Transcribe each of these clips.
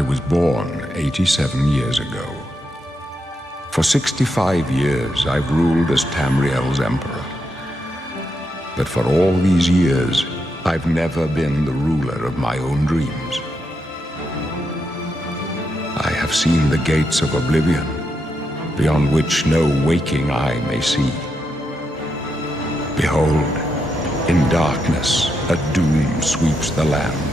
I was born 87 years ago. For 65 years, I've ruled as Tamriel's emperor. But for all these years, I've never been the ruler of my own dreams. I have seen the gates of Oblivion, beyond which no waking eye may see. Behold, in darkness, a doom sweeps the land.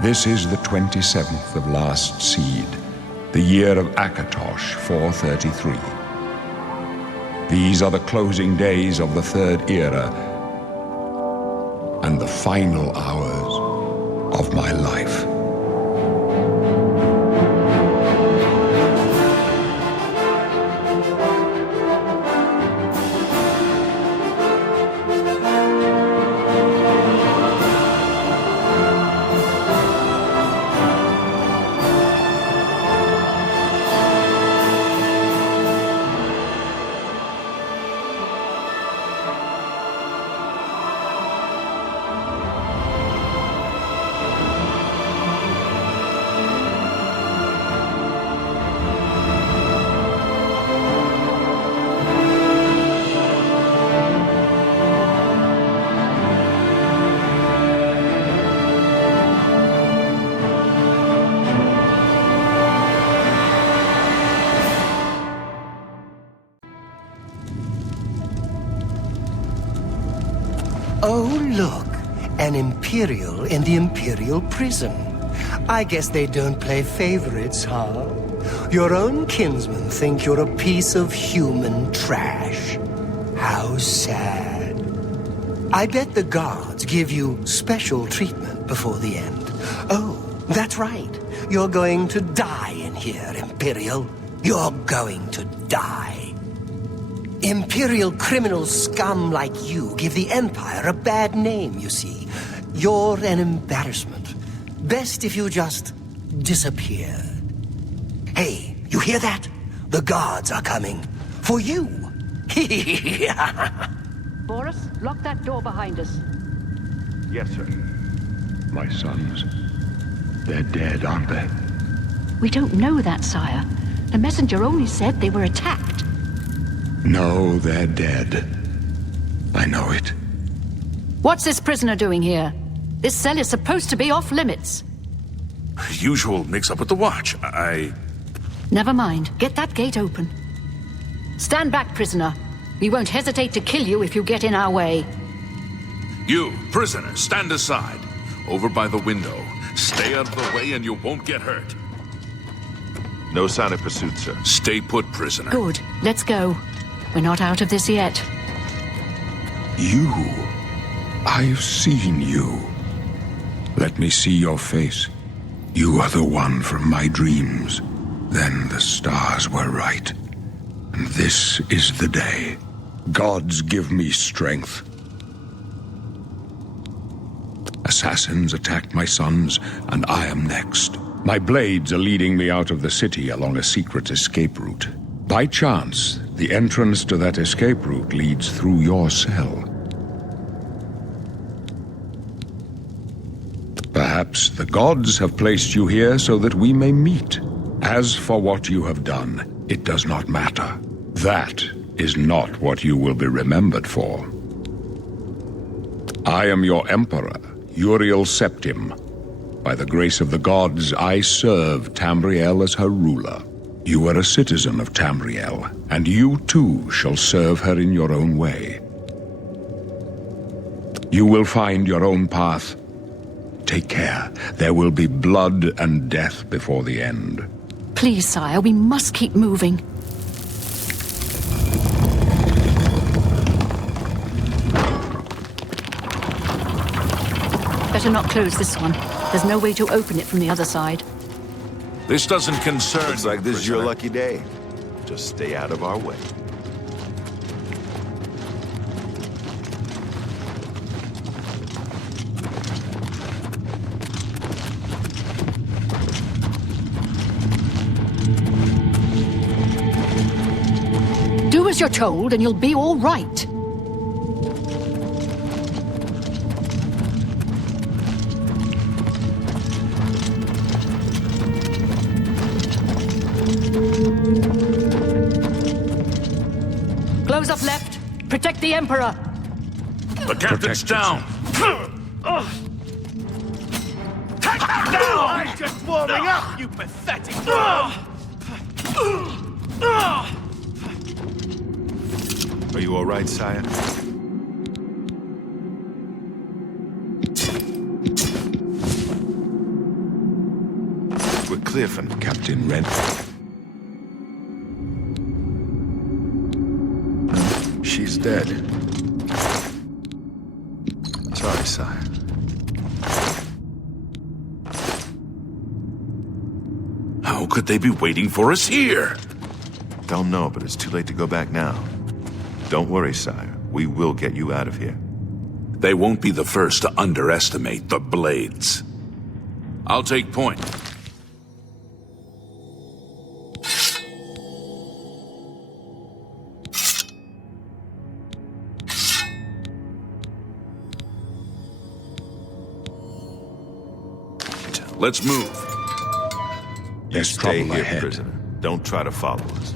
This is the 27th of last seed, the year of Akatosh 433. These are the closing days of the Third Era and the final hours of my life. Oh, look. An Imperial in the Imperial prison. I guess they don't play favorites, huh? Your own kinsmen think you're a piece of human trash. How sad. I bet the guards give you special treatment before the end. Oh, that's right. You're going to die in here, Imperial. You're going to die. Imperial criminal scum like you give the Empire a bad name, you see. You're an embarrassment. Best if you just disappear. Hey, you hear that? The guards are coming. For you. Boris, lock that door behind us. Yes, sir. My sons, they're dead, aren't they? We don't know that, sire. The messenger only said they were attacked. No, they're dead. I know it. What's this prisoner doing here? This cell is supposed to be off limits. Usual mix-up with the watch. Never mind. Get that gate open. Stand back, prisoner. We won't hesitate to kill you if you get in our way. You, prisoner, stand aside. Over by the window. Stay out of the way and you won't get hurt. No sign of pursuit, sir. Stay put, prisoner. Good. Let's go. We're not out of this yet. You. I've seen you. Let me see your face. You are the one from my dreams. Then the stars were right. And this is the day. Gods give me strength. Assassins attacked my sons, and I am next. My blades are leading me out of the city along a secret escape route. By chance, the entrance to that escape route leads through your cell. Perhaps the gods have placed you here so that we may meet. As for what you have done, it does not matter. That is not what you will be remembered for. I am your emperor, Uriel Septim. By the grace of the gods, I serve Tamriel as her ruler. You are a citizen of Tamriel, and you too shall serve her in your own way. You will find your own path. Take care. There will be blood and death before the end. Please, sire, we must keep moving. Better not close this one. There's no way to open it from the other side. This doesn't concern Looks like this is your prisoner. lucky day. Just stay out of our way. as you're told and you'll be all right. Close up left. Protect the Emperor. The captain's down. Take that down! I'm just warming up, you pathetic worm! Are you all right, sire? We're clear for now. Captain Red. She's dead. Sorry, sire. How could they be waiting for us here? Don't know, but it's too late to go back now. Don't worry, sire. We will get you out of here. They won't be the first to underestimate the Blades. I'll take point. Let's move. You There's stay trouble here, ahead. prisoner. Don't try to follow us.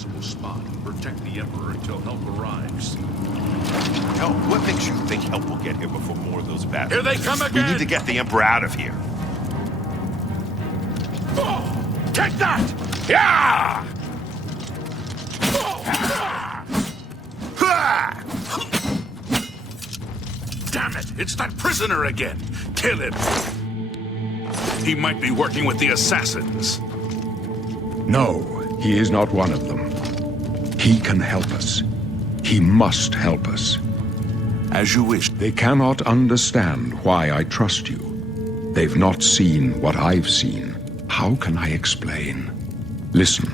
defensible spot. Protect the Emperor until help arrives. Help? What makes you think help will get here before more of those bastards? Here they come We again! need to get the Emperor out of here. Take that! Yeah! Damn it! It's that prisoner again! Kill him! He might be working with the assassins. No, he is not one of them. He can help us. He must help us. As you wish. They cannot understand why I trust you. They've not seen what I've seen. How can I explain? Listen,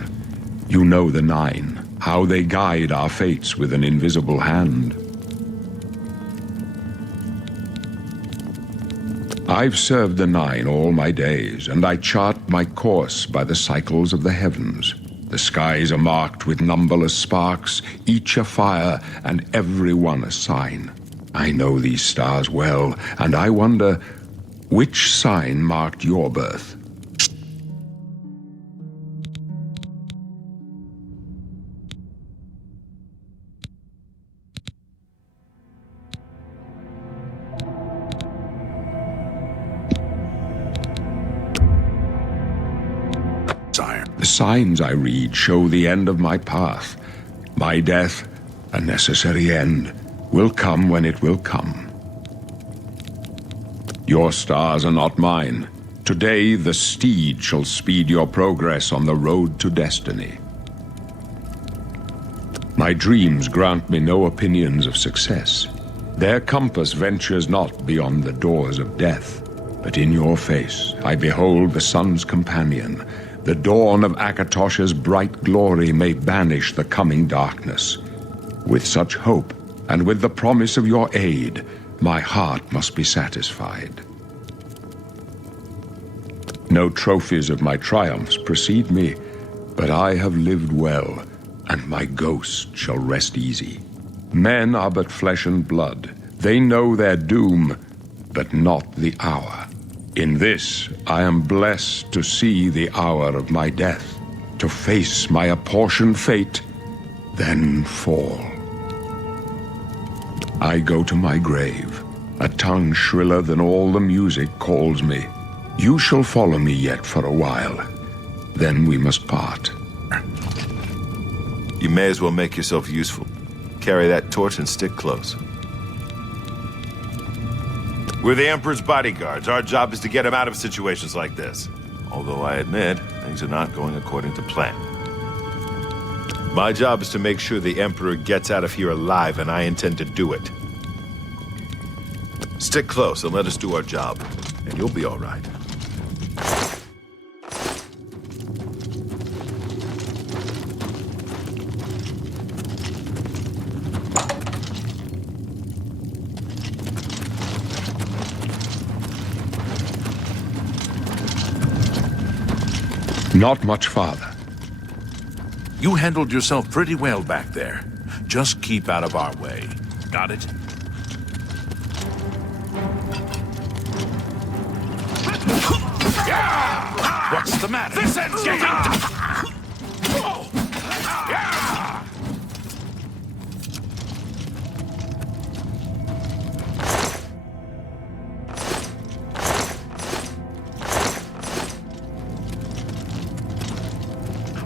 you know the Nine, how they guide our fates with an invisible hand. I've served the Nine all my days, and I chart my course by the cycles of the heavens. The skies are marked with numberless sparks, each a fire, and every one a sign. I know these stars well, and I wonder, which sign marked your birth? The signs I read show the end of my path. My death, a necessary end, will come when it will come. Your stars are not mine. Today the steed shall speed your progress on the road to destiny. My dreams grant me no opinions of success. Their compass ventures not beyond the doors of death. But in your face I behold the sun's companion. The dawn of Akatosh's bright glory may banish the coming darkness. With such hope, and with the promise of your aid, my heart must be satisfied. No trophies of my triumphs precede me, but I have lived well, and my ghost shall rest easy. Men are but flesh and blood. They know their doom, but not the hour. In this, I am blessed to see the hour of my death, to face my apportioned fate, then fall. I go to my grave. A tongue shriller than all the music calls me. You shall follow me yet for a while. Then we must part. You may as well make yourself useful. Carry that torch and stick close. We're the Emperor's bodyguards. Our job is to get him out of situations like this. Although I admit, things are not going according to plan. My job is to make sure the Emperor gets out of here alive, and I intend to do it. Stick close and let us do our job, and you'll be all right. Not much farther. You handled yourself pretty well back there. Just keep out of our way. Got it? What's the matter? This ends getting...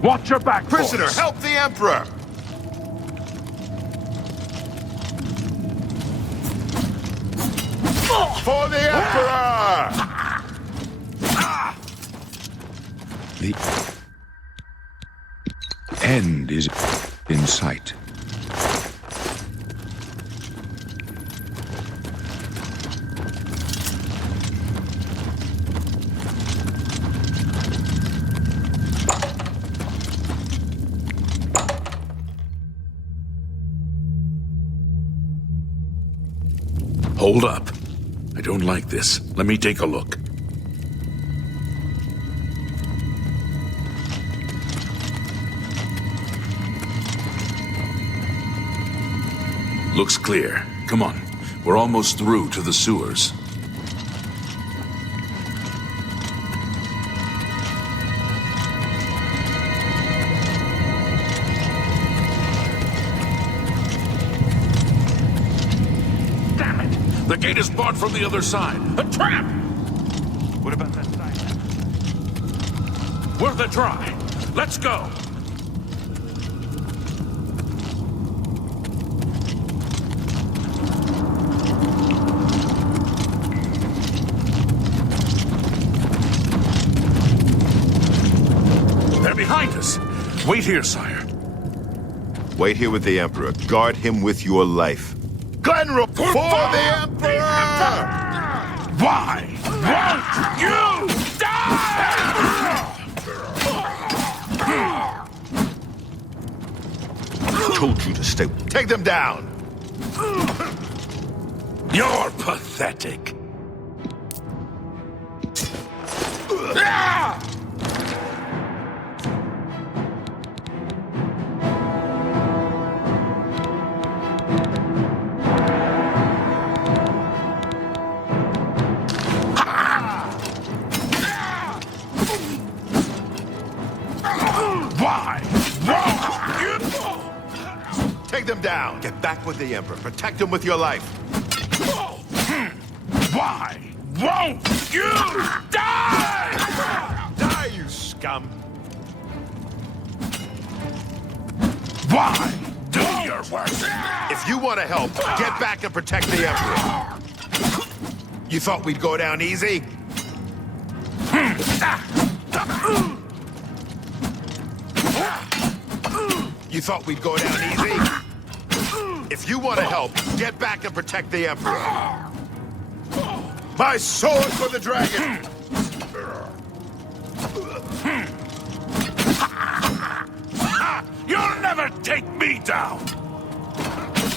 Watch your back, Prisoner, boys. help the Emperor! For the Emperor! The end is in sight. Hold up. I don't like this. Let me take a look. Looks clear. Come on. We're almost through to the sewers. The gate is barred from the other side. A trap! What about that side? We're the dry. Let's go. They're behind us. Wait here, sire. Wait here with the Emperor. Guard him with your life. General for the Emperor! Why won't you die? I told you to stay. Take them down! You're pathetic. Why won't you? Take them down! Get back with the Emperor. Protect him with your life. Why won't you die? Die, you scum! Why do your worst? If you want to help, get back and protect the Emperor. You thought we'd go down easy? You thought we'd go down easy? If you want to help, get back and protect the Emperor. My sword for the dragon! You'll never take me down!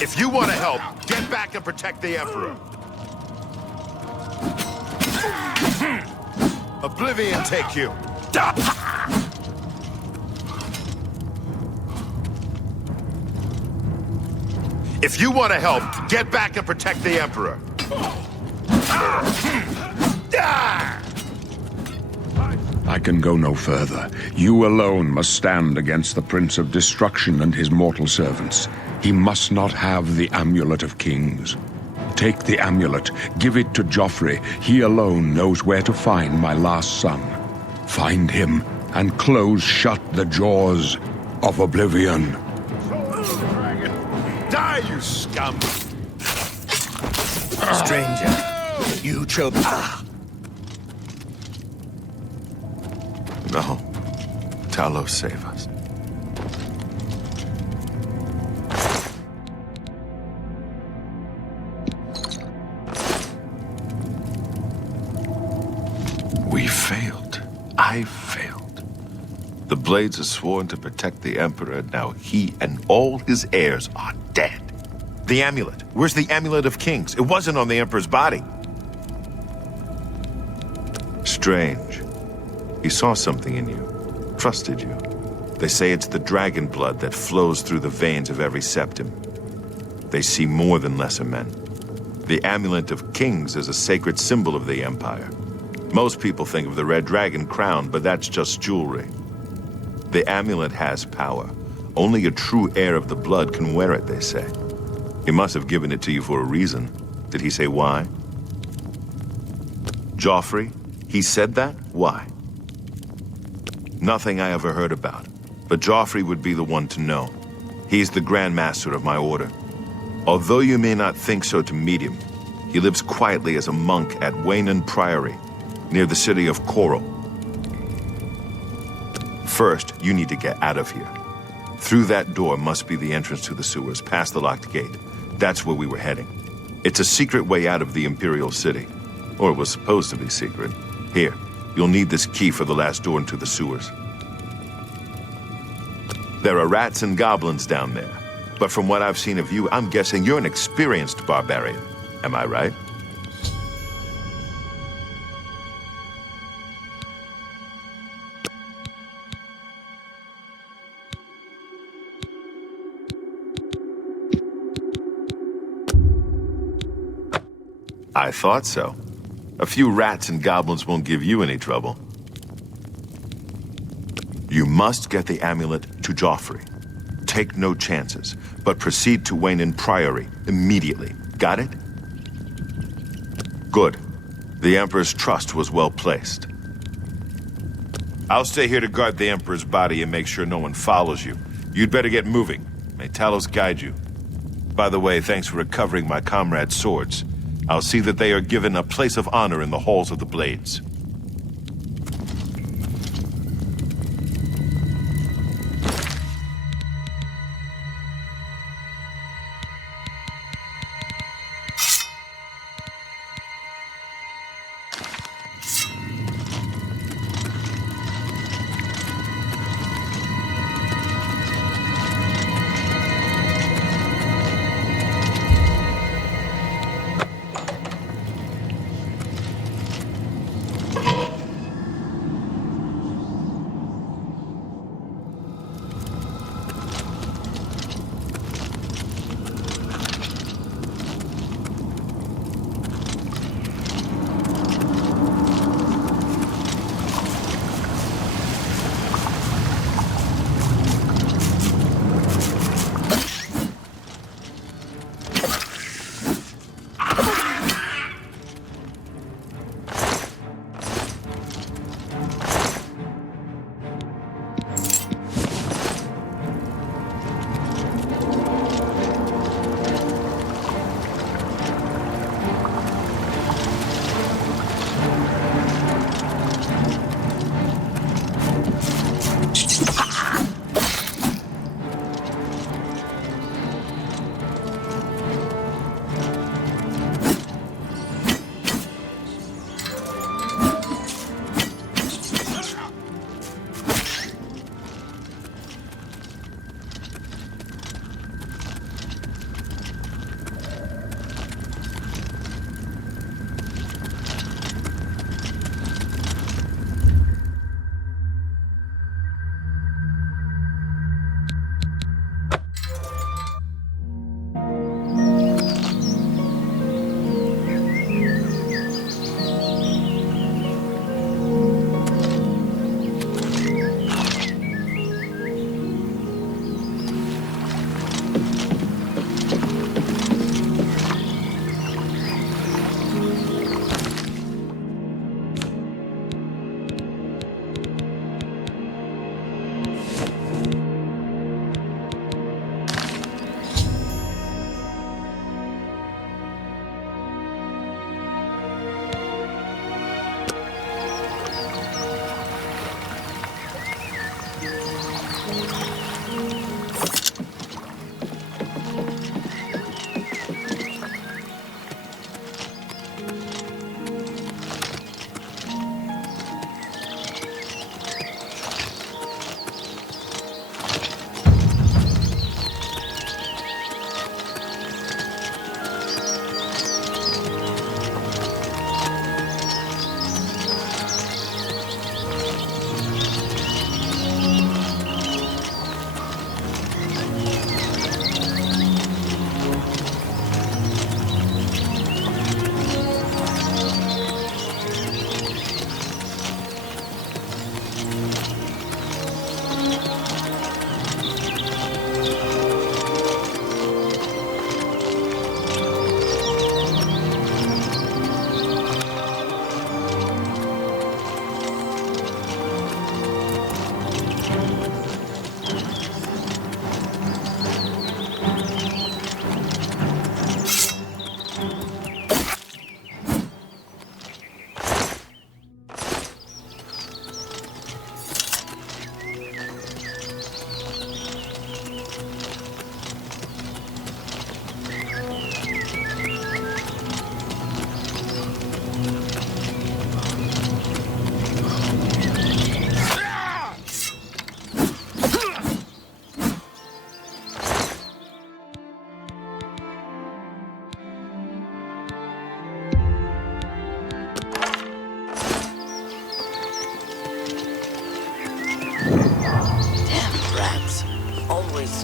If you want to help, get back and protect the Emperor. Oblivion take you. If you want to help, get back and protect the Emperor. I can go no further. You alone must stand against the Prince of Destruction and his mortal servants. He must not have the Amulet of Kings. Take the amulet, give it to Joffrey. He alone knows where to find my last son. Find him and close shut the jaws of Oblivion. Die, you scum! Stranger, you chose... No. Talos, save us. We failed. I failed. The Blades are sworn to protect the Emperor. Now he and all his heirs are dead. The amulet. Where's the Amulet of Kings? It wasn't on the Emperor's body. Strange. He saw something in you. Trusted you. They say it's the dragon blood that flows through the veins of every septim. They see more than lesser men. The Amulet of Kings is a sacred symbol of the Empire. Most people think of the red dragon crown, but that's just jewelry. The amulet has power. Only a true heir of the blood can wear it, they say. He must have given it to you for a reason. Did he say why? Joffrey? He said that? Why? Nothing I ever heard about. But Joffrey would be the one to know. He's the Grand Master of my order. Although you may not think so to meet him, he lives quietly as a monk at Waynon Priory, near the city of Coral. First, you need to get out of here. Through that door must be the entrance to the sewers, past the locked gate. That's where we were heading. It's a secret way out of the Imperial City. Or it was supposed to be secret. Here, you'll need this key for the last door into the sewers. There are rats and goblins down there. But from what I've seen of you, I'm guessing you're an experienced barbarian. Am I right? I thought so. A few rats and goblins won't give you any trouble. You must get the amulet to Joffrey. Take no chances, but proceed to Waynon Priory immediately. Got it? Good. The Emperor's trust was well placed. I'll stay here to guard the Emperor's body and make sure no one follows you. You'd better get moving. May Talos guide you. By the way, thanks for recovering my comrade's swords. I'll see that they are given a place of honor in the halls of the Blades.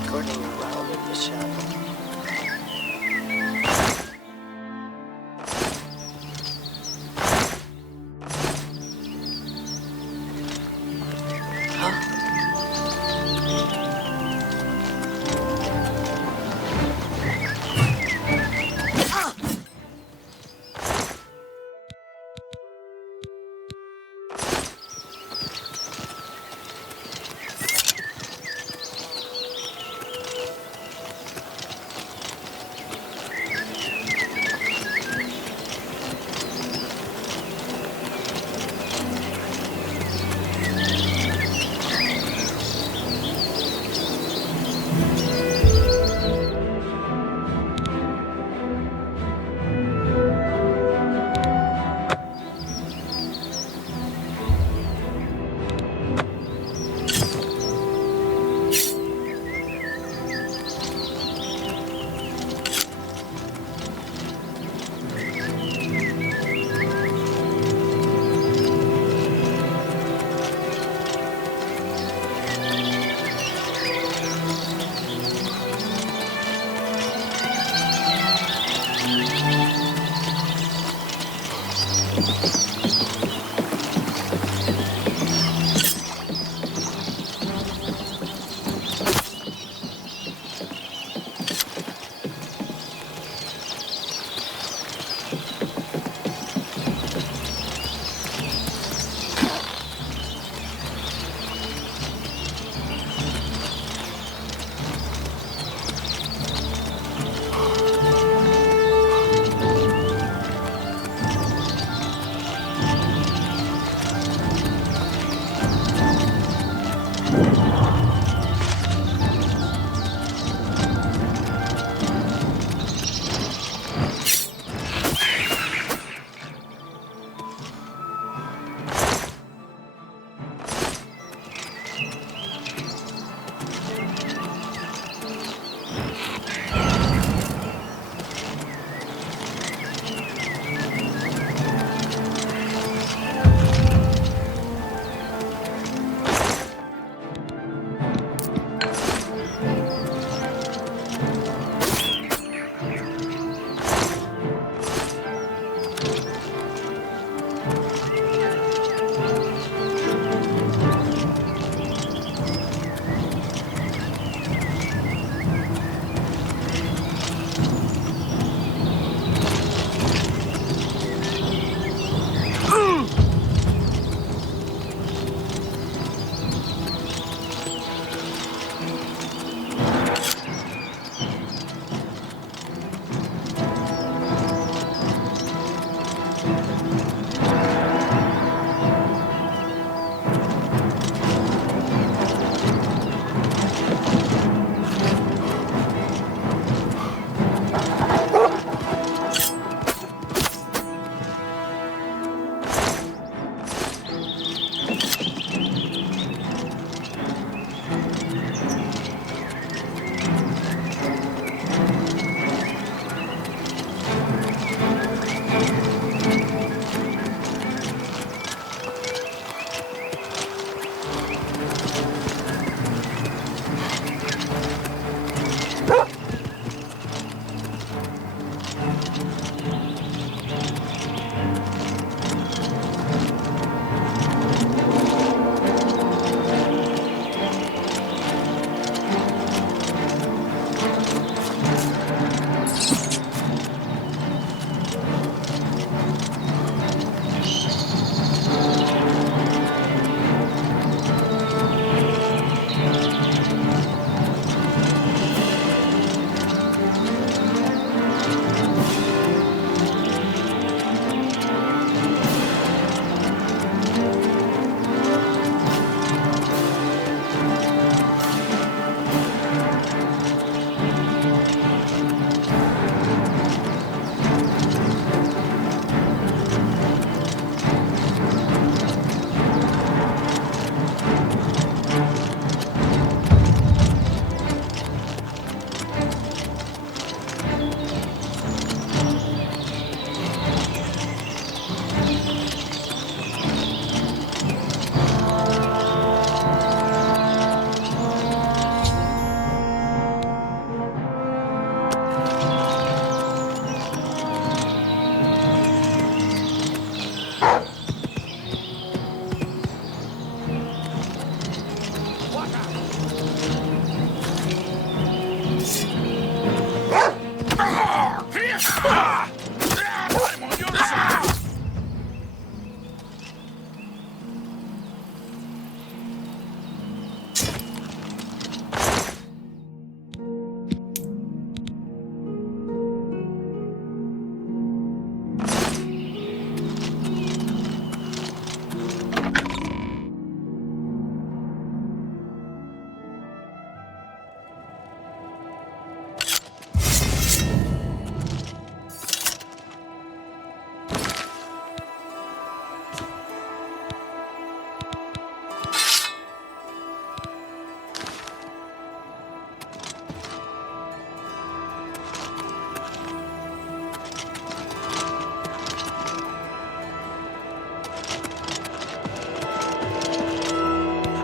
skirting around in the shadow.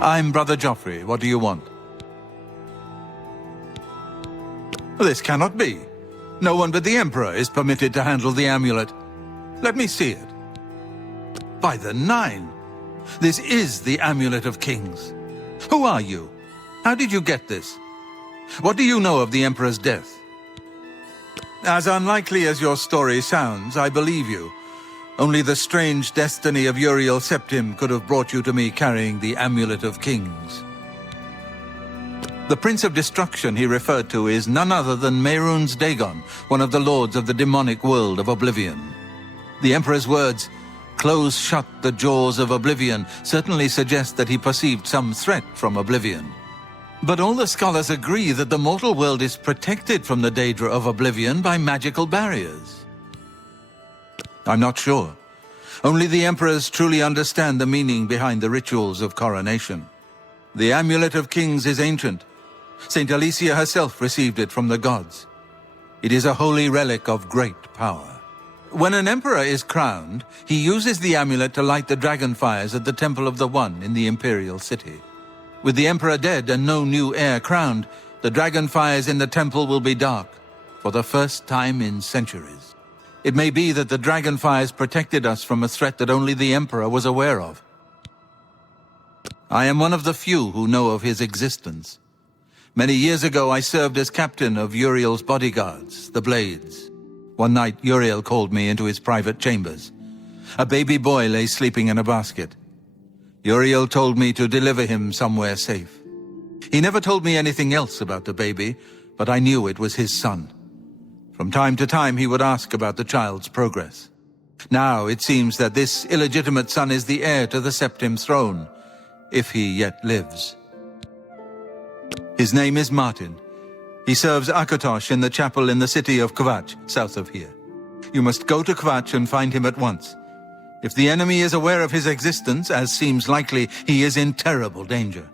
I'm Brother Joffrey. What do you want? This cannot be. No one but the Emperor is permitted to handle the amulet. Let me see it. By the Nine! This is the Amulet of Kings. Who are you? How did you get this? What do you know of the Emperor's death? As unlikely as your story sounds, I believe you. Only the strange destiny of Uriel Septim could have brought you to me carrying the Amulet of Kings. The Prince of Destruction he referred to is none other than Mehrunes Dagon, one of the lords of the demonic world of Oblivion. The Emperor's words, "Close shut the jaws of Oblivion," certainly suggest that he perceived some threat from Oblivion. But all the scholars agree that the mortal world is protected from the Daedra of Oblivion by magical barriers. I'm not sure. Only the Emperors truly understand the meaning behind the rituals of coronation. The Amulet of Kings is ancient. Saint Alicia herself received it from the gods. It is a holy relic of great power. When an emperor is crowned, he uses the amulet to light the dragon fires at the Temple of the One in the Imperial City. With the emperor dead and no new heir crowned, the dragon fires in the temple will be dark, for the first time in centuries. It may be that the dragon fires protected us from a threat that only the emperor was aware of. I am one of the few who know of his existence. Many years ago, I served as captain of Uriel's bodyguards, the Blades. One night, Uriel called me into his private chambers. A baby boy lay sleeping in a basket. Uriel told me to deliver him somewhere safe. He never told me anything else about the baby, but I knew it was his son. From time to time, he would ask about the child's progress. Now, it seems that this illegitimate son is the heir to the Septim throne, if he yet lives. His name is Martin. He serves Akatosh in the chapel in the city of Kvatch, south of here. You must go to Kvatch and find him at once. If the enemy is aware of his existence, as seems likely, he is in terrible danger.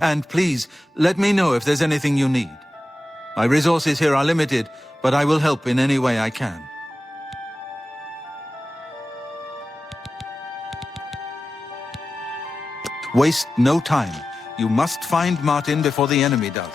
And please, let me know if there's anything you need. My resources here are limited, but I will help in any way I can. Waste no time. You must find Martin before the enemy does.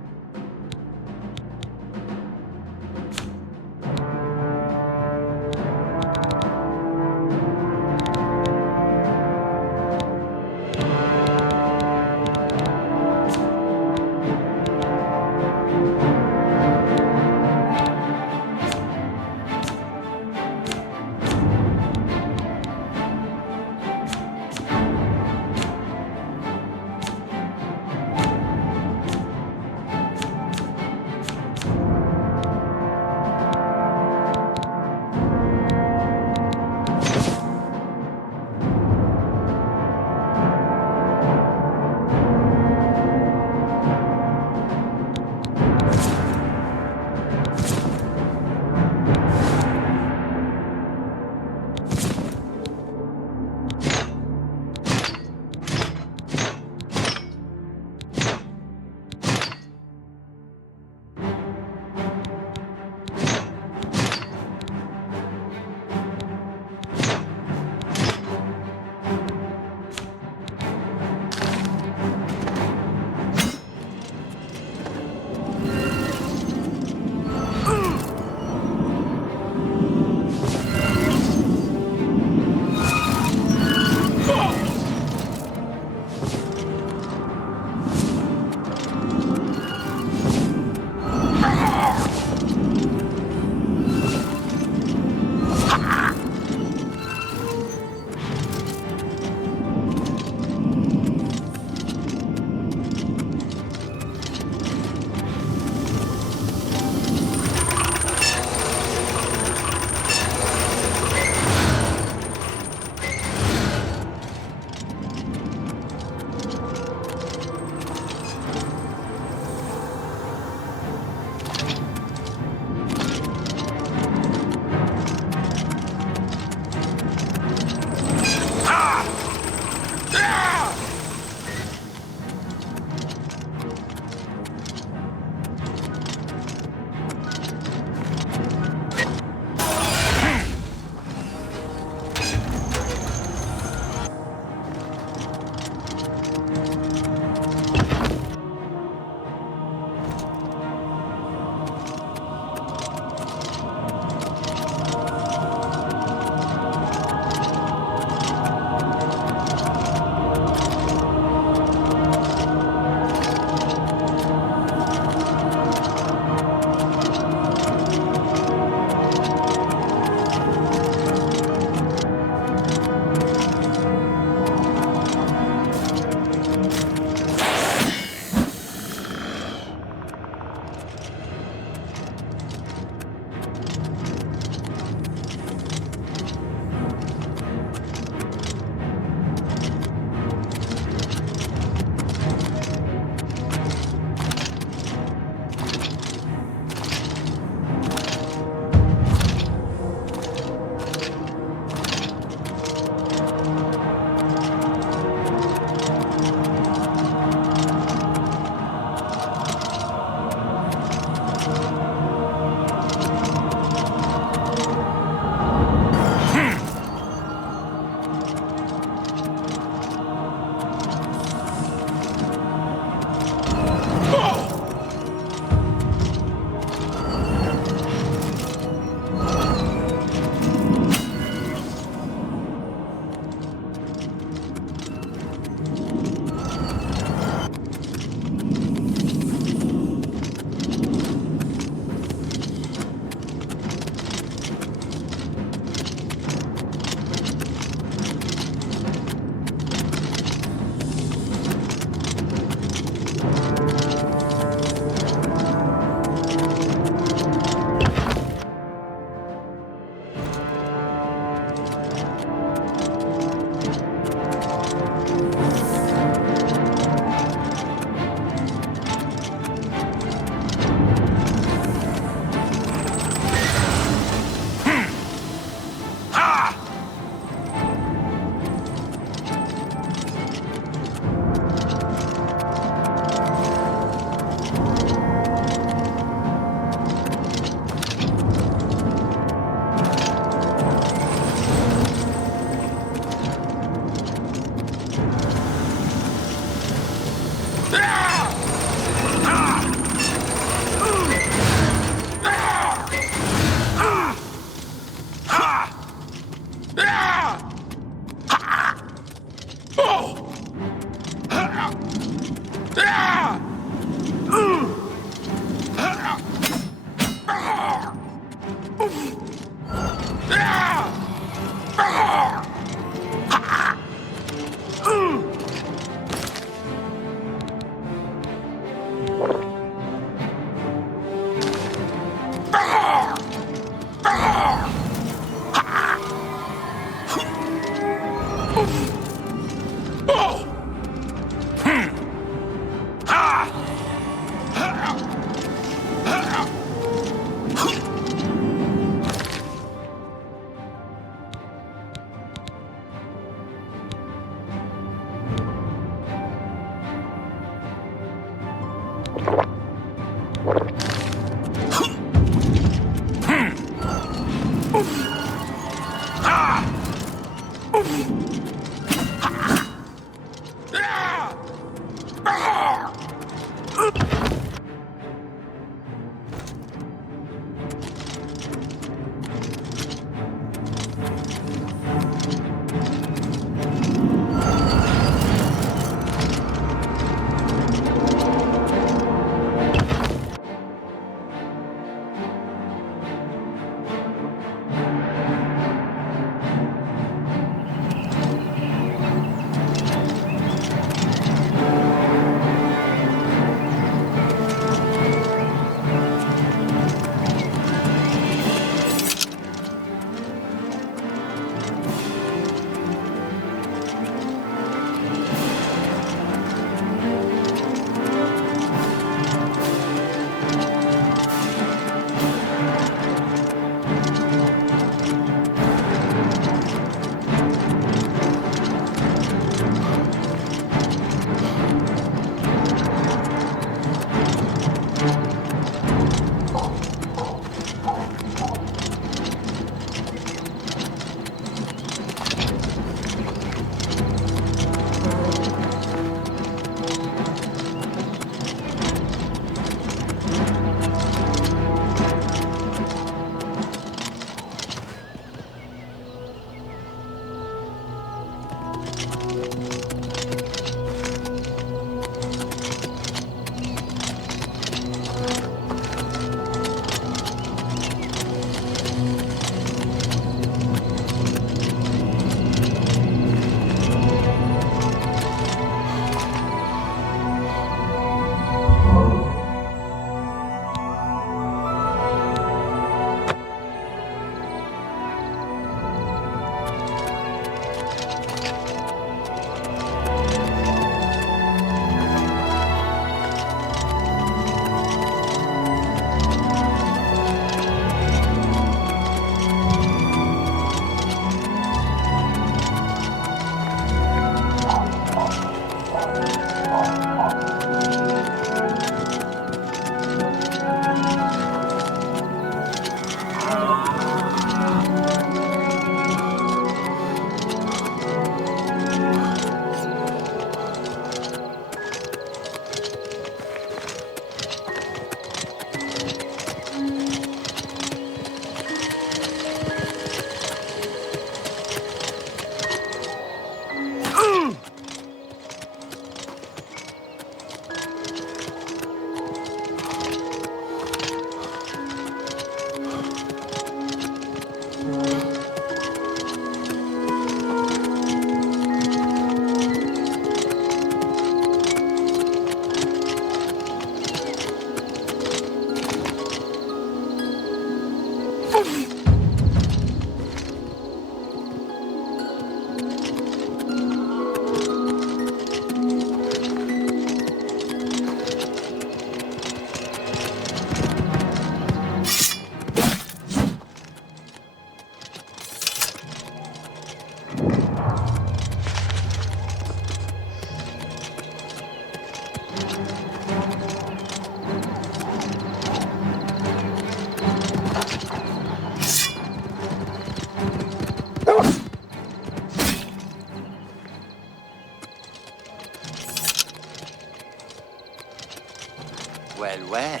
Well, well,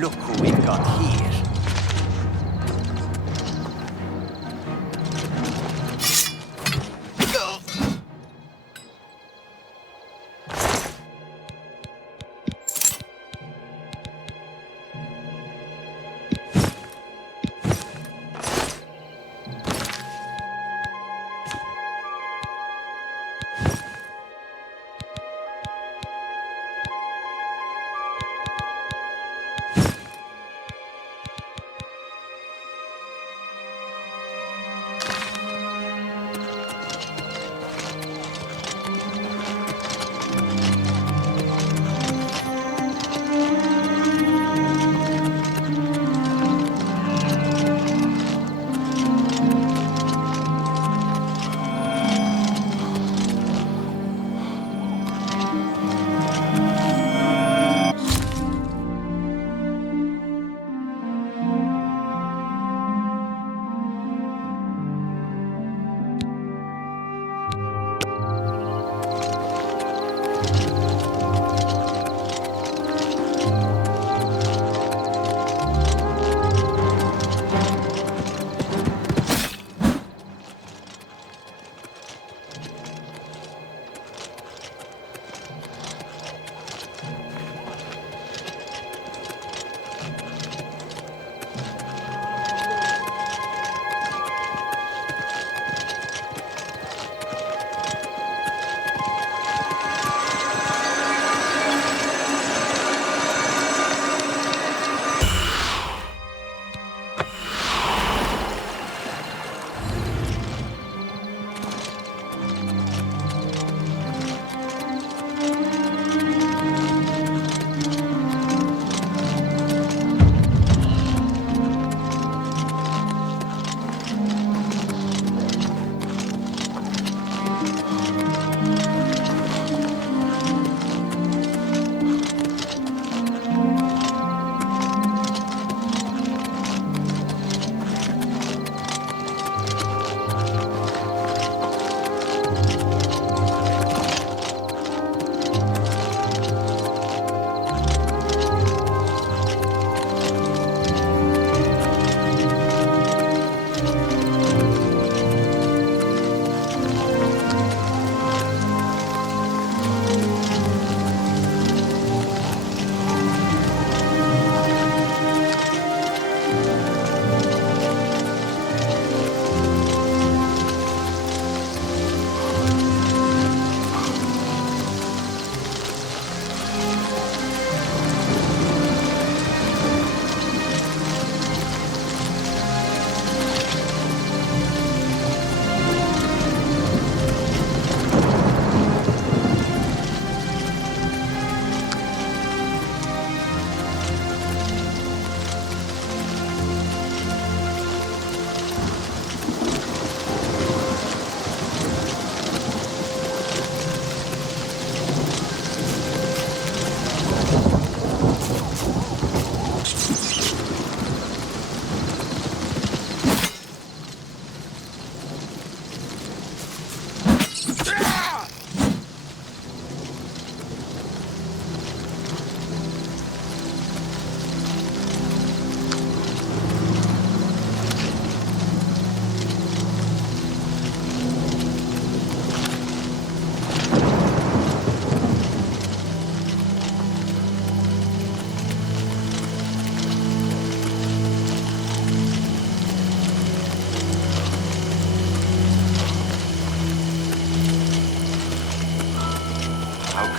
look who we've got here.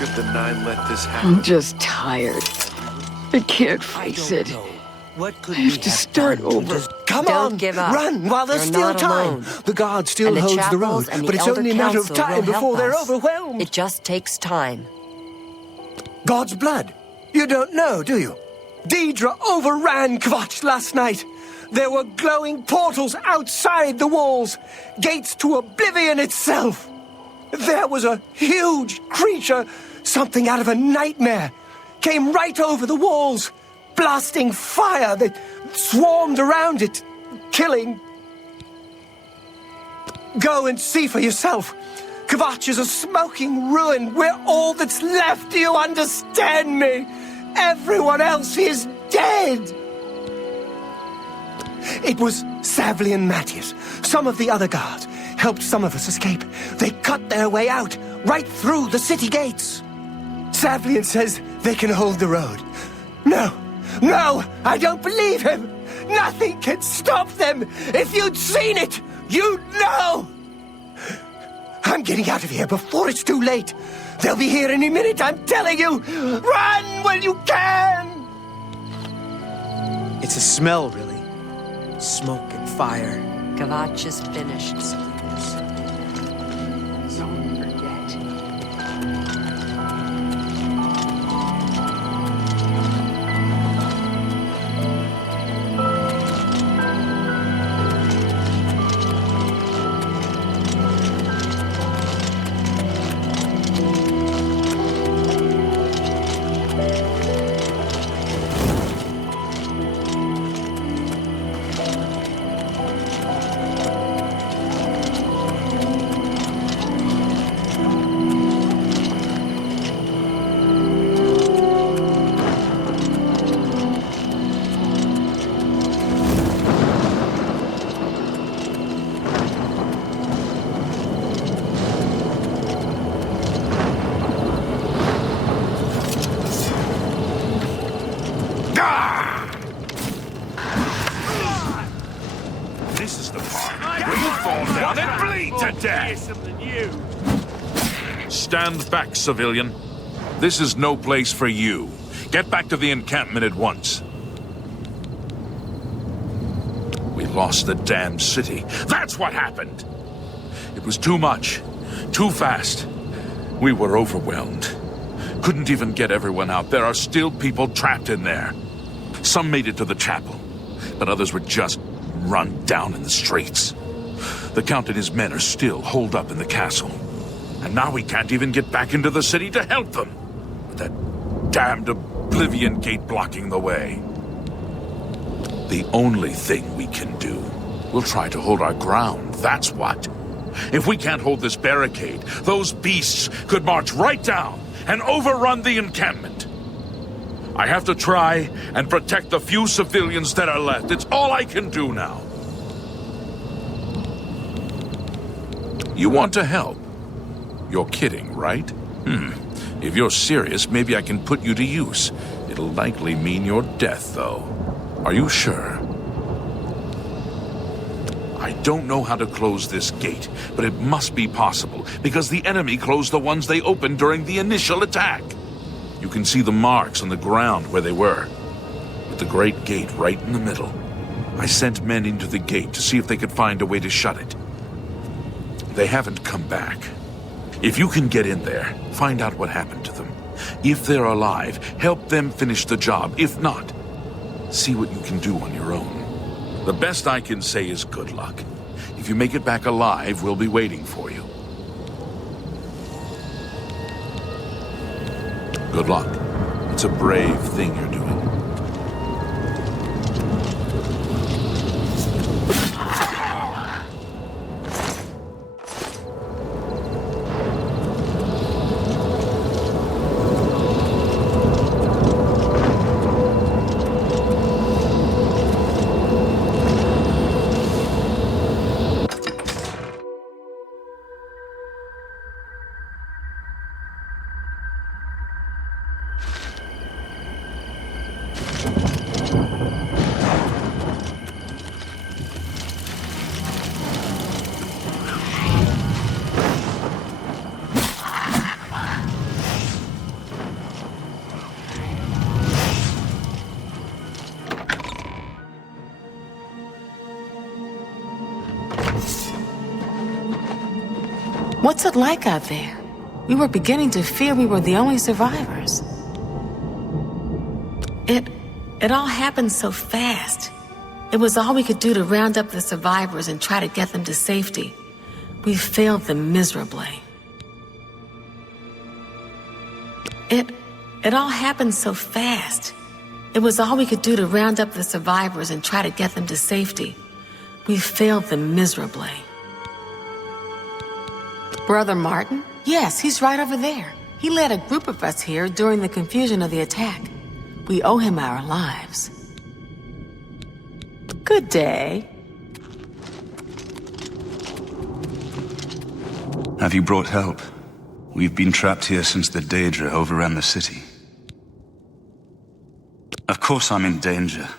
could the Nine let this happen? I'm just tired. I can't face it. What could I have to start over. Come Don't on, give up. run while there's You're still not time. alone. The guard still And the holds the road, chapels and the but it's Elder only a matter of Council time will before help they're us. overwhelmed. It just takes time. God's blood. You don't know, do you? Deidre overran Kvatch last night. There were glowing portals outside the walls, gates to Oblivion itself. There was a huge creature, something out of a nightmare, came right over the walls, blasting fire that swarmed around it, killing. Go and see for yourself. Kvatch is a smoking ruin. We're all that's left. Do you understand me? Everyone else is dead. It was Savli and Matthias. Some of the other guards helped some of us escape. They cut their way out, right through the city gates. Savlian says they can hold the road. No, I don't believe him. Nothing can stop them. If you'd seen it, you'd know. I'm getting out of here before it's too late. They'll be here any minute, I'm telling you. Run when you can. It's a smell, really. Smoke and fire. Kvatch is finished. Don't forget. This is the part where you fall down and bleed to death! Stand back, civilian. This is no place for you. Get back to the encampment at once. We lost the damned city. That's what happened! It was too much. Too fast. We were overwhelmed. Couldn't even get everyone out. There are still people trapped in there. Some made it to the chapel, but others were just run down in the streets. The Count and his men are still holed up in the castle. And now we can't even get back into the city to help them. With that damned Oblivion gate blocking the way. The only thing we can do, we'll try to hold our ground, that's what. If we can't hold this barricade, those beasts could march right down and overrun the encampment. I have to try and protect the few civilians that are left. It's all I can do now. You want to help? You're kidding, right? If you're serious, maybe I can put you to use. It'll likely mean your death, though. Are you sure? I don't know how to close this gate, but it must be possible, because the enemy closed the ones they opened during the initial attack. You can see the marks on the ground where they were, with the great gate right in the middle. I sent men into the gate to see if they could find a way to shut it. They haven't come back. If you can get in there, find out what happened to them. If they're alive, help them finish the job. If not, see what you can do on your own. The best I can say is good luck. If you make it back alive, we'll be waiting for you. Good luck. It's a brave thing you're doing. What's it like out there? We were beginning to fear we were the only survivors. It all happened so fast. It was all we could do to round up the survivors and try to get them to safety. We failed them miserably. It all happened so fast. It was all we could do to round up the survivors and try to get them to safety. We failed them miserably. Brother Martin? Yes, he's right over there. He led a group of us here during the confusion of the attack. We owe him our lives. Good day. Have you brought help? We've been trapped here since the Daedra overran the city. Of course I'm in danger,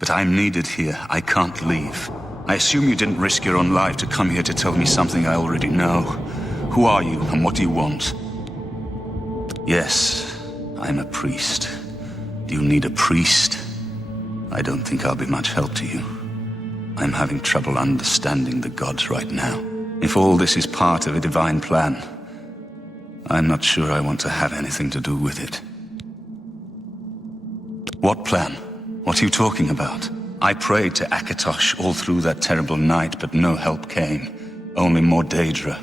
but I'm needed here. I can't leave. I assume you didn't risk your own life to come here to tell me something I already know. Who are you, and what do you want? Yes, I'm a priest. Do you need a priest? I don't think I'll be much help to you. I'm having trouble understanding the gods right now. If all this is part of a divine plan, I'm not sure I want to have anything to do with it. What plan? What are you talking about? I prayed to Akatosh all through that terrible night, but no help came. Only more Daedra.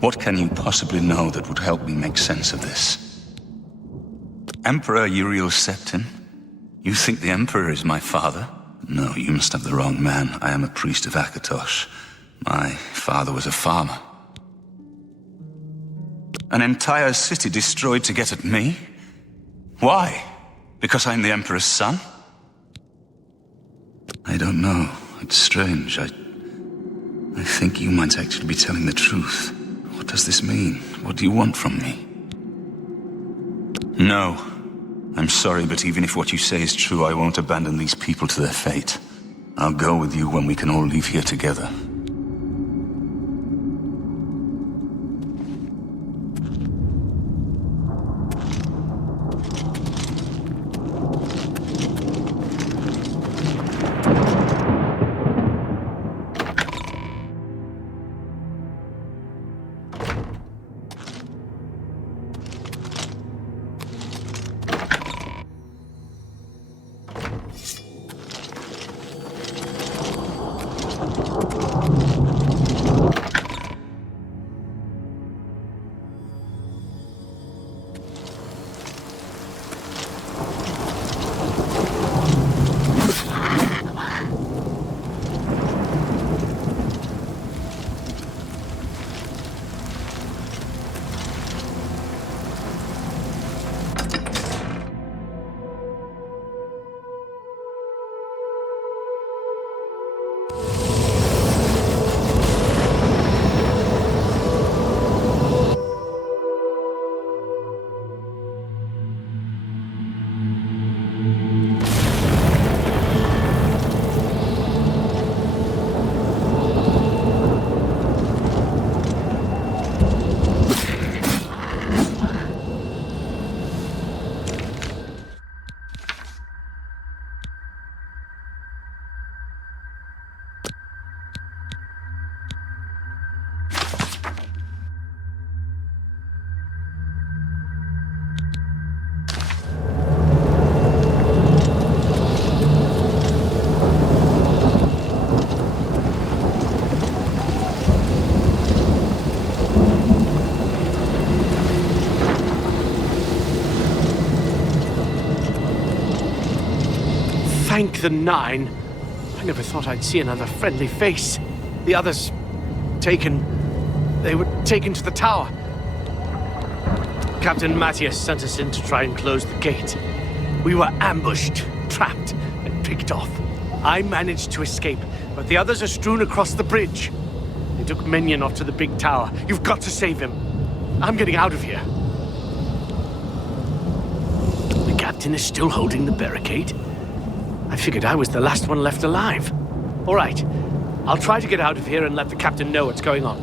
What can you possibly know that would help me make sense of this? Emperor Uriel Septim? You think the Emperor is my father? No, you must have the wrong man. I am a priest of Akatosh. My father was a farmer. An entire city destroyed to get at me? Why? Because I'm the Emperor's son? I don't know. It's strange. I think you might actually be telling the truth. What does this mean? What do you want from me? No. I'm sorry, but even if what you say is true, I won't abandon these people to their fate. I'll go with you when we can all leave here together. Thank the Nine. I never thought I'd see another friendly face. The others... They were taken to the tower. Captain Matthias sent us in to try and close the gate. We were ambushed, trapped, and picked off. I managed to escape, but the others are strewn across the bridge. They took Minion off to the big tower. You've got to save him. I'm getting out of here. The captain is still holding the barricade. I figured I was the last one left alive. All right, I'll try to get out of here and let the captain know what's going on.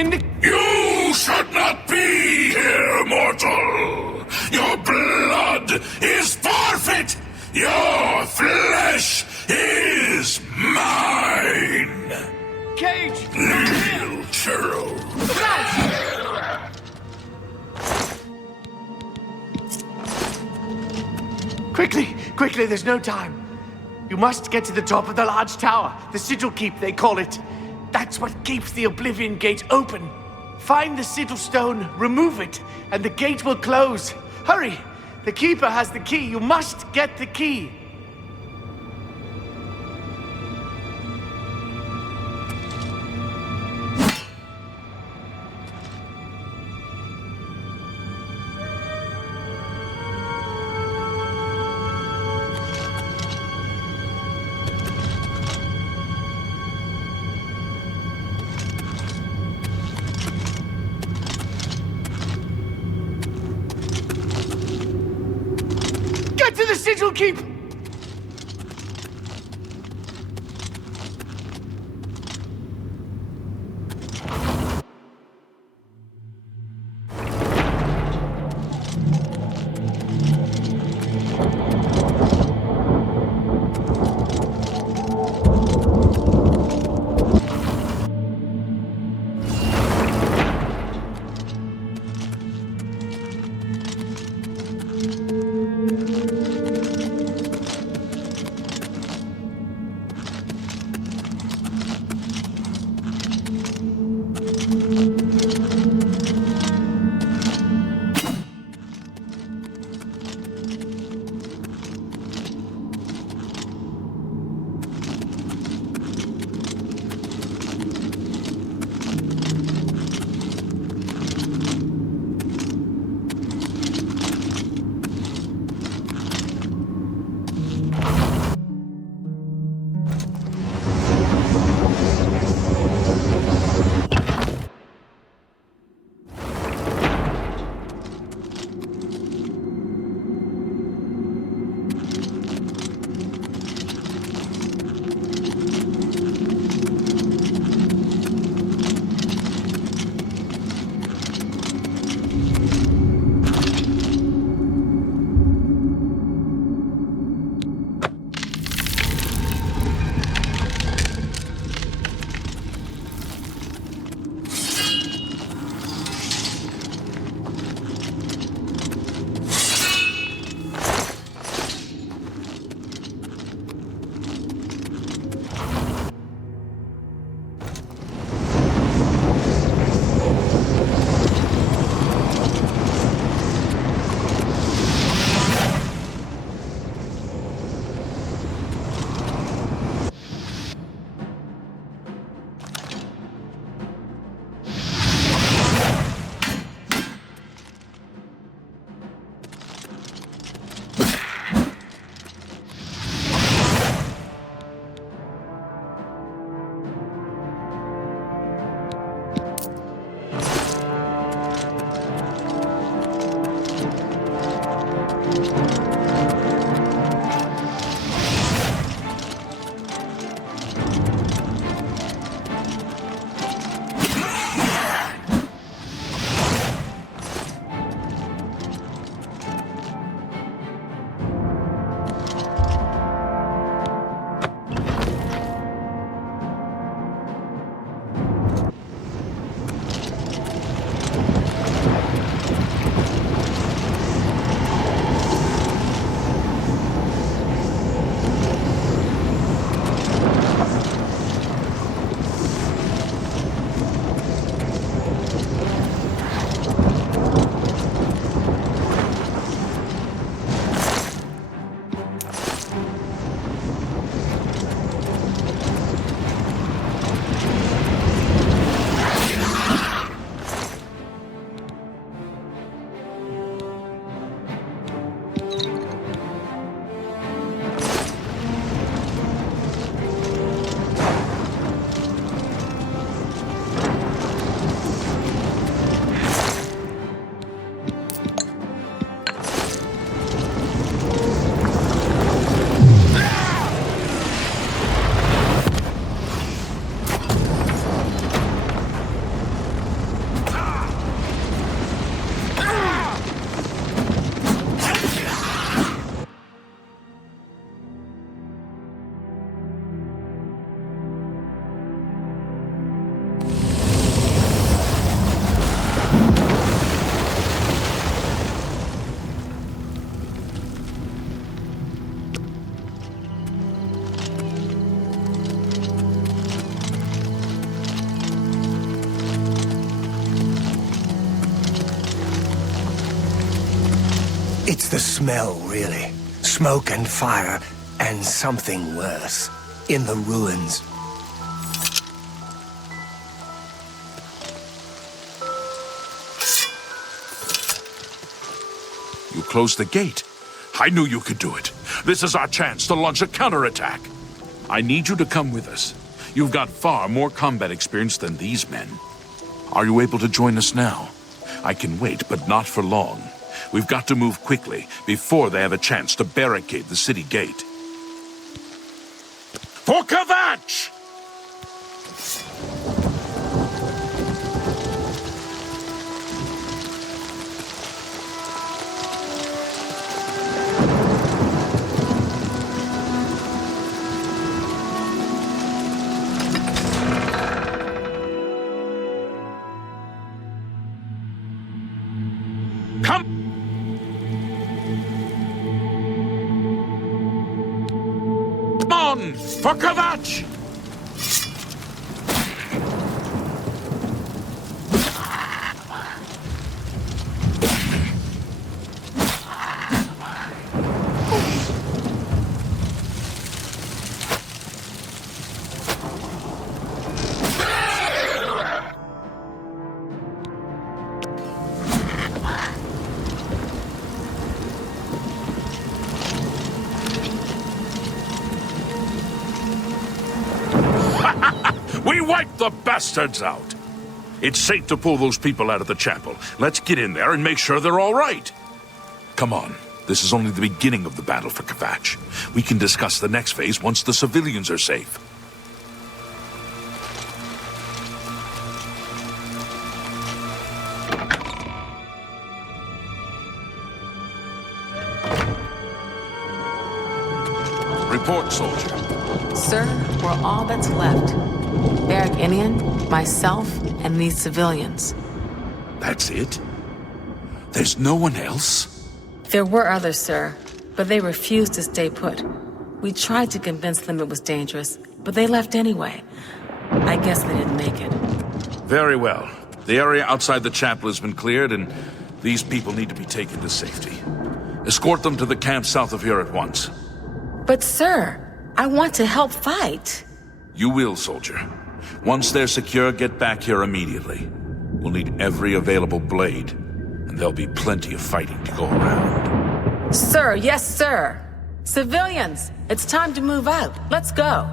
in the... You should not be here, mortal! Your blood is forfeit! Your flesh is mine! Cage! Little churro! Quickly, quickly, there's no time. You must get to the top of the large tower, the Sigil Keep, they call it. That's what keeps the Oblivion Gate open. Find the Sigil Stone, remove it, and the gate will close. Hurry! The Keeper has the key. You must get the key. Get to the Sigil Keep! the smell, really. Smoke and fire, and something worse. In the ruins. You closed the gate. I knew you could do it. This is our chance to launch a counterattack. I need you to come with us. You've got far more combat experience than these men. Are you able to join us now? I can wait, but not for long. We've got to move quickly before they have a chance to barricade the city gate. For Kvatch! For Kvatch! We wiped the bastards out! It's safe to pull those people out of the chapel. Let's get in there and make sure they're all right. Come on. This is only the beginning of the battle for Kvatch. We can discuss the next phase once the civilians are safe. Report, soldier. Sir, we're all that's left. Barrack Inian, myself, and these civilians. That's it? There's no one else? There were others, sir, but they refused to stay put. We tried to convince them it was dangerous, but they left anyway. I guess they didn't make it. Very well. The area outside the chapel has been cleared, and these people need to be taken to safety. Escort them to the camp south of here at once. But sir, I want to help fight. You will, soldier. Once they're secure, get back here immediately. We'll need every available blade, and there'll be plenty of fighting to go around. Sir, yes, sir. Civilians, it's time to move out. Let's go.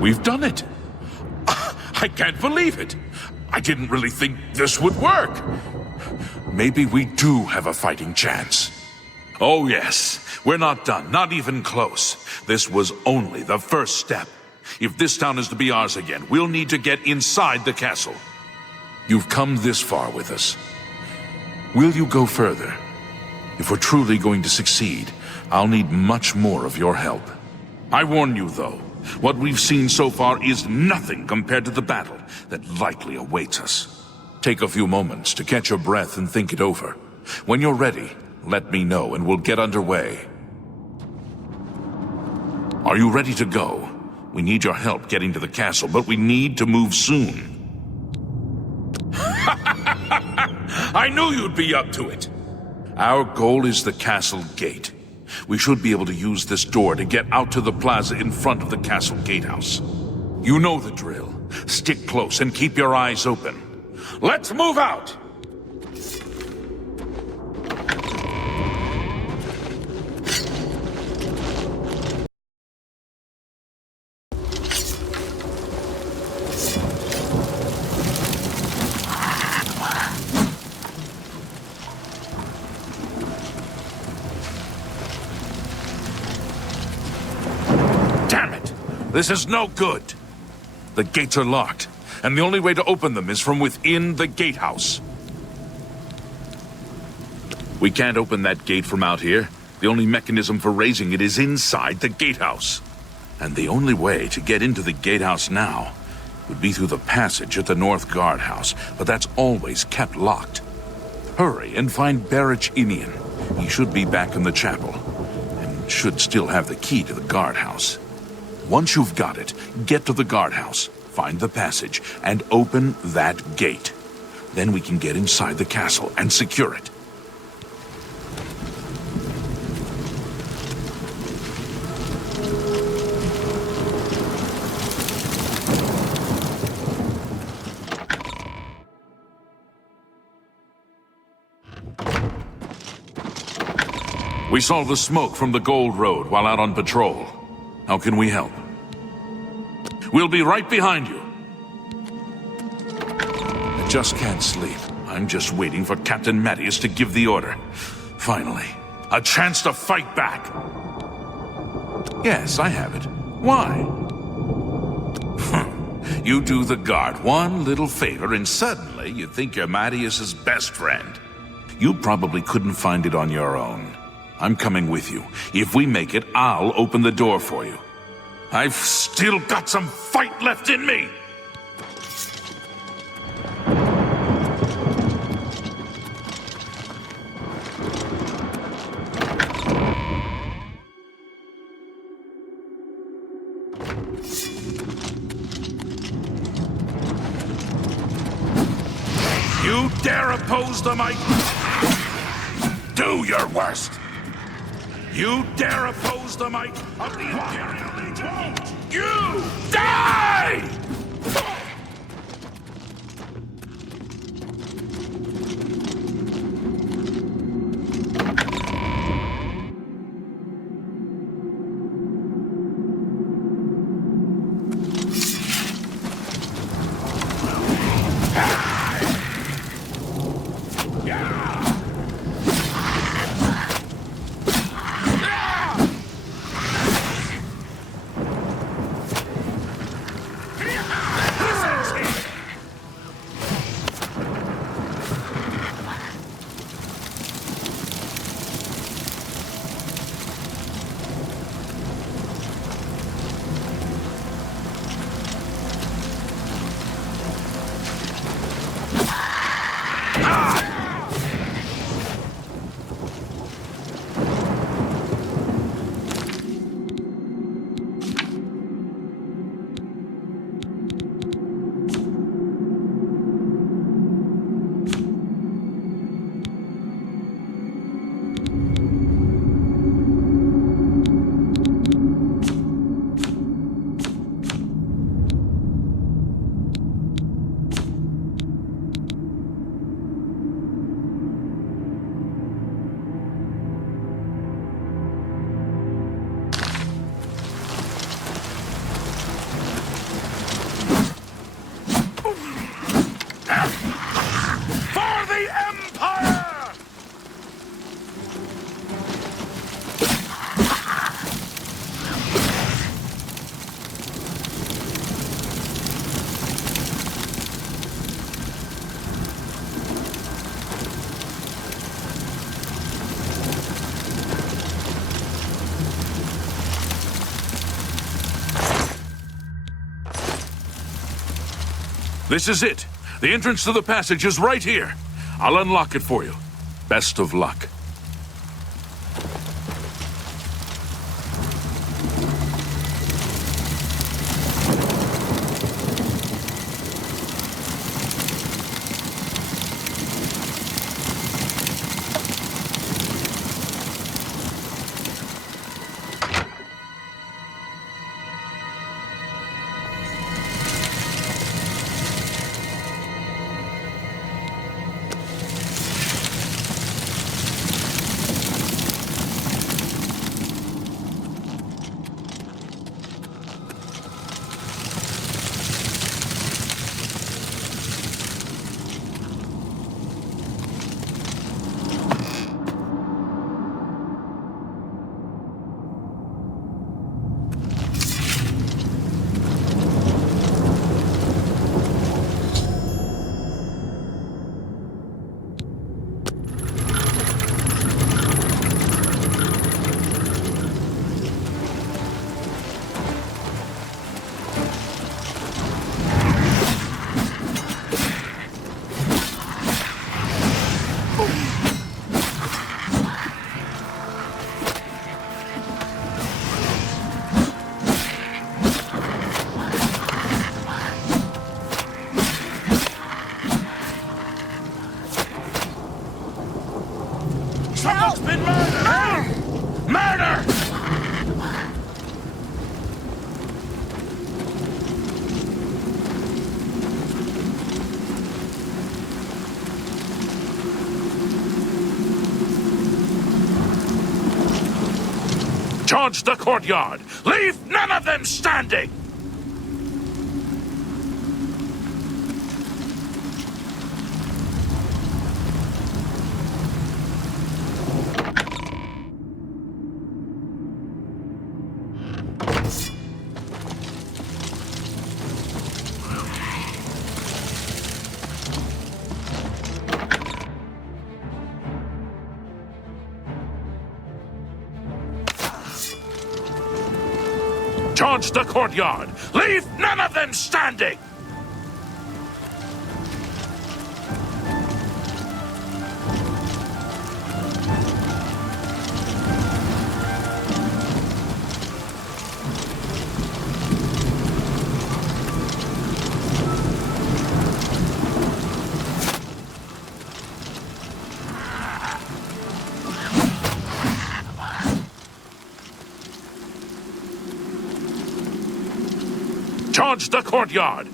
We've done it. I can't believe it. I didn't really think this would work. Maybe we do have a fighting chance. Oh yes, we're not done, not even close. This was only the first step. If this town is to be ours again, we'll need to get inside the castle. You've come this far with us. Will you go further? If we're truly going to succeed, I'll need much more of your help. I warn you though, what we've seen so far is nothing compared to the battle that likely awaits us. Take a few moments to catch your breath and think it over. When you're ready, let me know and we'll get underway. Are you ready to go? We need your help getting to the castle, but we need to move soon. I knew you'd be up to it. Our goal is the castle gate. We should be able to use this door to get out to the plaza in front of the castle gatehouse. You know the drill. Stick close and keep your eyes open. Let's move out! This is no good. The gates are locked, and the only way to open them is from within the gatehouse. We can't open that gate from out here. The only mechanism for raising it is inside the gatehouse. And the only way to get into the gatehouse now would be through the passage at the North Guardhouse, but that's always kept locked. Hurry and find Barrack Inian. He should be back in the chapel, and should still have the key to the guardhouse. Once you've got it, get to the guardhouse, find the passage, and open that gate. Then we can get inside the castle and secure it. We saw the smoke from the Gold Road while out on patrol. How can we help? We'll be right behind you. I just can't sleep. I'm just waiting for Captain Mattias to give the order. Finally, a chance to fight back. Yes, I have it. Why? You do the guard one little favor and suddenly you think you're Mattias's best friend. You probably couldn't find it on your own. I'm coming with you. If we make it, I'll open the door for you. I've still got some fight left in me! You dare oppose the might? Do your worst! You dare oppose the might of the Imperial Legion? You die! This is it. The entrance to the passage is right here. I'll unlock it for you. Best of luck. Someone's been murdered! Murder! Charge the courtyard! Leave none of them standing! Charge the courtyard! Leave none of them standing! Charge the courtyard!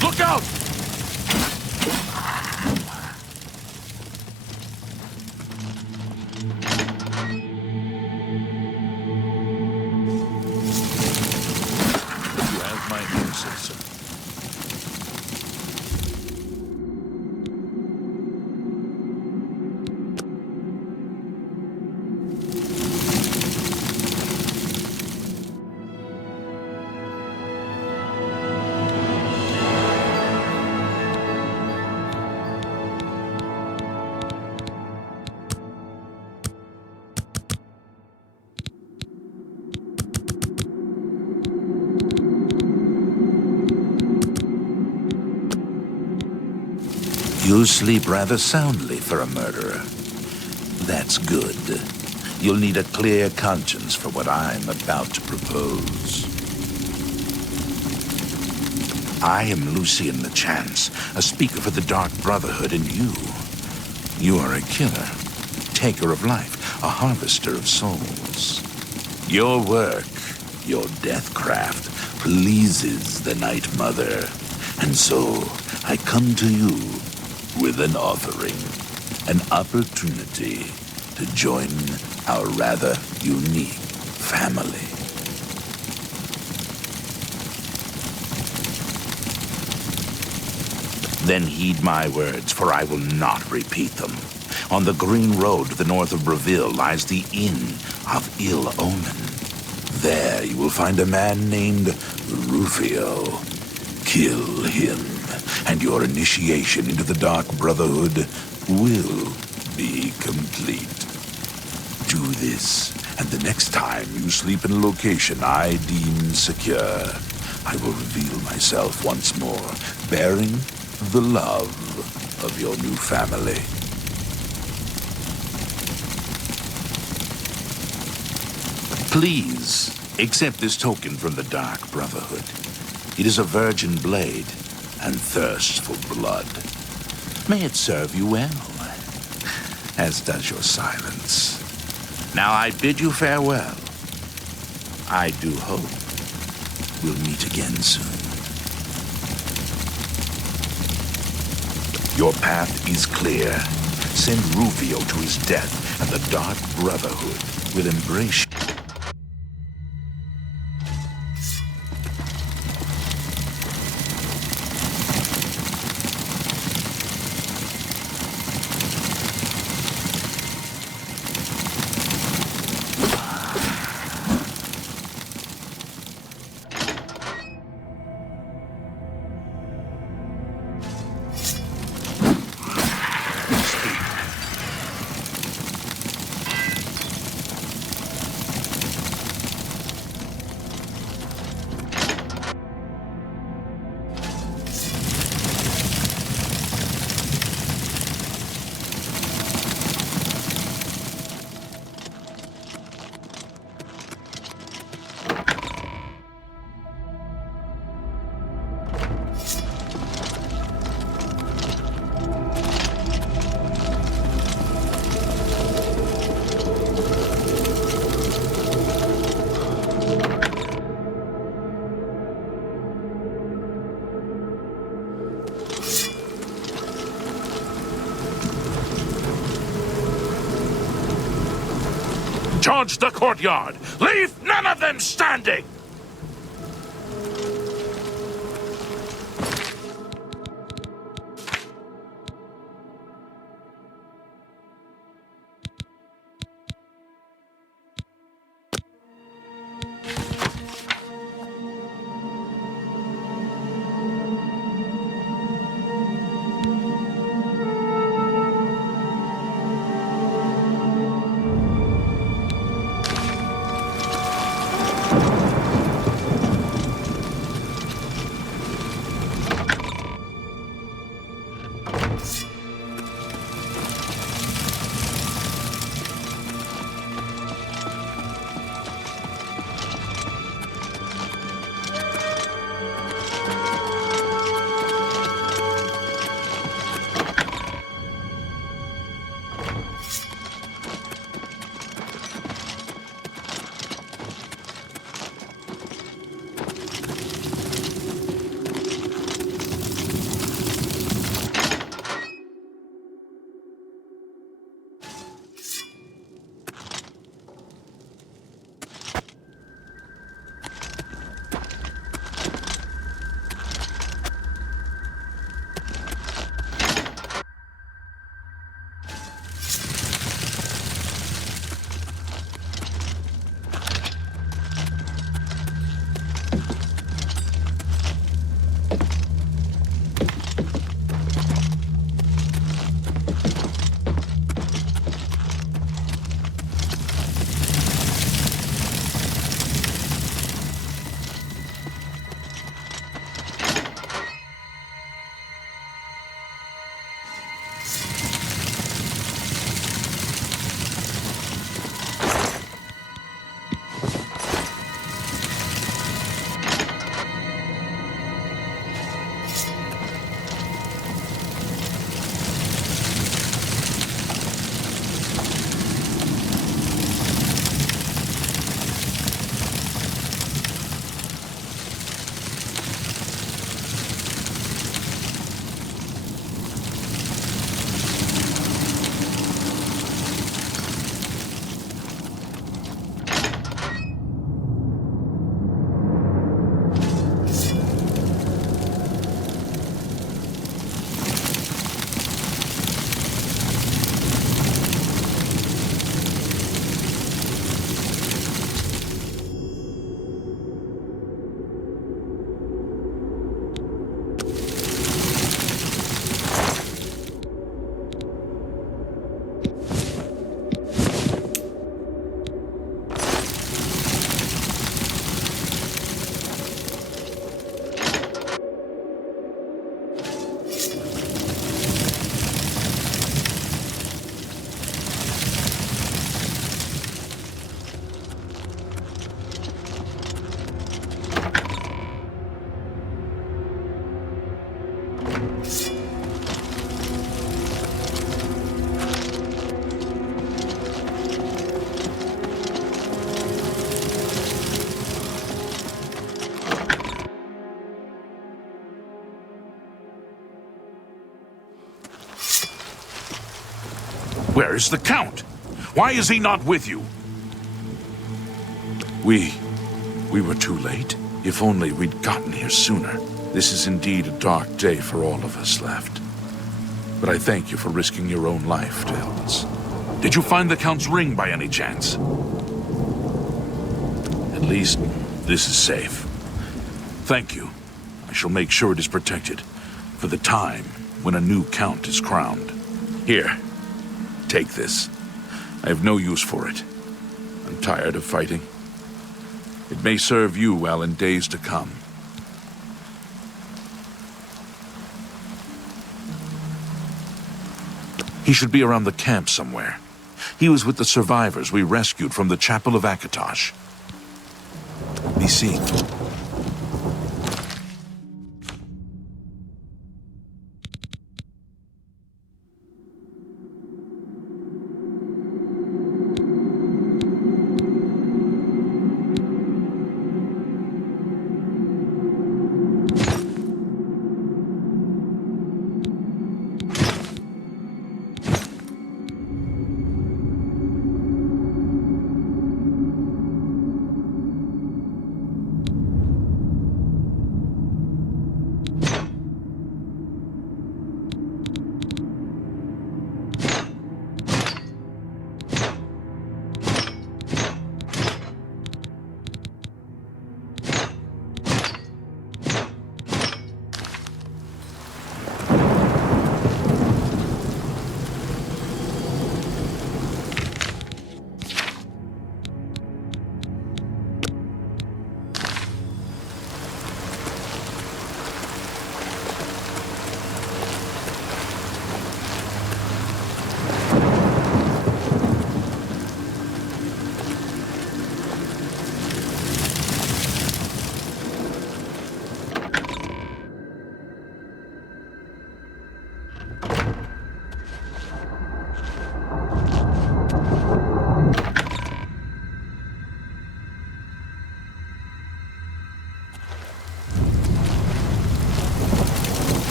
Look out! You have my answer, sir. You sleep rather soundly for a murderer. That's good. You'll need a clear conscience for what I'm about to propose. I am Lucian the Chance, a speaker for the Dark Brotherhood, and you are a killer, taker of life, a harvester of souls. Your work, your deathcraft, pleases the Night Mother, and so I come to you with an offering, an opportunity to join our rather unique family. Then heed my words, for I will not repeat them. On the green road to the north of Breville lies the Inn of Ill Omen. There you will find a man named Rufio. Kill him, and your initiation into the Dark Brotherhood will be complete. Do this, and the next time you sleep in a location I deem secure, I will reveal myself once more, bearing the love of your new family. Please, accept this token from the Dark Brotherhood. It is a virgin blade, and thirsts for blood. May it serve you well, as does your silence. Now I bid you farewell. I do hope we'll meet again soon. Your path is clear. Send Rufio to his death, and the Dark Brotherhood will embrace you. Charge the courtyard! Leave none of them standing! Where is the Count? Why is he not with you? We were too late. If only we'd gotten here sooner. This is indeed a dark day for all of us left. But I thank you for risking your own life to help us. Did you find the Count's ring by any chance? At least, this is safe. Thank you. I shall make sure it is protected for the time when a new Count is crowned. Here, take this. I have no use for it. I'm tired of fighting. It may serve you well in days to come. He should be around the camp somewhere. He was with the survivors we rescued from the Chapel of Akatosh. Be seeing you.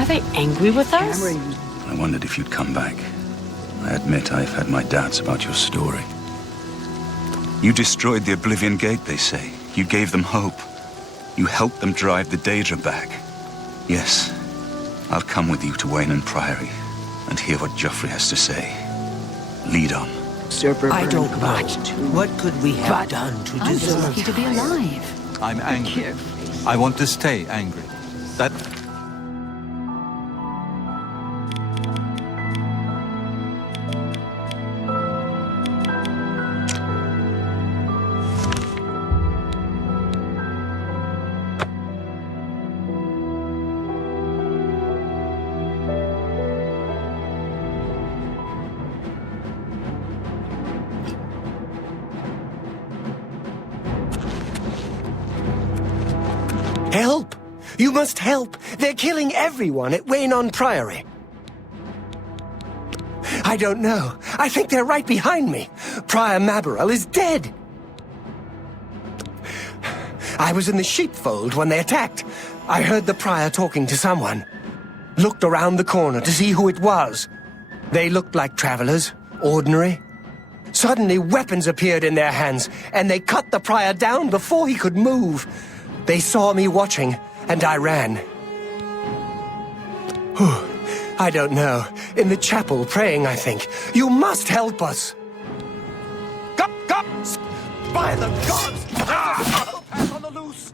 Are they angry with us? I wondered if you'd come back. I admit I've had my doubts about your story. You destroyed the Oblivion Gate, they say. You gave them hope. You helped them drive the Daedra back. Yes, I'll come with you to Wayne Priory and hear what Joffrey has to say. Lead on. I don't know. What could we have done to I'm just deserve lucky to be alive. I'm angry. I want to stay angry. That... Help! You must help. They're killing everyone at Waynon Priory. I don't know. I think they're right behind me. Prior Mabarel is dead. I was in the sheepfold when they attacked. I heard the prior talking to someone. Looked around the corner to see who it was. They looked like travelers, ordinary. Suddenly, weapons appeared in their hands, and they cut the prior down before he could move. They saw me watching, and I ran. Whew. I don't know. In the chapel, praying, I think. You must help us! Go! By the gods! Path on the loose!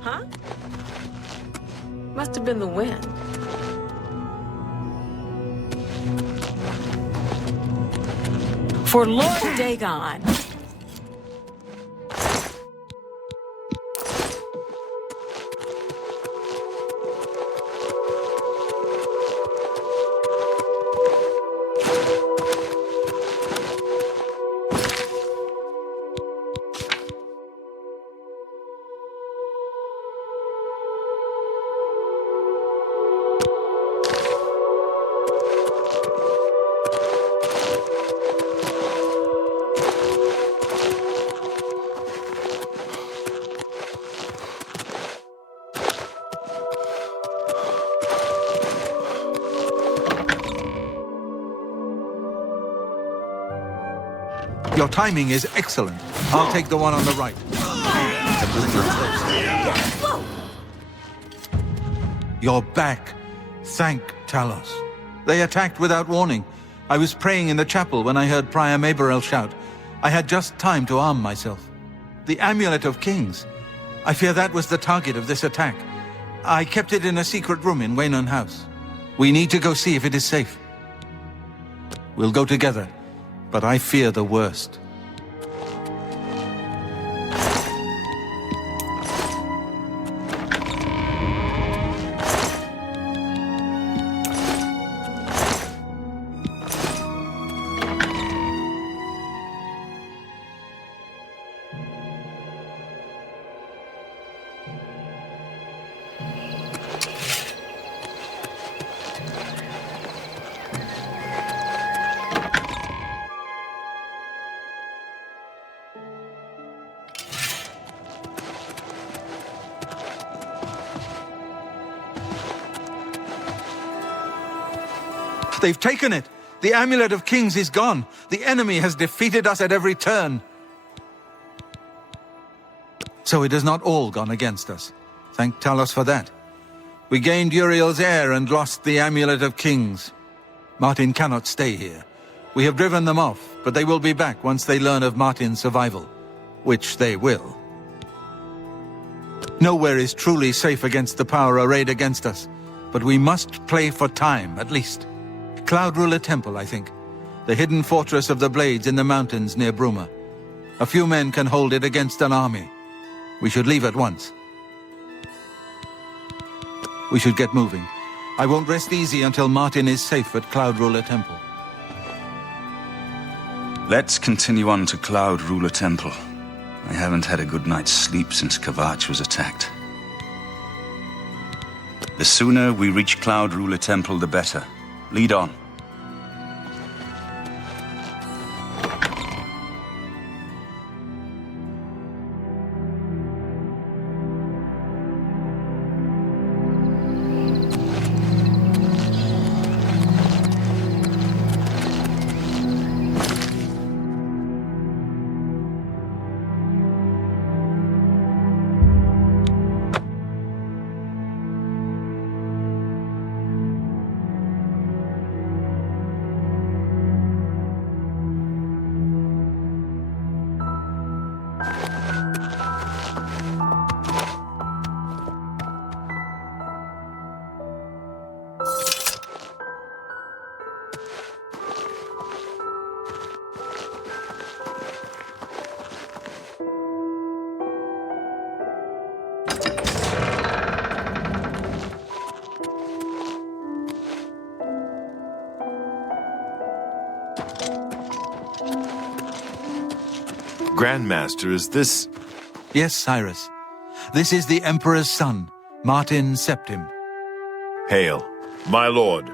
Huh? Must have been the wind. For Lord Dagon. Your timing is excellent. I'll take the one on the right. You're back. Thank Talos. They attacked without warning. I was praying in the chapel when I heard Prior Mabarel shout. I had just time to arm myself. The Amulet of Kings. I fear that was the target of this attack. I kept it in a secret room in Waynon House. We need to go see if it is safe. We'll go together, but I fear the worst. They've taken it! The Amulet of Kings is gone! The enemy has defeated us at every turn! So it has not all gone against us. Thank Talos for that. We gained Uriel's heir and lost the Amulet of Kings. Martin cannot stay here. We have driven them off, but they will be back once they learn of Martin's survival. Which they will. Nowhere is truly safe against the power arrayed against us, but we must play for time, at least. Cloud Ruler Temple, I think. The hidden fortress of the Blades in the mountains near Bruma. A few men can hold it against an army. We should leave at once. We should get moving. I won't rest easy until Martin is safe at Cloud Ruler Temple. Let's continue on to Cloud Ruler Temple. I haven't had a good night's sleep since Kavach was attacked. The sooner we reach Cloud Ruler Temple, the better. Lead on. Grandmaster, is this... Yes, Cyrus. This is the Emperor's son, Martin Septim. Hail. My lord,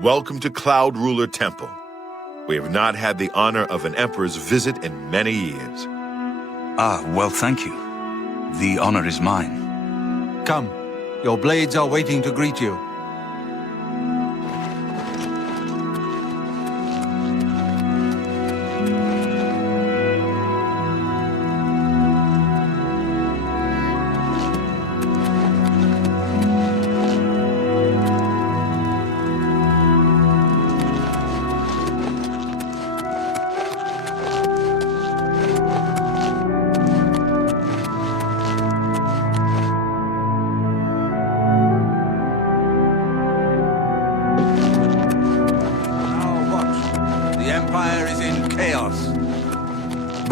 welcome to Cloud Ruler Temple. We have not had the honor of an emperor's visit in many years. Ah, well, thank you. The honor is mine. Come. Your blades are waiting to greet you.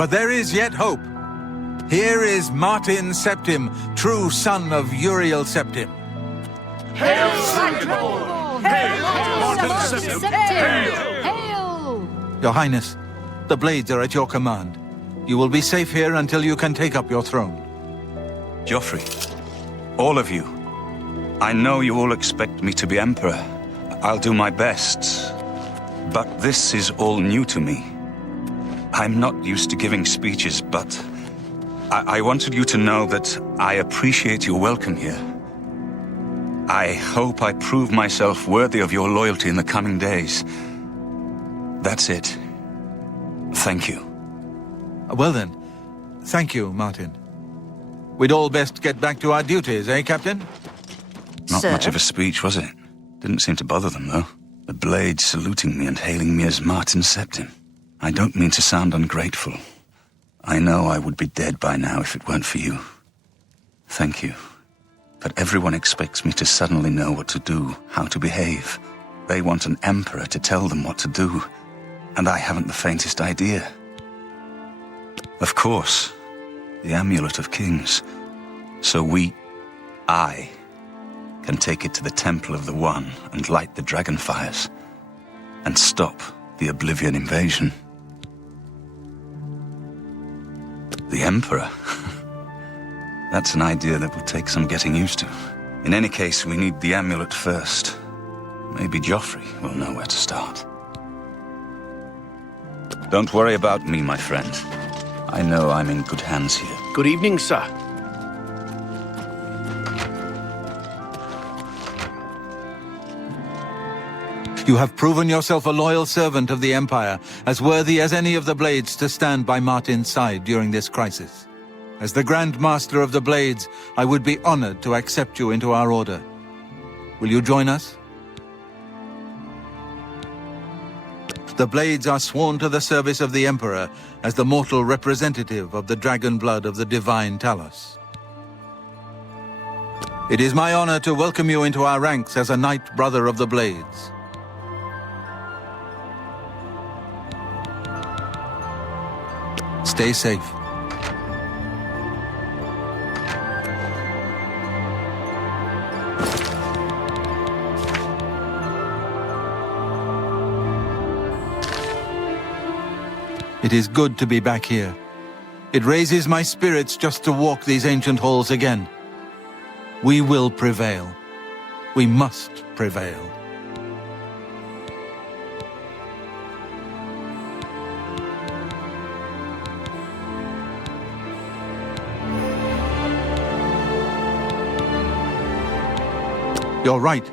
But there is yet hope. Here is Martin Septim, true son of Uriel Septim. Hail, Hail! Hail! Hail! Your Highness, the blades are at your command. You will be safe here until you can take up your throne. Joffrey, all of you, I know you all expect me to be Emperor. I'll do my best. But this is all new to me. I'm not used to giving speeches, but I wanted you to know that I appreciate your welcome here. I hope I prove myself worthy of your loyalty in the coming days. That's it. Thank you. Well then, thank you, Martin. We'd all best get back to our duties, eh, Captain? Not Sir? much of a speech, was it? Didn't seem to bother them, though. The blades saluting me and hailing me as Martin Septim. I don't mean to sound ungrateful. I know I would be dead by now if it weren't for you. Thank you. But everyone expects me to suddenly know what to do, how to behave. They want an emperor to tell them what to do, and I haven't the faintest idea. Of course, the Amulet of Kings. So I, can take it to the Temple of the One and light the dragon fires, and stop the Oblivion invasion. The Emperor? That's an idea that will take some getting used to. In any case, we need the amulet first. Maybe Joffrey will know where to start. Don't worry about me, my friend. I know I'm in good hands here. Good evening, sir. You have proven yourself a loyal servant of the Empire, as worthy as any of the Blades to stand by Martin's side during this crisis. As the Grand Master of the Blades, I would be honored to accept you into our order. Will you join us? The Blades are sworn to the service of the Emperor as the mortal representative of the dragon blood of the divine Talos. It is my honor to welcome you into our ranks as a Knight Brother of the Blades. Stay safe. It is good to be back here. It raises my spirits just to walk these ancient halls again. We will prevail. We must prevail. You're right.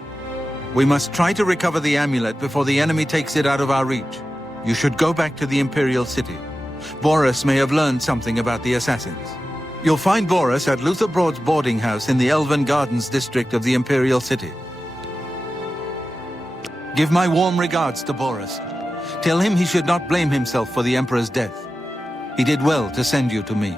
We must try to recover the amulet before the enemy takes it out of our reach. You should go back to the Imperial City. Boris may have learned something about the assassins. You'll find Boris at Luther Broad's boarding house in the Elven Gardens district of the Imperial City. Give my warm regards to Boris. Tell him he should not blame himself for the Emperor's death. He did well to send you to me.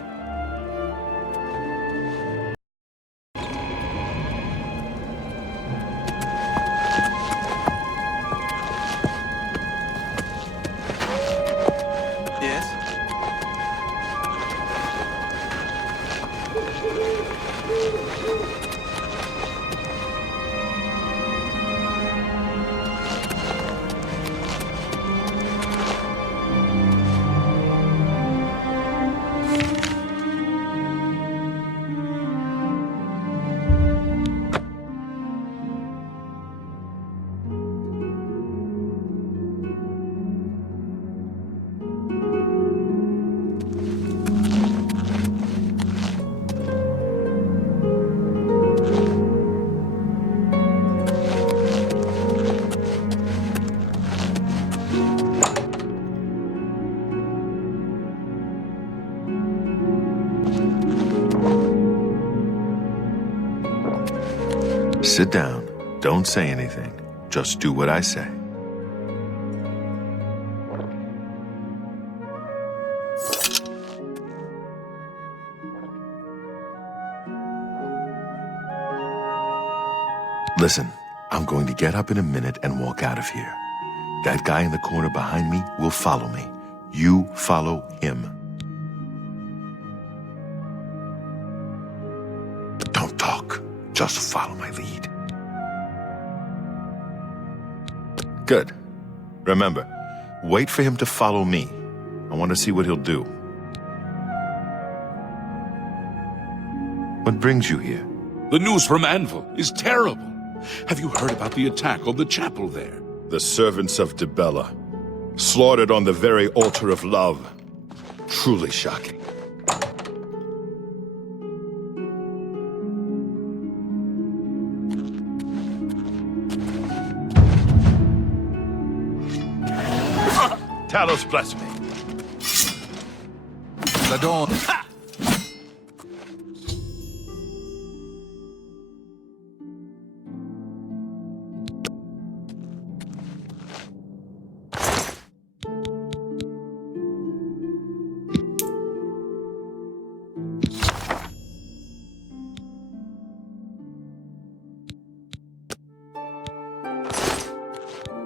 Sit down. Don't say anything. Just do what I say. Listen, I'm going to get up in a minute and walk out of here. That guy in the corner behind me will follow me. You follow him. Don't talk. Just follow my lead. Good. Remember, wait for him to follow me. I want to see what he'll do. What brings you here? The news from Anvil is terrible. Have you heard about the attack on the chapel there? The servants of Dibella, slaughtered on the very altar of love. Truly shocking. Talos bless me. The dawn.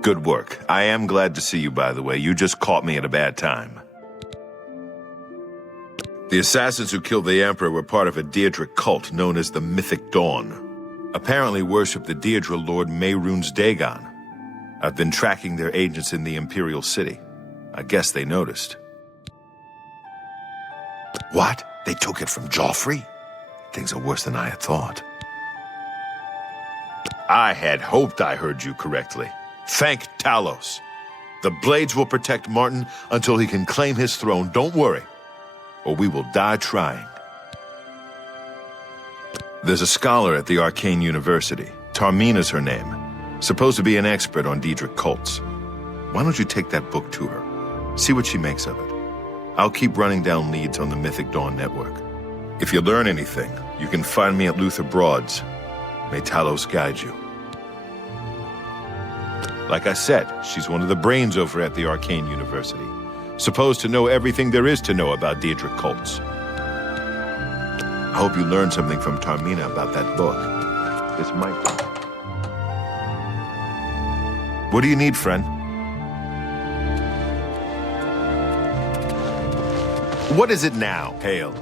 Good work. I am glad to see you, by the way. You just caught me at a bad time. The assassins who killed the Emperor were part of a Deirdre cult known as the Mythic Dawn. Apparently worship the Deirdre Lord Mehrunes Dagon. I've been tracking their agents in the Imperial City. I guess they noticed. What? They took it from Joffrey? Things are worse than I had thought. I had hoped I heard you correctly. Thank Talos. The Blades will protect Martin until he can claim his throne. Don't worry, or we will die trying. There's a scholar at the Arcane University. Tarmina's her name. Supposed to be an expert on Daedric cults. Why don't you take that book to her? See what she makes of it. I'll keep running down leads on the Mythic Dawn network. If you learn anything, you can find me at Luther Broad's. May Talos guide you. Like I said, she's one of the brains over at the Arcane University. Supposed to know everything there is to know about Daedric cults. I hope you learned something from Tarmina about that book. This might be. What do you need, friend? What is it now, Hale?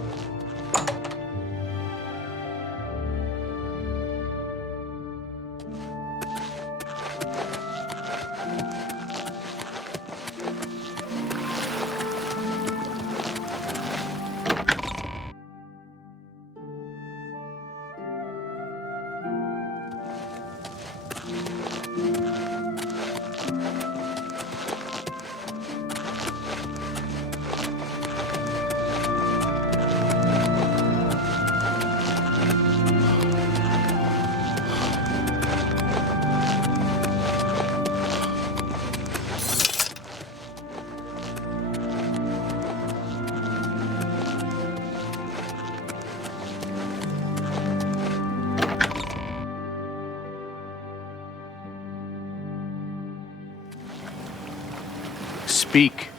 Speak.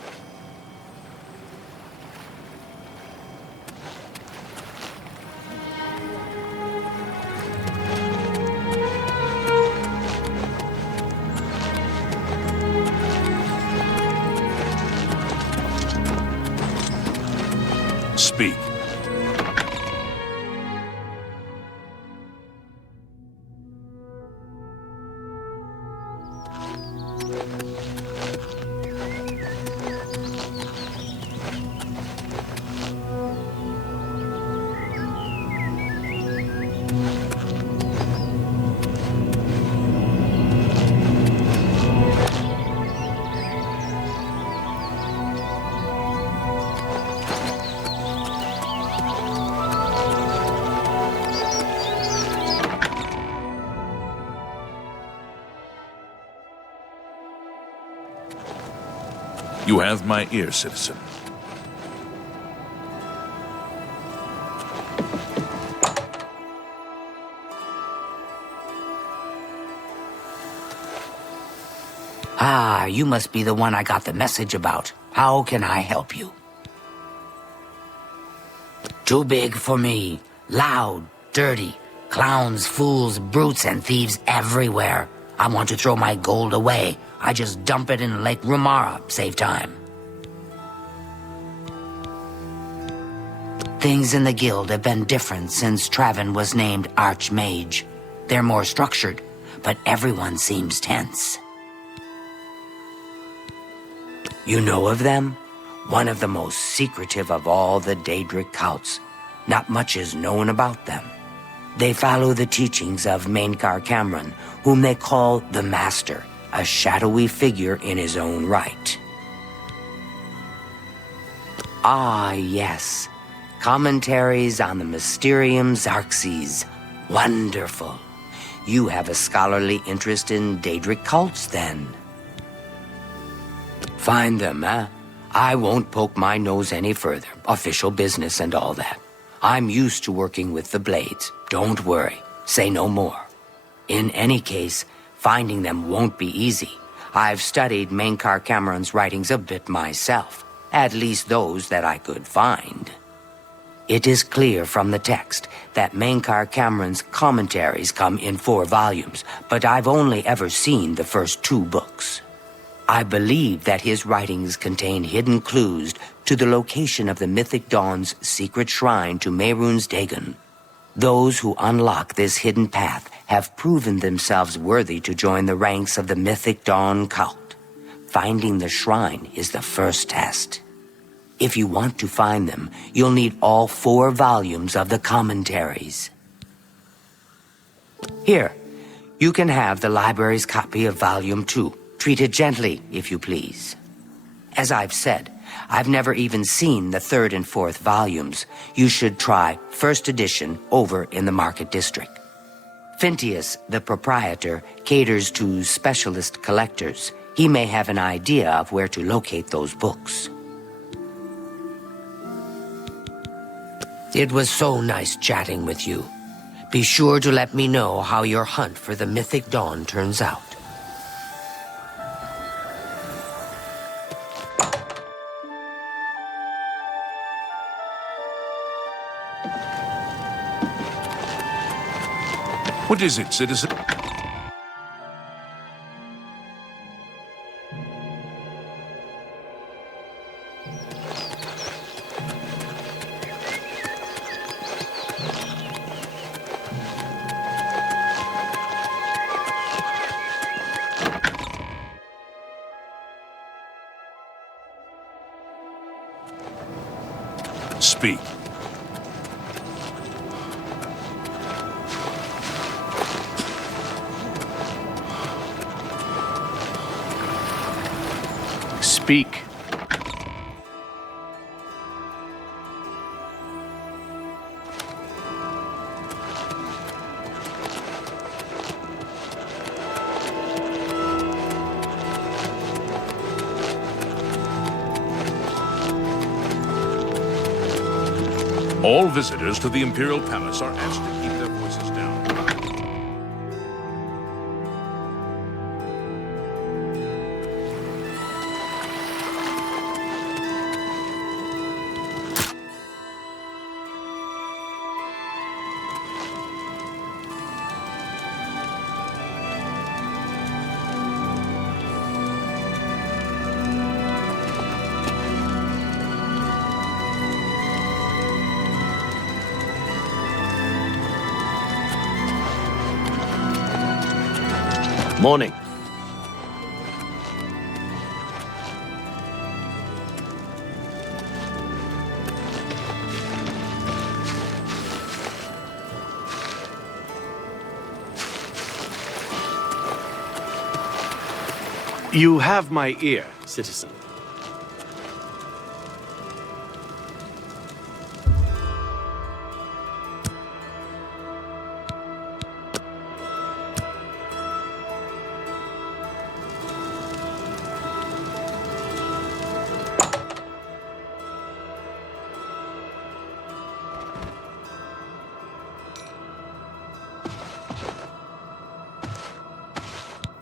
Speak. You have my ear, citizen. Ah, you must be the one I got the message about. How can I help you? Too big for me. Loud, dirty. Clowns, fools, brutes, and thieves everywhere. I want to throw my gold away. I just dump it in Lake Rumara, save time. Things in the guild have been different since Traven was named Archmage. They're more structured, but everyone seems tense. You know of them? One of the most secretive of all the Daedric cults. Not much is known about them. They follow the teachings of Mainkar Cameron, whom they call the Master, a shadowy figure in his own right. Ah, yes. Commentaries on the Mysterium Xarxes. Wonderful. You have a scholarly interest in Daedric cults, then? Find them, eh? I won't poke my nose any further. Official business and all that. I'm used to working with the Blades. Don't worry. Say no more. In any case, finding them won't be easy. I've studied Mainkar Cameron's writings a bit myself. At least those that I could find. It is clear from the text that Mainkar Cameron's commentaries come in 4 volumes, but I've only ever seen the first 2 books. I believe that his writings contain hidden clues to the location of the Mythic Dawn's secret shrine to Mehrunes Dagon. Those who unlock this hidden path have proven themselves worthy to join the ranks of the Mythic Dawn cult. Finding the shrine is the first test. If you want to find them, you'll need all 4 volumes of the commentaries. Here, you can have the library's copy of Volume 2. Treat it gently, if you please. As I've said, I've never even seen the 3rd and 4th volumes. You should try first edition over in the Market District. Phintius, the proprietor, caters to specialist collectors. He may have an idea of where to locate those books. It was so nice chatting with you. Be sure to let me know how your hunt for the Mythic Dawn turns out. What is it, citizen? Speak. Speak. All visitors to the Imperial Palace are asked to keep their voices down. Morning. You have my ear, citizen.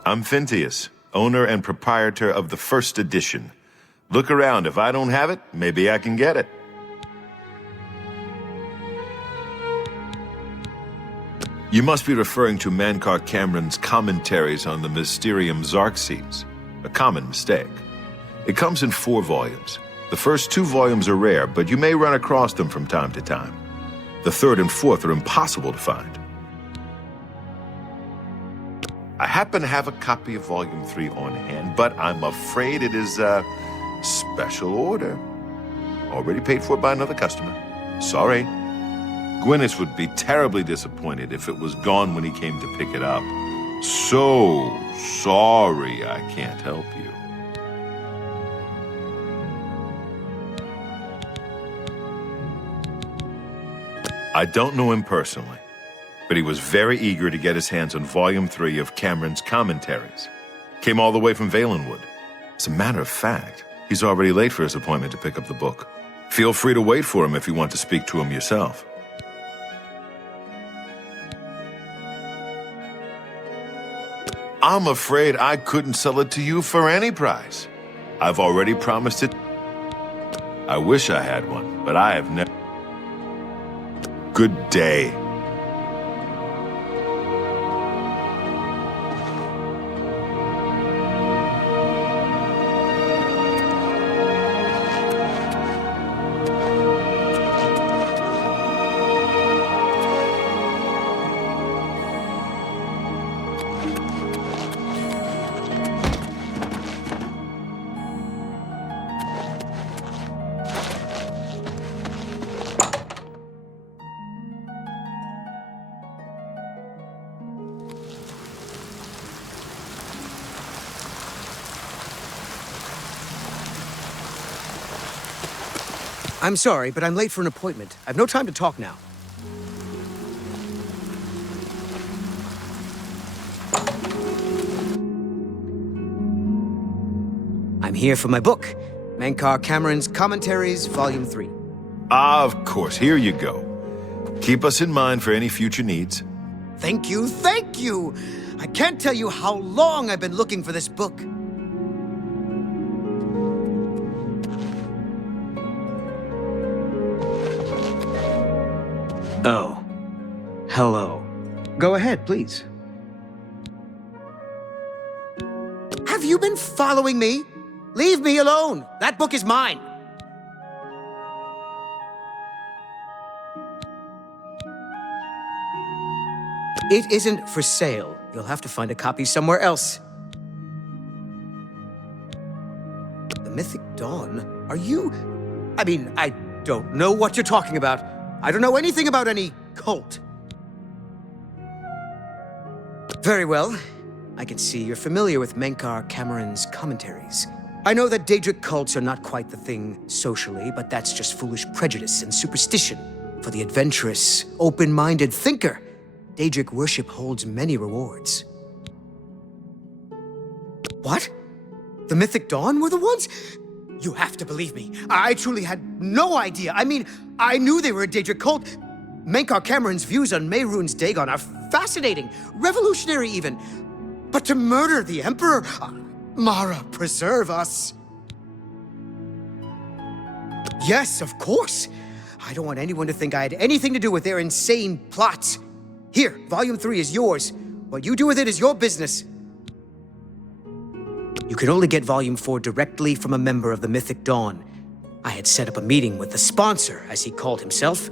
I'm Phintius, owner and proprietor of the first edition. Look around. If I don't have it, maybe I can get it. You must be referring to Mankar Cameron's commentaries on the Mysterium Xarxes. A common mistake. It comes in 4 volumes. The first 2 volumes are rare, but you may run across them from time to time. The 3rd and 4th are impossible to find. I happen to have a copy of Volume 3 on hand, but I'm afraid it is a special order. Already paid for by another customer. Sorry. Gwyneth would be terribly disappointed if it was gone when he came to pick it up. So sorry I can't help you. I don't know him personally, but he was very eager to get his hands on Volume 3 of Cameron's commentaries. Came all the way from Valenwood. As a matter of fact, he's already late for his appointment to pick up the book. Feel free to wait for him if you want to speak to him yourself. I'm afraid I couldn't sell it to you for any price. I've already promised it. I wish I had one, but I have never. Good day. I'm sorry, but I'm late for an appointment. I've no time to talk now. I'm here for my book, Mankar Cameron's Commentaries, Volume 3. Of course, here you go. Keep us in mind for any future needs. Thank you, thank you! I can't tell you how long I've been looking for this book. Oh. Hello. Go ahead, please. Have you been following me? Leave me alone! That book is mine! It isn't for sale. You'll have to find a copy somewhere else. The Mythic Dawn? Are you... I mean, I don't know what you're talking about. I don't know anything about any cult. Very well. I can see you're familiar with Mankar Cameron's commentaries. I know that Daedric cults are not quite the thing socially, but that's just foolish prejudice and superstition. For the adventurous, open-minded thinker, Daedric worship holds many rewards. What? The Mythic Dawn were the ones? You have to believe me. I truly had no idea. I mean, I knew they were a Daedric cult. Mankar Cameron's views on Mehrunes Dagon are fascinating, revolutionary even. But to murder the Emperor? Mara, preserve us. Yes, of course. I don't want anyone to think I had anything to do with their insane plots. Here, Volume 3 is yours. What you do with it is your business. You can only get Volume 4 directly from a member of the Mythic Dawn. I had set up a meeting with the sponsor, as he called himself.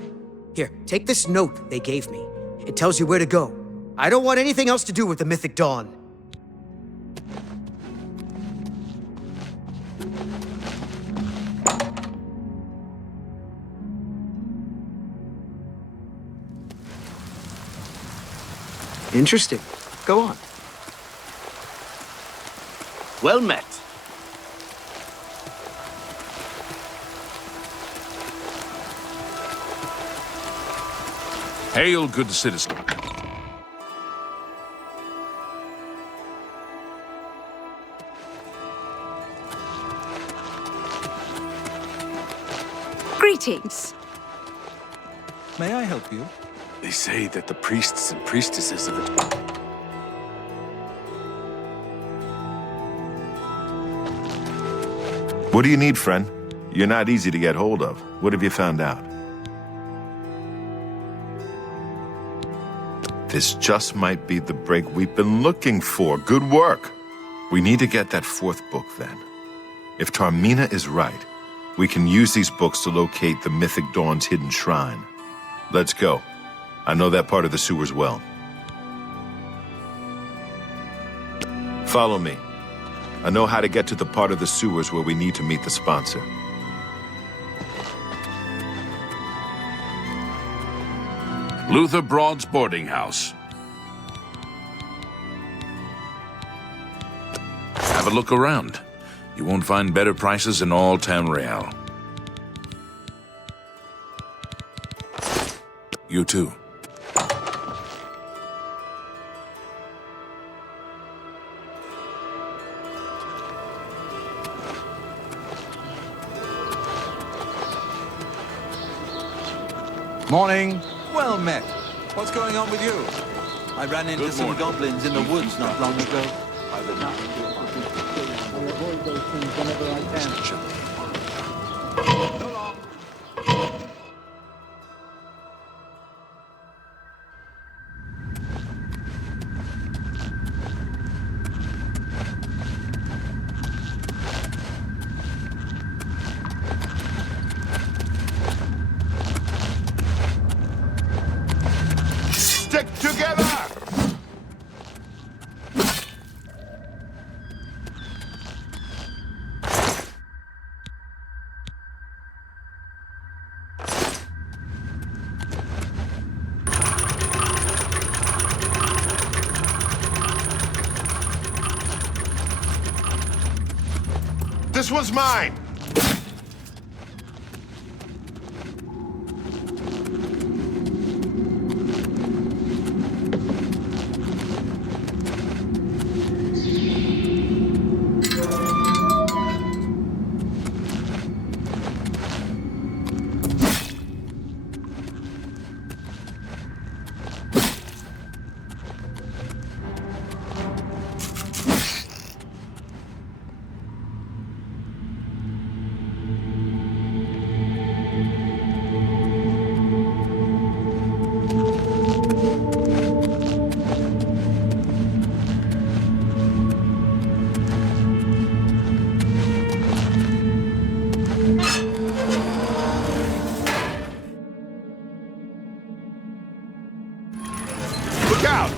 Here, take this note they gave me. It tells you where to go. I don't want anything else to do with the Mythic Dawn. Interesting. Go on. Well met. Hail, good citizen. Greetings. May I help you? They say that the priests and priestesses of the... What do you need, friend? You're not easy to get hold of. What have you found out? This just might be the break we've been looking for. Good work. We need to get that fourth book, then. If Tarmina is right, we can use these books to locate the Mythic Dawn's hidden shrine. Let's go. I know that part of the sewers well. Follow me. I know how to get to the part of the sewers where we need to meet the sponsor. Luther Broad's boarding house. Have a look around. You won't find better prices in all Tamriel. You too. Morning. Well met. What's going on with you? I ran into some goblins in the woods not long ago. I would not avoid those things whenever I can. So long. Stick together! This one's mine! Look out!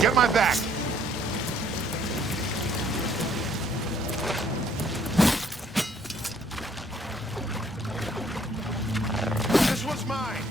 Get my back! This one's mine!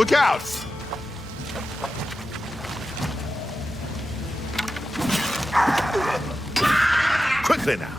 Look out! Quickly now.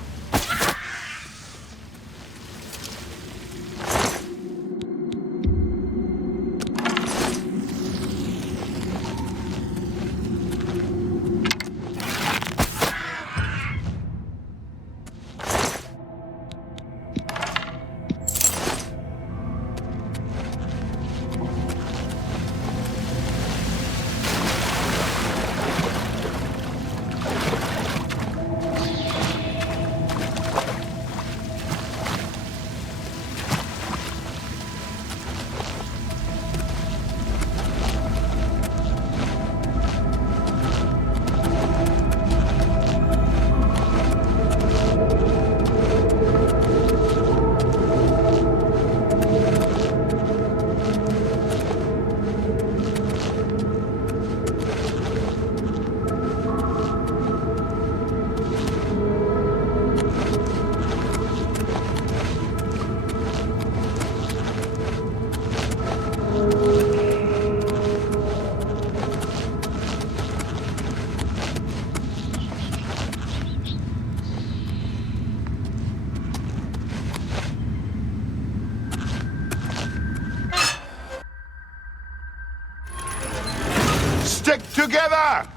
Stick together!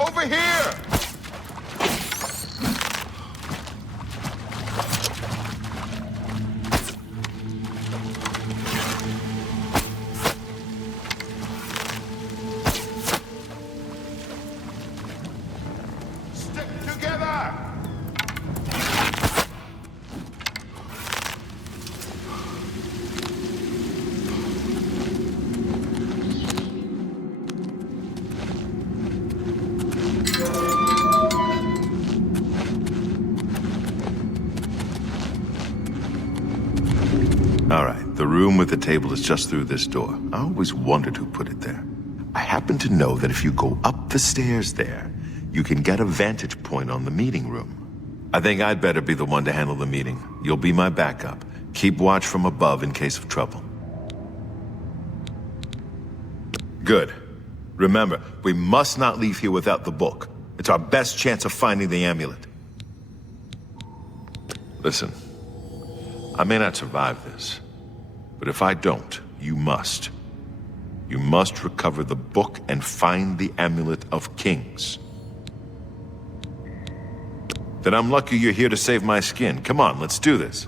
Over here! All right, the room with the table is just through this door. I always wondered who put it there. I happen to know that if you go up the stairs there, you can get a vantage point on the meeting room. I think I'd better be the one to handle the meeting. You'll be my backup. Keep watch from above in case of trouble. Good. Remember, we must not leave here without the book. It's our best chance of finding the amulet. Listen. I may not survive this, but if I don't, you must. You must recover the book and find the Amulet of Kings. Then I'm lucky you're here to save my skin. Come on, let's do this.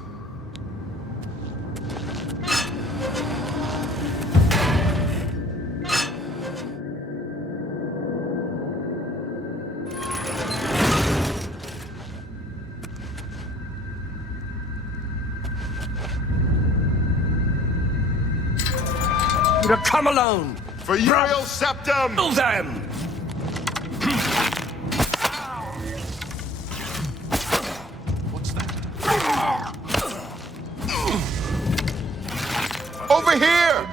Come alone! For Uriel Septum! Kill them! What's that? Over here!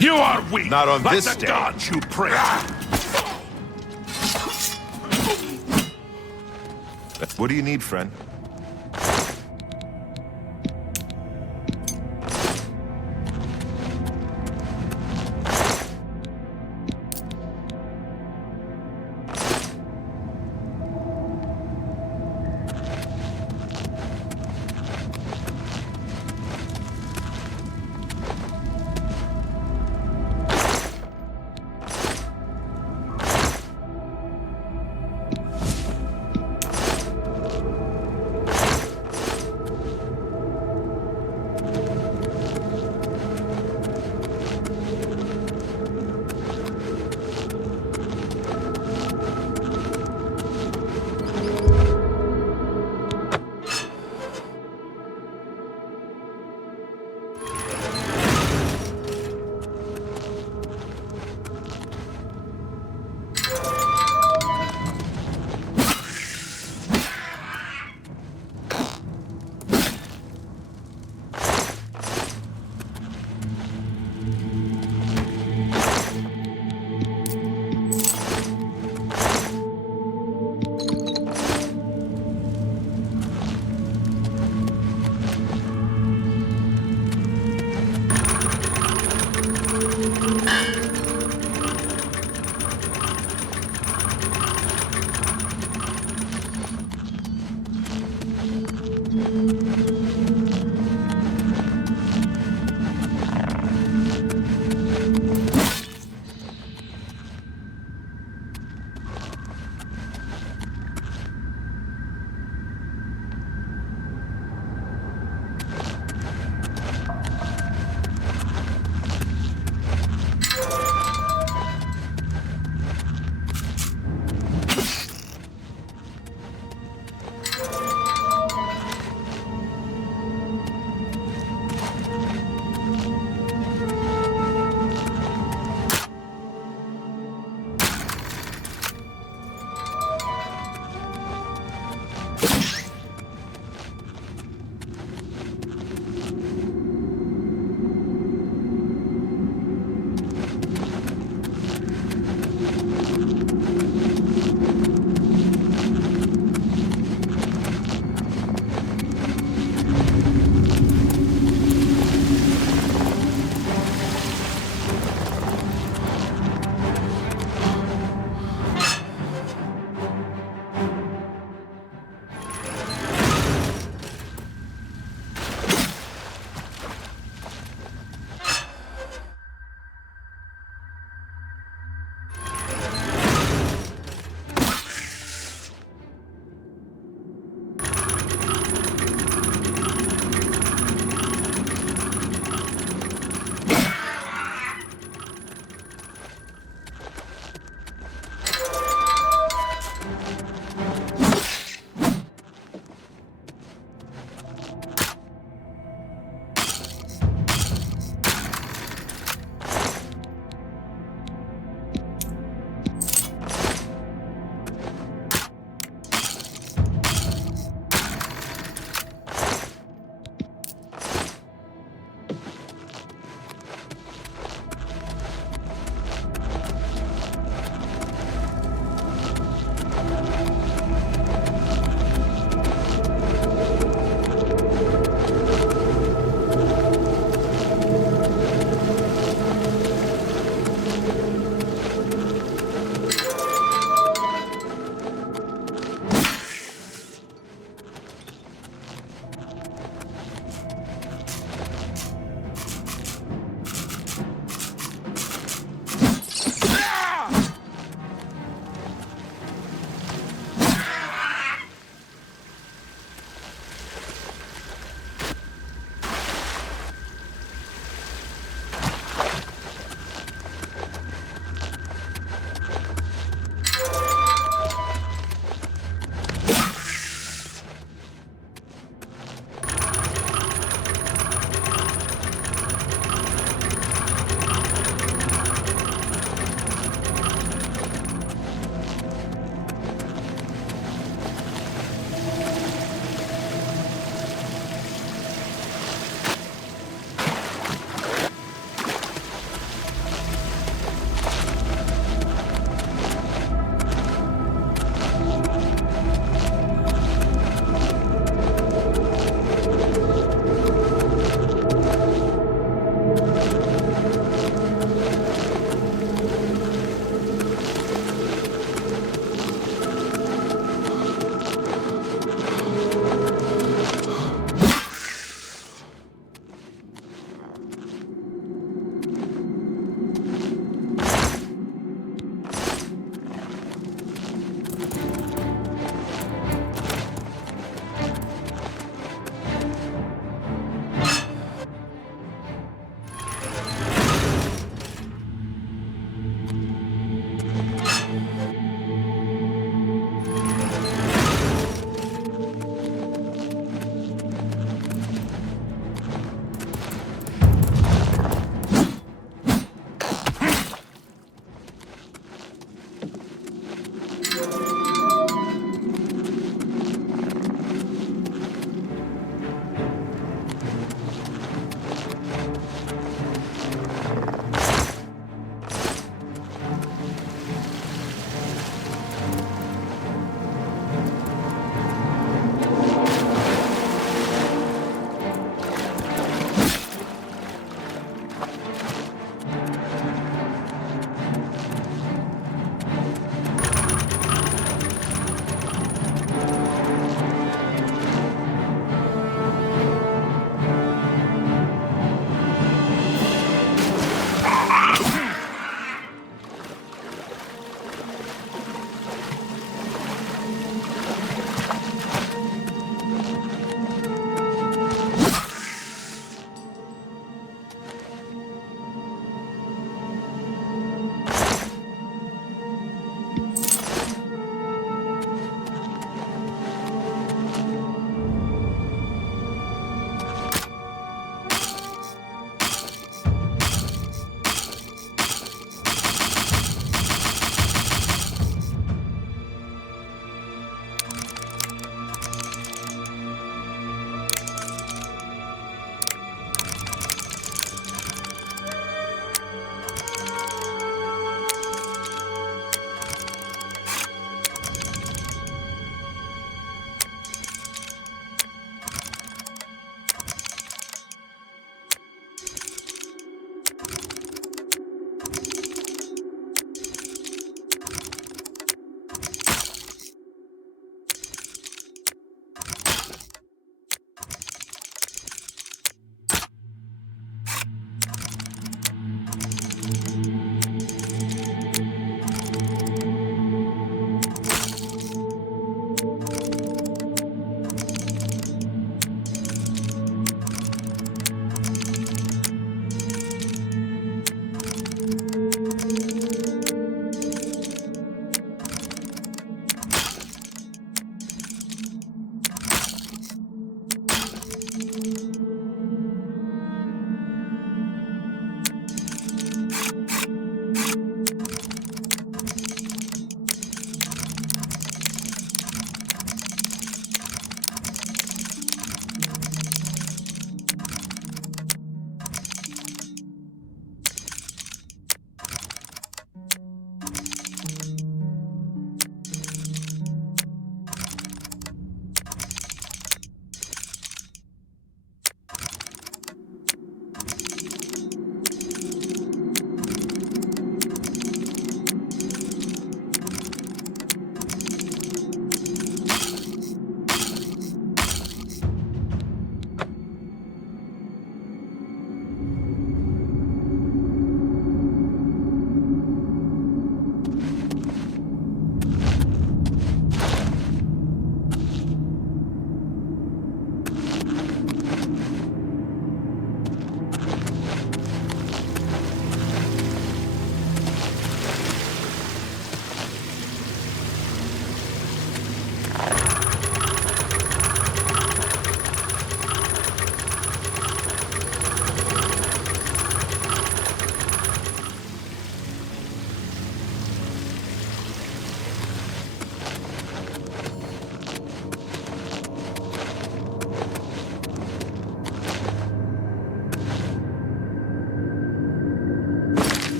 You are weak. Not on like this the stage. gods you pray. What do you need, friend?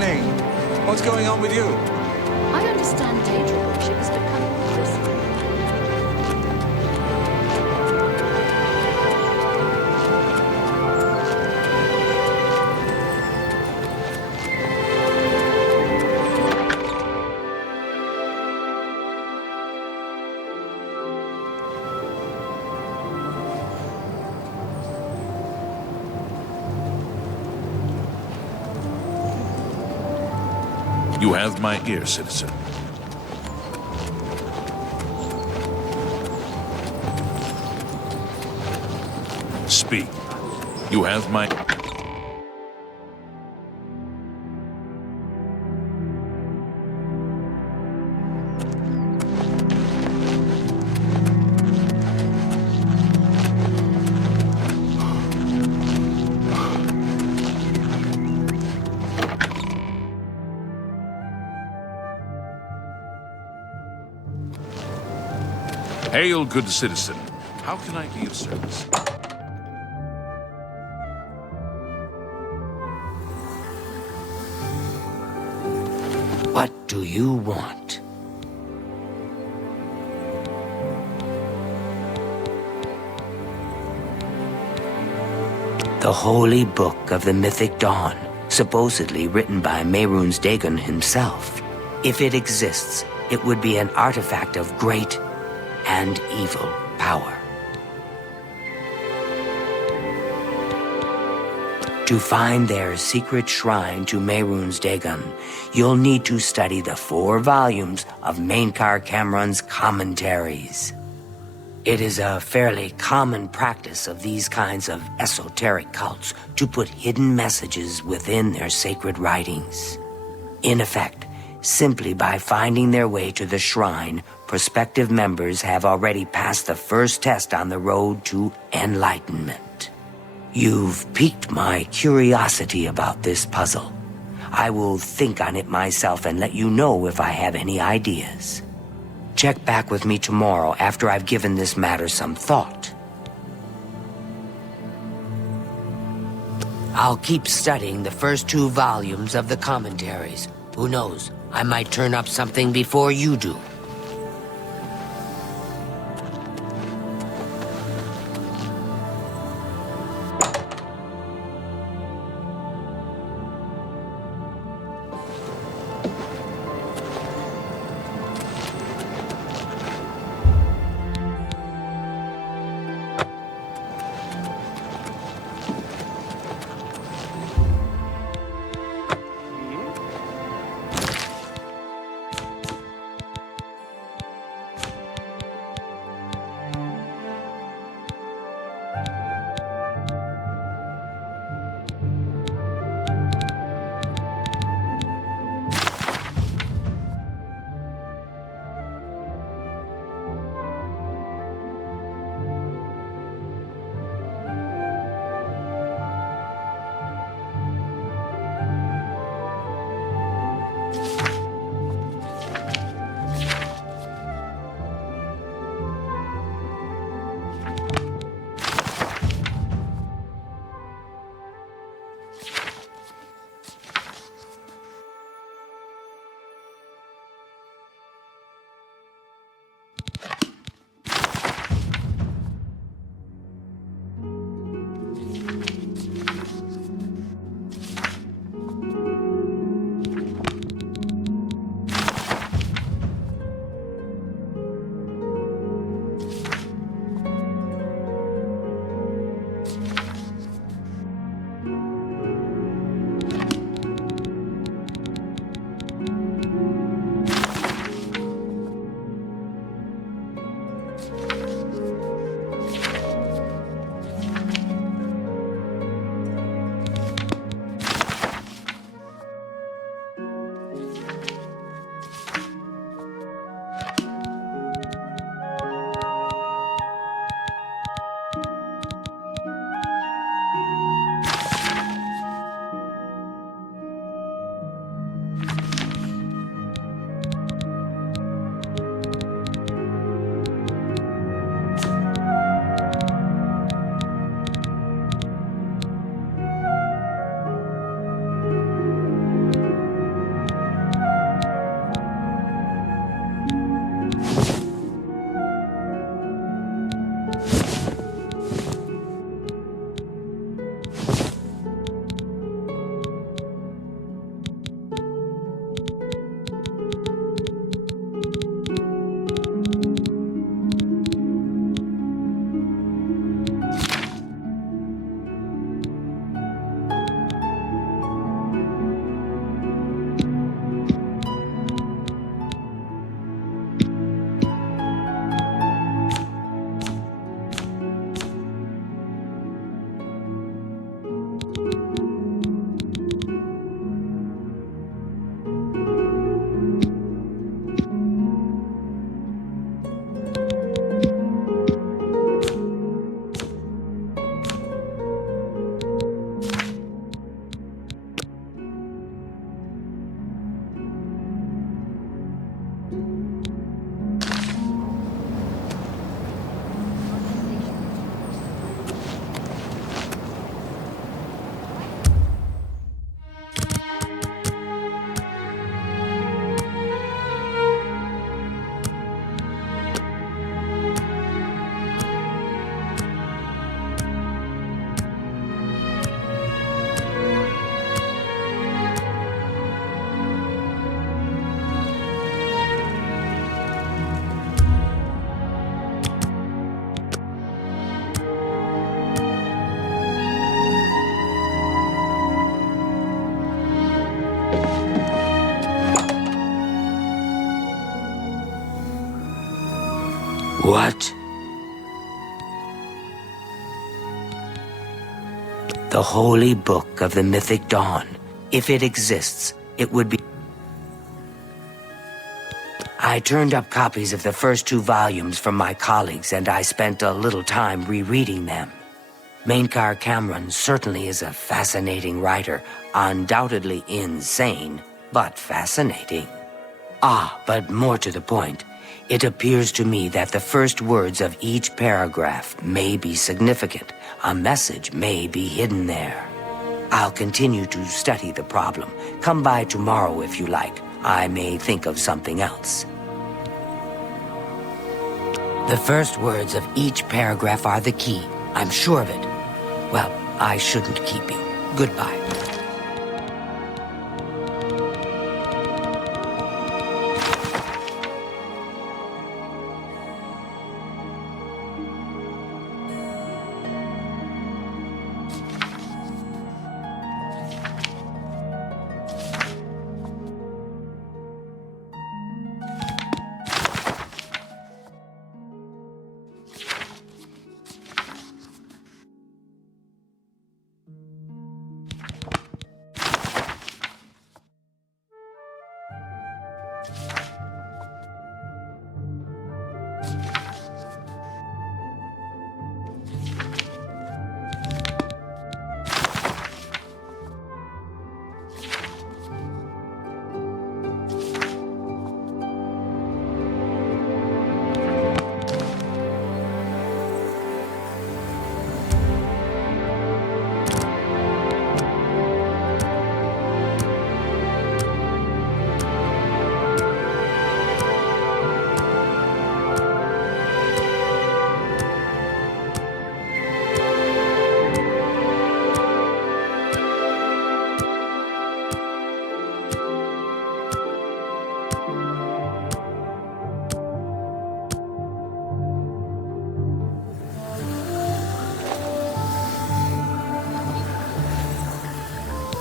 happening? What's going on with you? I understand Daedra worship has become a prison. You have my ear, citizen. Speak. You have my... Hail, good citizen. How can I be of service? What do you want? The Holy Book of the Mythic Dawn, supposedly written by Mehrunes Dagon himself. If it exists, it would be an artifact of great and evil power. To find their secret shrine to Mehrunes Dagon, you'll need to study the 4 volumes of Mainkar Cameron's commentaries. It is a fairly common practice of these kinds of esoteric cults to put hidden messages within their sacred writings. In effect, simply by finding their way to the shrine, prospective members have already passed the first test on the road to enlightenment. You've piqued my curiosity about this puzzle. I will think on it myself and let you know if I have any ideas. Check back with me tomorrow after I've given this matter some thought. I'll keep studying the first 2 volumes of the commentaries. Who knows, I might turn up something before you do. What? The Holy Book of the Mythic Dawn. If it exists, it would be... I turned up copies of the first 2 volumes from my colleagues, and I spent a little time rereading them. Mainkar Cameron certainly is a fascinating writer, undoubtedly insane, but fascinating. But more to the point, it appears to me that the first words of each paragraph may be significant. A message may be hidden there. I'll continue to study the problem. Come by tomorrow if you like. I may think of something else. The first words of each paragraph are the key. I'm sure of it. Well, I shouldn't keep you. Goodbye.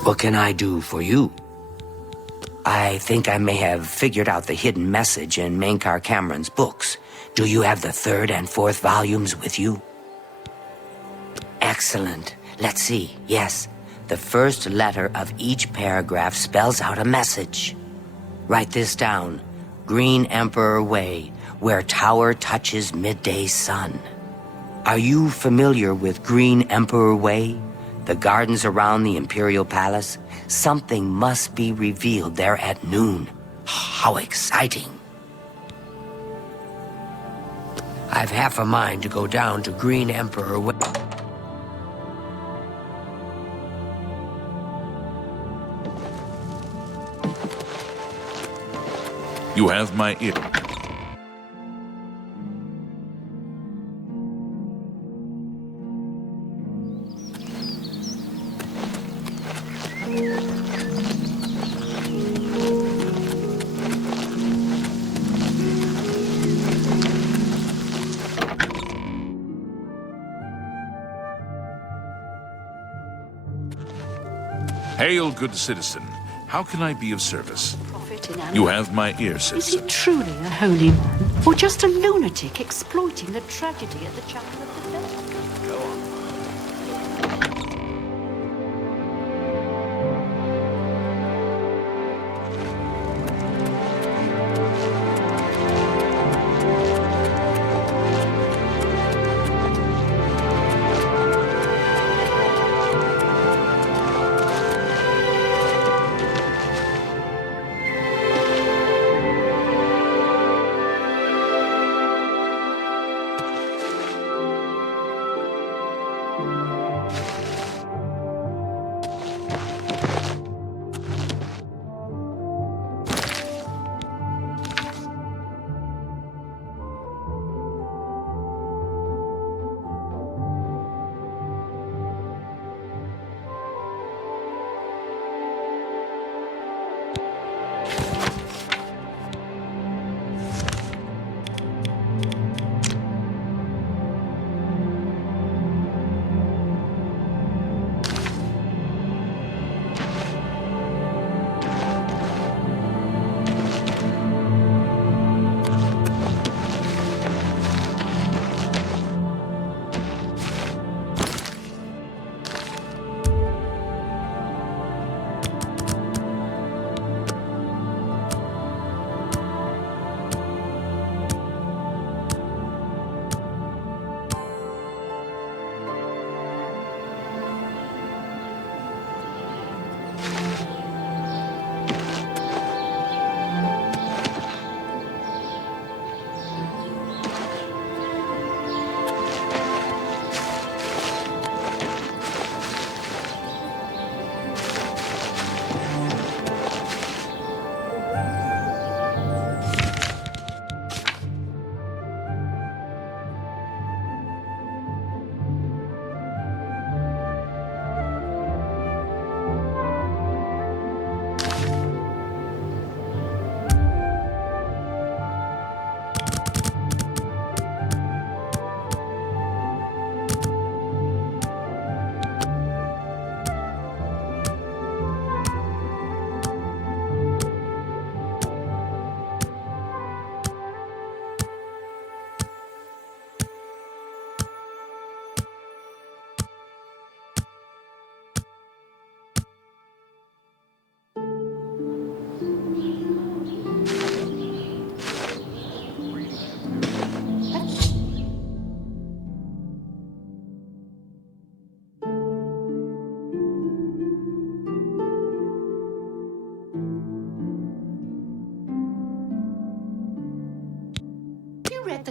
What can I do for you? I think I may have figured out the hidden message in Mainkar Cameron's books. Do you have the 3rd and 4th volumes with you? Excellent. Let's see. Yes, the first letter of each paragraph spells out a message. Write this down. Green Emperor Way, where tower touches midday sun. Are you familiar with Green Emperor Way? The gardens around the Imperial Palace? Something must be revealed there at noon. How exciting. I've half a mind to go down to Green Emperor Way. You have my ear. Hail, good citizen. How can I be of service? You have my ear, citizen. Is he truly a holy man, or just a lunatic exploiting the tragedy at the chapel of the dead? Go on.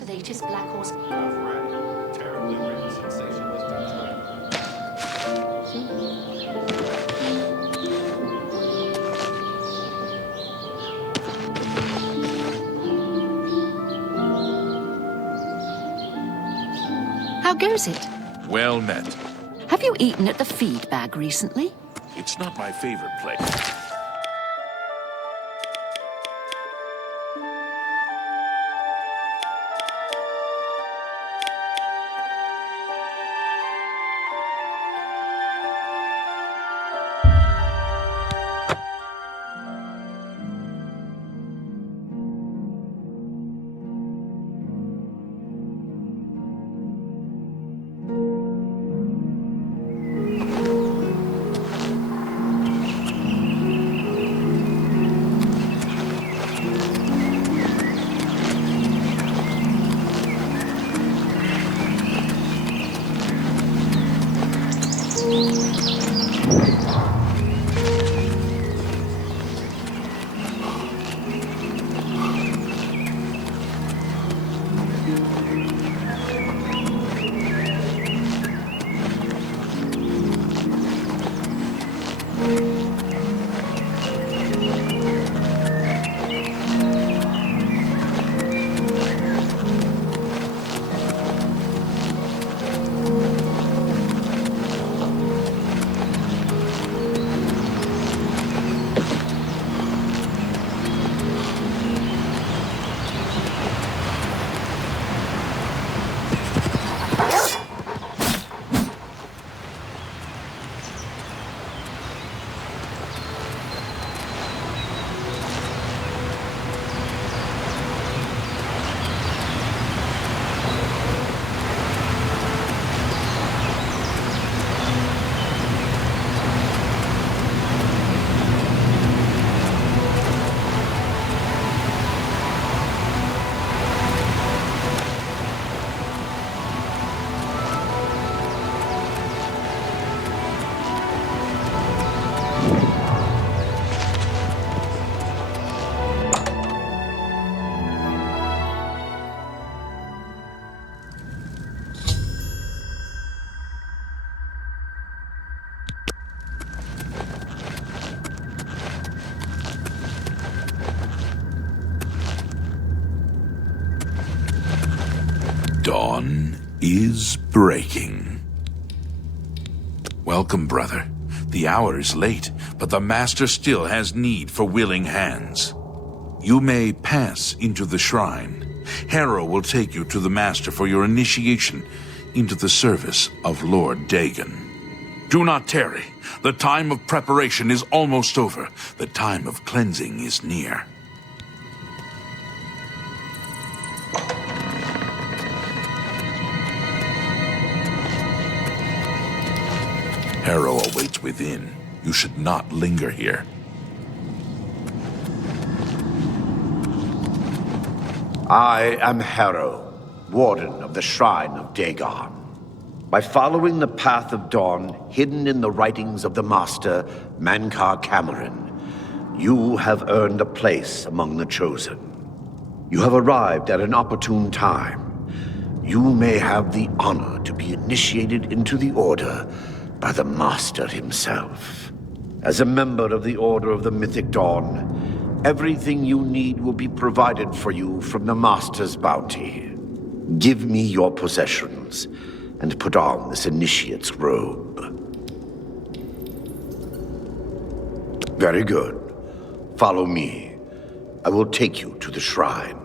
the latest Black Horse? Terribly written, sensationalistic trailer. How goes it? Well met. Have you eaten at the feed bag recently? It's not my favorite place. Dawn is breaking. Welcome, brother. The hour is late, but the Master still has need for willing hands. You may pass into the shrine. Harrow will take you to the Master for your initiation into the service of Lord Dagon. Do not tarry. The time of preparation is almost over. The time of cleansing is near. Harrow awaits within. You should not linger here. I am Harrow, Warden of the Shrine of Dagon. By following the path of dawn hidden in the writings of the Master, Mankar Cameron, you have earned a place among the Chosen. You have arrived at an opportune time. You may have the honor to be initiated into the Order by the Master himself. As a member of the Order of the Mythic Dawn, everything you need will be provided for you from the Master's bounty. Give me your possessions, and put on this initiate's robe. Very good. Follow me. I will take you to the shrine.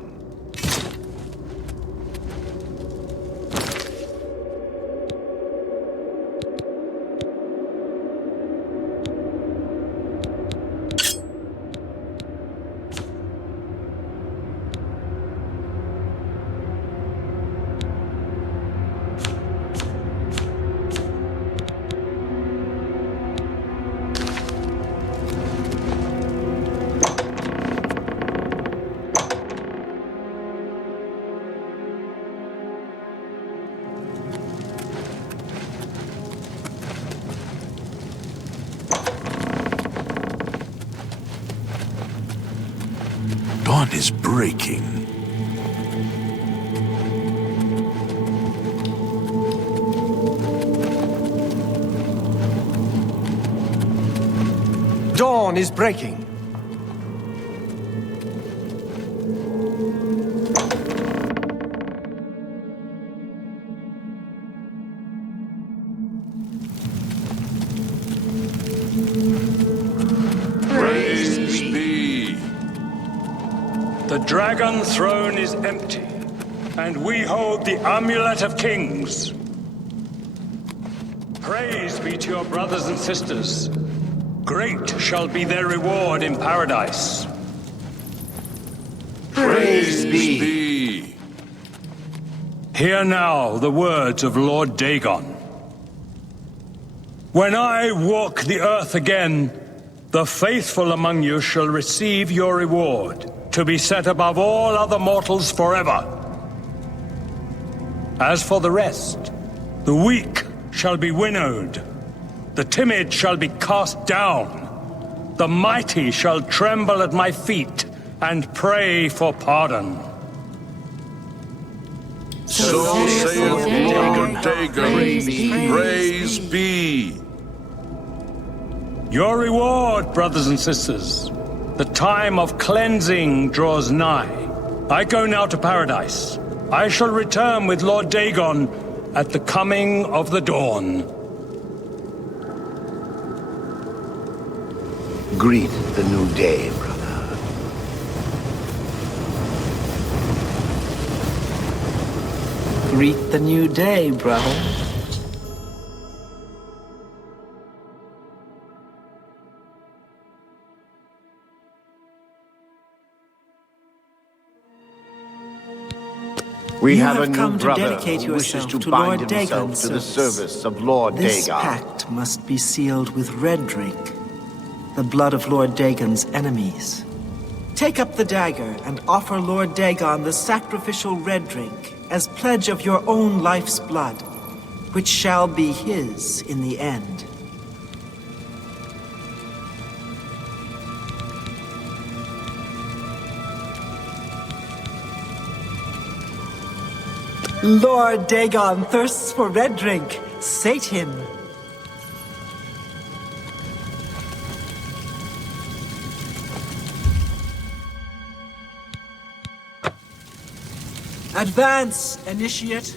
Dawn is breaking. dawn is breaking. Praise be. The Dragon Throne is empty, and we hold the Amulet of Kings. Praise be to your brothers and sisters. Great shall be their reward in paradise. Praise be. Hear now the words of Lord Dagon. When I walk the earth again, the faithful among you shall receive your reward, to be set above all other mortals forever. As for the rest, the weak shall be winnowed, the timid shall be cast down, the mighty shall tremble at my feet and pray for pardon. So saith Lord Dagon, praise be. Your reward, brothers and sisters. The time of cleansing draws nigh. I go now to paradise. I shall return with Lord Dagon at the coming of the dawn. Greet the new day, brother. Greet the new day, brother. We You have a have new come to brother dedicate who wishes yourself to to bind Lord himself Dagon's to the service. service of Lord This Dagon. pact must be sealed with red drink, the blood of Lord Dagon's enemies. Take up the dagger and offer Lord Dagon the sacrificial red drink as pledge of your own life's blood, which shall be his in the end. Lord Dagon thirsts for red drink. Sate him. Advance, initiate.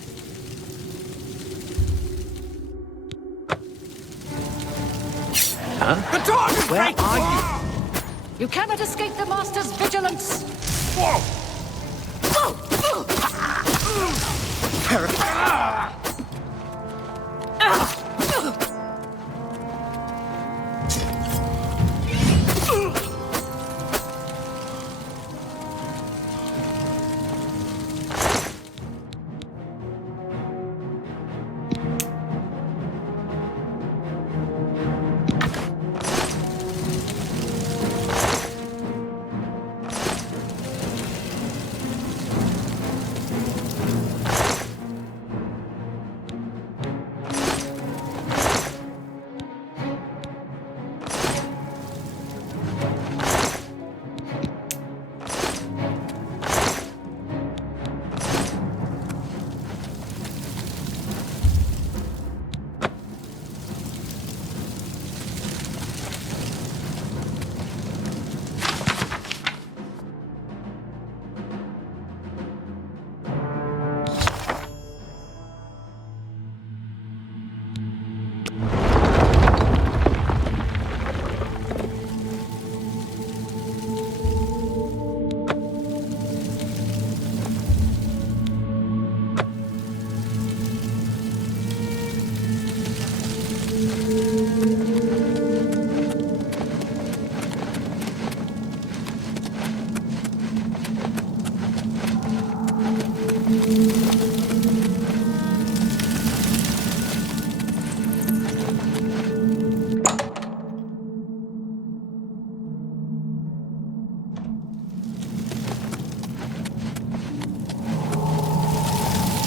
The dawn is breaking! Where are you? You cannot escape the Master's vigilance! Whoa!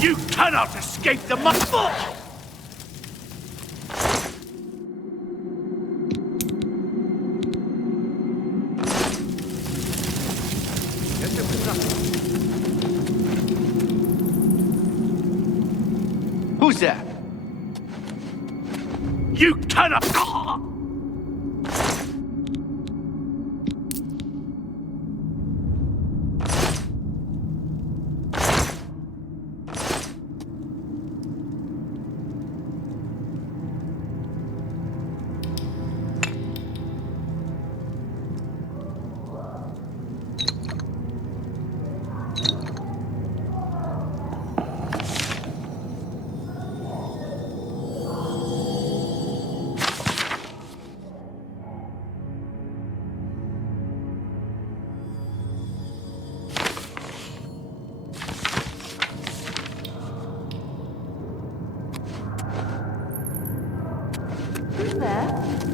You cannot escape the muscle! Who's that? You cannot...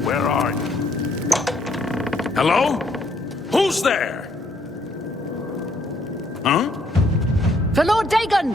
Where are you? Hello? Who's there? Huh? For Lord Dagon!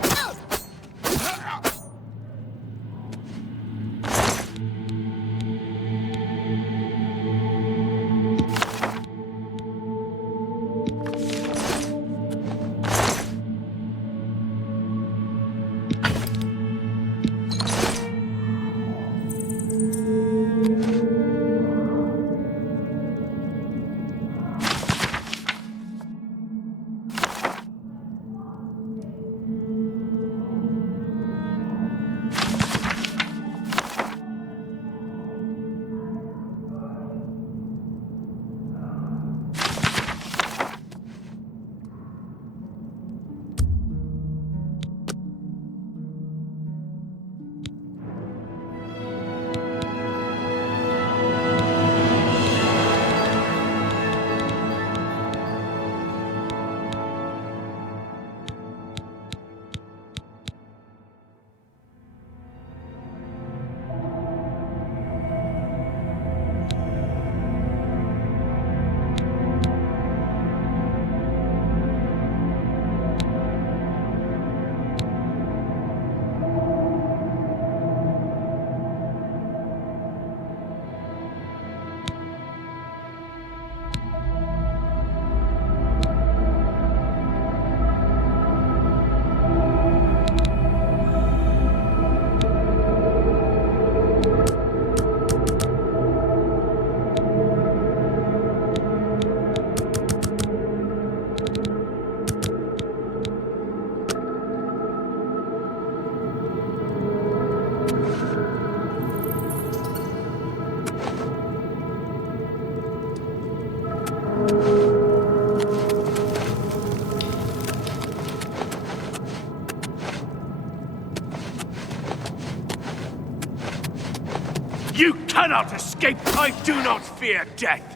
You cannot escape! I do not fear death!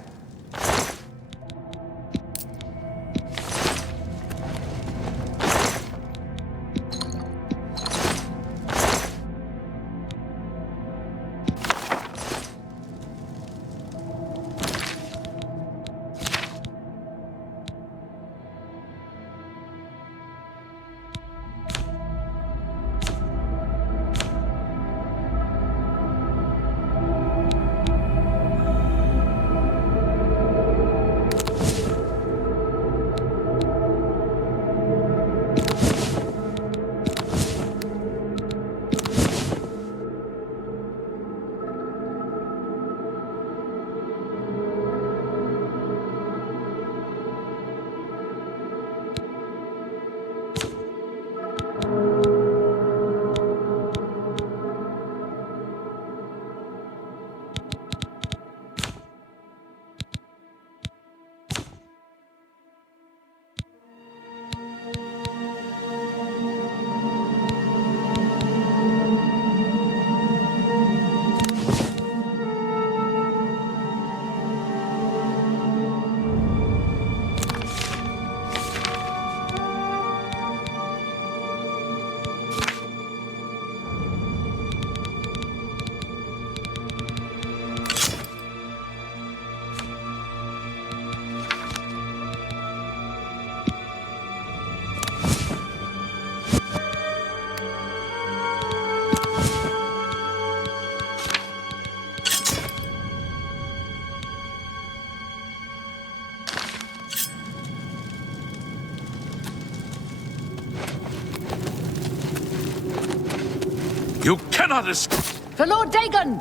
You cannot escape! For Lord Dagon!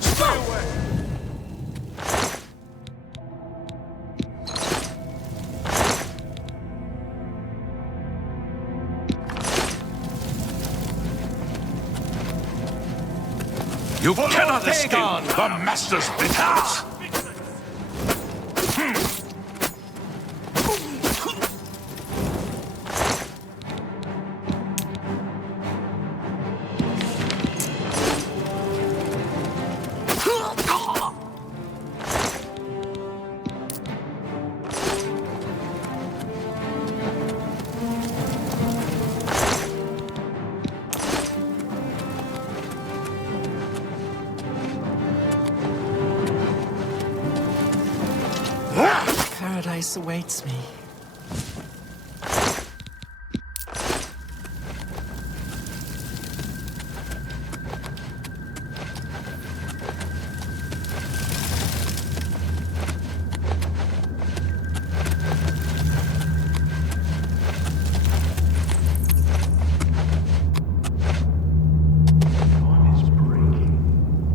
Stay away! You cannot escape the Master's vengeance! paradise awaits me.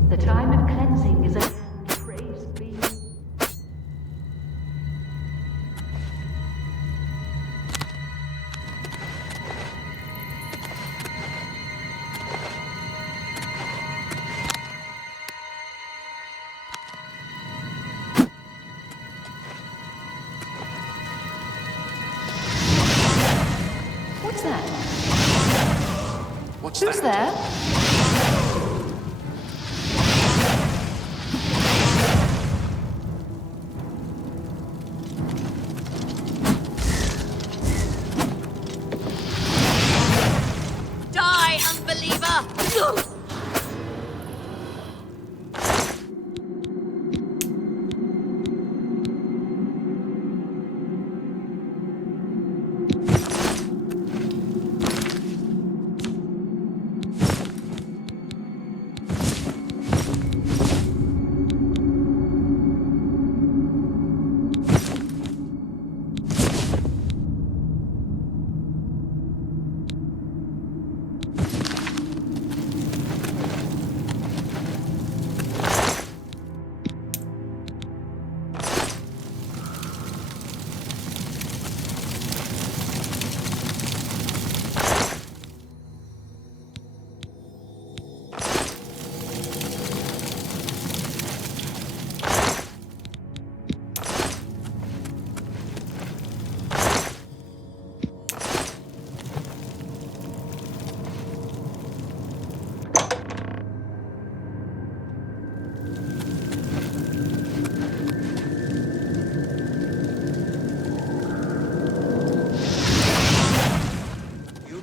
The time of cleansing is at hand. Praise be. What's that? Who's there? Die, unbeliever!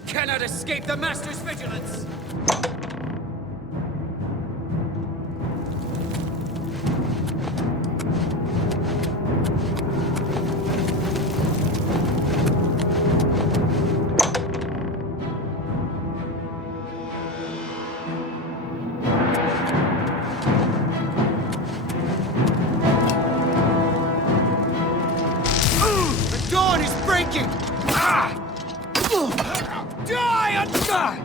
Cannot escape the Master's vigilance! The dawn is breaking! Ah! Die and die!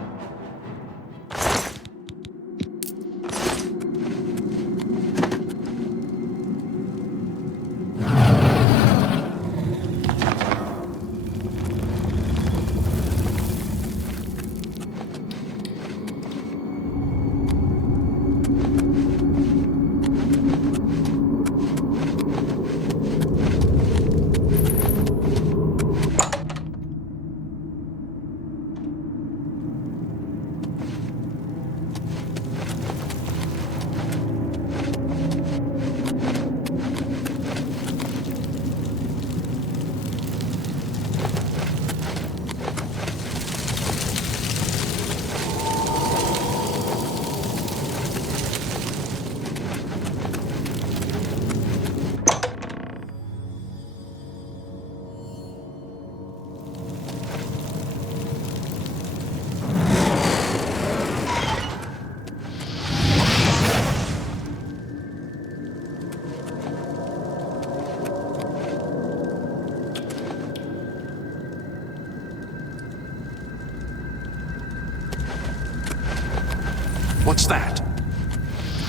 What's that?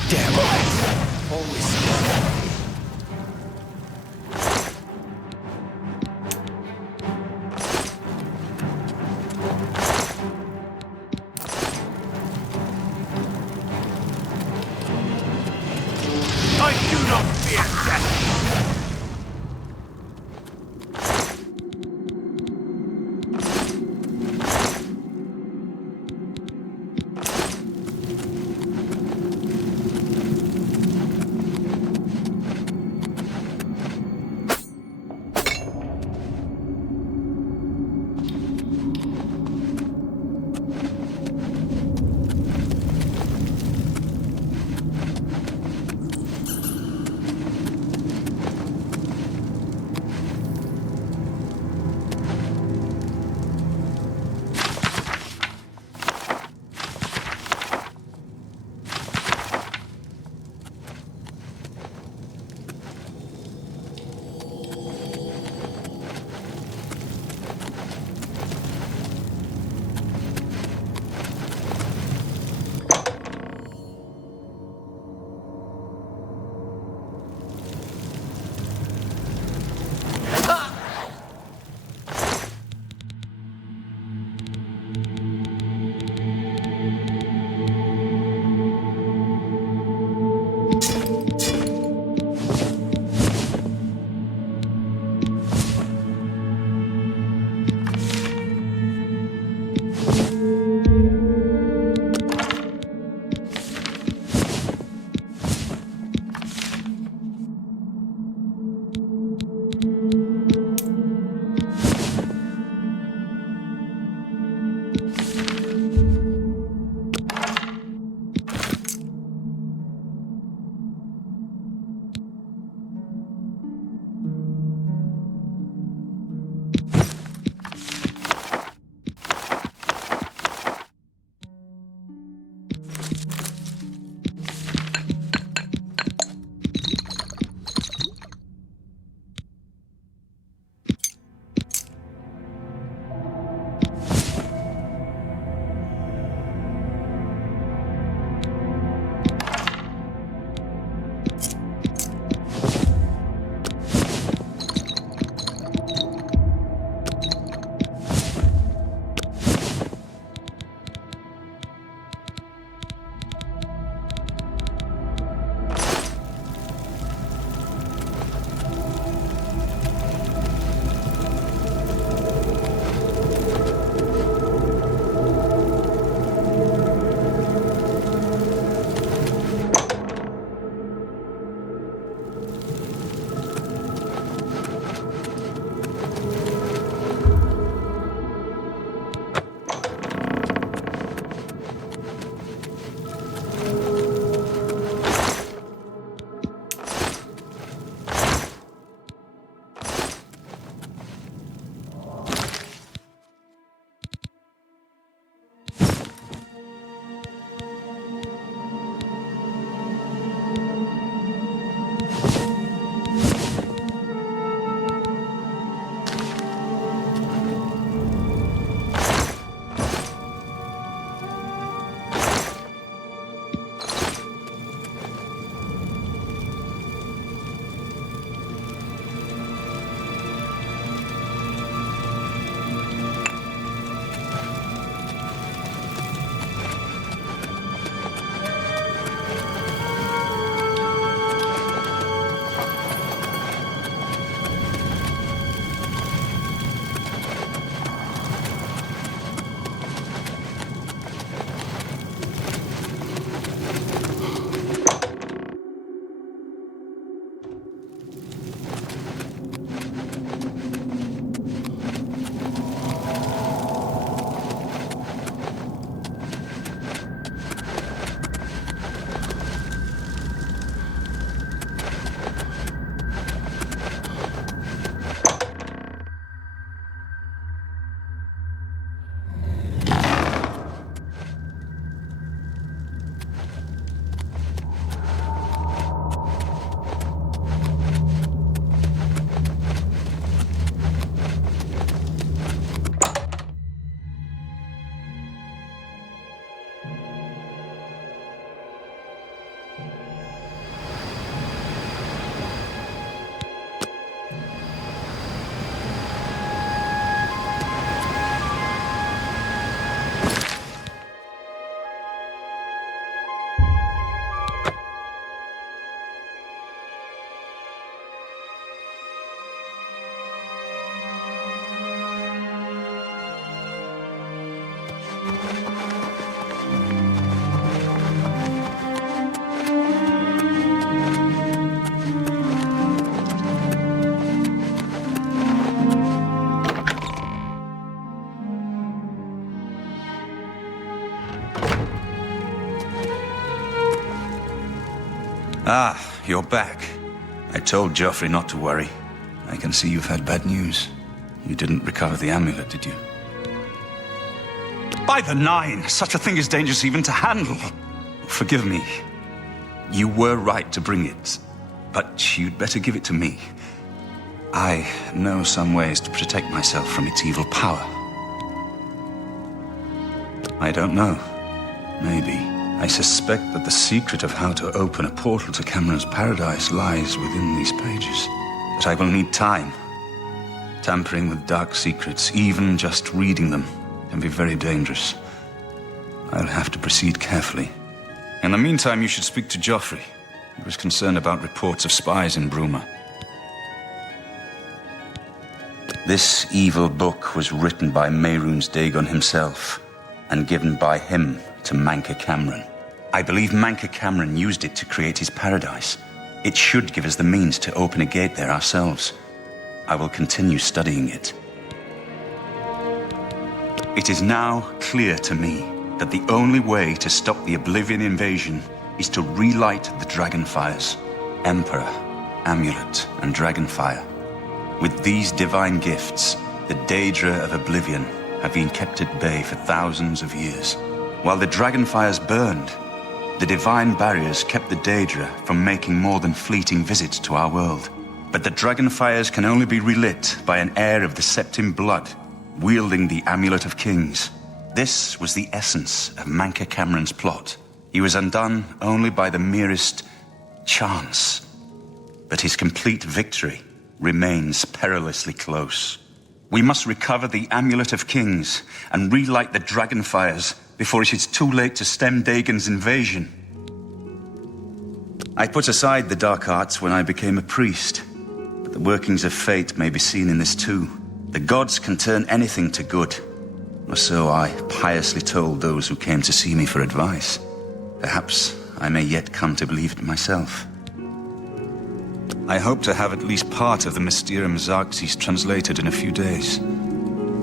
Damn right! Always scared. I do not fear death! Ah, you're back. I told Joffrey not to worry. I can see you've had bad news. You didn't recover the amulet, did you? By the Nine! Such a thing is dangerous even to handle. Forgive me. You were right to bring it, but you'd better give it to me. I know some ways to protect myself from its evil power. I don't know. Maybe. I suspect that the secret of how to open a portal to Cameron's paradise lies within these pages. But I will need time. Tampering with dark secrets, even just reading them, can be very dangerous. I'll have to proceed carefully. In the meantime, you should speak to Joffrey. He was concerned about reports of spies in Bruma. This evil book was written by Mehrunes Dagon himself, and given by him to Manca Cameron. I believe Manca Cameron used it to create his paradise. It should give us the means to open a gate there ourselves. I will continue studying it. It is now clear to me that the only way to stop the Oblivion invasion is to relight the Dragonfires. Emperor, Amulet, and Dragonfire. With these divine gifts, the Daedra of Oblivion have been kept at bay for thousands of years. While the Dragonfires burned, The divine barriers kept the Daedra from making more than fleeting visits to our world. But the dragonfires can only be relit by an heir of the Septim blood, wielding the Amulet of Kings. This was the essence of Manka Cameron's plot. He was undone only by the merest chance. But his complete victory remains perilously close. We must recover the Amulet of Kings and relight the dragonfires before it is too late to stem Dagon's invasion. I put aside the dark arts when I became a priest. But the workings of fate may be seen in this too. The gods can turn anything to good. Or so I piously told those who came to see me for advice. Perhaps I may yet come to believe it myself. I hope to have at least part of the Mysterium Xerxes translated in a few days.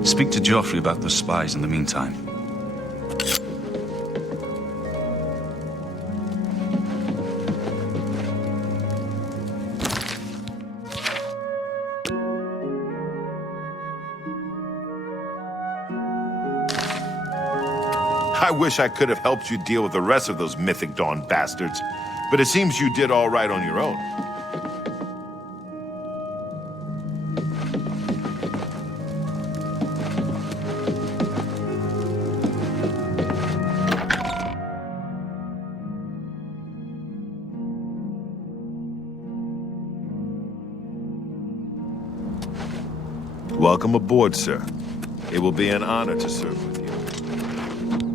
Speak to Joffrey about those spies in the meantime. I wish I could have helped you deal with the rest of those Mythic Dawn bastards, but it seems you did all right on your own. Welcome aboard, sir. It will be an honor to serve with you.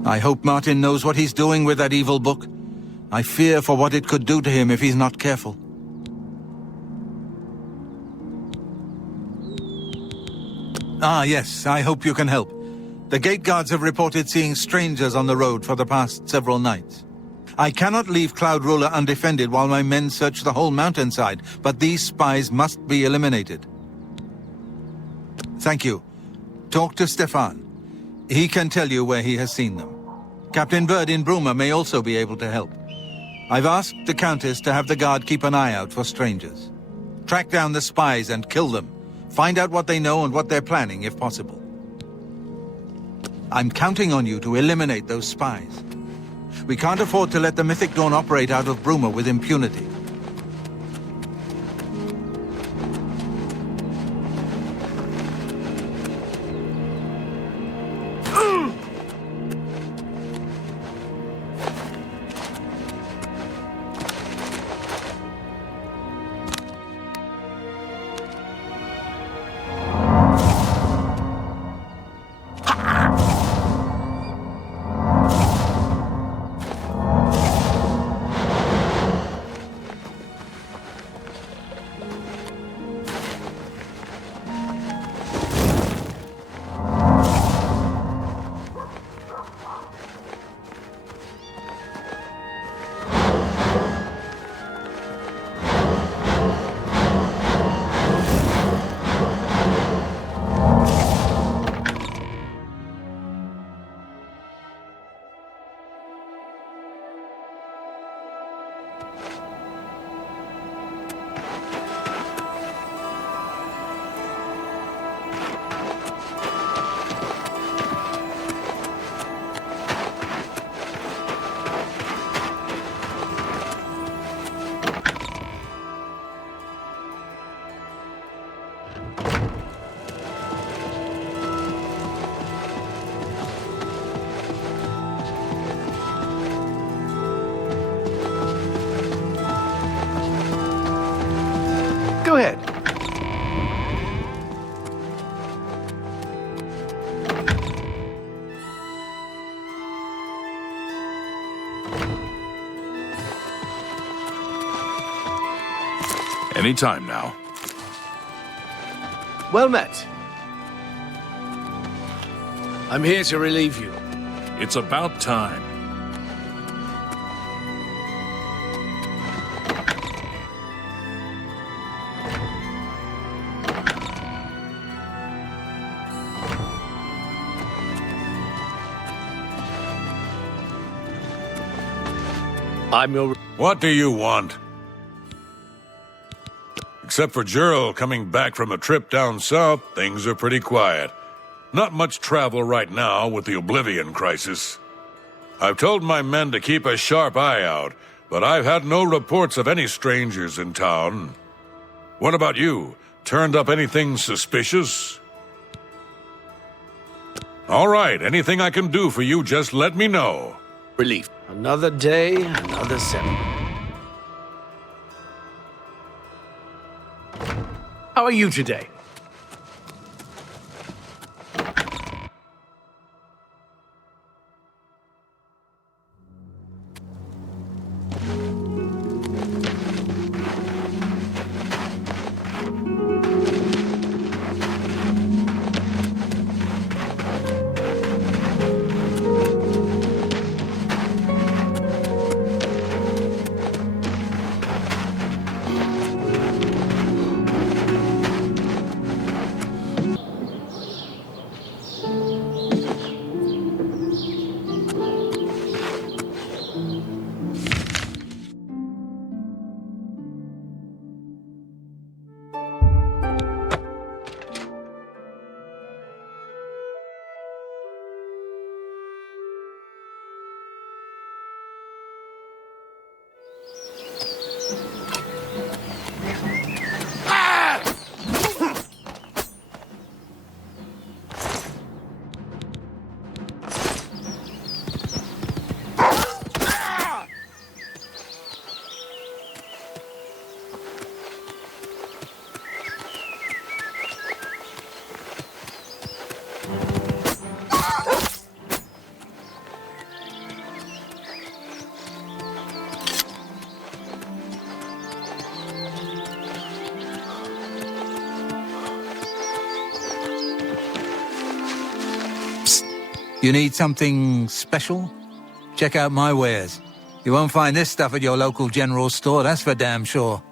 I hope Martin knows what he's doing with that evil book. I fear for what it could do to him if he's not careful. Ah, yes, I hope you can help. The gate guards have reported seeing strangers on the road for the past several nights. I cannot leave Cloud Ruler undefended while my men search the whole mountainside, but these spies must be eliminated. Thank you. Talk to Stefan. He can tell you where he has seen them. Captain Bird in Bruma may also be able to help. I've asked the Countess to have the guard keep an eye out for strangers. Track down the spies and kill them. Find out what they know and what they're planning, if possible. I'm counting on you to eliminate those spies. We can't afford to let the Mythic Dawn operate out of Bruma with impunity. Go ahead. Any time now. Well met. I'm here to relieve you. It's about time. I'm your... What do you want? Except for Gerald coming back from a trip down south, things are pretty quiet. Not much travel right now with the Oblivion crisis. I've told my men to keep a sharp eye out, but I've had no reports of any strangers in town. What about you? Turned up anything suspicious? All right, anything I can do for you, just let me know. Relief. Another day, another settlement. How are you today? You need something special? Check out my wares. You won't find this stuff at your local general store, that's for damn sure.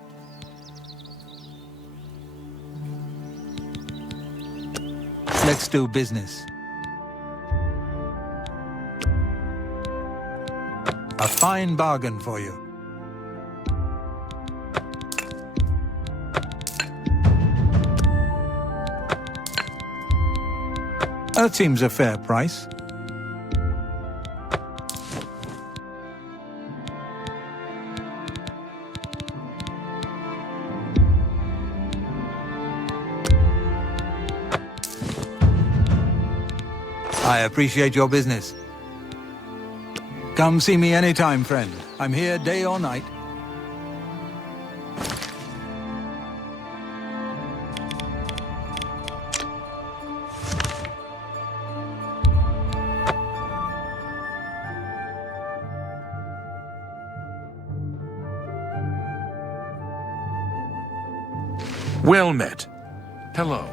Let's do business. A fine bargain for you. That seems a fair price. I appreciate your business. Come see me anytime, friend. I'm here day or night. Well met. Hello.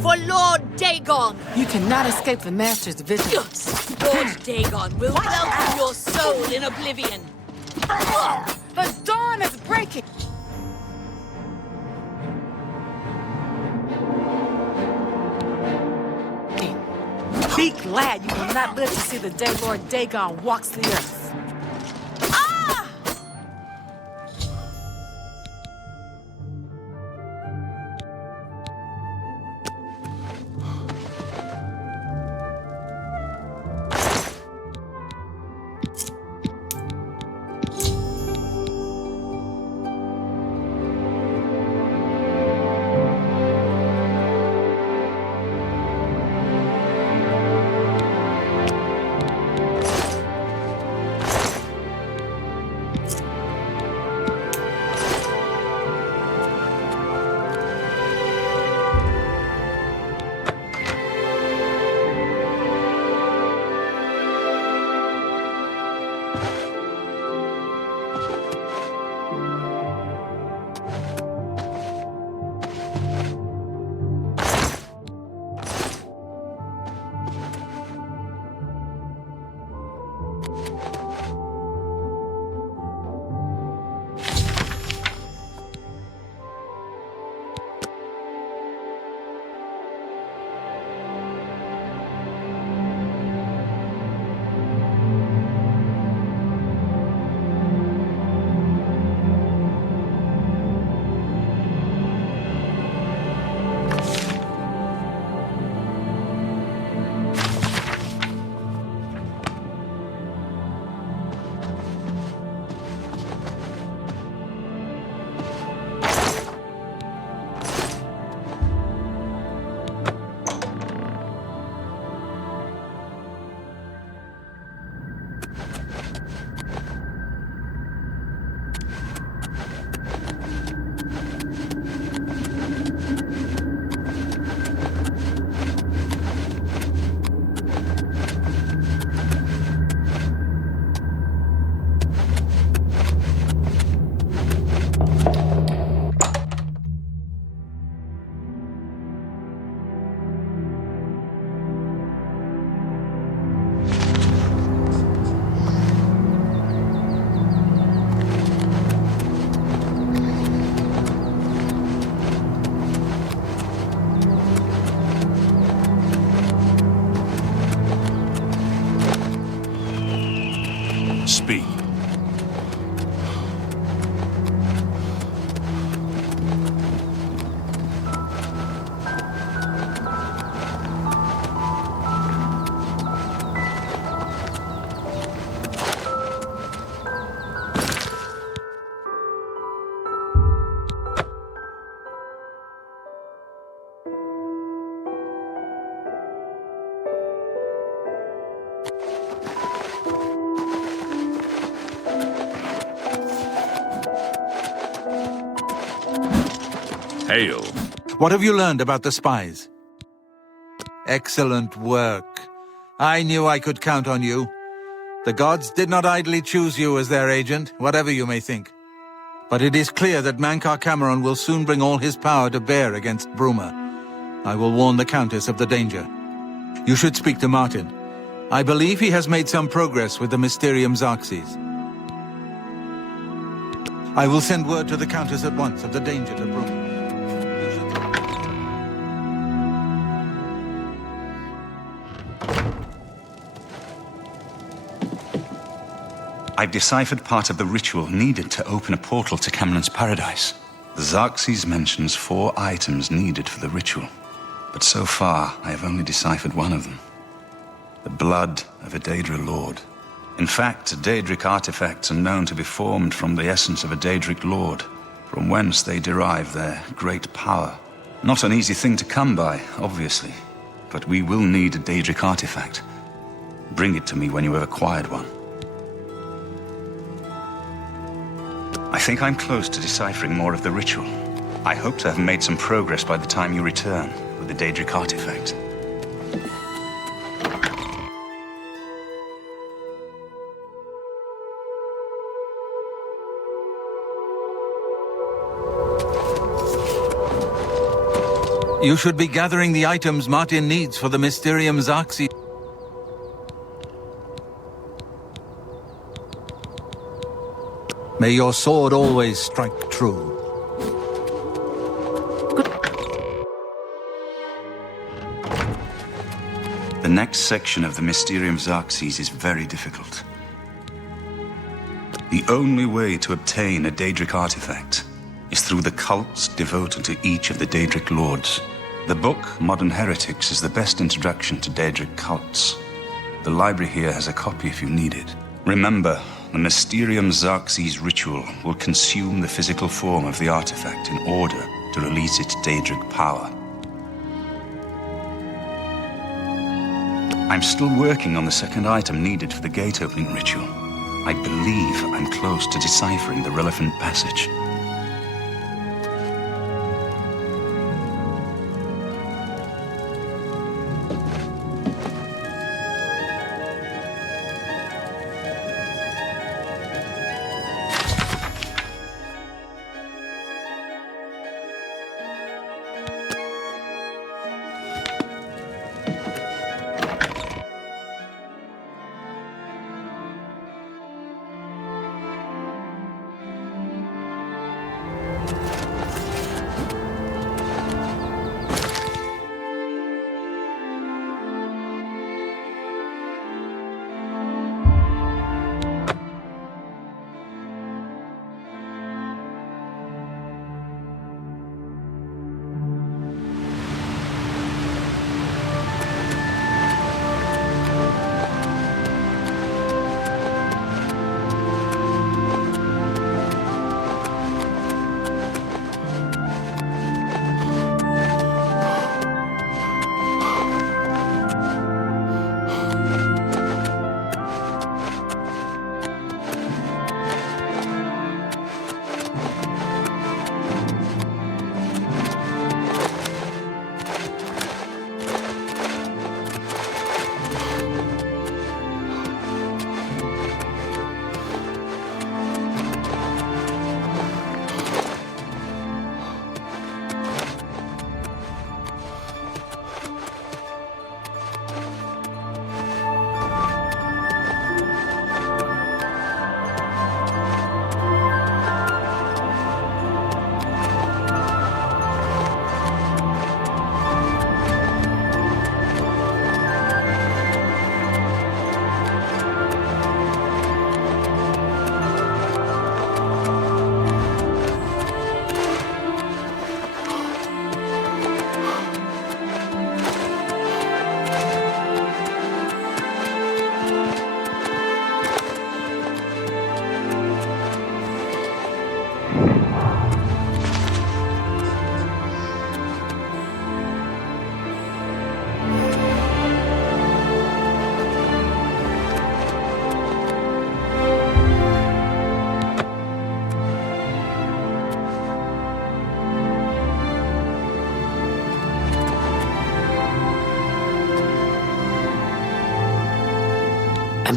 For Lord Dagon! You cannot escape the Master's vigilance. Lord Dagon will welcome your soul in Oblivion. The dawn is breaking! Be glad you will not live to see the day Lord Dagon walks the earth. Speak. Hail. What have you learned about the spies? Excellent work. I knew I could count on you. The gods did not idly choose you as their agent, whatever you may think. But it is clear that Mankar Cameron will soon bring all his power to bear against Bruma. I will warn the Countess of the danger. You should speak to Martin. I believe he has made some progress with the Mysterium Xarxes. I will send word to the Countess at once of the danger to Bruma. I've deciphered part of the ritual needed to open a portal to Cameron's paradise. The Xarxes mentions 4 items needed for the ritual, but so far I have only deciphered one of them. The blood of a Daedra Lord. In fact, Daedric artifacts are known to be formed from the essence of a Daedric Lord, from whence they derive their great power. Not an easy thing to come by, obviously, but we will need a Daedric artifact. Bring it to me when you have acquired one. I think I'm close to deciphering more of the ritual. I hope to have made some progress by the time you return with the Daedric artifact. You should be gathering the items Martin needs for the Mysterium Xarxes. May your sword always strike true. The next section of the Mysterium Xarxes is very difficult. The only way to obtain a Daedric artifact is through the cults devoted to each of the Daedric Lords. The book, Modern Heretics, is the best introduction to Daedric cults. The library here has a copy if you need it. Remember, the Mysterium Xarxes ritual will consume the physical form of the artifact in order to release its Daedric power. I'm still working on the second item needed for the gate-opening ritual. I believe I'm close to deciphering the relevant passage.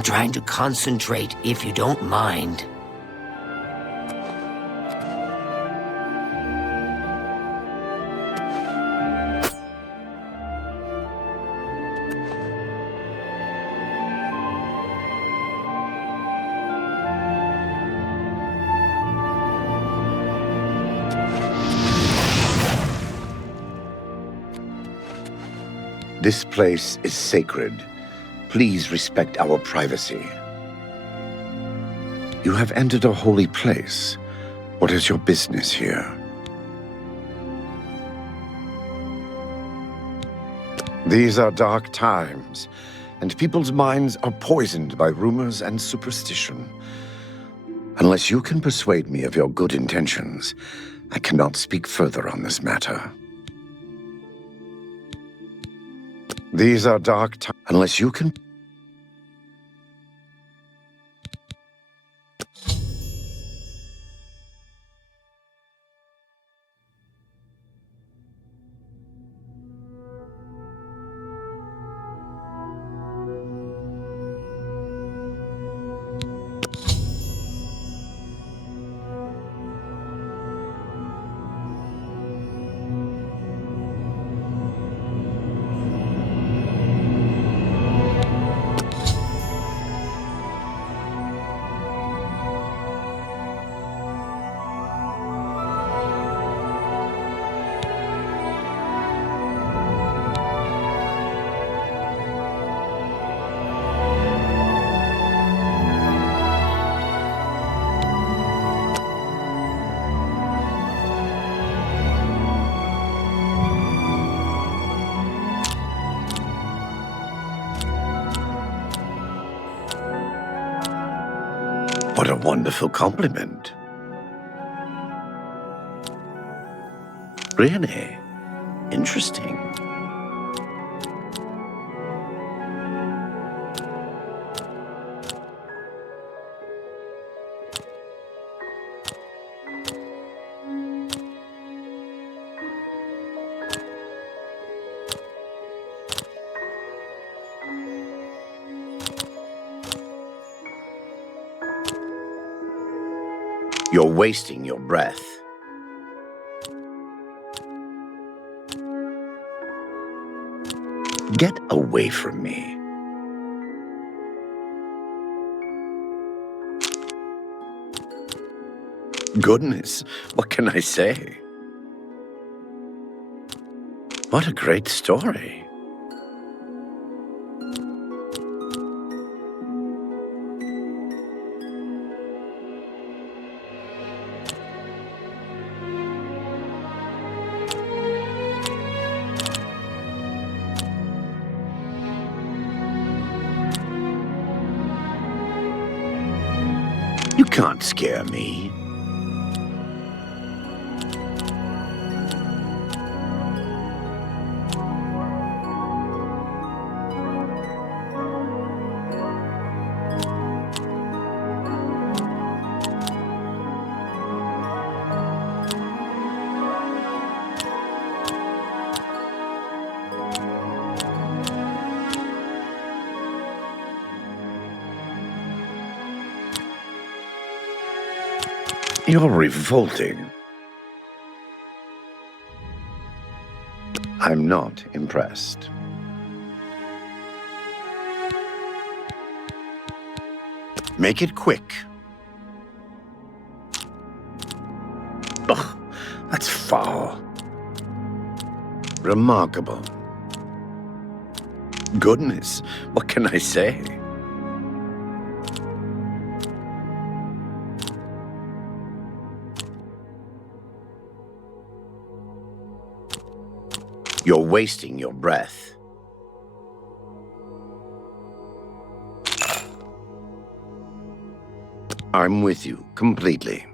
I'm trying to concentrate, if you don't mind. This place is sacred. Please respect our privacy. You have entered a holy place. What is your business here? These are dark times, and people's minds are poisoned by rumors and superstition. Unless you can persuade me of your good intentions, I cannot speak further on this matter. These are dark times. Unless you can... What a wonderful compliment. Really? Interesting. You're wasting your breath. Get away from me. Goodness, what can I say? What a great story. You can't scare me. You're revolting. I'm not impressed. Make it quick. Ugh, that's foul. Remarkable. Goodness, what can I say? You're wasting your breath. I'm with you completely.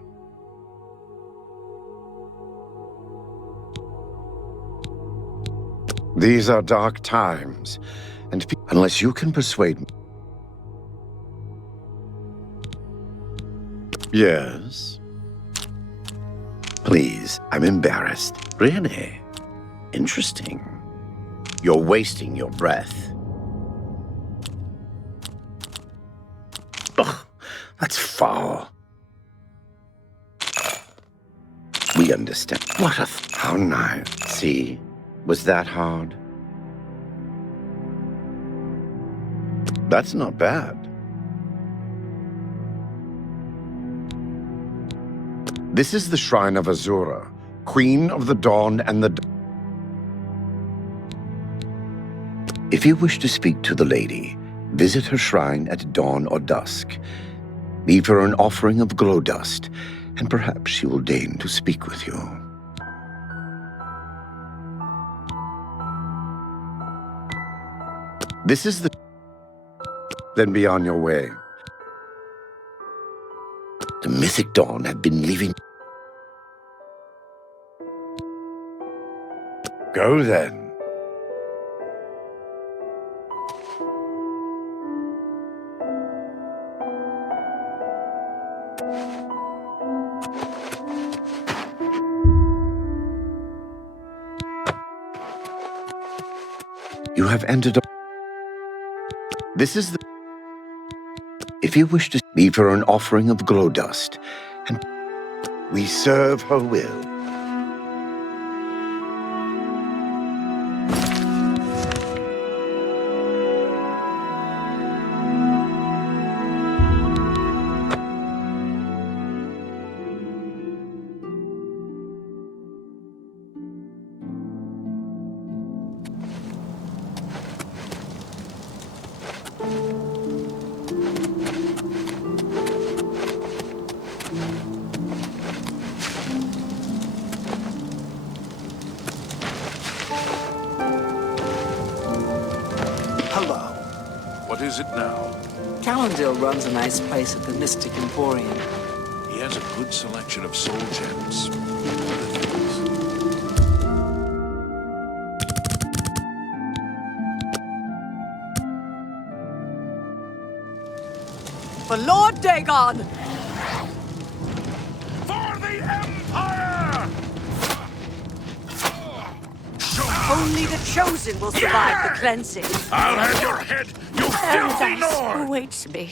These are dark times, and unless you can persuade me... Yes? Please, I'm embarrassed. Really? Interesting. You're wasting your breath. Ugh, that's foul. We understand. What a... How nice. See? Was that hard? That's not bad. This is the Shrine of Azura, Queen of the Dawn and the... If you wish to speak to the lady, visit her shrine at dawn or dusk. Leave her an offering of glow dust, and perhaps she will deign to speak with you. This is the... Then be on your way. The Mythic Dawn have been leaving... Go then. You have entered a... This is the... If you wish to leave her an offering of glow dust, and we serve her will. What is it now? Calendil runs a nice place at the Mystic Emporium. He has a good selection of soul gems. For Lord Dagon! For the Empire! Only the chosen will survive the cleansing. I'll have your head, you filthy Nord! Awaits me.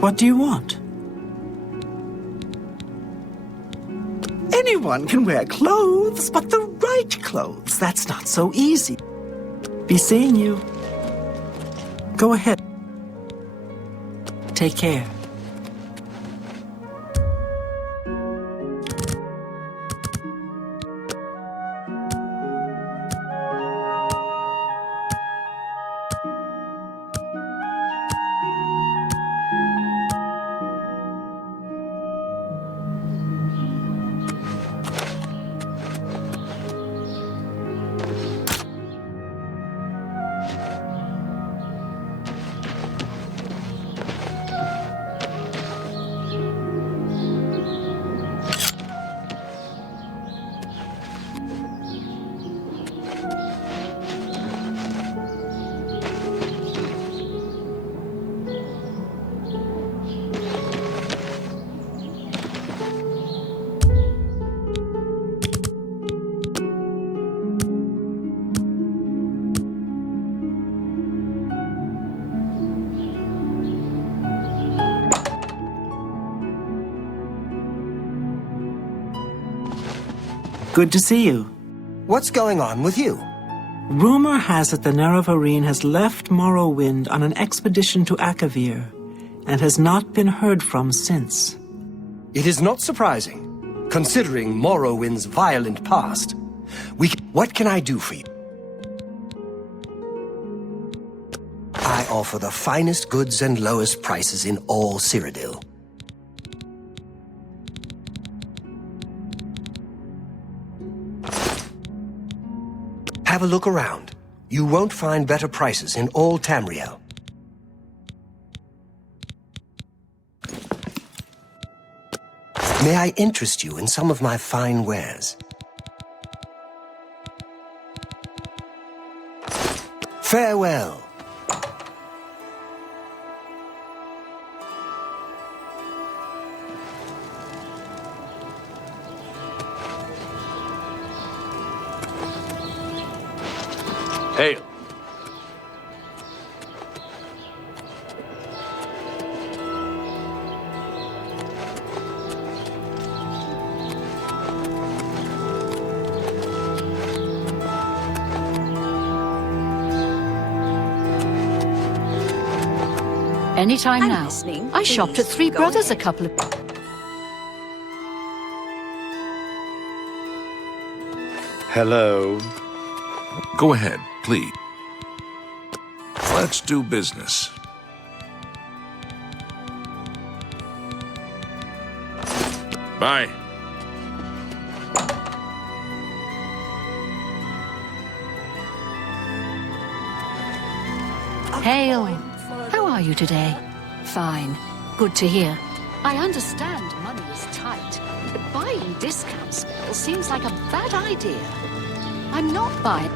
What do you want? Anyone can wear clothes, but the right clothes. That's not so easy. Be seeing you. Go ahead. Take care. Good to see you. What's going on with you? Rumor has it the Nerevarine has left Morrowind on an expedition to Akavir, and has not been heard from since. It is not surprising, considering Morrowind's violent past. What can I do for you? I offer the finest goods and lowest prices in all Cyrodiil. Have a look around. You won't find better prices in all Tamriel. May I interest you in some of my fine wares? Farewell. Anytime I'm now. listening. I shopped at Please, Three go Brothers ahead. a couple of... Hello. Go ahead, please. Let's do business. Bye. Hail. How are you today? Fine. Good to hear. I understand money is tight, but buying discount spells seems like a bad idea. I'm not buying...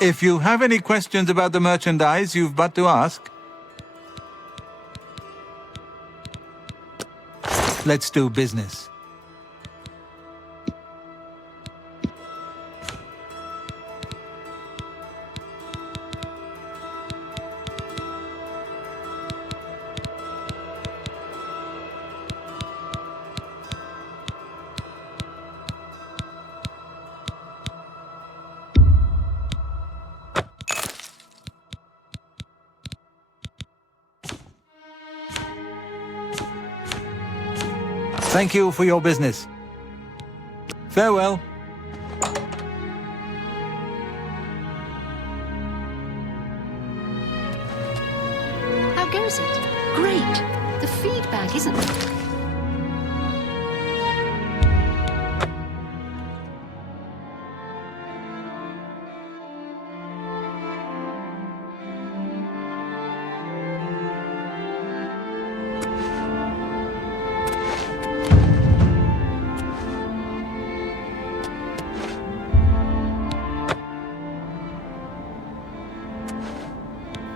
If you have any questions about the merchandise, you've but to ask. Let's do business. Thank you for your business. Farewell. How goes it? Great. The feedback isn't...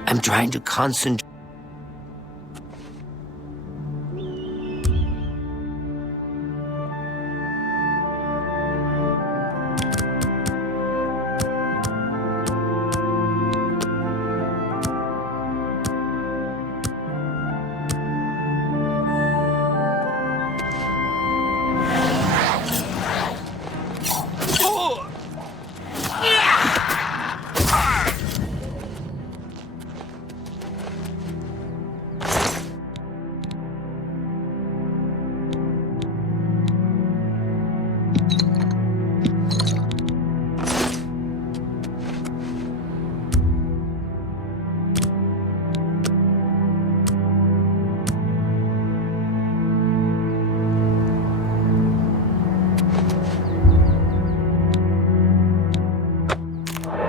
I'm trying to concentrate.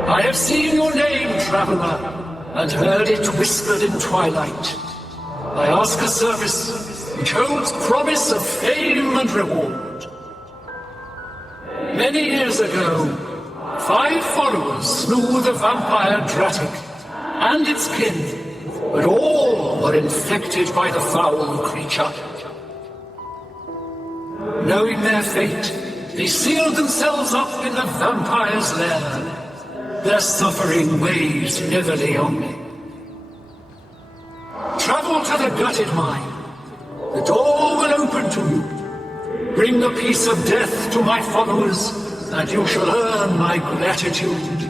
I have seen your name, traveler, and heard it whispered in twilight. I ask a service which holds promise of fame and reward. Many years ago, 5 followers slew the vampire Dratic and its kin, but all were infected by the foul creature. Knowing their fate, they sealed themselves up in the vampire's lair. Their suffering weighs heavily on me. Travel to the gutted mine. The door will open to you. Bring the piece of death to my followers, and you shall earn my gratitude.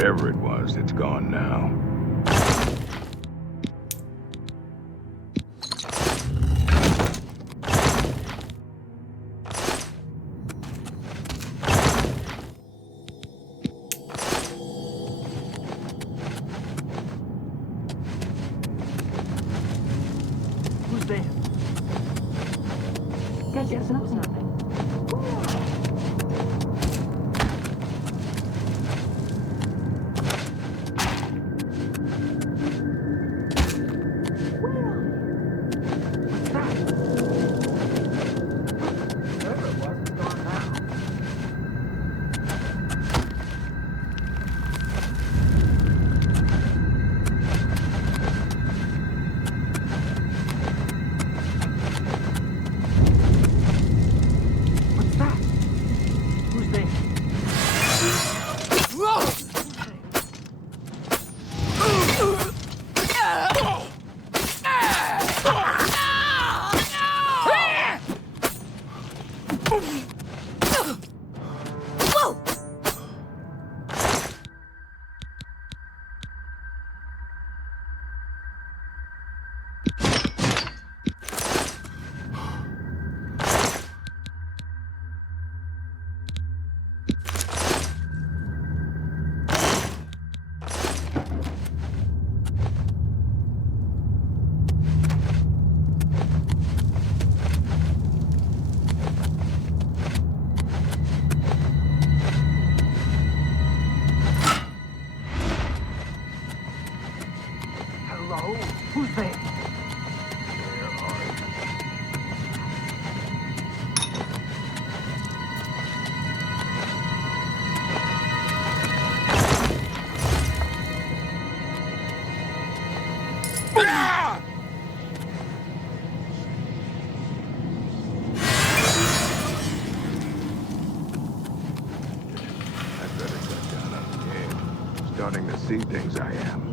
Whatever it was, it's gone now. Who's there? Guess nothing. Starting to see things I am.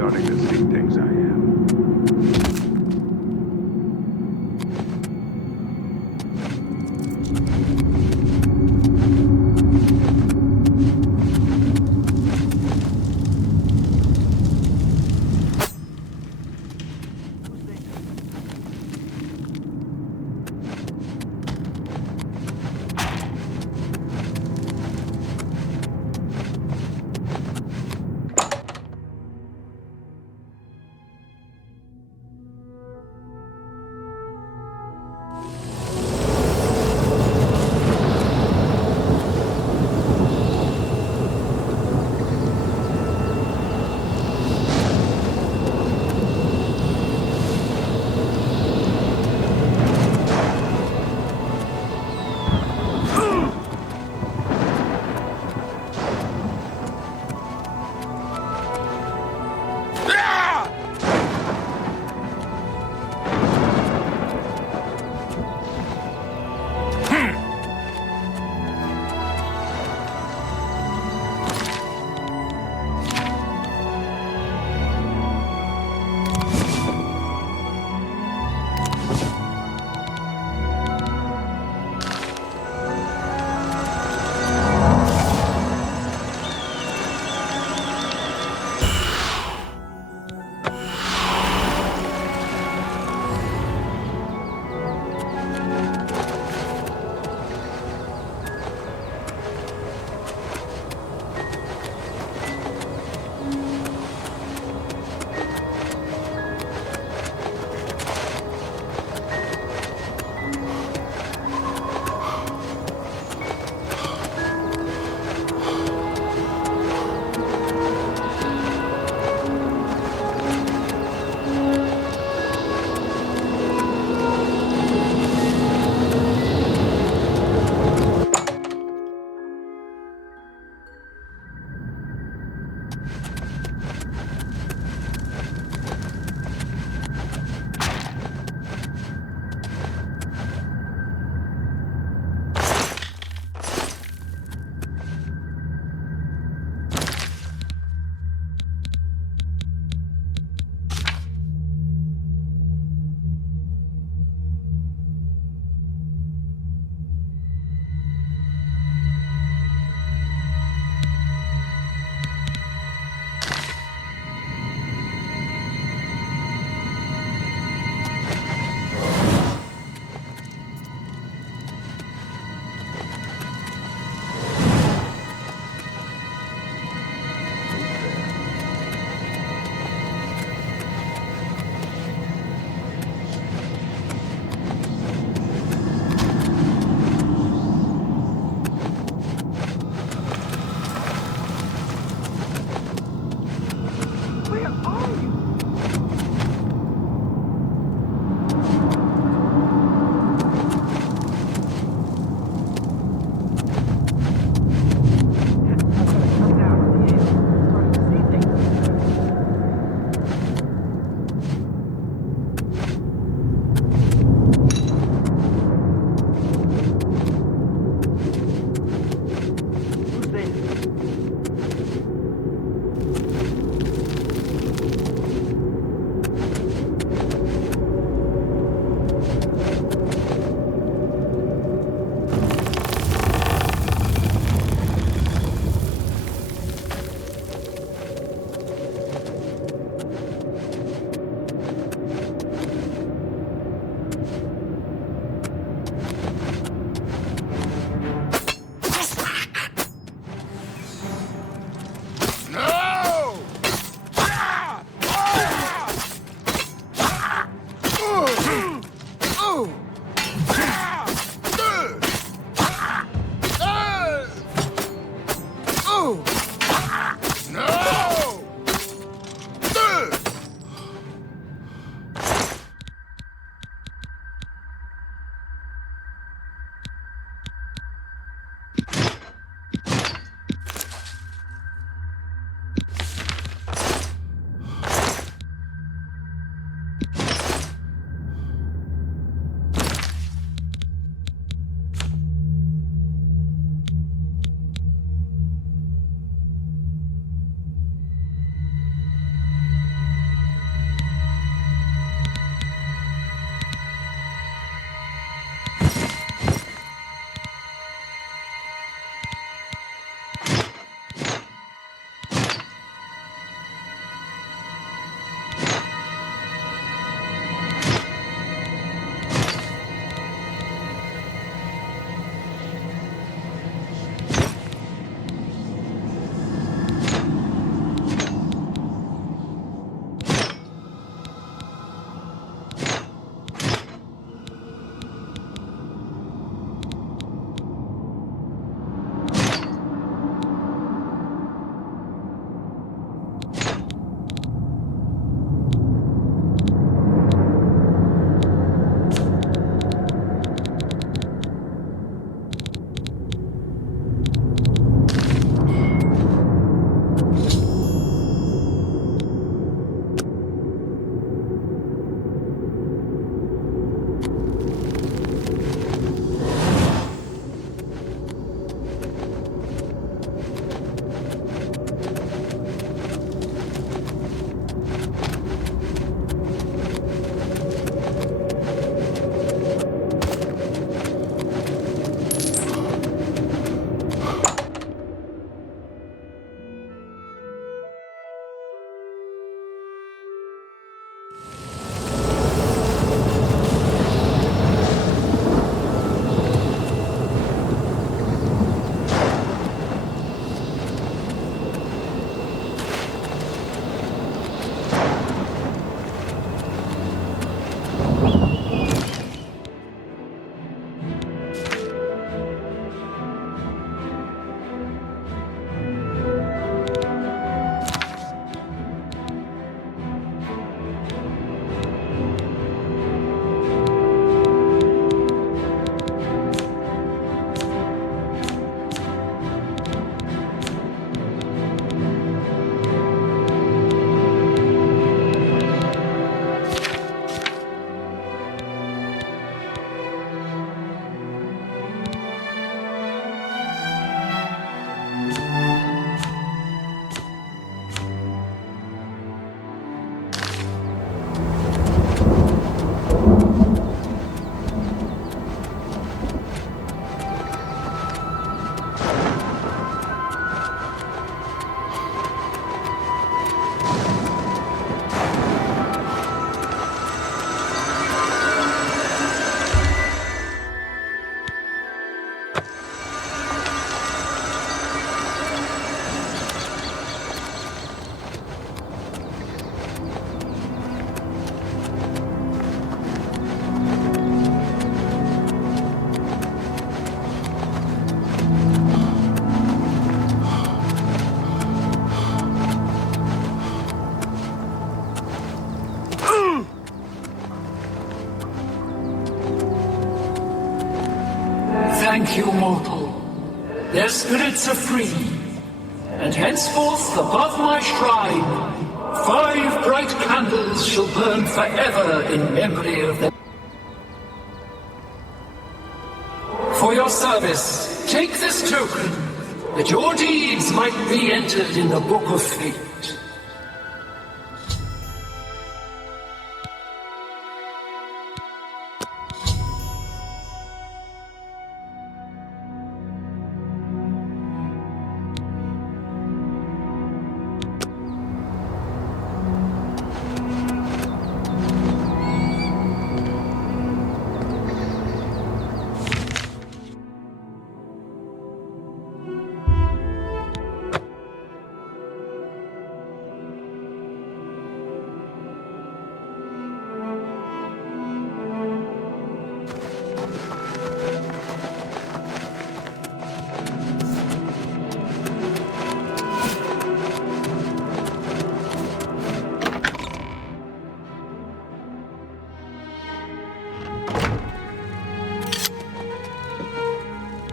Starting to see things I am. thank you, mortal. Their spirits are free, and henceforth above my shrine, 5 bright candles shall burn forever in memory of them. For your service, take this token, that your deeds might be entered in the Book of Fate.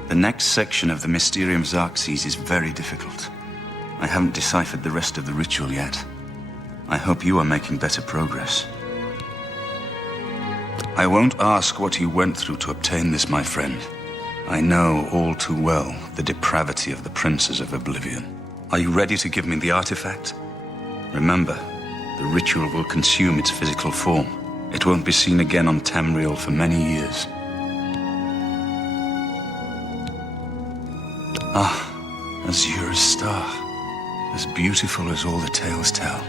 The next section of the Mysterium Xerxes is very difficult. I haven't deciphered the rest of the ritual yet. I hope you are making better progress. I won't ask what you went through to obtain this, my friend. I know all too well the depravity of the princes of Oblivion. Are you ready to give me the artifact? Remember, the ritual will consume its physical form. It won't be seen again on Tamriel for many years. Ah, Azura's star. As beautiful as all the tales tell.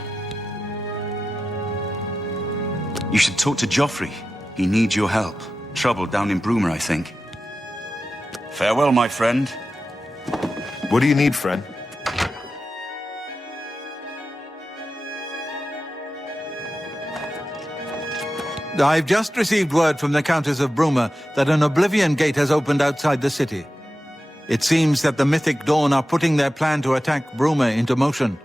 You should talk to Joffrey. He needs your help. Trouble down in Bruma, I think. Farewell, my friend. What do you need, friend? I've just received word from the Countess of Bruma that an Oblivion gate has opened outside the city. It seems that the Mythic Dawn are putting their plan to attack Bruma into motion.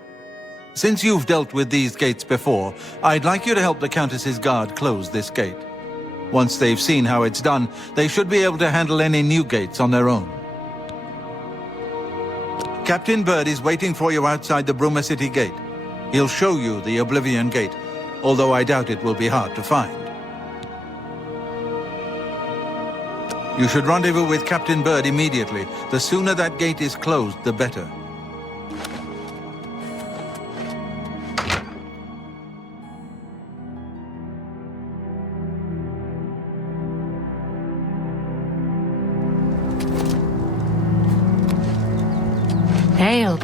Since you've dealt with these gates before, I'd like you to help the Countess's guard close this gate. Once they've seen how it's done, they should be able to handle any new gates on their own. Captain Bird is waiting for you outside the Bruma City gate. He'll show you the Oblivion gate, although I doubt it will be hard to find. You should rendezvous with Captain Bird immediately. The sooner that gate is closed, the better. Hail.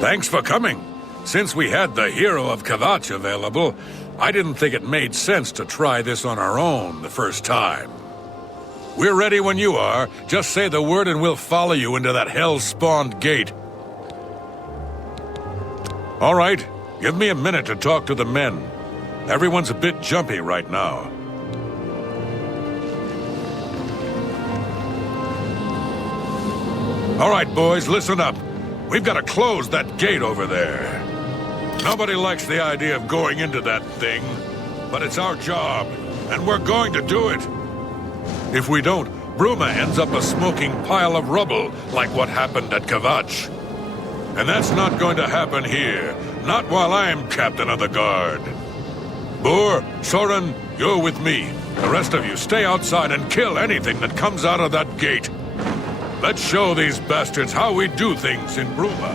Thanks for coming. Since we had the hero of Kvatch available, I didn't think it made sense to try this on our own the first time. We're ready when you are. Just say the word and we'll follow you into that hell-spawned gate. All right, give me a minute to talk to the men. Everyone's a bit jumpy right now. All right, boys, listen up. We've got to close that gate over there. Nobody likes the idea of going into that thing, but it's our job, and we're going to do it. If we don't, Bruma ends up a smoking pile of rubble, like what happened at Kvatch. And that's not going to happen here, not while I'm captain of the guard. Boor, Soren, you're with me. The rest of you stay outside and kill anything that comes out of that gate. Let's show these bastards how we do things in Bruma.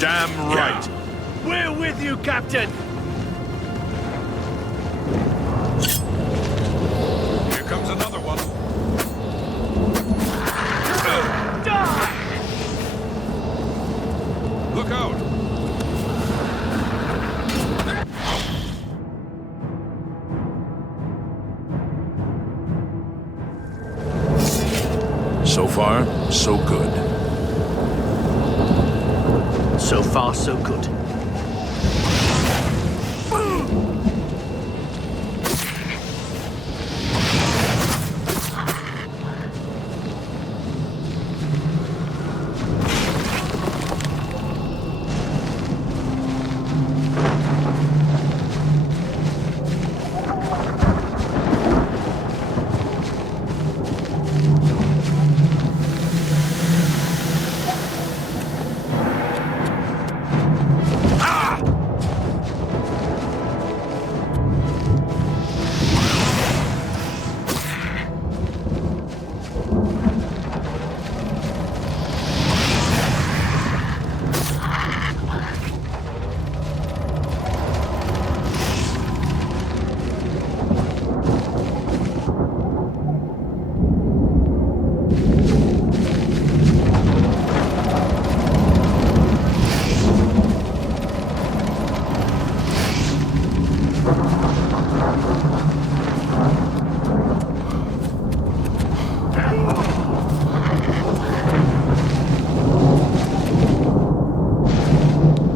Damn right. Yeah. We're with you, Captain. Here comes another one. Die! Look out! So far, so good. So far, so good.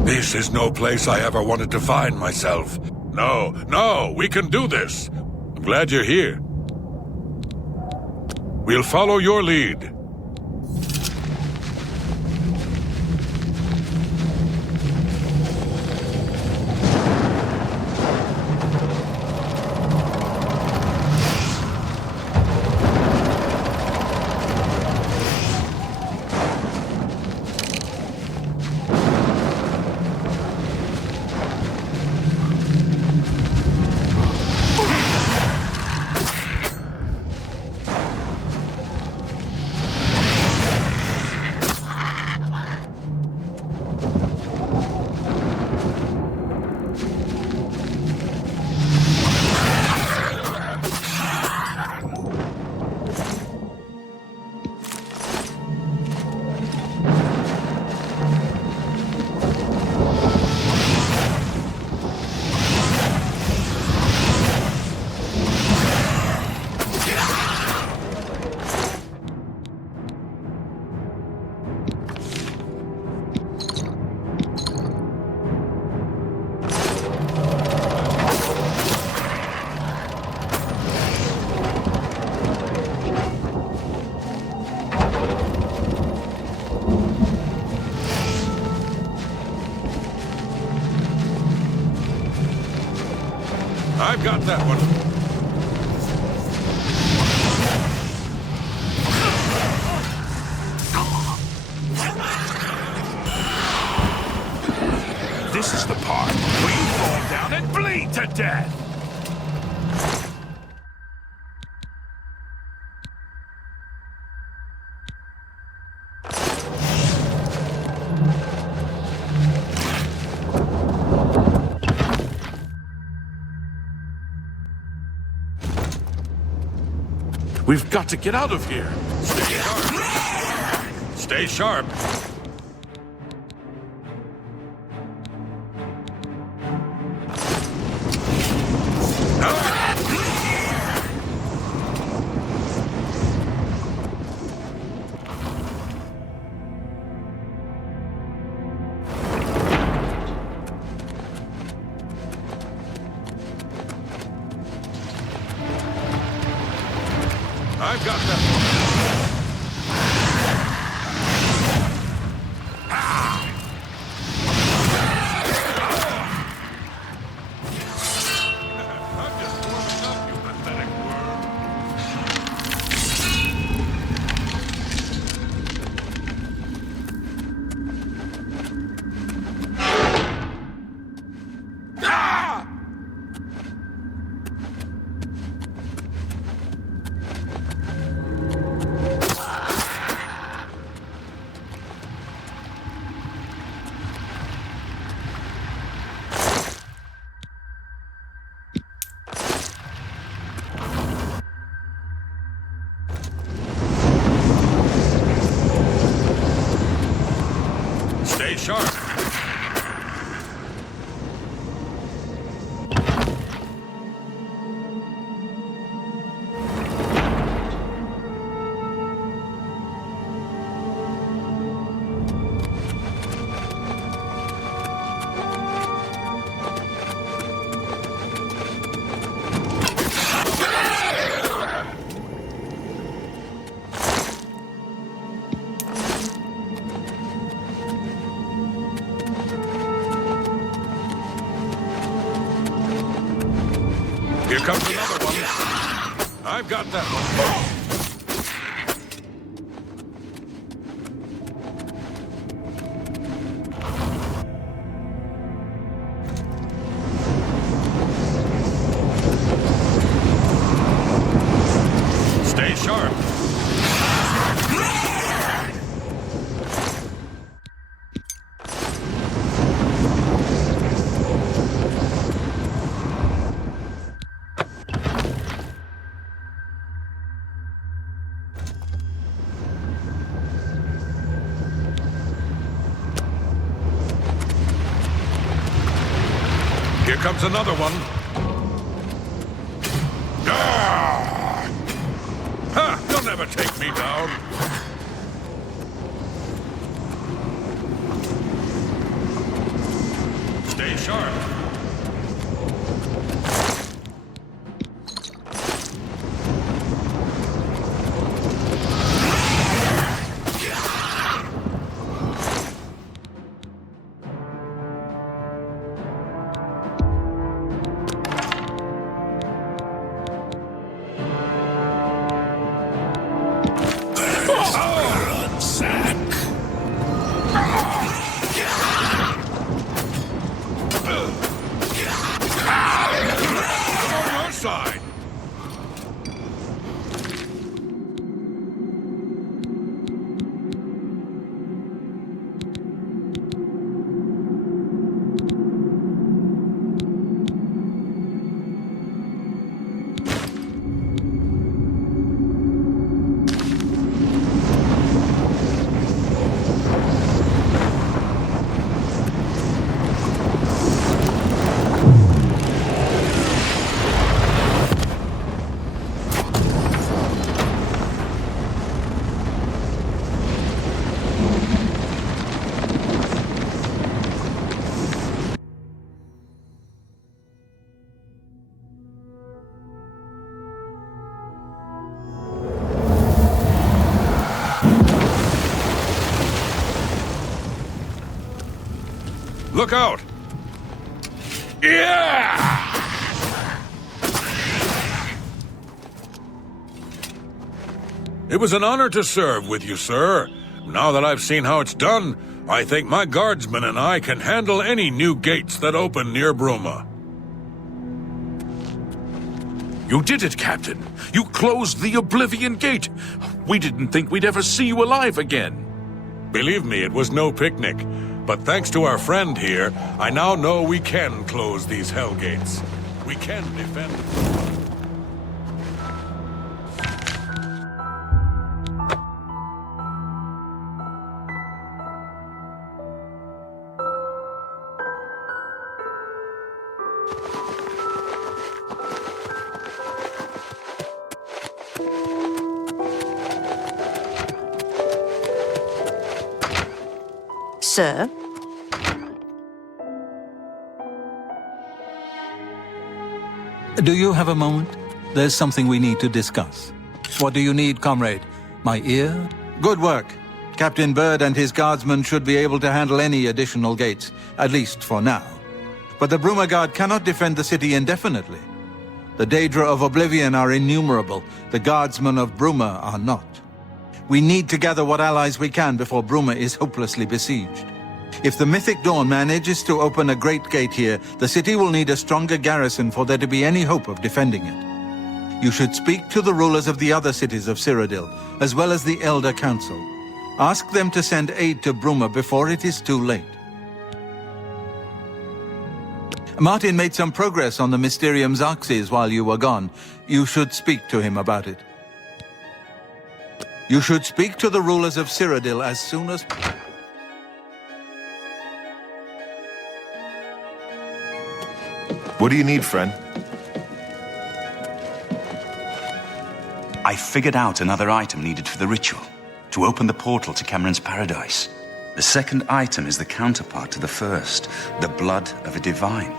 This is no place I ever wanted to find myself. No, we can do this. I'm glad you're here. We'll follow your lead. I've got that one. This is the part where you fall down and bleed to death. We've got to get out of here. Stay sharp. Stay sharp. I've got that. comes another one. I've got that one. Stay sharp. Here comes another one. Ah! Ha! You'll never take me down. Stay sharp. Side. Look out! Yeah! It was an honor to serve with you, sir. Now that I've seen how it's done, I think my guardsmen and I can handle any new gates that open near Bruma. You did it, Captain. You closed the Oblivion Gate. We didn't think we'd ever see you alive again. Believe me, it was no picnic. But thanks to our friend here, I now know we can close these hell gates. We can defend them. Sir? Do you have a moment? There's something we need to discuss. What do you need, comrade? My ear? Good work. Captain Bird and his guardsmen should be able to handle any additional gates, at least for now. But the Bruma Guard cannot defend the city indefinitely. The Daedra of Oblivion are innumerable. The guardsmen of Bruma are not. We need to gather what allies we can before Bruma is hopelessly besieged. If the Mythic Dawn manages to open a great gate here, the city will need a stronger garrison for there to be any hope of defending it. You should speak to the rulers of the other cities of Cyrodiil, as well as the Elder Council. Ask them to send aid to Bruma before it is too late. Martin made some progress on the Mysterium Xarxes while you were gone. You should speak to him about it. You should speak to the rulers of Cyrodiil as soon as... What do you need, friend? I figured out another item needed for the ritual, to open the portal to Cameron's paradise. The second item is the counterpart to the first, the blood of a divine.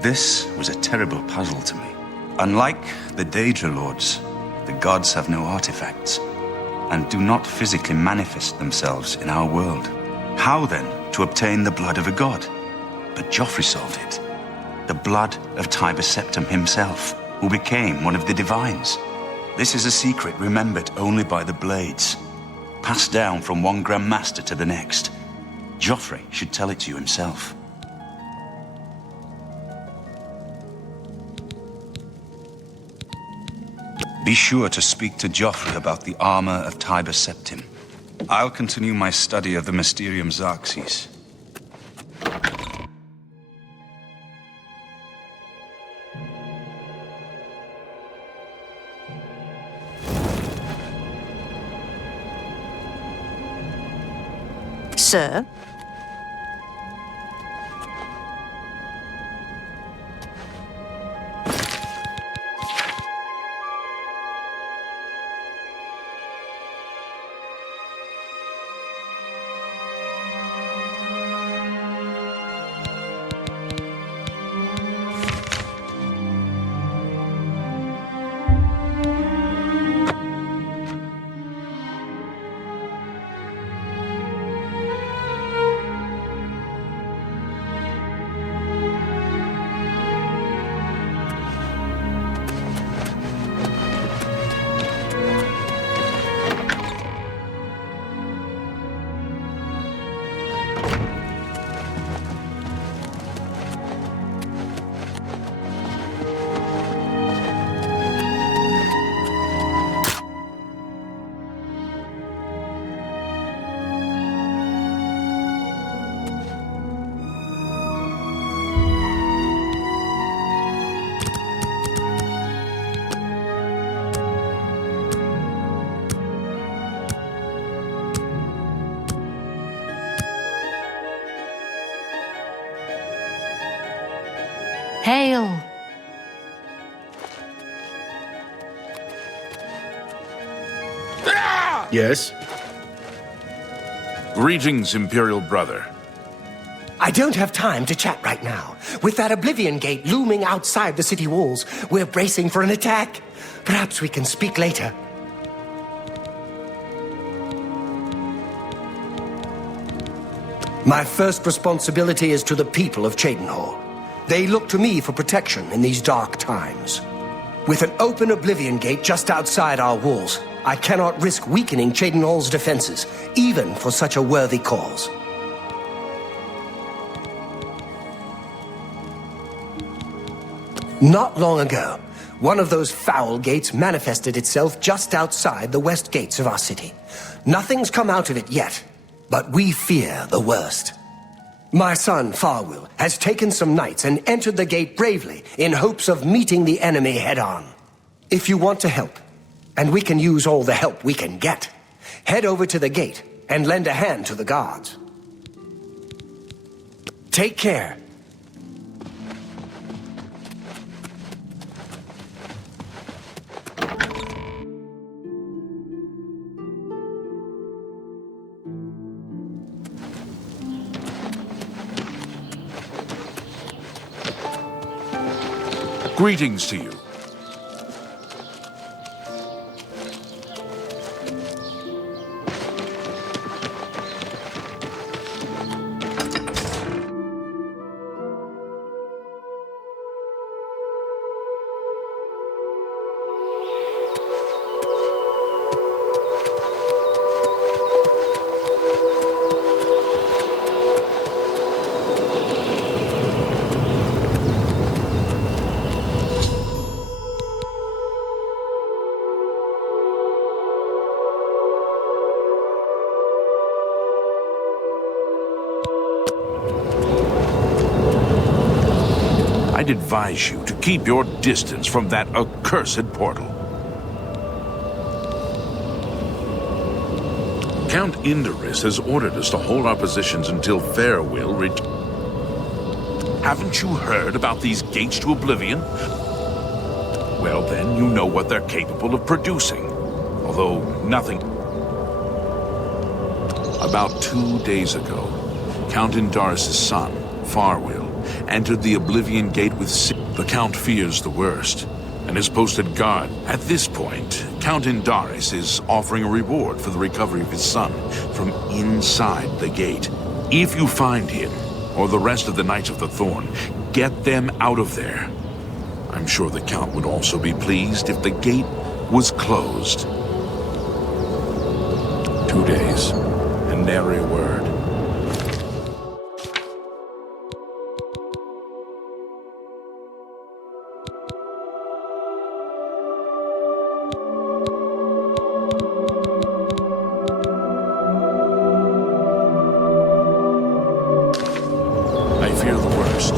This was a terrible puzzle to me. Unlike the Daedra Lords, the gods have no artifacts, and do not physically manifest themselves in our world. How then to obtain the blood of a god? But Joffrey solved it. The blood of Tiber Septim himself, who became one of the Divines. This is a secret remembered only by the Blades, passed down from one Grand Master to the next. Joffrey should tell it to you himself. Be sure to speak to Joffrey about the armor of Tiber Septim. I'll continue my study of the Mysterium Xarxes. Sir? Hail! Yes? Greetings, Imperial brother. I don't have time to chat right now. With that Oblivion gate looming outside the city walls, we're bracing for an attack. Perhaps we can speak later. My first responsibility is to the people of Cheydinhal. They look to me for protection in these dark times. With an open Oblivion gate just outside our walls, I cannot risk weakening Cheydinhal's defenses, even for such a worthy cause. Not long ago, one of those foul gates manifested itself just outside the west gates of our city. Nothing's come out of it yet, but we fear the worst. My son, Farwill, has taken some knights and entered the gate bravely in hopes of meeting the enemy head-on. If you want to help, and we can use all the help we can get, head over to the gate and lend a hand to the guards. Take care. Greetings to you. I'd advise you to keep your distance from that accursed portal. Count Indaris has ordered us to hold our positions until Farwill Haven't you heard about these gates to Oblivion? Well, then, you know what they're capable of producing. Although, nothing... About 2 days ago, Count Indaris' son, Farwill, entered the Oblivion Gate with the Count fears the worst, and has posted guard. At this point, Count Indaris is offering a reward for the recovery of his son from inside the gate. If you find him, or the rest of the Knights of the Thorn, Get them out of there. I'm sure the Count would also be pleased if the gate was closed. 2 days, and nary a word. I fear the worst.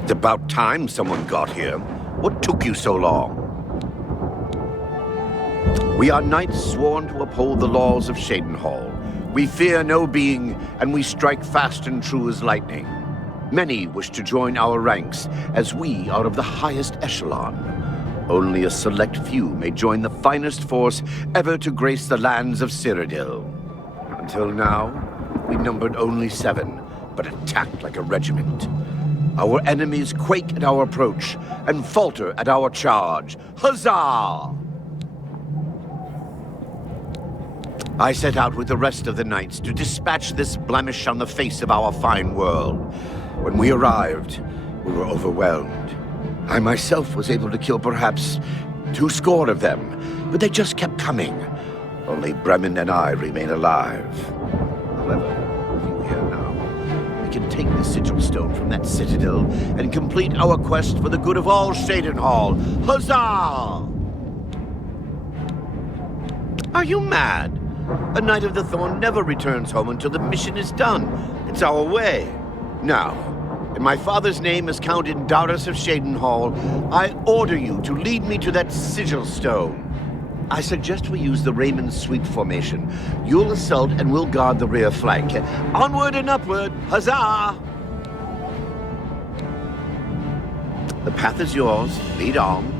It's about time someone got here. What took you so long? We are knights sworn to uphold the laws of Shadenhall. We fear no being, and we strike fast and true as lightning. Many wish to join our ranks, as we are of the highest echelon. Only a select few may join the finest force ever to grace the lands of Cyrodiil. Until now, we numbered only 7, but attacked like a regiment. Our enemies quake at our approach and falter at our charge. Huzzah! I set out with the rest of the knights to dispatch this blemish on the face of our fine world. When we arrived, we were overwhelmed. I myself was able to kill perhaps 200 of them, but they just kept coming. Only Bremen and I remain alive. However, with you here now, we can take the sigil stone from that citadel and complete our quest for the good of all Shadenhall. Huzzah! Are you mad? A Knight of the Thorn never returns home until the mission is done. It's our way. Now, in my father's name as Count Indarus of Shadenhall, I order you to lead me to that sigil stone. I suggest we use the Raymond Sweep formation. You'll assault and we'll guard the rear flank. Onward and upward! Huzzah! The path is yours. Lead on.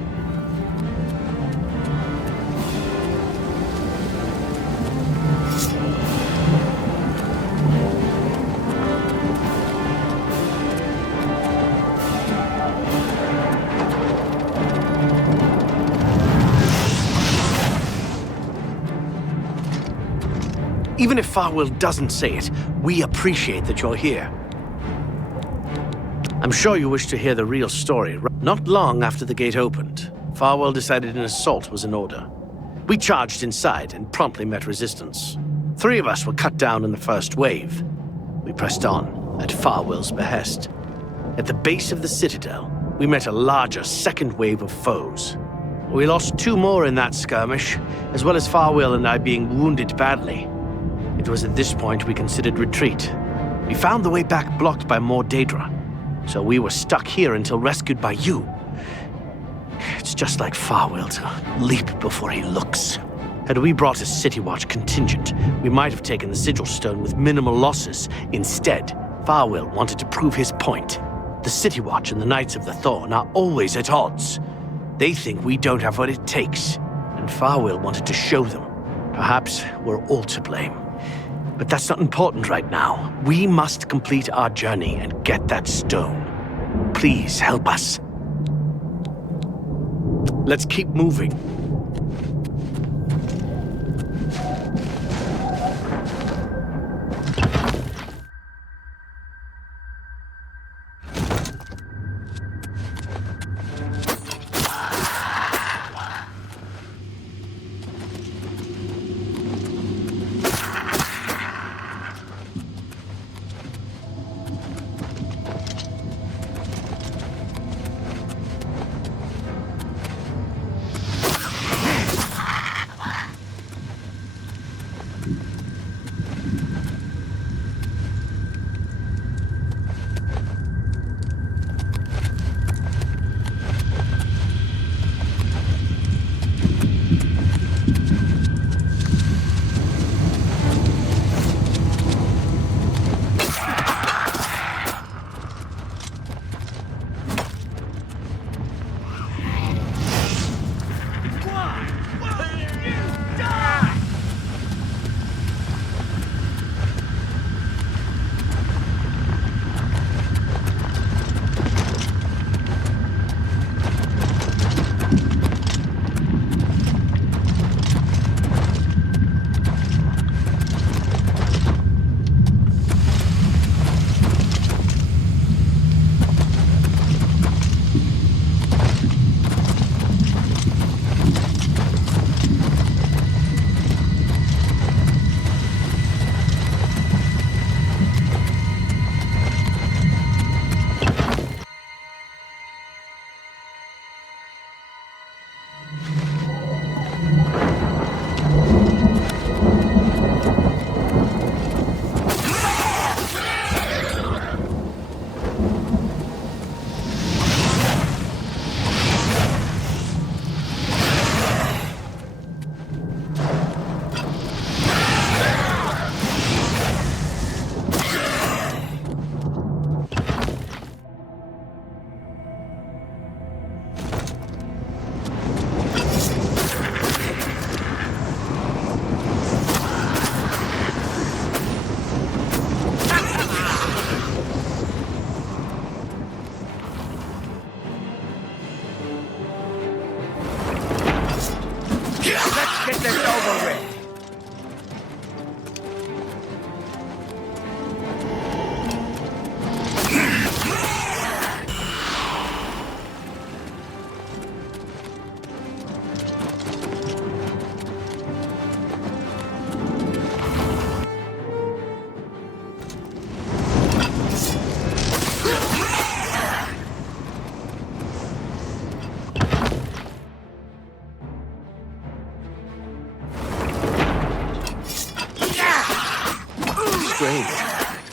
Even if Farwell doesn't say it, we appreciate that you're here. I'm sure you wish to hear the real story. Not long after the gate opened, Farwell decided an assault was in order. We charged inside and promptly met resistance. 3 of us were cut down in the first wave. We pressed on, at Farwell's behest. At the base of the citadel, we met a larger second wave of foes. We lost 2 more in that skirmish, as well as Farwell and I being wounded badly. It was at this point we considered retreat. We found the way back blocked by more Daedra, so we were stuck here until rescued by you. It's just like Farwell to leap before he looks. Had we brought a City Watch contingent, we might have taken the Sigil Stone with minimal losses. Instead, Farwell wanted to prove his point. The City Watch and the Knights of the Thorn are always at odds. They think we don't have what it takes, and Farwell wanted to show them. Perhaps we're all to blame. But that's not important right now. We must complete our journey and get that stone. Please help us. Let's keep moving.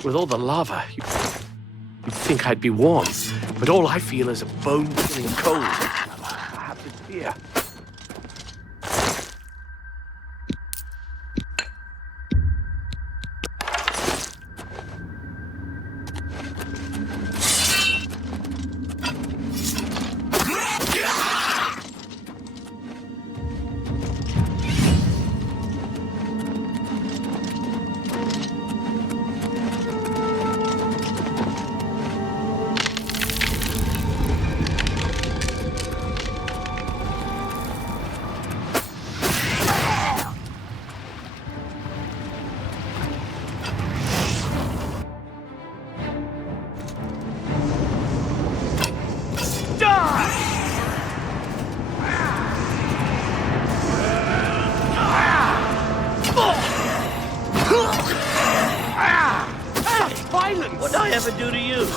With all the lava, you'd think I'd be warm, but all I feel is a bone-chilling cold. Perhaps it's fear. ever do to you?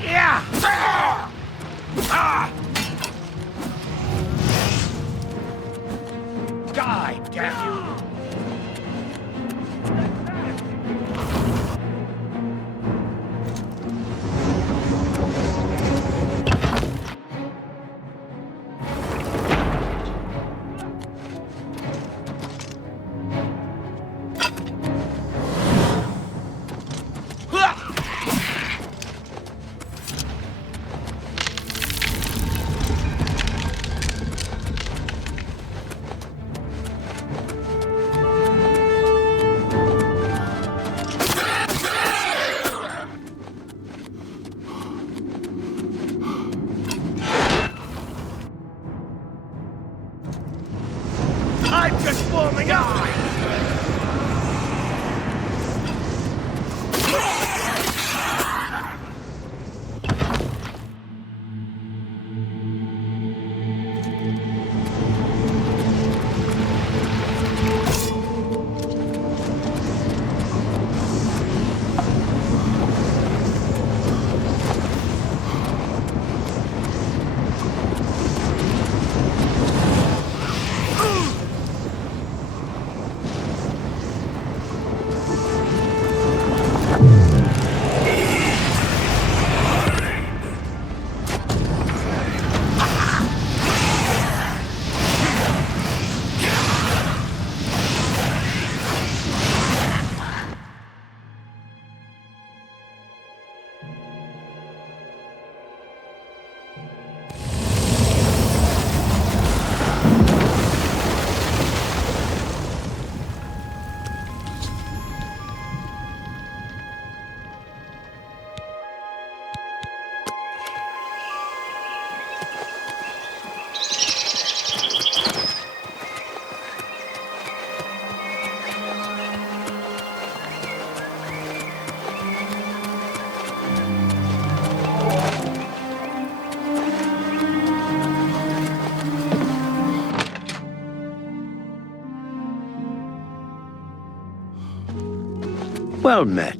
Yeah! Die, damn you! I'm just warming up! Well met.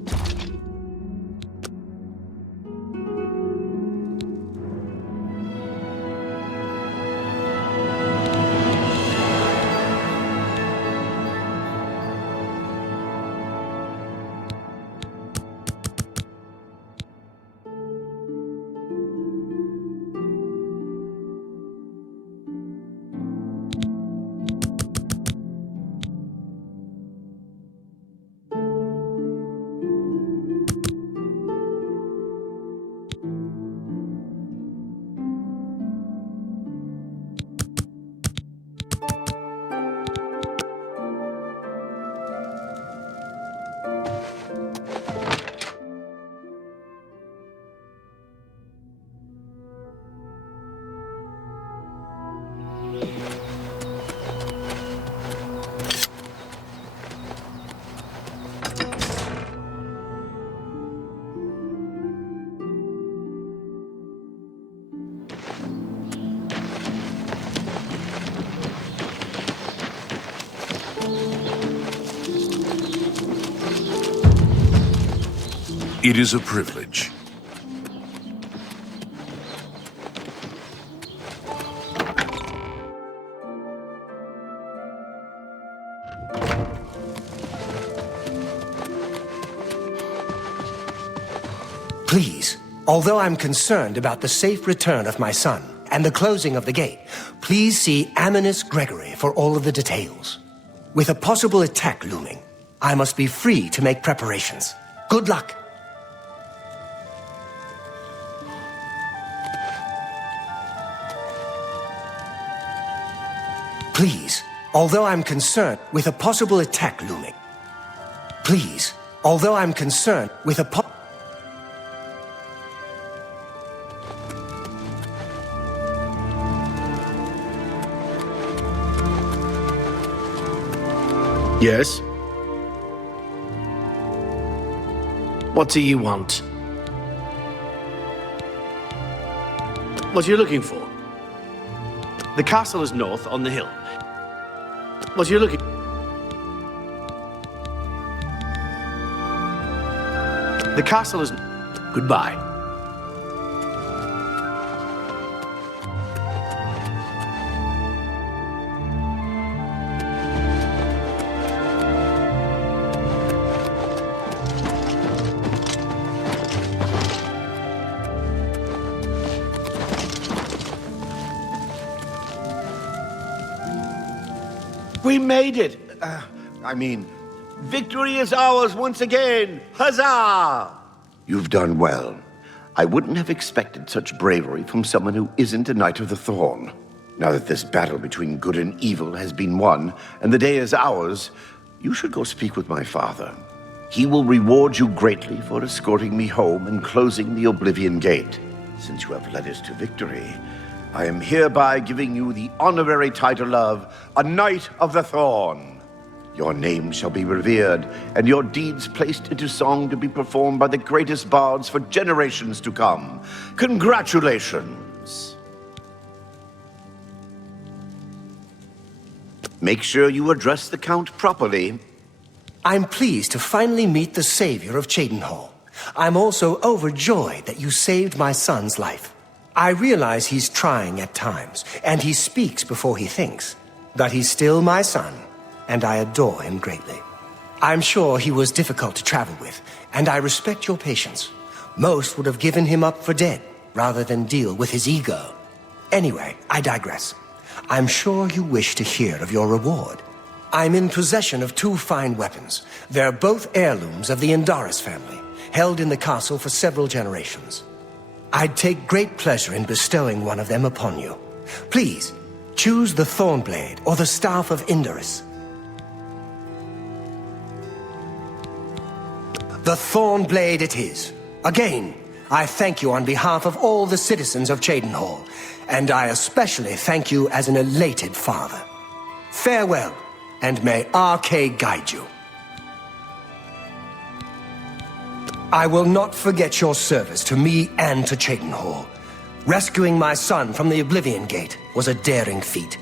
It is a privilege. Please, although I'm concerned about the safe return of my son and the closing of the gate, please see Aminus Gregory for all of the details. With a possible attack looming, I must be free to make preparations. Good luck. Please, although I'm concerned with a possible attack looming. Please, although I'm concerned with a Yes? What do you want? What are you looking for? The castle is north on the hill. What are you looking? The castle is... Goodbye. We made it! Victory is ours once again! Huzzah! You've done well. I wouldn't have expected such bravery from someone who isn't a Knight of the Thorn. Now that this battle between good and evil has been won, and the day is ours, you should go speak with my father. He will reward you greatly for escorting me home and closing the Oblivion Gate. Since you have led us to victory, I am hereby giving you the honorary title of a Knight of the Thorn. Your name shall be revered, and your deeds placed into song to be performed by the greatest bards for generations to come. Congratulations! Make sure you address the Count properly. I'm pleased to finally meet the savior of Cheydinhal. I'm also overjoyed that you saved my son's life. I realize he's trying at times, and he speaks before he thinks. But he's still my son, and I adore him greatly. I'm sure he was difficult to travel with, and I respect your patience. Most would have given him up for dead, rather than deal with his ego. Anyway, I digress. I'm sure you wish to hear of your reward. I'm in possession of 2 fine weapons. They're both heirlooms of the Indaris family, held in the castle for several generations. I'd take great pleasure in bestowing one of them upon you. Please, choose the Thornblade or the Staff of Indaris. The Thornblade it is. Again, I thank you on behalf of all the citizens of Cheydinhal, and I especially thank you as an elated father. Farewell, and may RK guide you. I will not forget your service to me and to Cheydinhal. Rescuing my son from the Oblivion Gate was a daring feat.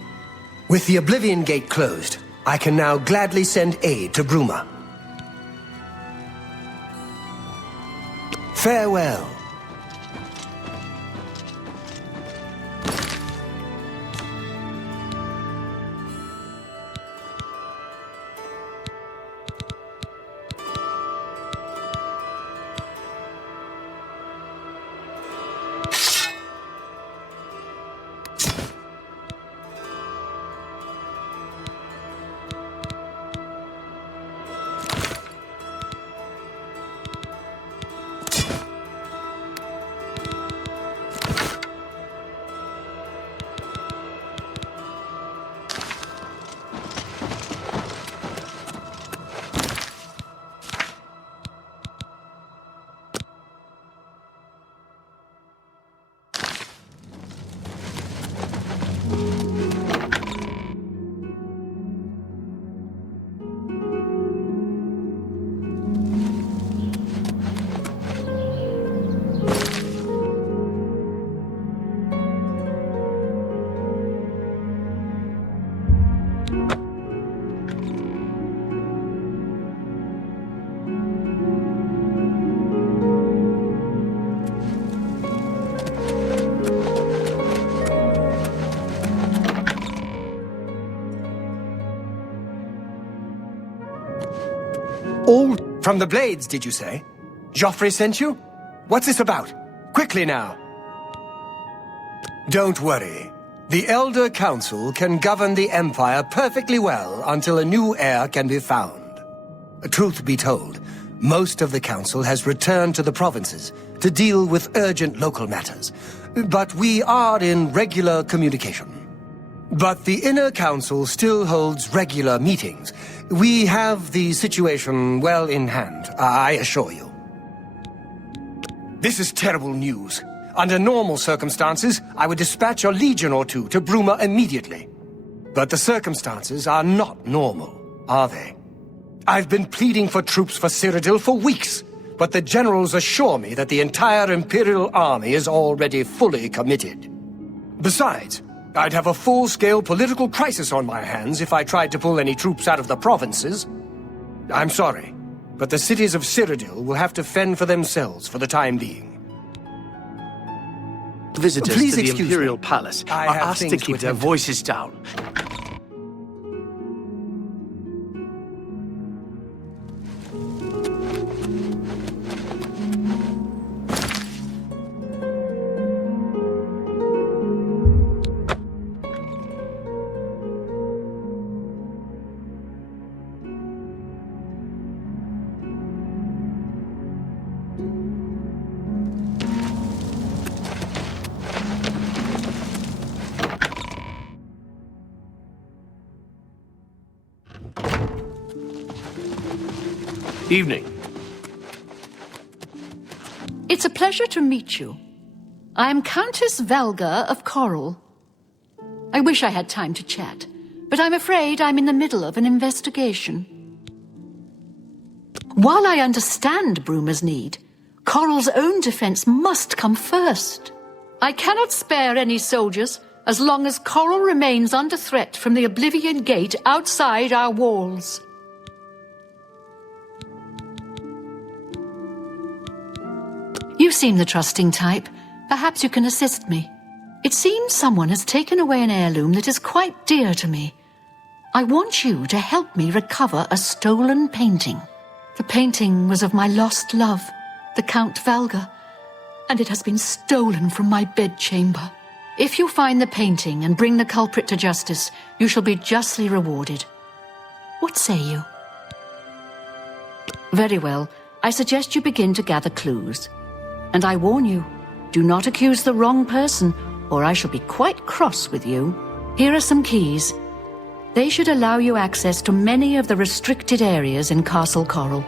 With the Oblivion Gate closed, I can now gladly send aid to Bruma. Farewell. All from the Blades, did you say? Joffrey sent you? What's this about? Quickly now. Don't worry. The Elder Council can govern the Empire perfectly well until a new heir can be found. Truth be told, most of the Council has returned to the provinces to deal with urgent local matters, but we are in regular communication. But the Inner Council still holds regular meetings. We have the situation well in hand, I assure you. This is terrible news. Under normal circumstances, I would dispatch a legion or 2 to Bruma immediately. But the circumstances are not normal, are they? I've been pleading for troops for Cyrodiil for weeks, but the generals assure me that the entire Imperial army is already fully committed. Besides, I'd have a full-scale political crisis on my hands if I tried to pull any troops out of the provinces. I'm sorry, but the cities of Cyrodiil will have to fend for themselves for the time being. Visitors Please to the excuse Imperial me. Palace I are have asked to things to keep their attend to. voices down. Evening. It's a pleasure to meet you. I am Countess Valga of Coral. I wish I had time to chat, but I'm afraid I'm in the middle of an investigation. While I understand Bruma's need, Coral's own defense must come first. I cannot spare any soldiers as long as Coral remains under threat from the Oblivion Gate outside our walls. You seem the trusting type. Perhaps you can assist me. It seems someone has taken away an heirloom that is quite dear to me. I want you to help me recover a stolen painting. The painting was of my lost love, the Count Valga, and it has been stolen from my bedchamber. If you find the painting and bring the culprit to justice, you shall be justly rewarded. What say you? Very well. I suggest you begin to gather clues. And I warn you, do not accuse the wrong person, or I shall be quite cross with you. Here are some keys. They should allow you access to many of the restricted areas in Castle Coral.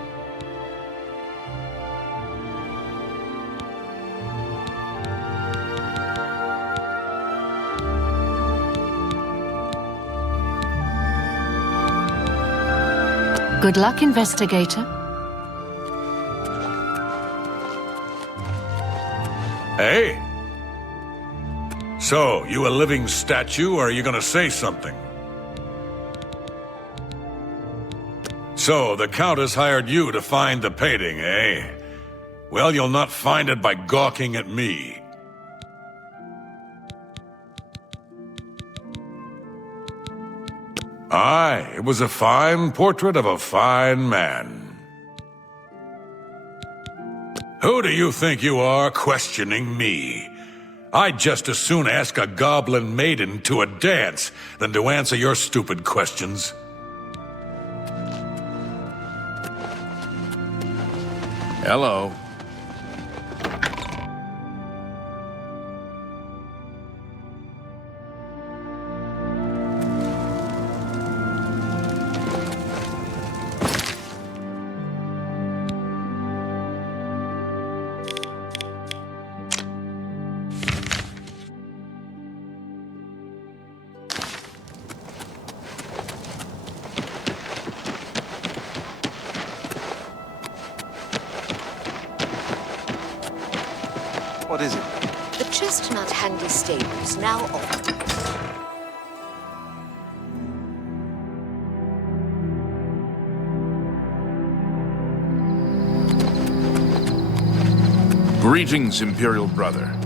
Good luck, investigator. Hey? So, you a living statue, or are you gonna say something? So, the Countess hired you to find the painting, eh? Well, you'll not find it by gawking at me. Aye, it was a fine portrait of a fine man. Who do you think you are questioning me? I'd just as soon ask a goblin maiden to a dance than to answer your stupid questions. Hello. What is it? The Chestnut Handy Stables now open. Greetings, Imperial Brother.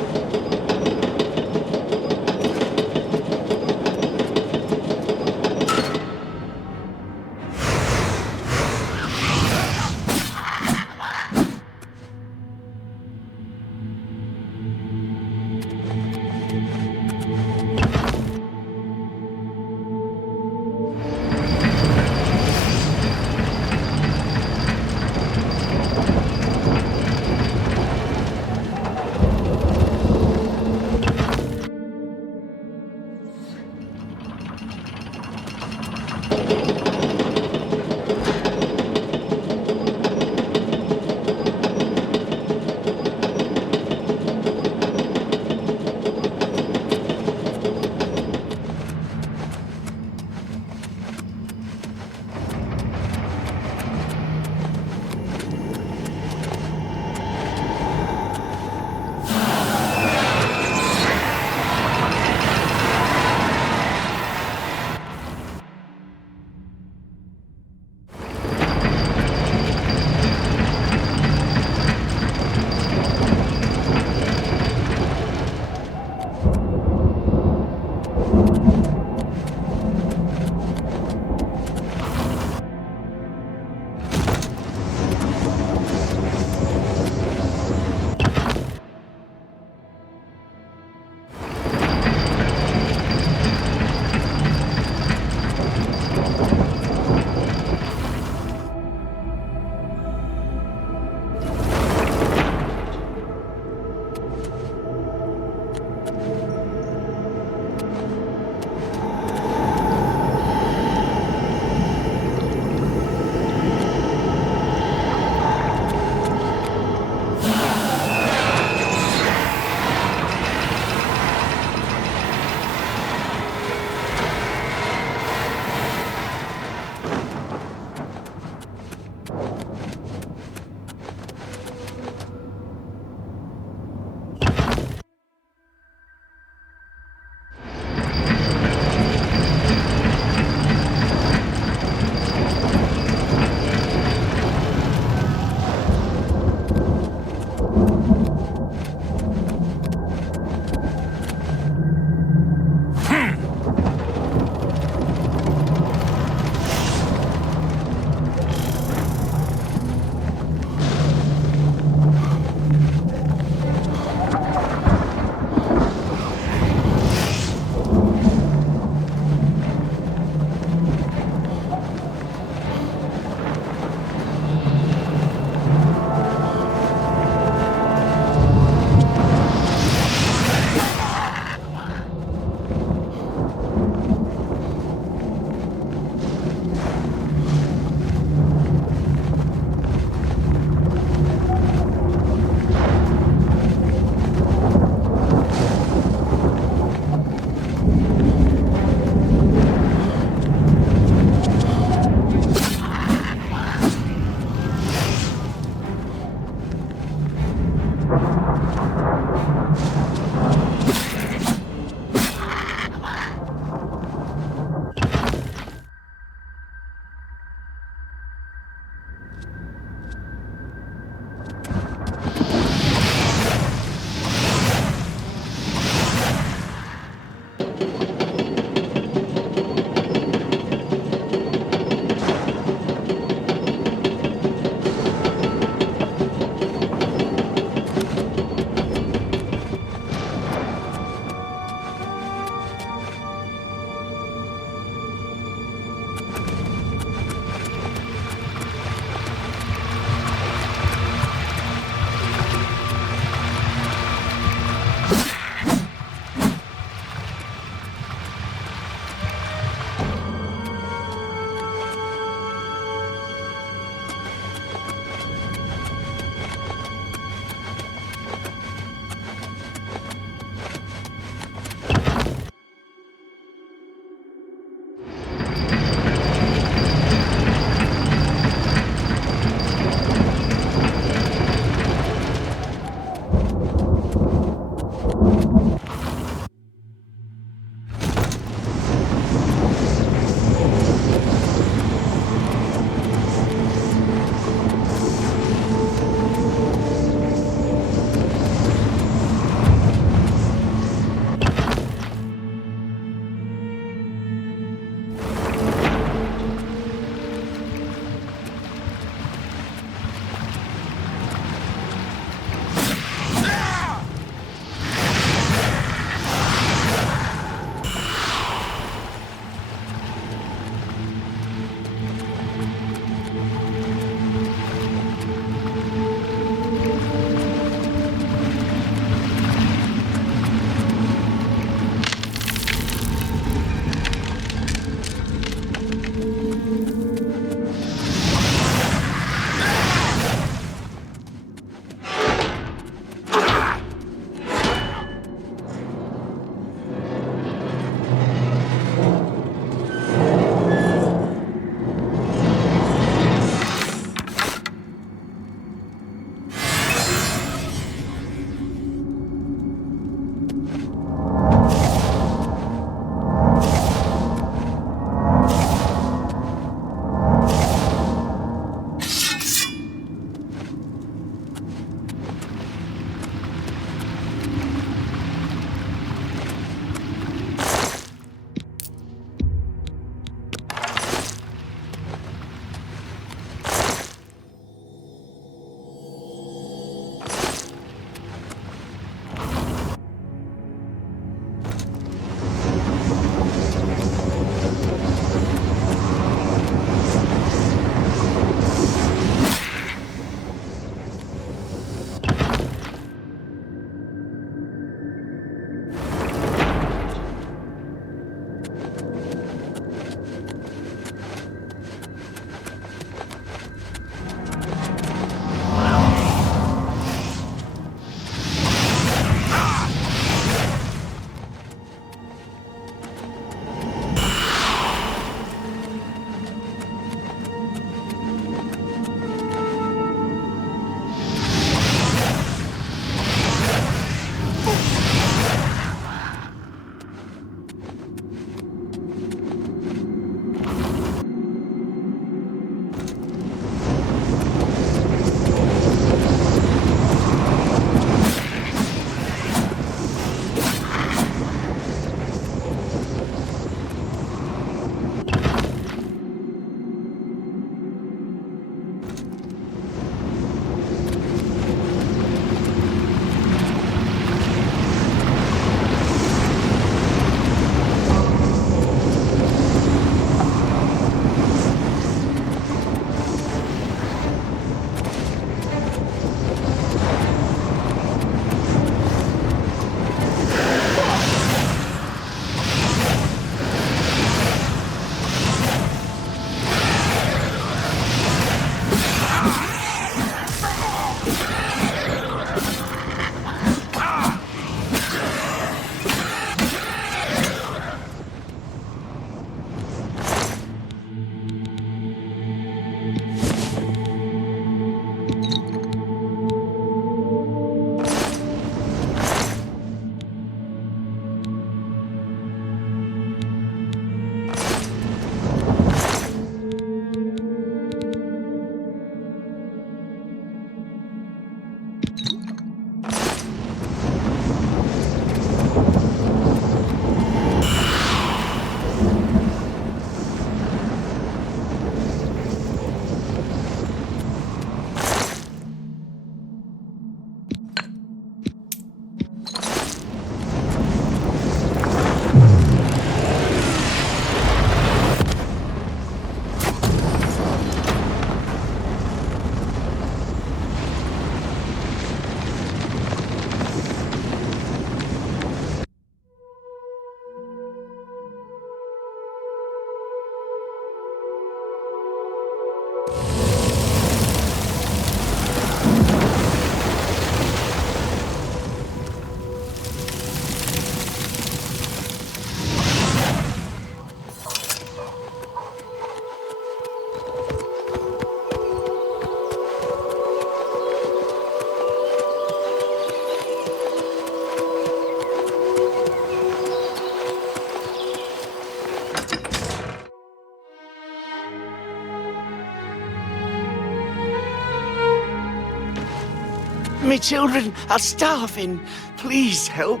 Me children are starving. Please help.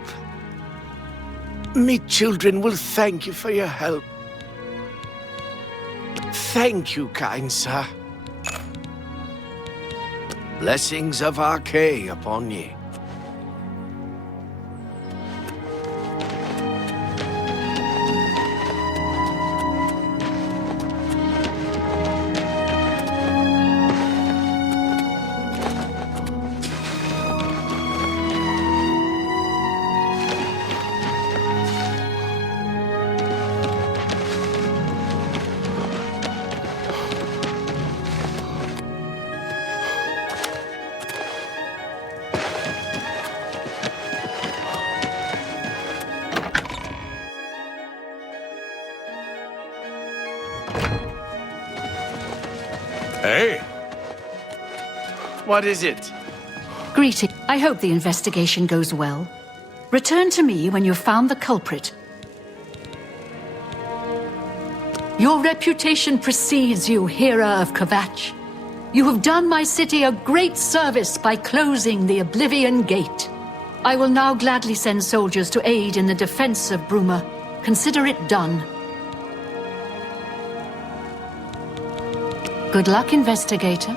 Me children will thank you for your help. Thank you, kind sir. Blessings of Archay upon ye. Hey? What is it? Greeting. I hope the investigation goes well. Return to me when you've found the culprit. Your reputation precedes you, Hera of Kvatch. You have done my city a great service by closing the Oblivion Gate. I will now gladly send soldiers to aid in the defense of Bruma. Consider it done. Good luck, investigator.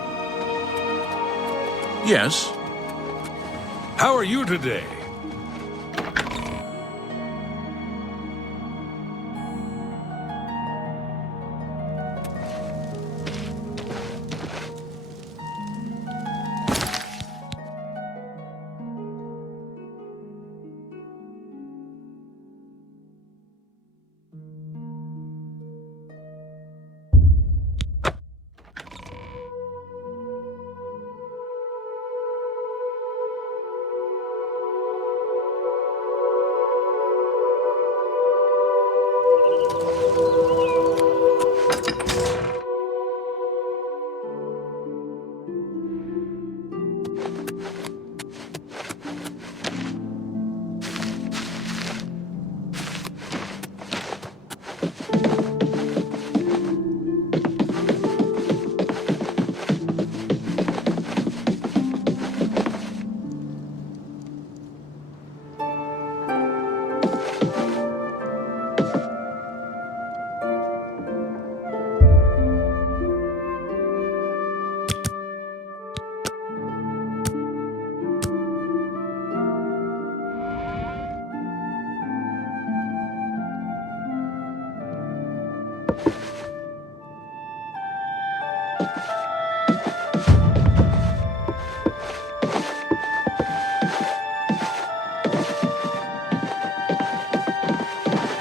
Yes. How are you today?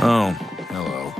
Oh, hello.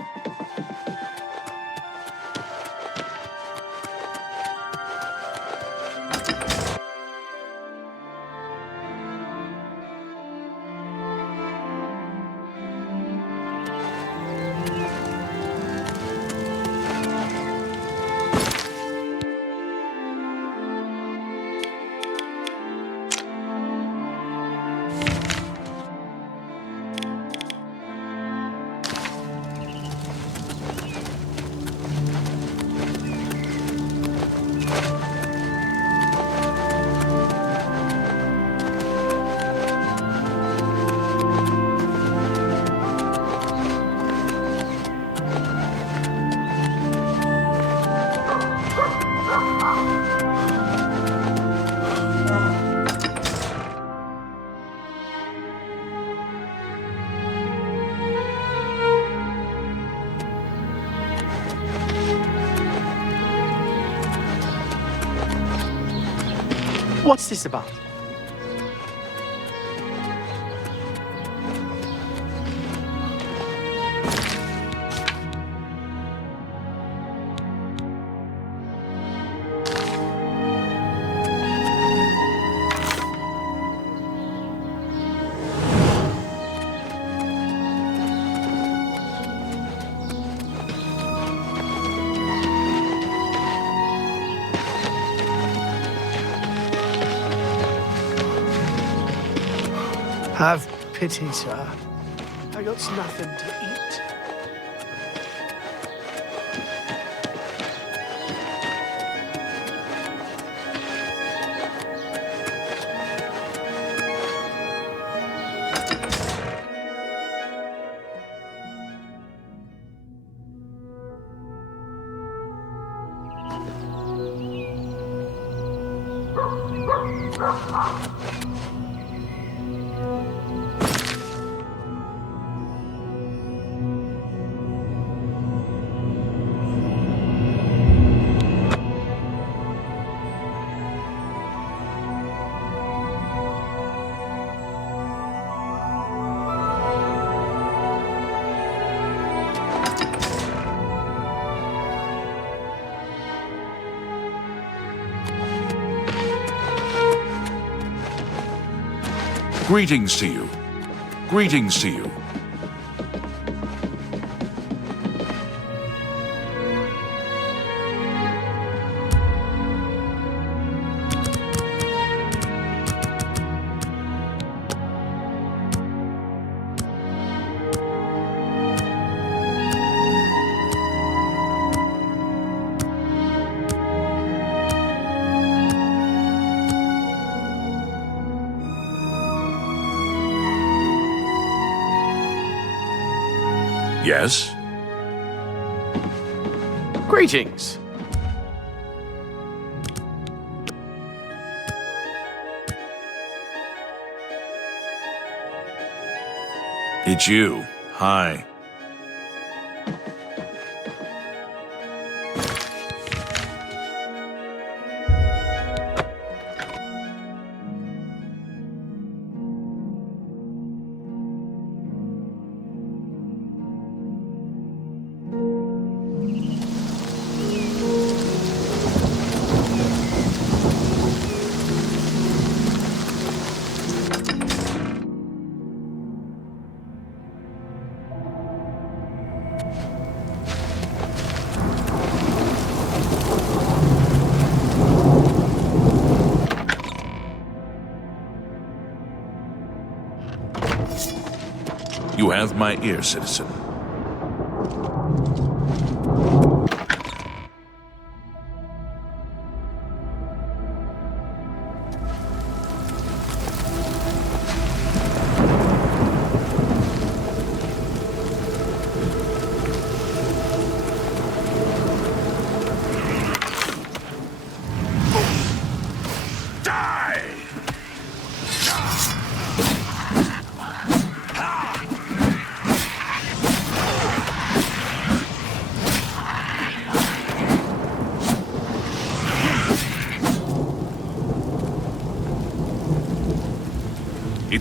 What's this about? Have pity, sir. I got nothing to eat. Greetings to you. Greetings to you. Yes? Greetings. It's you. Hi. You have my ear, citizen.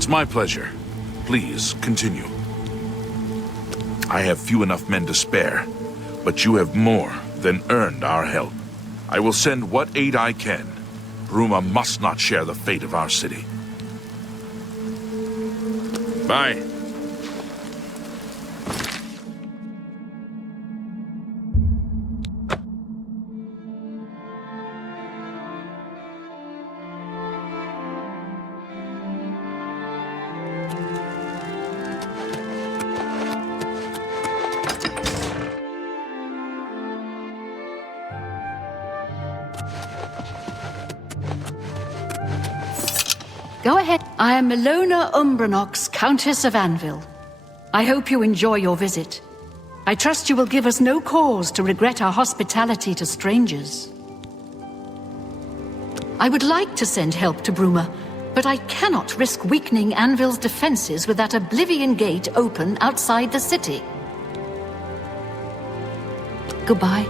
It's my pleasure. Please, continue. I have few enough men to spare, but you have more than earned our help. I will send what aid I can. Bruma must not share the fate of our city. Bye. Go ahead. I am Milona Umbranox, Countess of Anvil. I hope you enjoy your visit. I trust you will give us no cause to regret our hospitality to strangers. I would like to send help to Bruma, but I cannot risk weakening Anvil's defenses with that Oblivion gate open outside the city. Goodbye.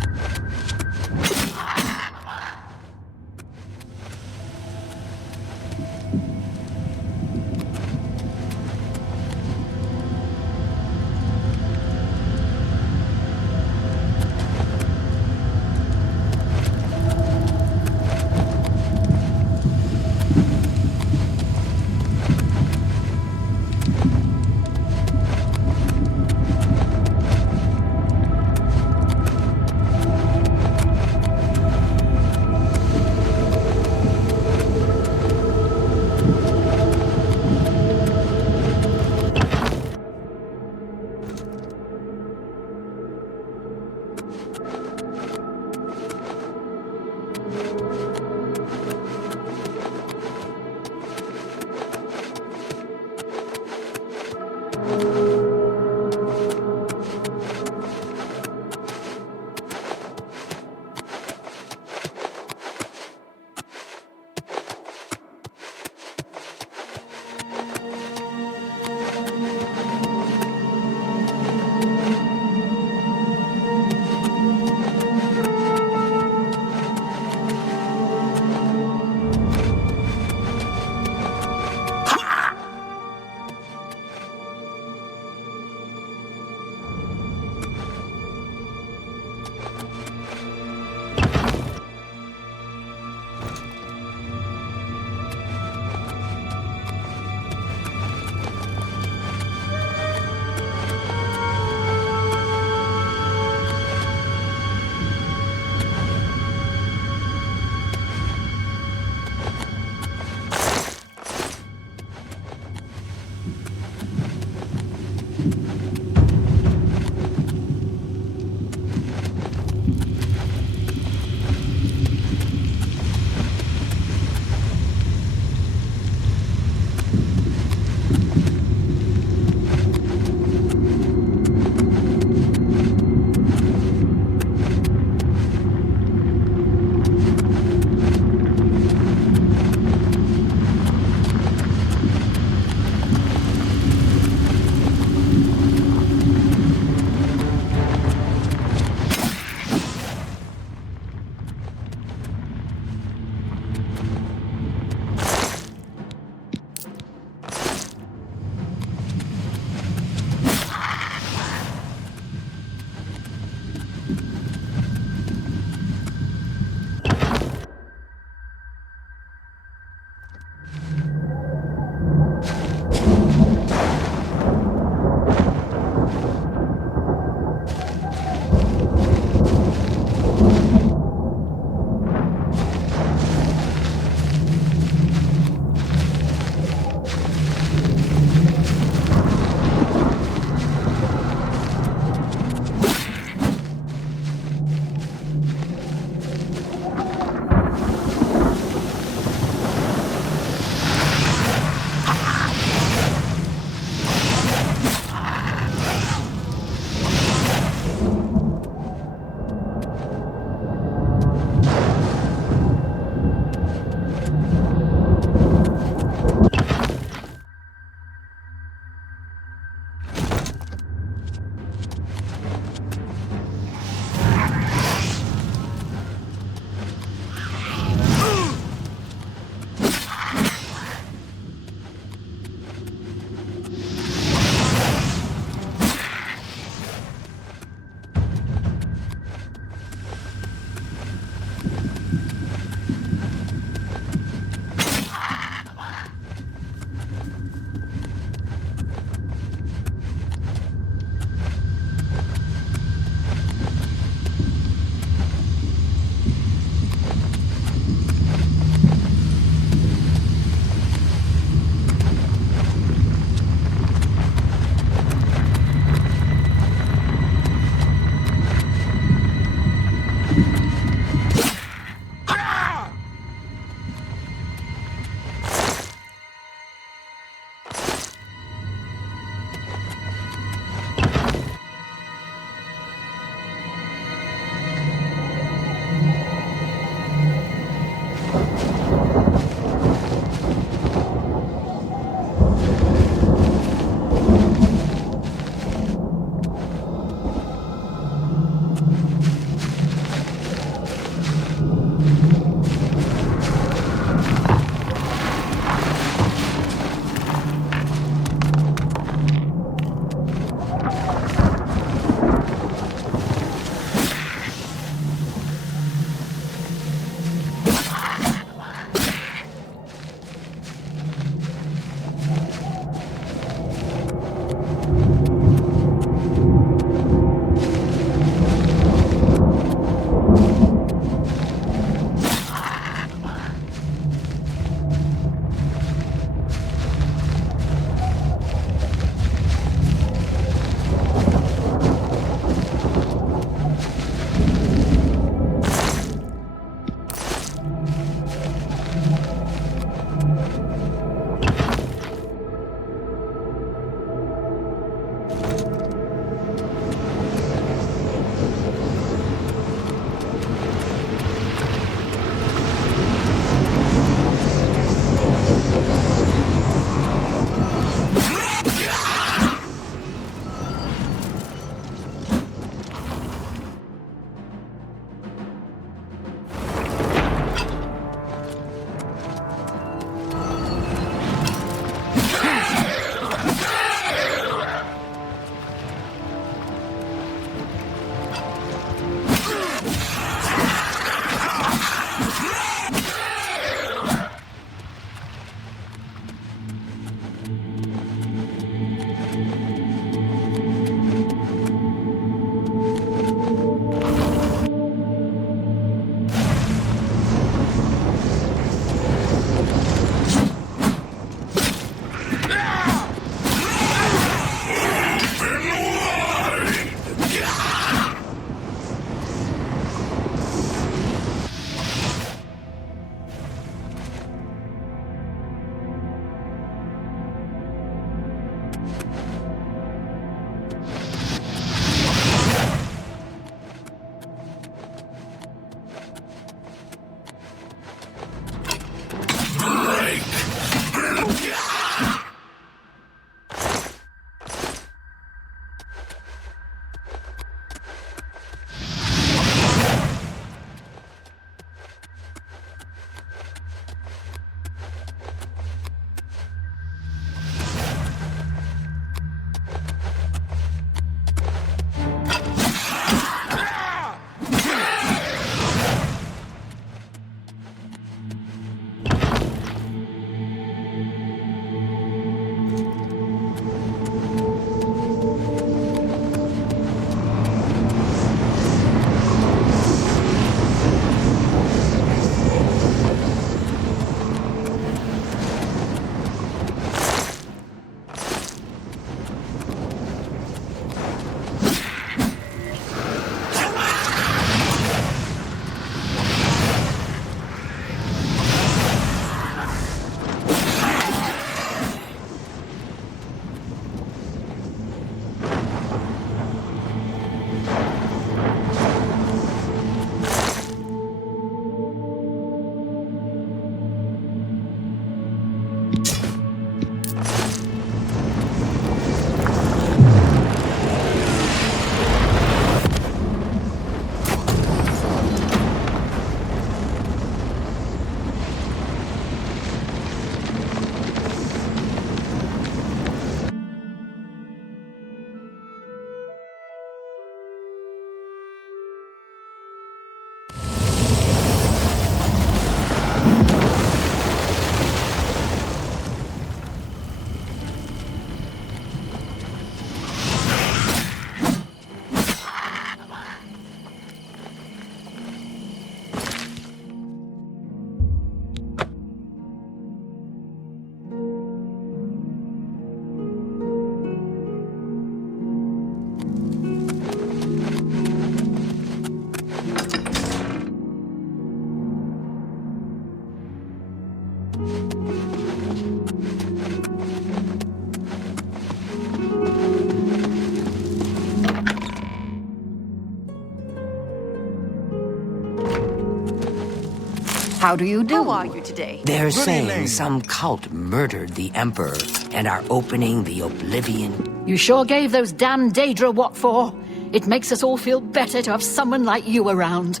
How do you do? How are you today? They're saying some cult murdered the Emperor and are opening the Oblivion. You sure gave those damn Daedra what for? It makes us all feel better to have someone like you around.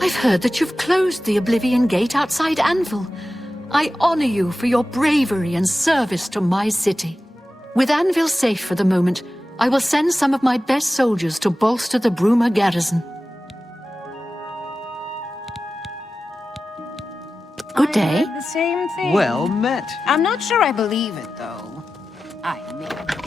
I've heard that you've closed the Oblivion Gate outside Anvil. I honor you for your bravery and service to my city. With Anvil safe for the moment, I will send some of my best soldiers to bolster the Bruma garrison. Good day. The same thing. Well met. I'm not sure I believe it, though. I admit.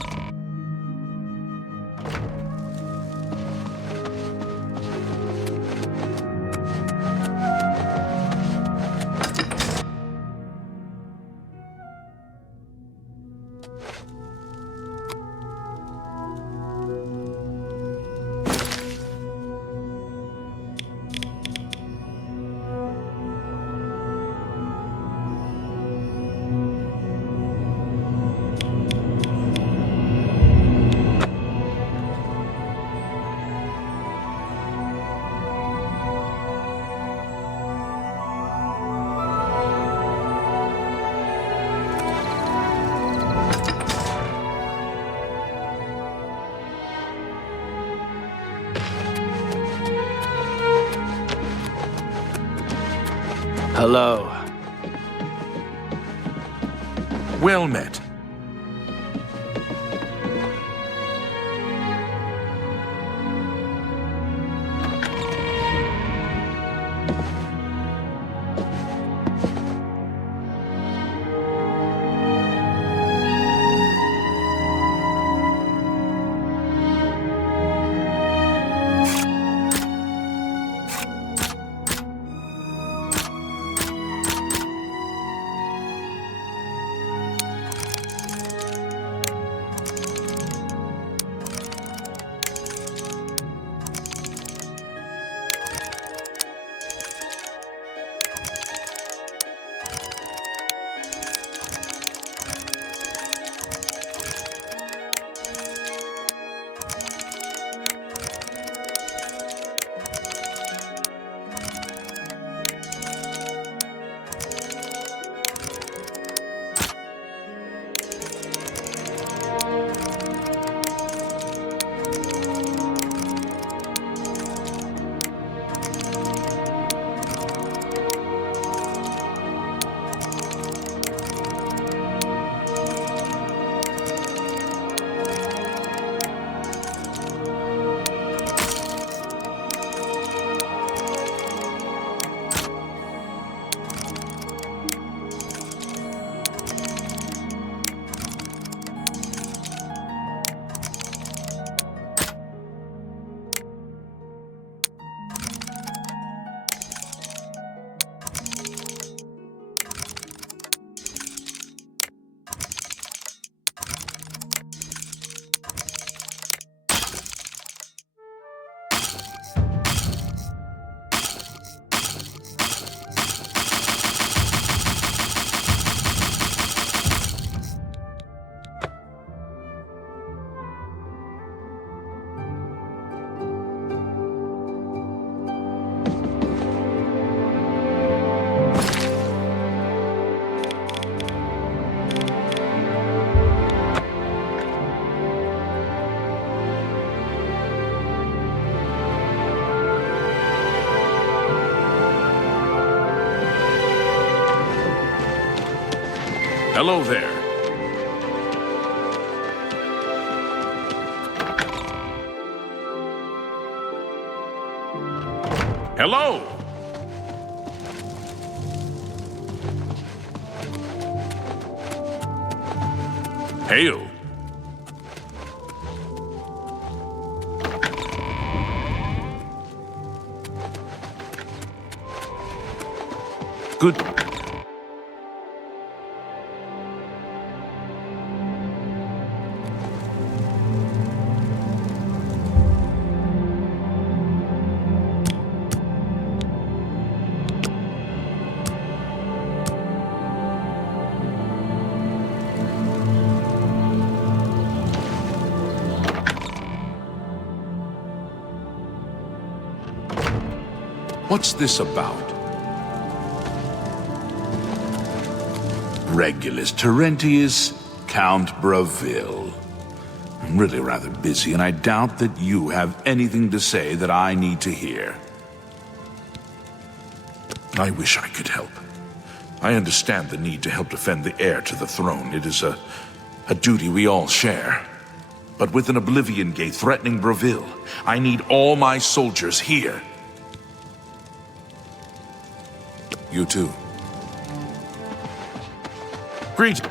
Hello. Well met. Hello there. Hello! Hail! Good. What's this about? Regulus Terentius, Count Bravil. I'm really rather busy, and I doubt that you have anything to say that I need to hear. I wish I could help. I understand the need to help defend the heir to the throne. It is a duty we all share. But with an Oblivion gate threatening Bravil, I need all my soldiers here. You too. Greet.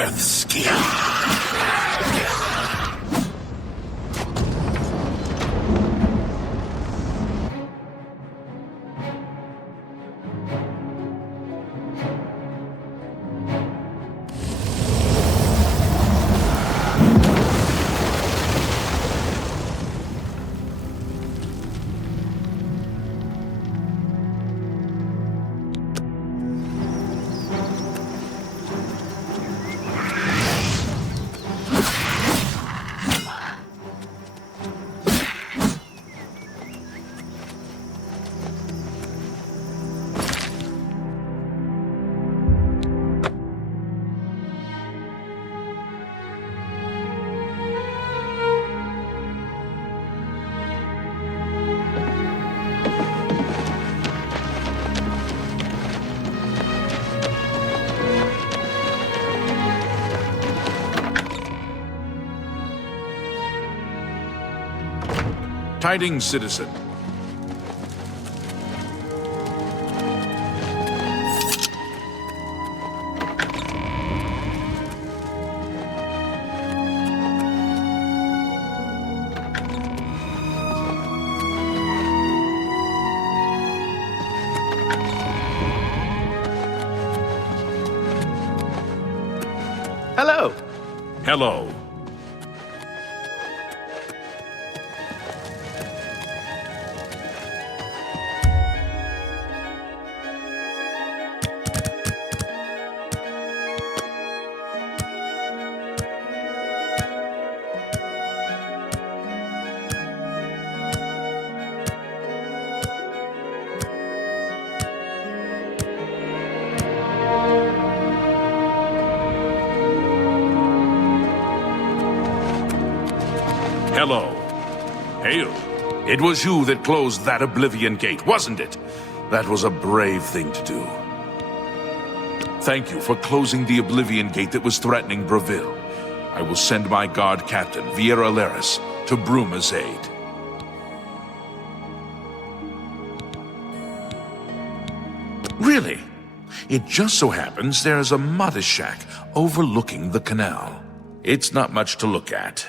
Earthskin. Tidings, citizen. Hello. Hello. Hello. Hail. It was you that closed that Oblivion gate, wasn't it? That was a brave thing to do. Thank you for closing the Oblivion gate that was threatening Breville. I will send my guard captain, Viera Laris, to Bruma's aid. Really? It just so happens there's a modest shack overlooking the canal. It's not much to look at,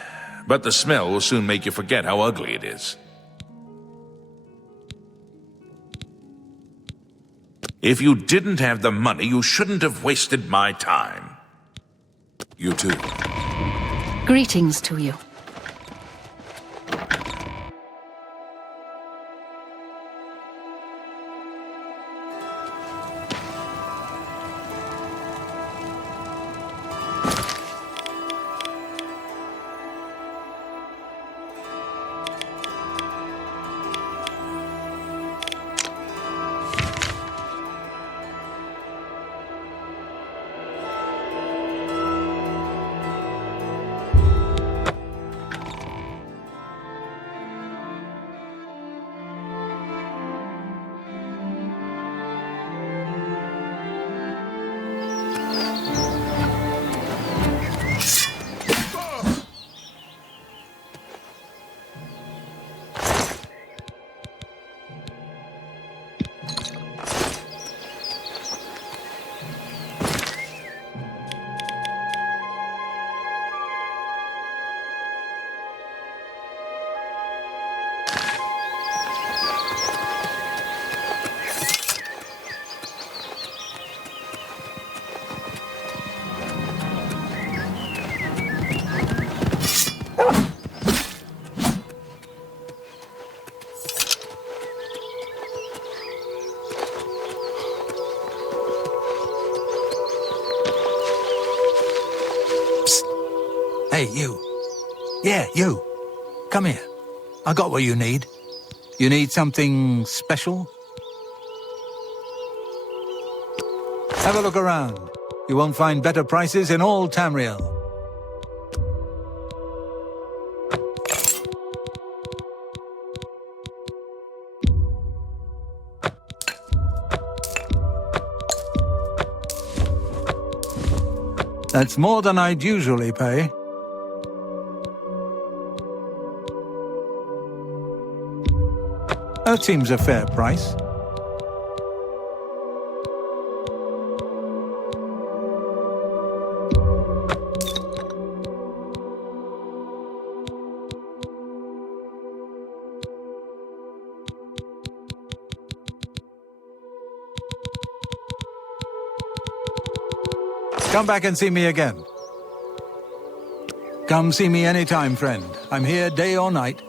but the smell will soon make you forget how ugly it is. If you didn't have the money, you shouldn't have wasted my time. You too. Greetings to you. Hey, you. Yeah, you. Come here. I got what you need. You need something special? Have a look around. You won't find better prices in all Tamriel. That's more than I'd usually pay. That seems a fair price. Come back and see me again. Come see me anytime, friend. I'm here day or night.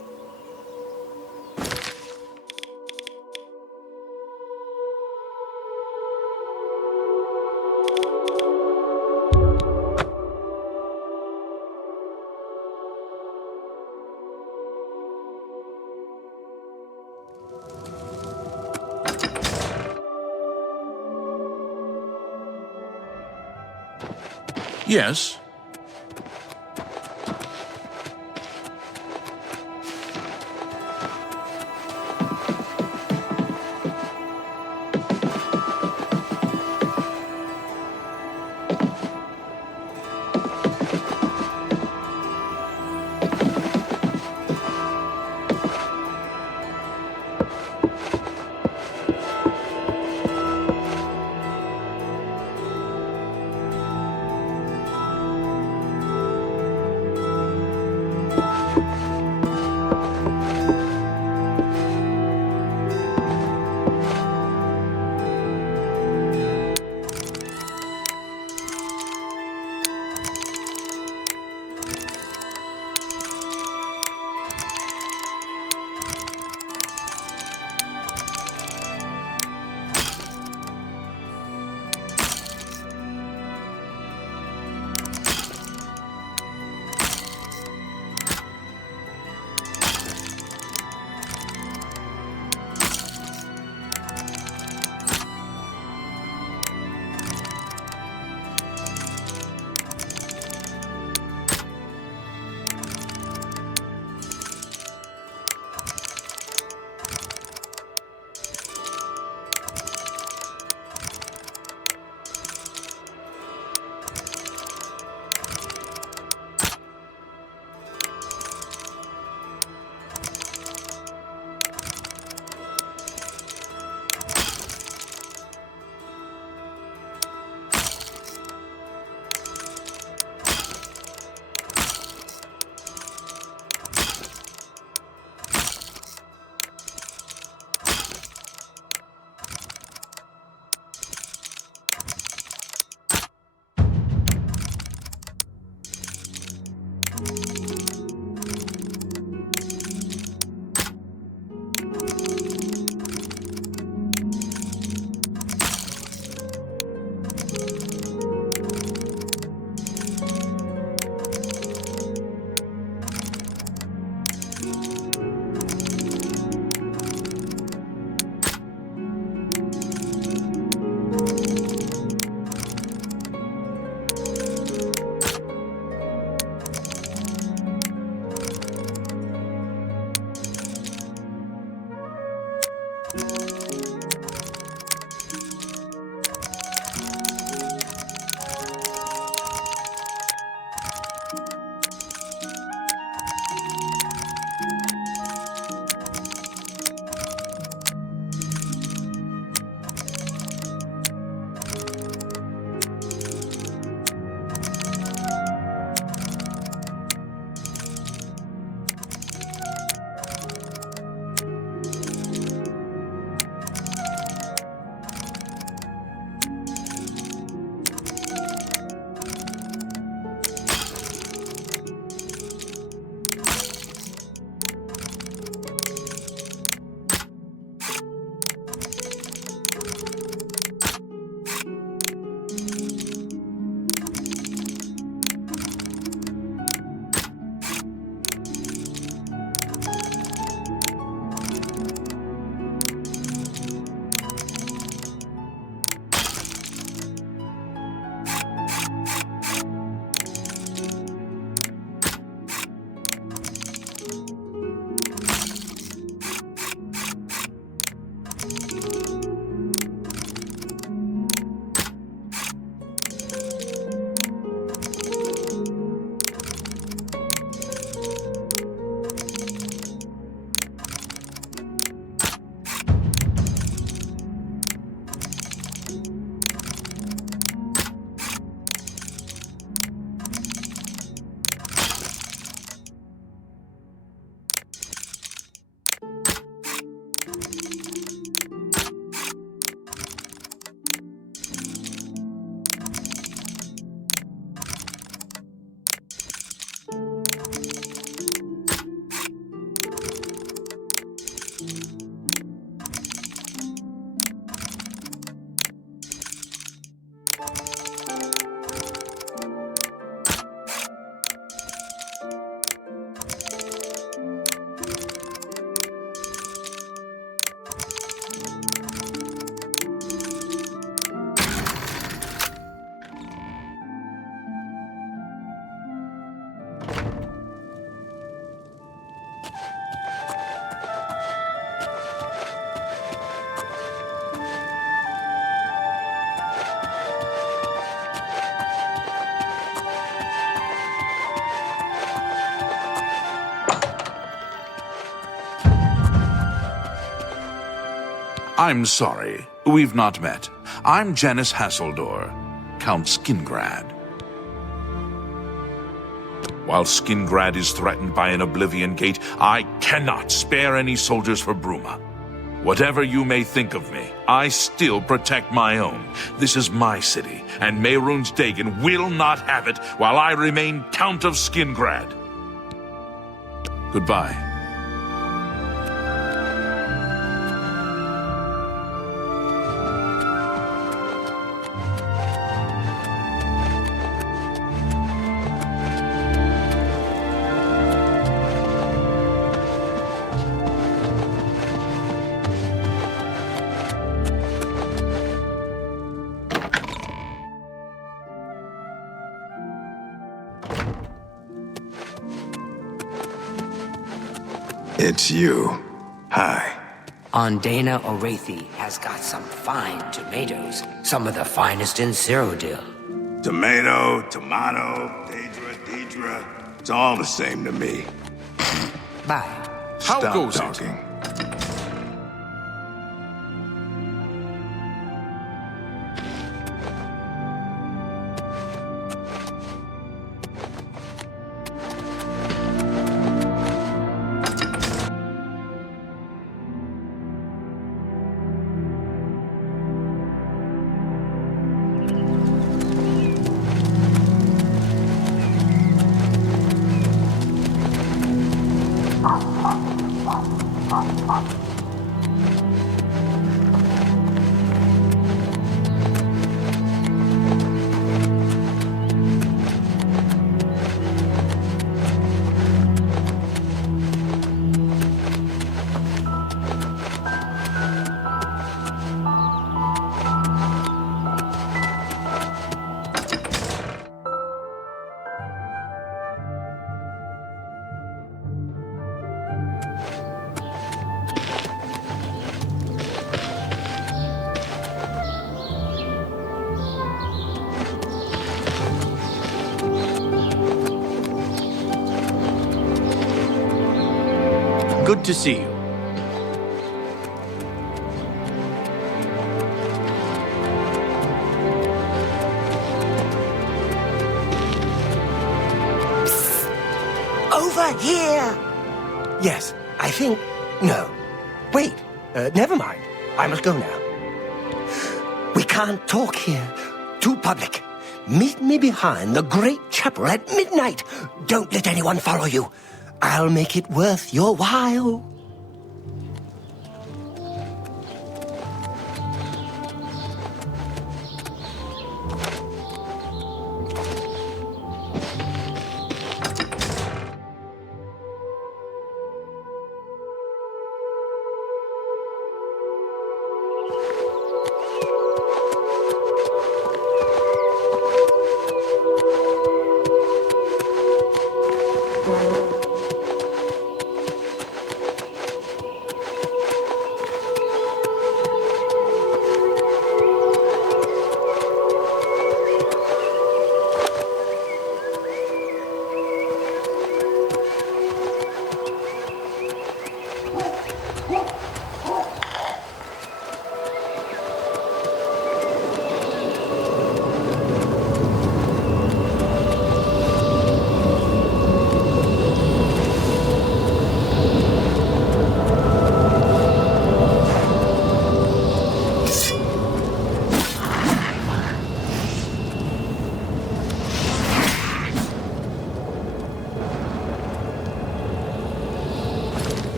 Yes. I'm sorry, we've not met. I'm Janice Hasseldor, Count Skingrad. While Skingrad is threatened by an Oblivion gate, I cannot spare any soldiers for Bruma. Whatever you may think of me, I still protect my own. This is my city, and Mehrunes Dagon will not have it while I remain Count of Skingrad. Goodbye. It's you. Hi. Ondana Orethi has got some fine tomatoes. Some of the finest in Cyrodiil. Tomato, Deidre. It's all the same to me. Bye. Stop talking. Good to see you. Over here! Yes, I think... No. Wait, never mind. I must go now. We can't talk here. Too public. Meet me behind the great chapel at midnight. Don't let anyone follow you. I'll make it worth your while.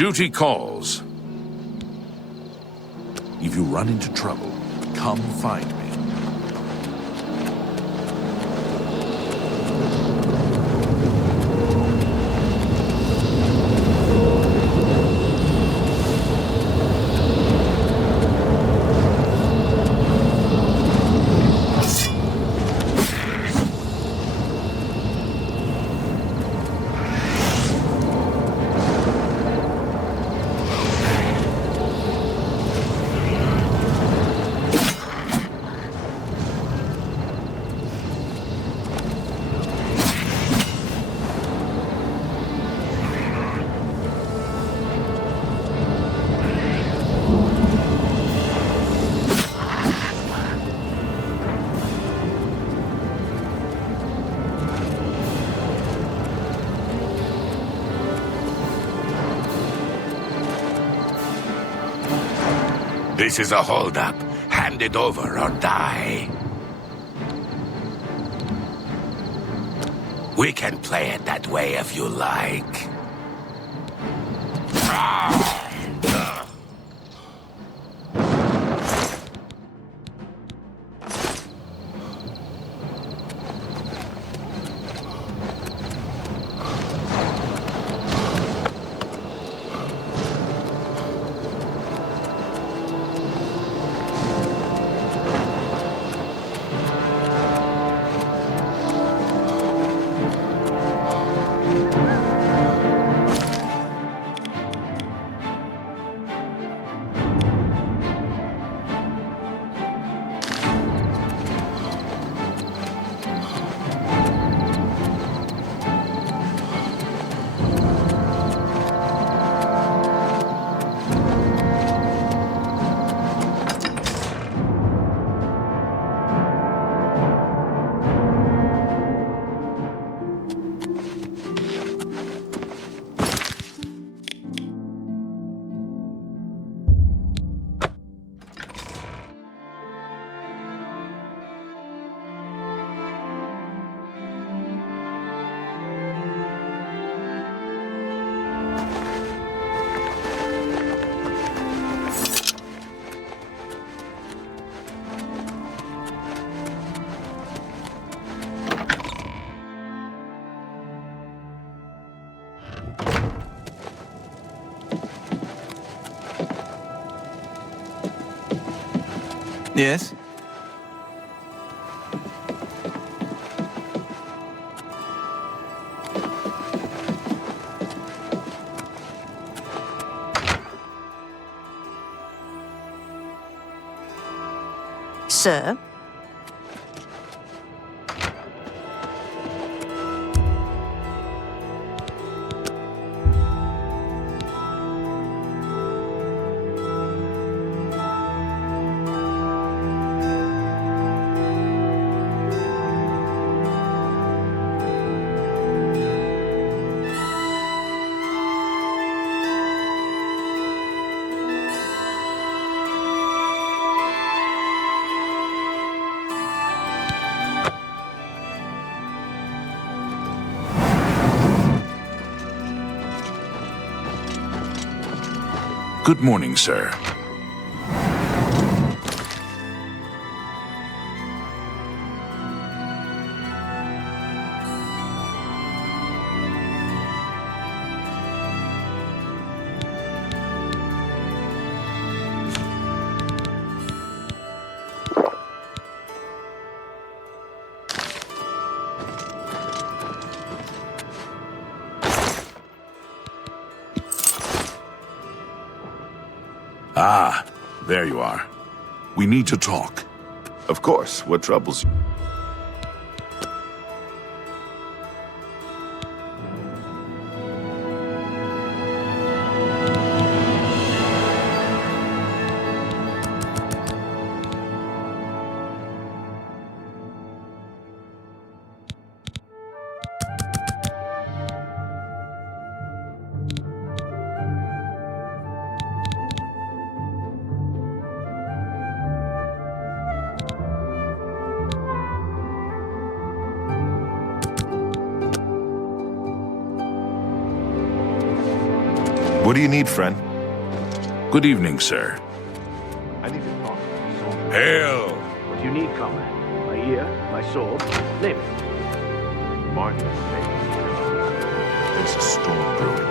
Duty calls. If you run into trouble, come find me. This is a holdup. Hand it over or die. We can play it that way if you like. Yes? Sir? Good morning, sir. Ah, there you are. We need to talk. Of course. What troubles you? What do you need, friend? Good evening, sir. I need to talk. Hail! What do you need, comrade? My ear? My sword? Name it. Martin is taken. There's a storm brewing.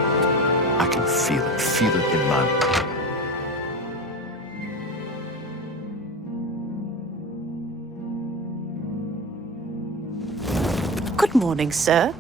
I can feel it in my... Good morning, sir.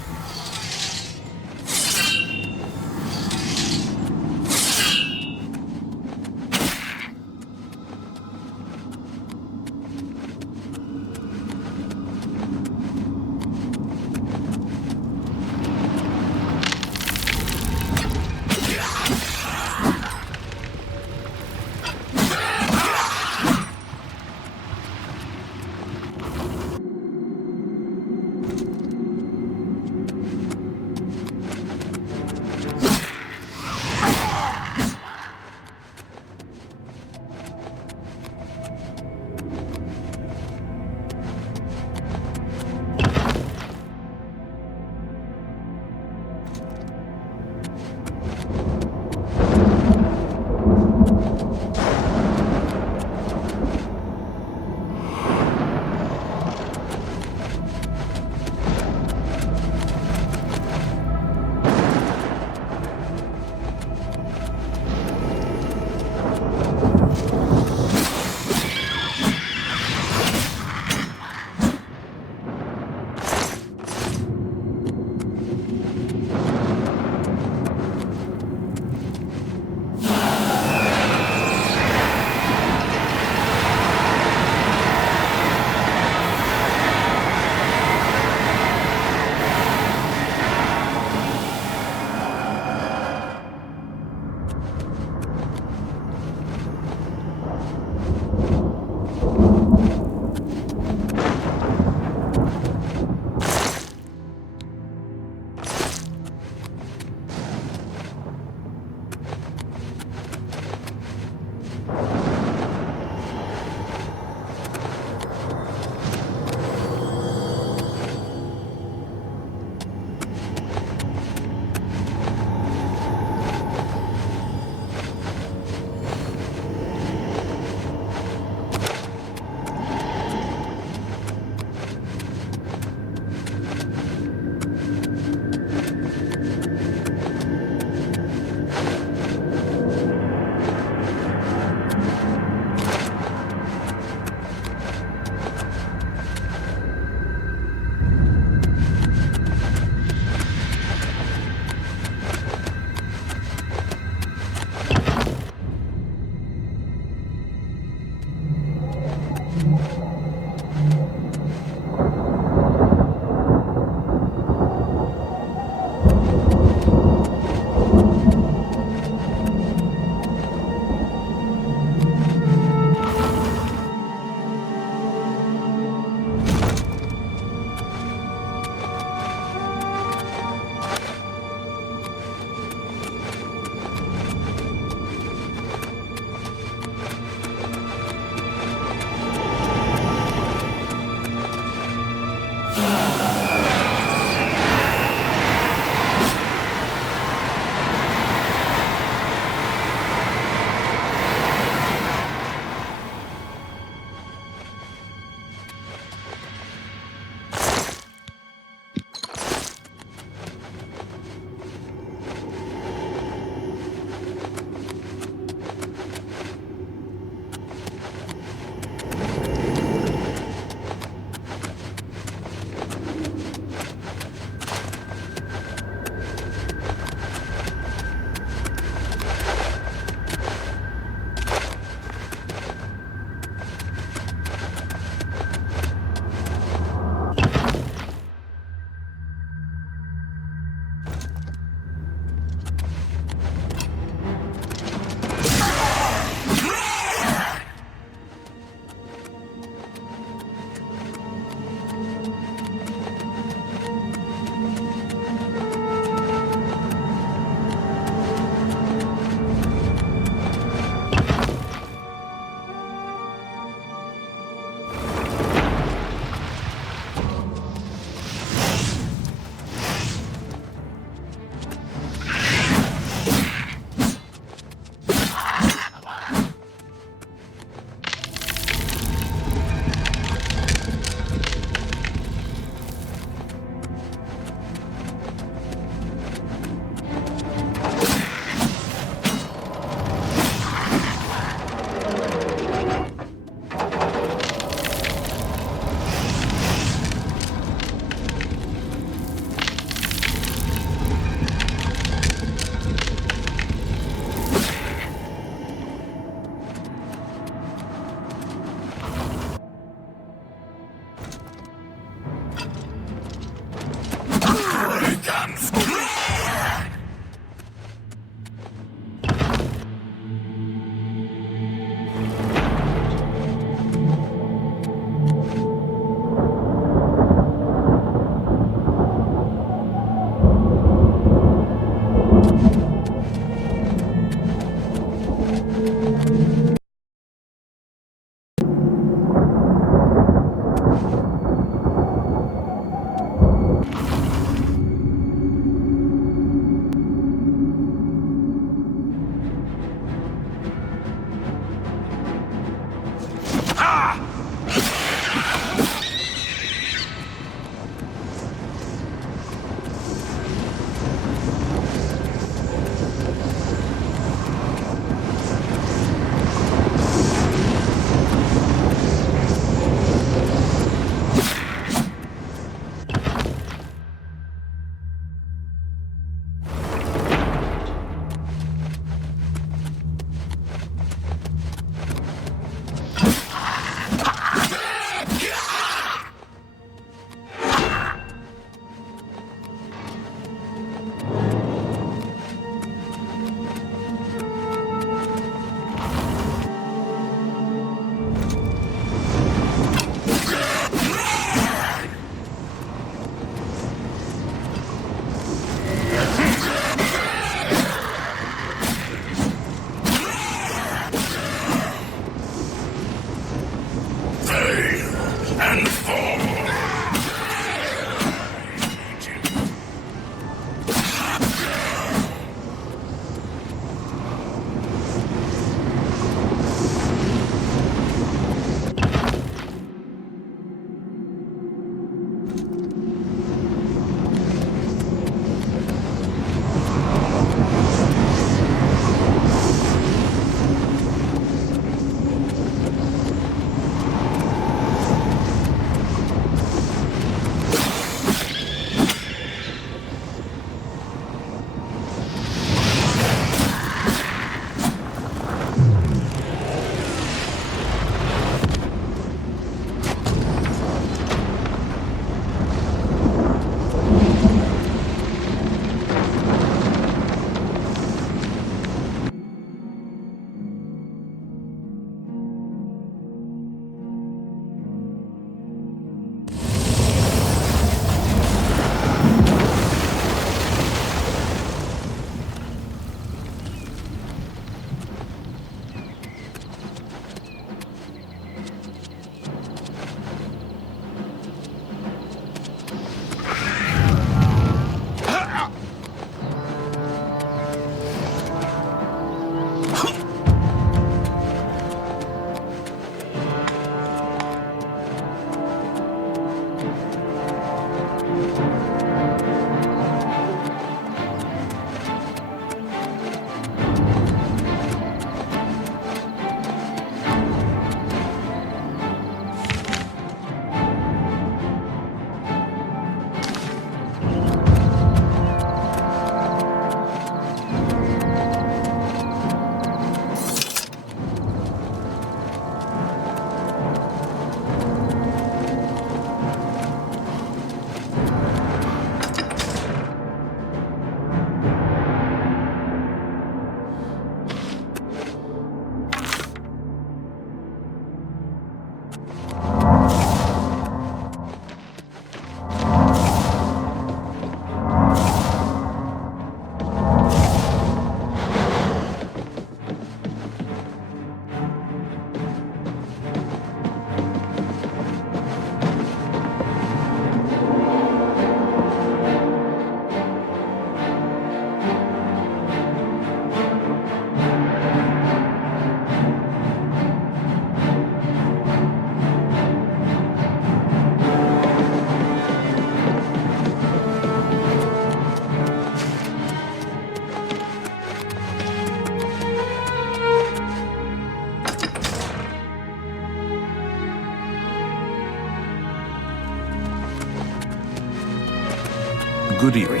Good evening.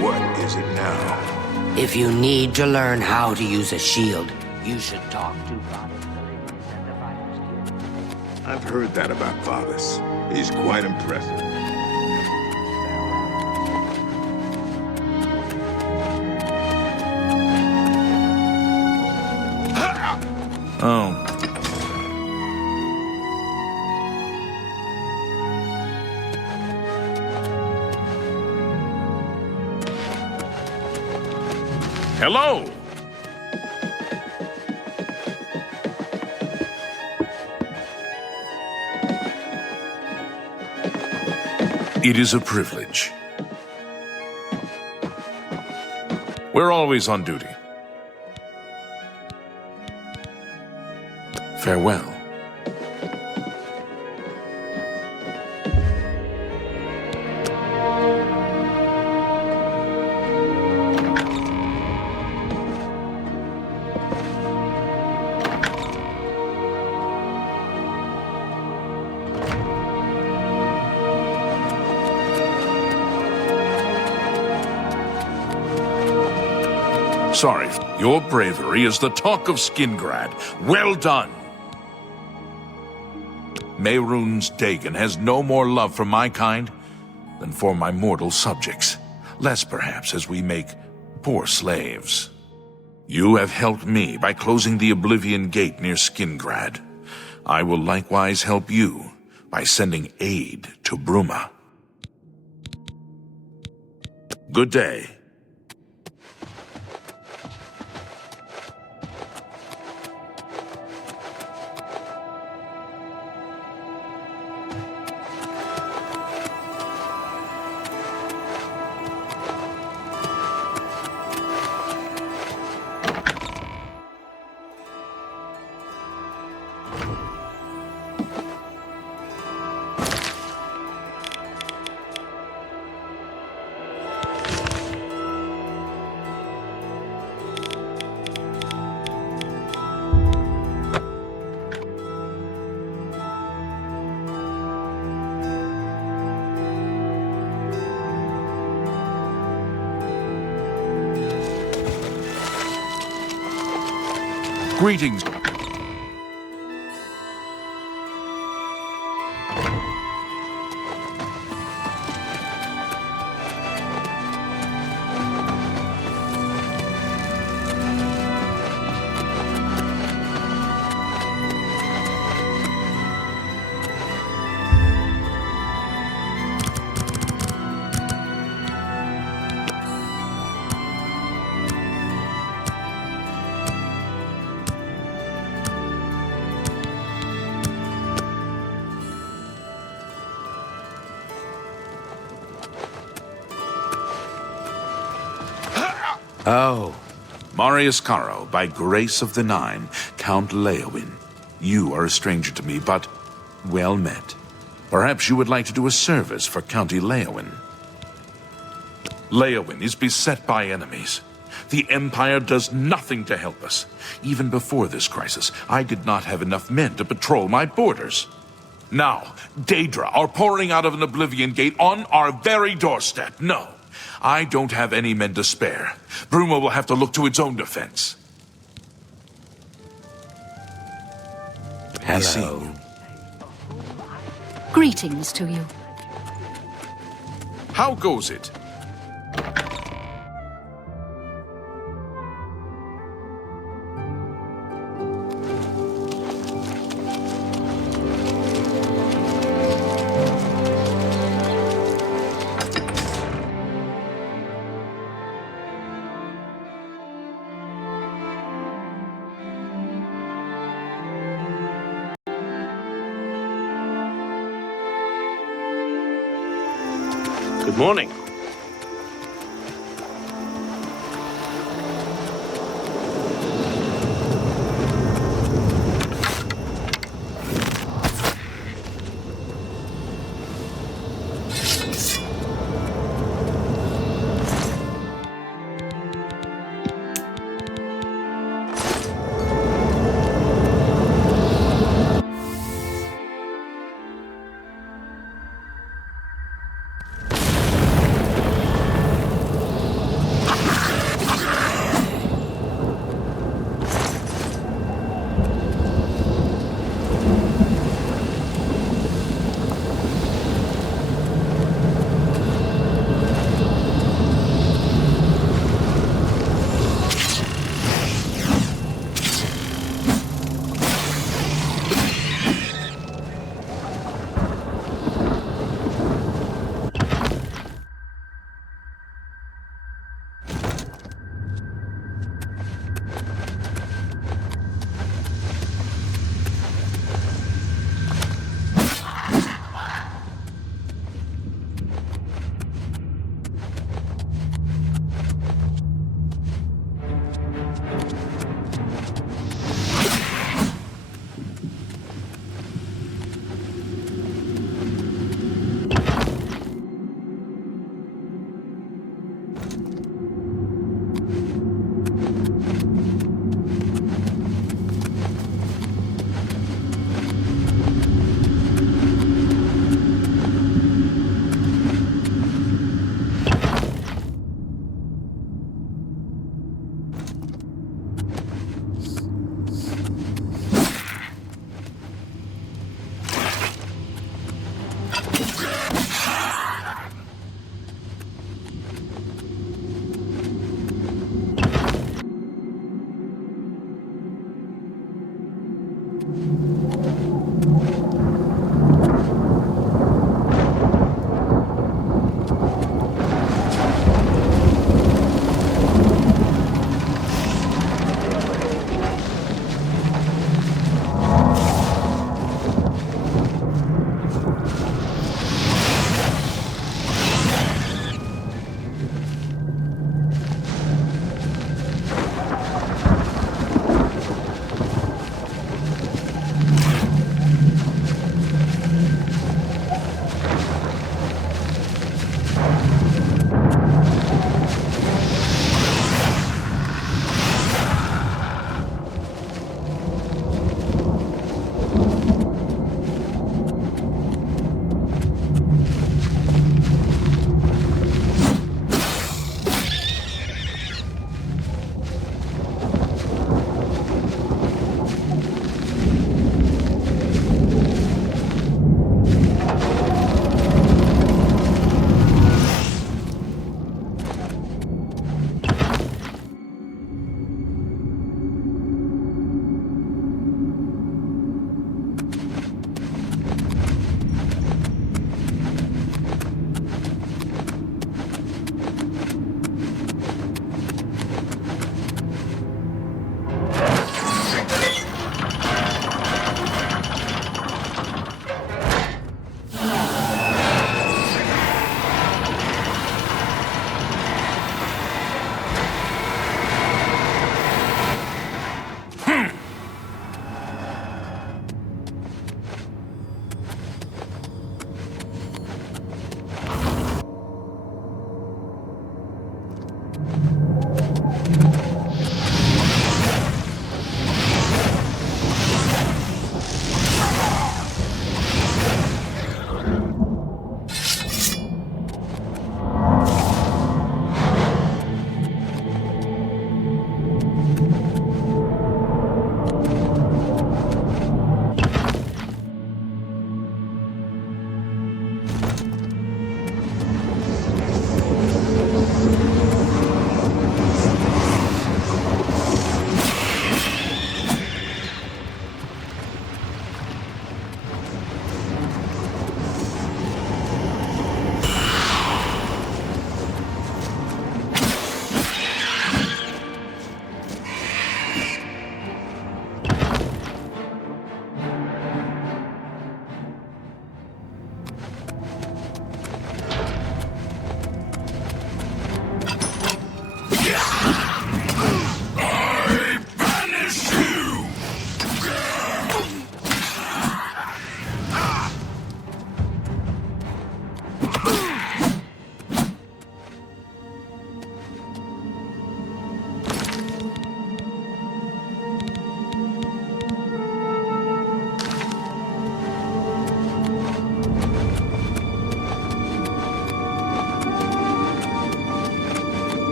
What is it now? If you need to learn how to use a shield, you should talk to Goddess Deliverance at the Fighter's Guild. I've heard that about Valis. He's quite impressive. Oh. Hello! It is a privilege. We're always on duty. Farewell. Sorry, your bravery is the talk of Skingrad. Well done! Mehrunes Dagon has no more love for my kind than for my mortal subjects. Less, perhaps, as we make poor slaves. You have helped me by closing the Oblivion Gate near Skingrad. I will likewise help you by sending aid to Bruma. Good day. Greetings. Oh. Marius Caro, by grace of the Nine, Count Leowin. You are a stranger to me, but well met. Perhaps you would like to do a service for County Leowin. Leowin is beset by enemies. The Empire does nothing to help us. Even before this crisis, I did not have enough men to patrol my borders. Now, Daedra are pouring out of an Oblivion Gate on our very doorstep. No, I don't have any men to spare. Bruma will have to look to its own defense. Hello. Greetings to you. How goes it? Good morning.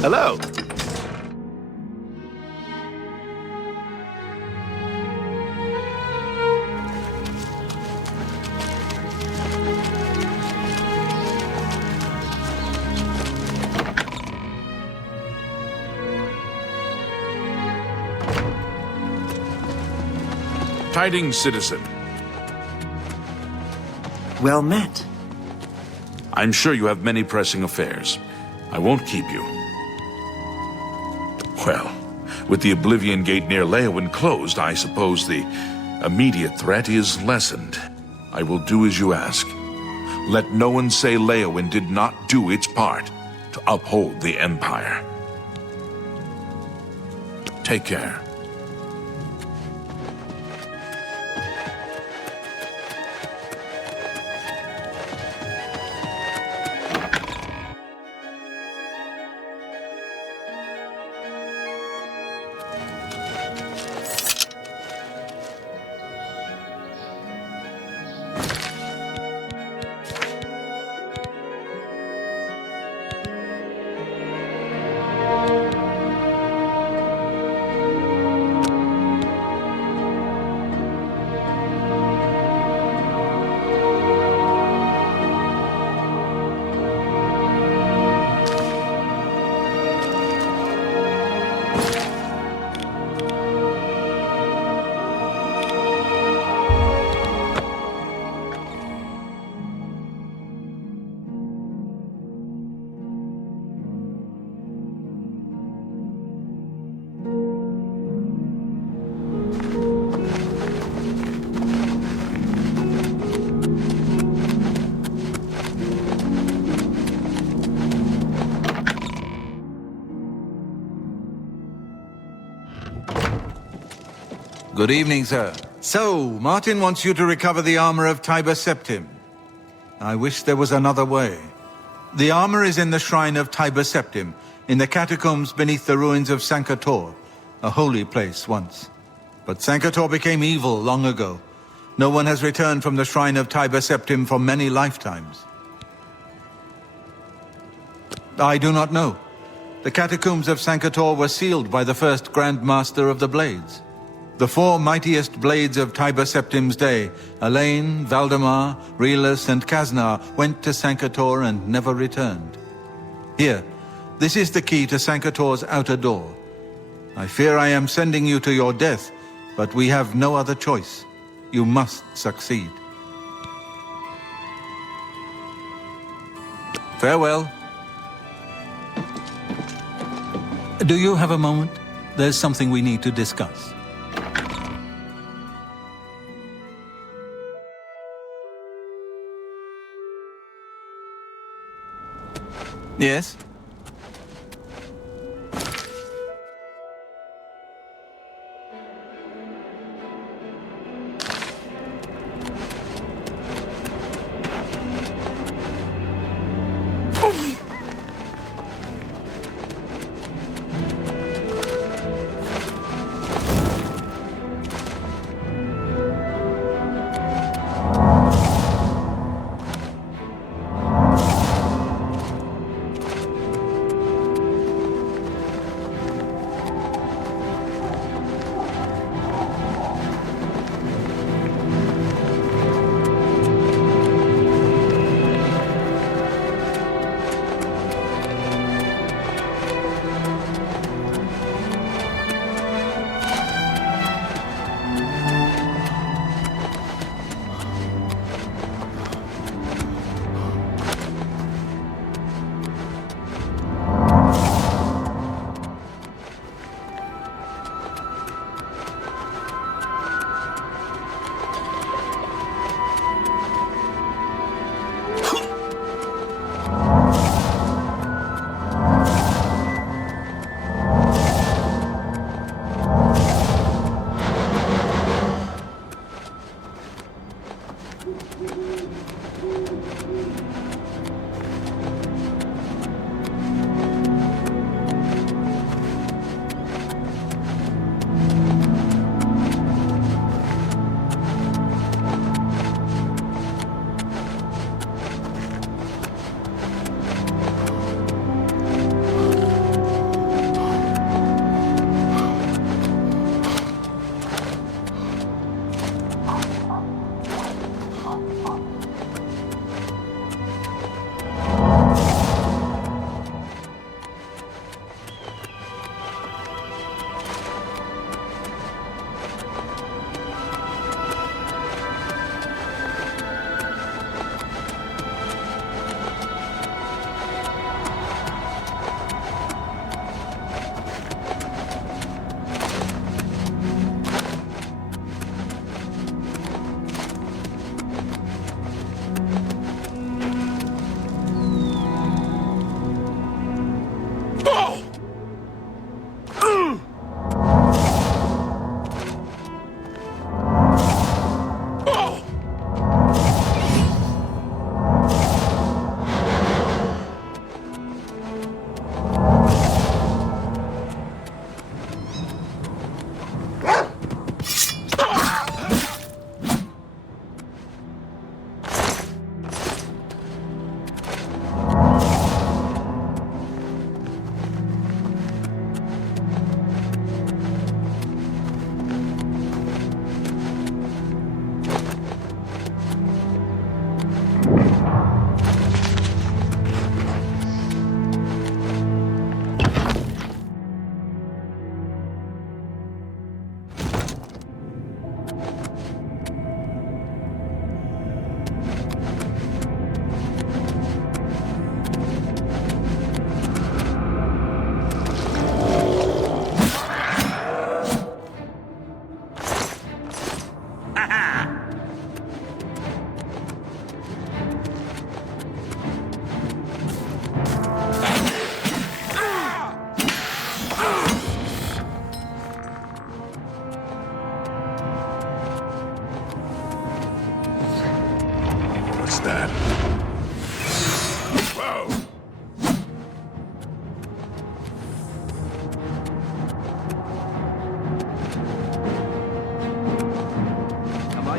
Hello. Tidings, citizen. Well met. I'm sure you have many pressing affairs. I won't keep you. Well, with the Oblivion Gate near Leowyn closed, I suppose the immediate threat is lessened. I will do as you ask. Let no one say Leowyn did not do its part to uphold the Empire. Take care. Good evening, sir. So, Martin wants you to recover the armor of Tiber Septim. I wish there was another way. The armor is in the shrine of Tiber Septim, in the catacombs beneath the ruins of Sankator, a holy place once. But Sankator became evil long ago. No one has returned from the shrine of Tiber Septim for many lifetimes. I do not know. The catacombs of Sankator were sealed by the first Grand Master of the Blades. The four mightiest blades of Tiber Septim's day, Elaine, Valdemar, Relus, and Kaznar, went to Sankator and never returned. Here, this is the key to Sankator's outer door. I fear I am sending you to your death, but we have no other choice. You must succeed. Farewell. Do you have a moment? There's something we need to discuss. Yes?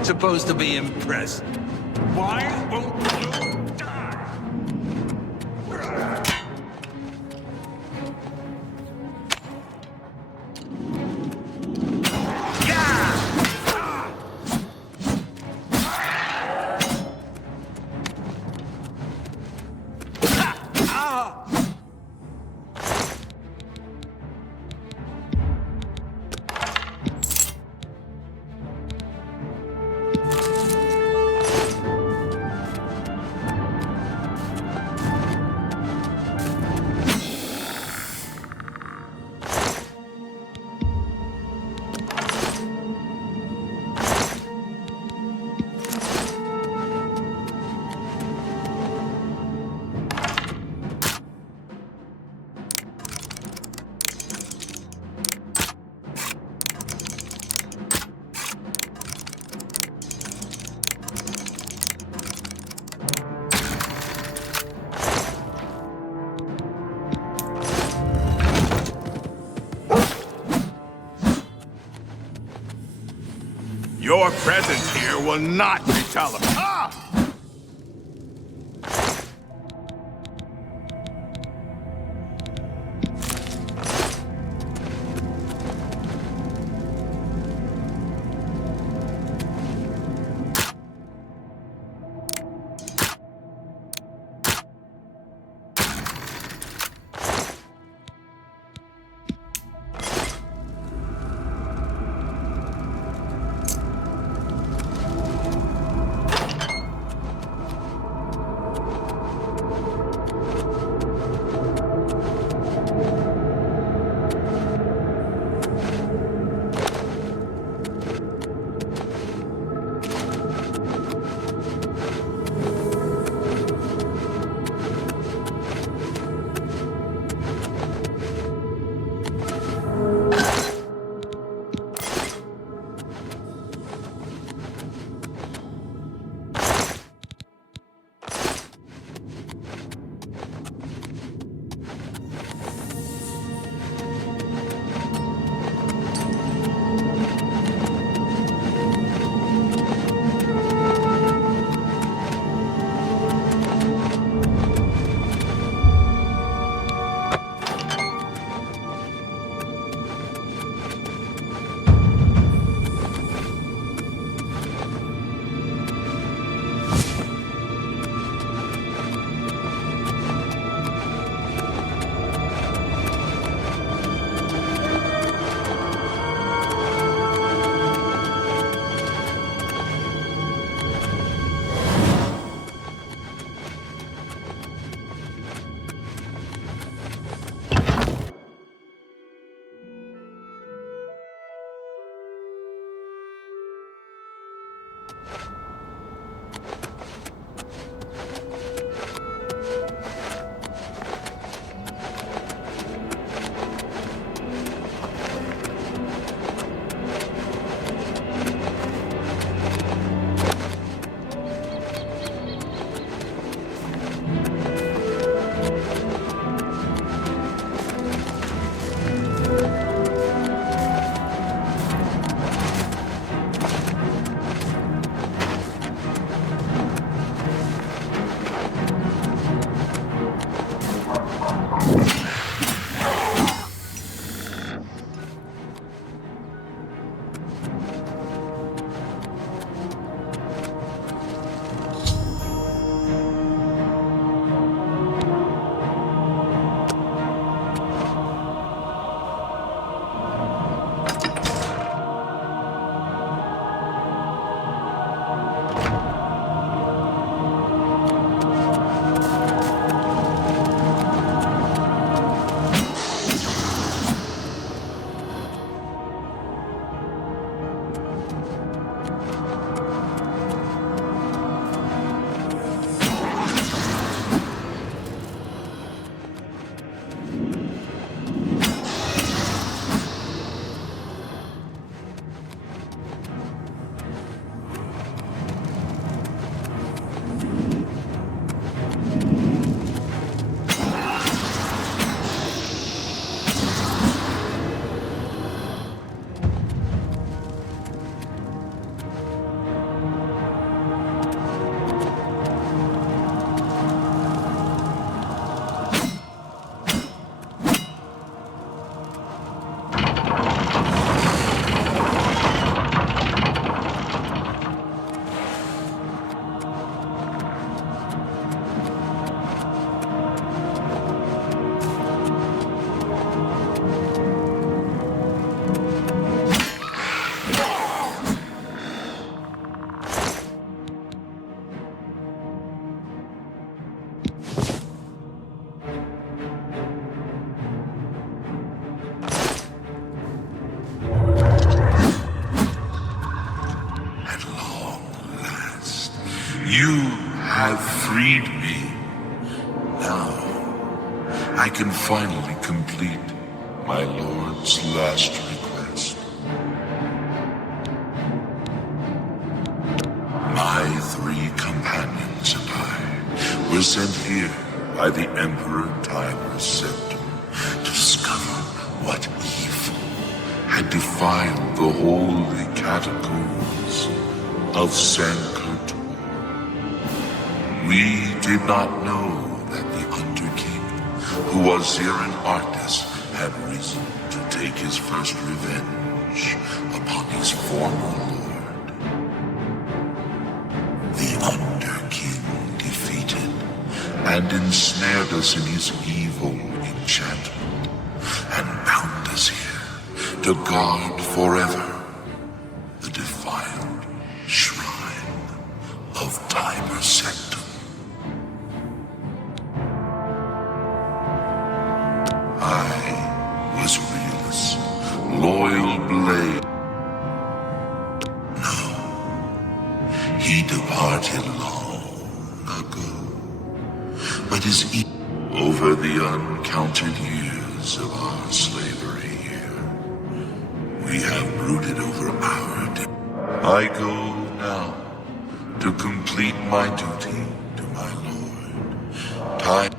supposed to be impressed. Why won't you die? Your presence here will not be televised. Ah! have freed me. Now, I can finally complete my lord's last request. My 3 companions and I were sent here by the Emperor Tiber's Septum to discover what evil had defiled the holy catacombs of Sankirtor. We did not know that the Underking, who was here an artist, had risen to take his first revenge upon his former lord. The Underking defeated and ensnared us in his evil enchantment and bound us here to guard forever the defiled shrine of Tiber Septum. I was Realus, loyal blade. No, he departed long ago, but is over the uncounted years of our slavery here. We have brooded over our dead. I go now to complete my duty to my lord. Time.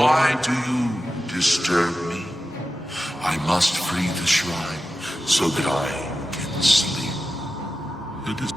Why do you disturb me? I must free the shrine so that I can sleep. It is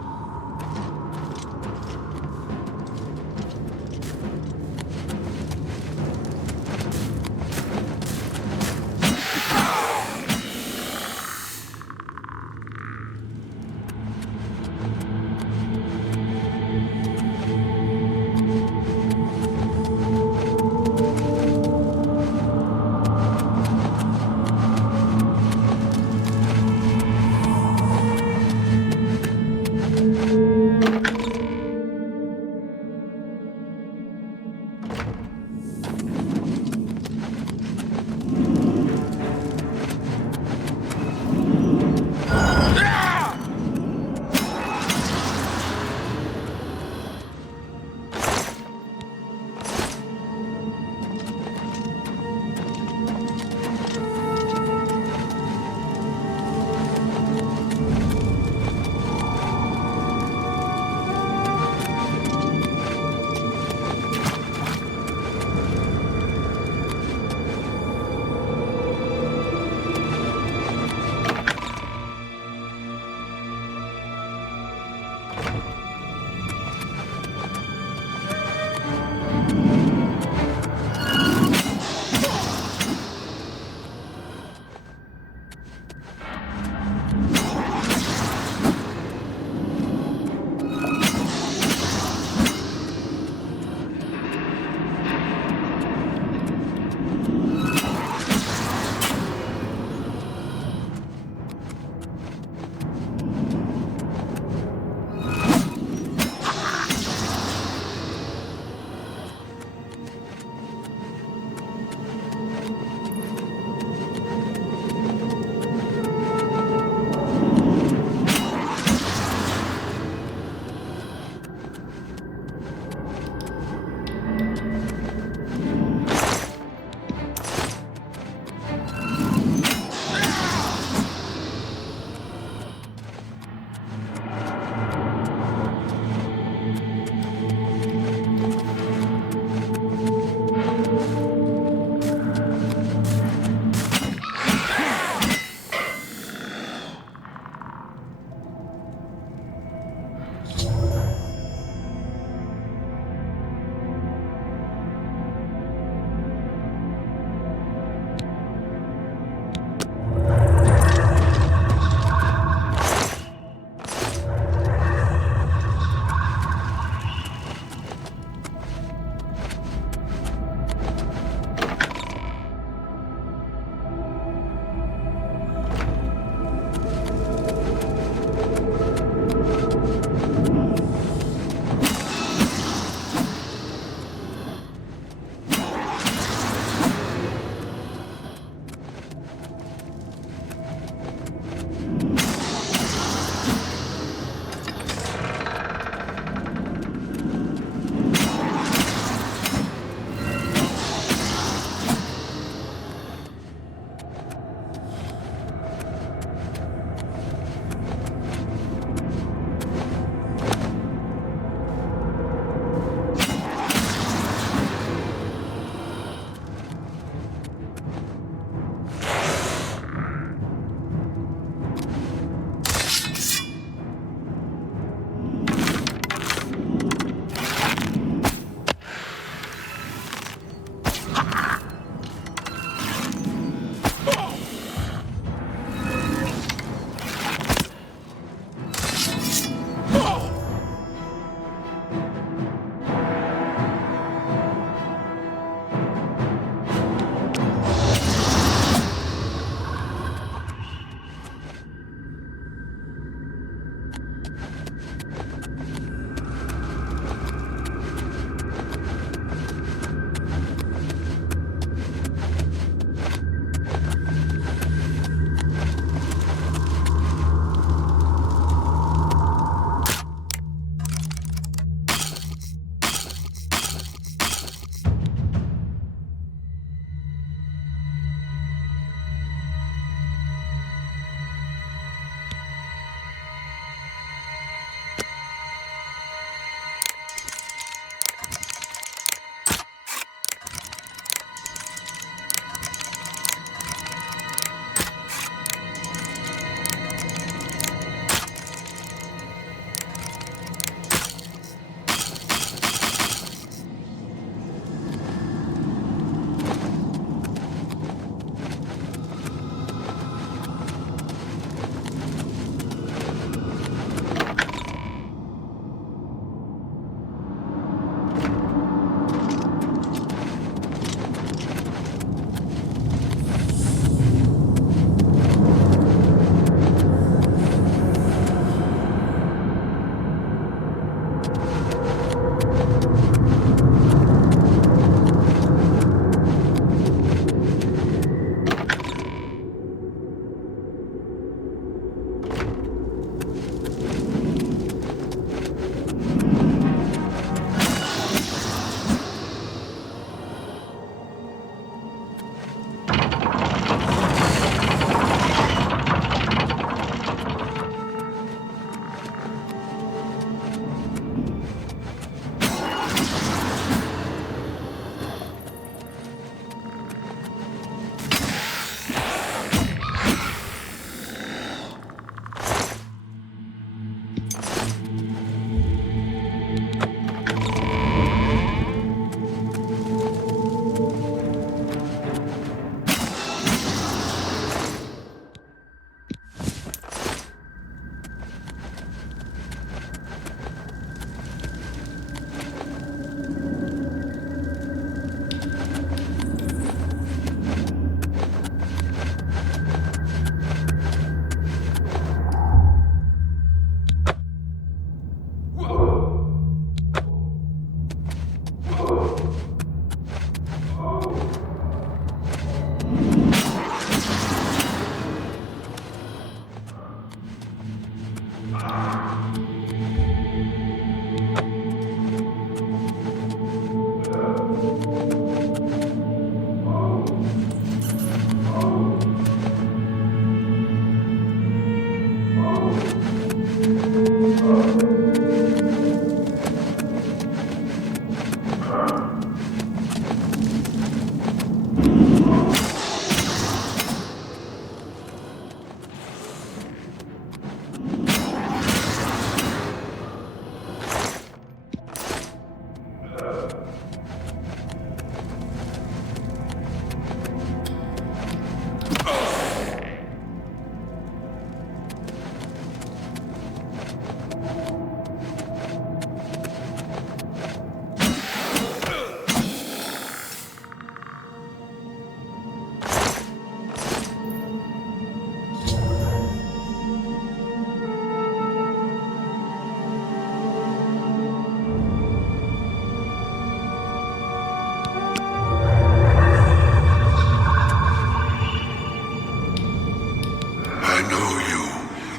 I know you.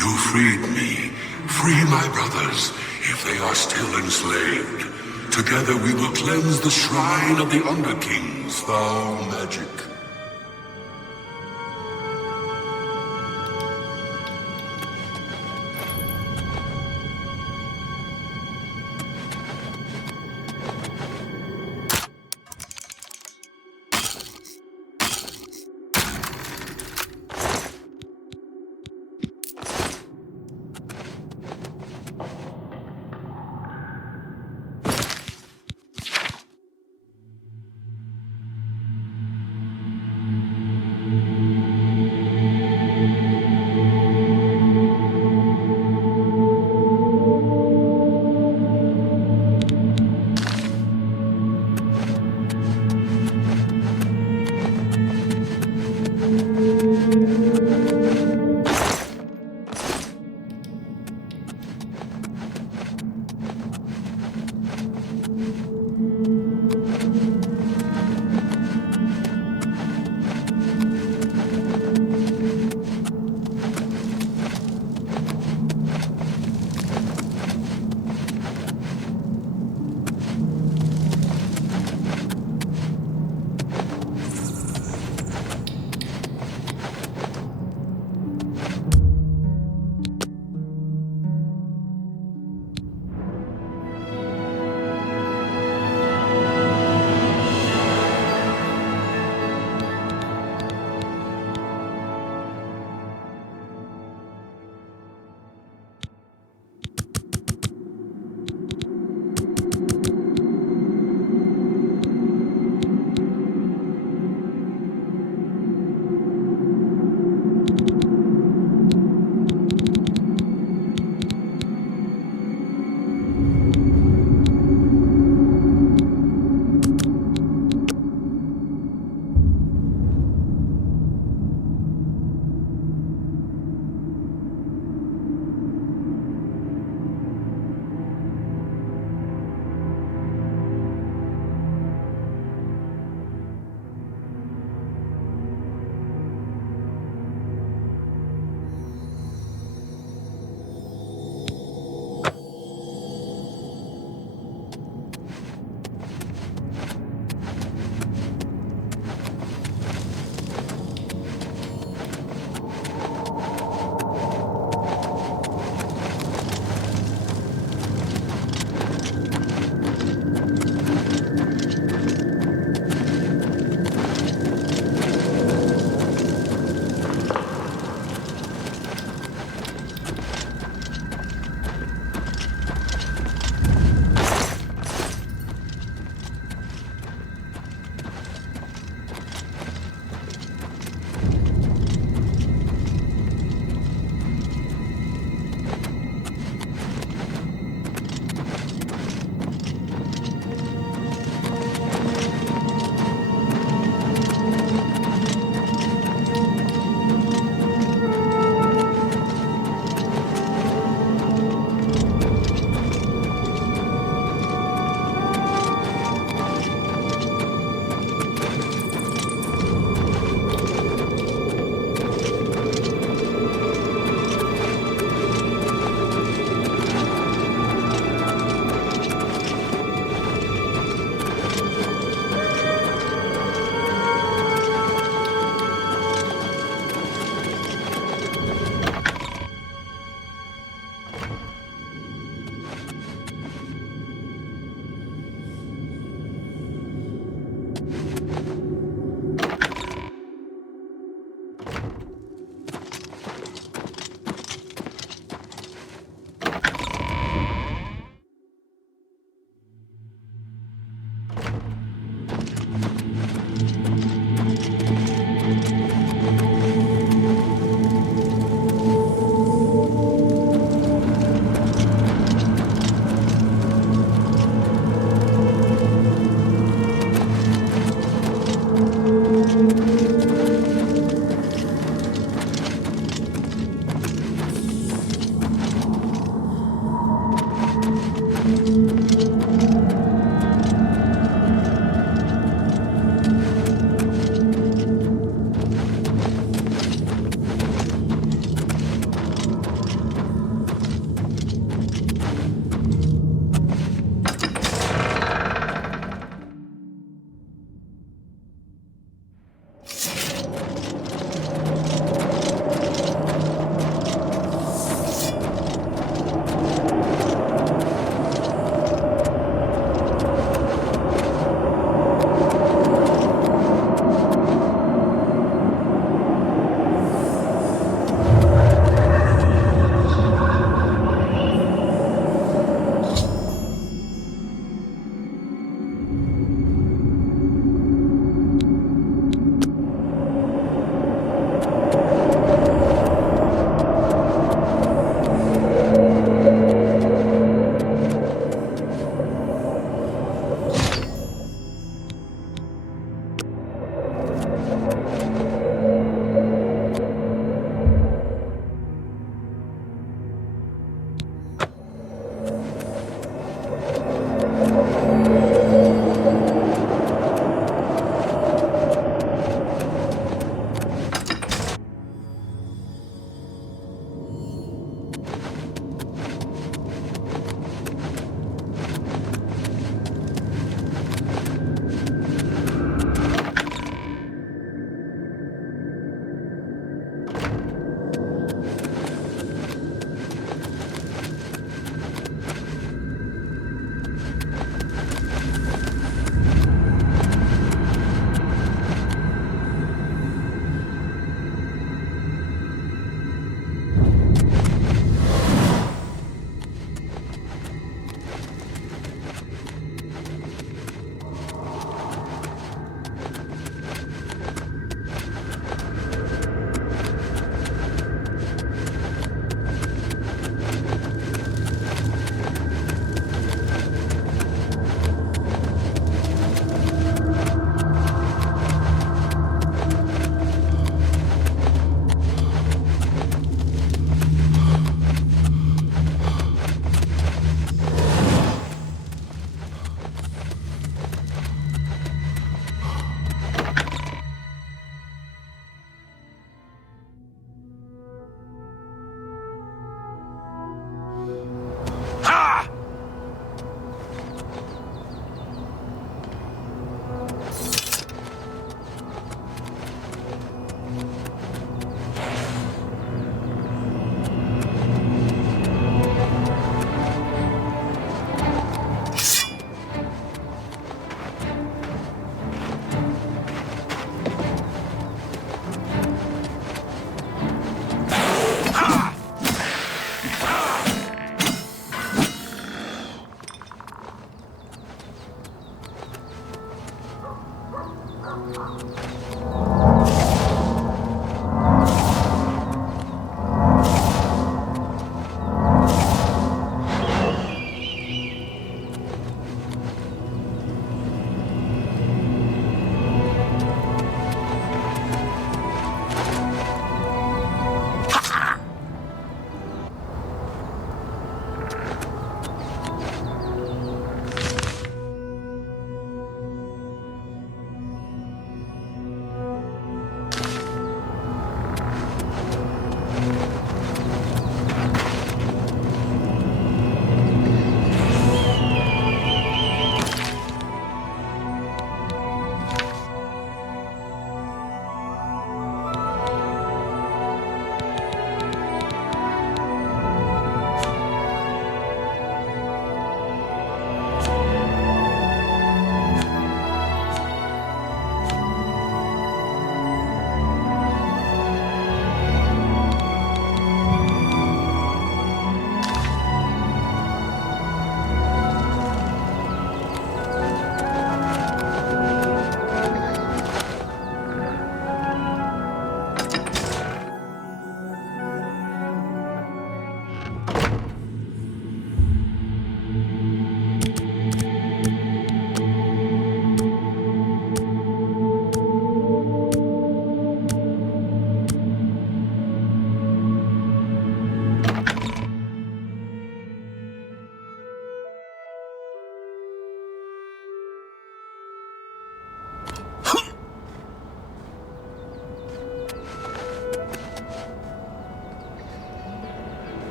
You freed me. Free my brothers, if they are still enslaved. Together we will cleanse the shrine of the Underking's foul magic.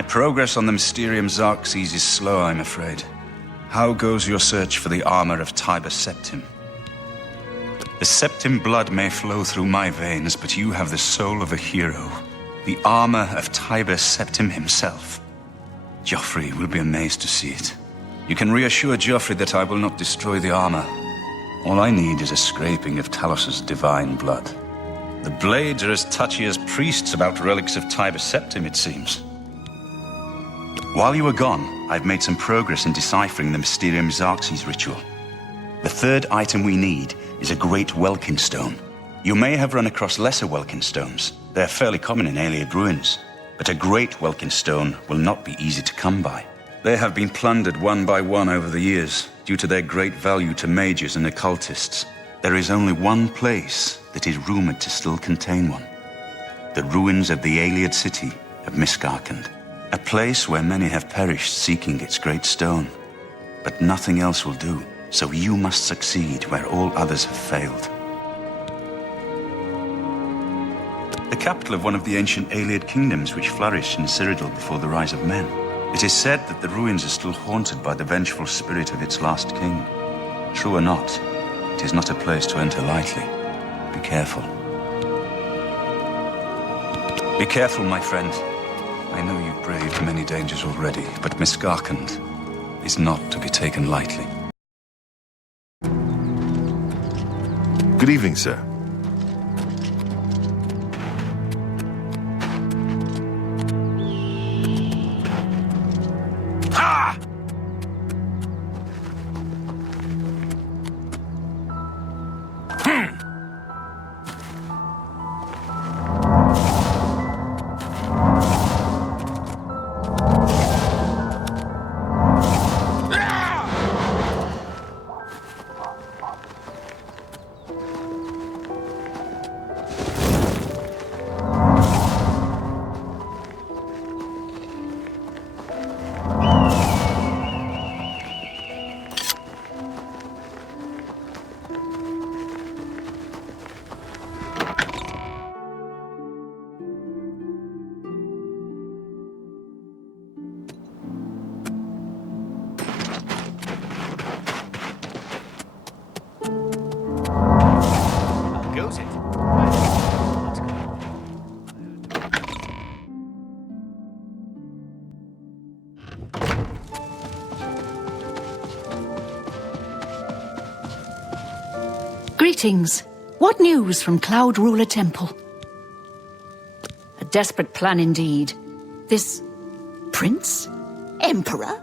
My progress on the Mysterium Xerxes is slow, I'm afraid. How goes your search for the armor of Tiber Septim? The Septim blood may flow through my veins, but you have the soul of a hero. The armor of Tiber Septim himself. Joffrey will be amazed to see it. You can reassure Joffrey that I will not destroy the armor. All I need is a scraping of Talos's divine blood. The Blades are as touchy as priests about relics of Tiber Septim, it seems. While you were gone, I've made some progress in deciphering the Mysterium Xerxes ritual. The third item we need is a great Welkin stone. You may have run across lesser Welkin stones. They're fairly common in Ayleid ruins. But a great Welkin stone will not be easy to come by. They have been plundered one by one over the years, due to their great value to mages and occultists. There is only one place that is rumored to still contain one. The ruins of the Ayleid city of Miskarkand. A place where many have perished seeking its great stone. But nothing else will do, so you must succeed where all others have failed. The capital of one of the ancient Ayleid kingdoms which flourished in Cyrodiil before the rise of men. It is said that the ruins are still haunted by the vengeful spirit of its last king. True or not, it is not a place to enter lightly. Be careful. Be careful, my friend. I know you've braved many dangers already, but Miskarkand is not to be taken lightly. Good evening, sir. Greetings. What news from Cloud Ruler Temple? A desperate plan indeed. This prince? Emperor?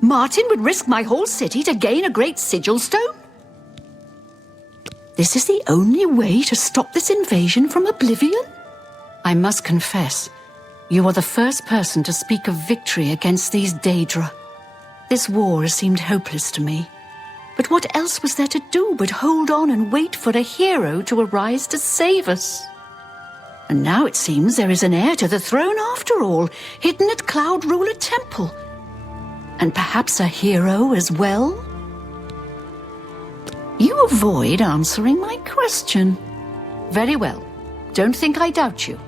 Martin would risk my whole city to gain a great sigil stone? This is the only way to stop this invasion from Oblivion? I must confess, you are the first person to speak of victory against these Daedra. This war has seemed hopeless to me. But what else was there to do but hold on and wait for a hero to arise to save us? And now it seems there is an heir to the throne after all, hidden at Cloud Ruler Temple. And perhaps a hero as well? You avoid answering my question. Very well. Don't think I doubt you.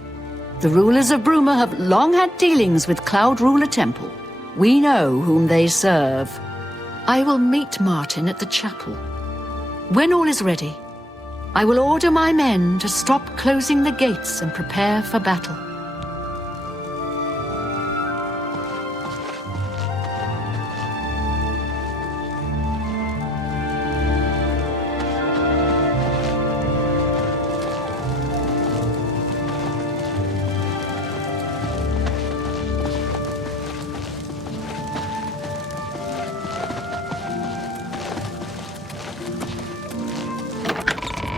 The rulers of Bruma have long had dealings with Cloud Ruler Temple. We know whom they serve. I will meet Martin at the chapel. When all is ready, I will order my men to stop closing the gates and prepare for battle.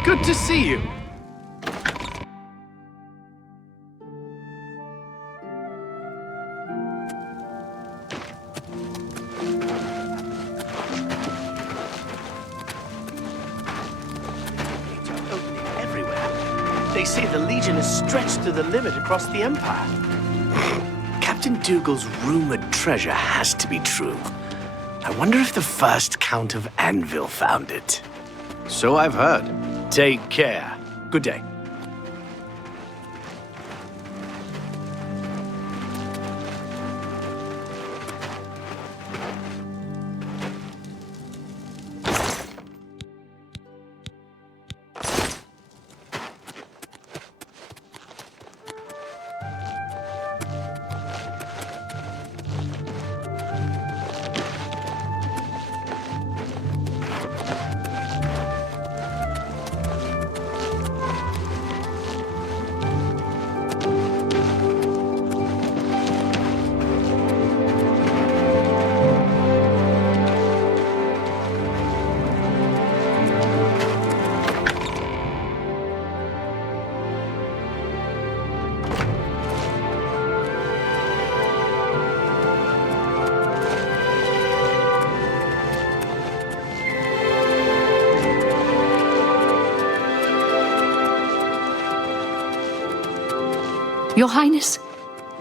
Good to see you. Everywhere. They say the Legion is stretched to the limit across the Empire. Captain Dougal's rumored treasure has to be true. I wonder if the first Count of Anvil found it. So I've heard. Take care. Good day. Your Highness,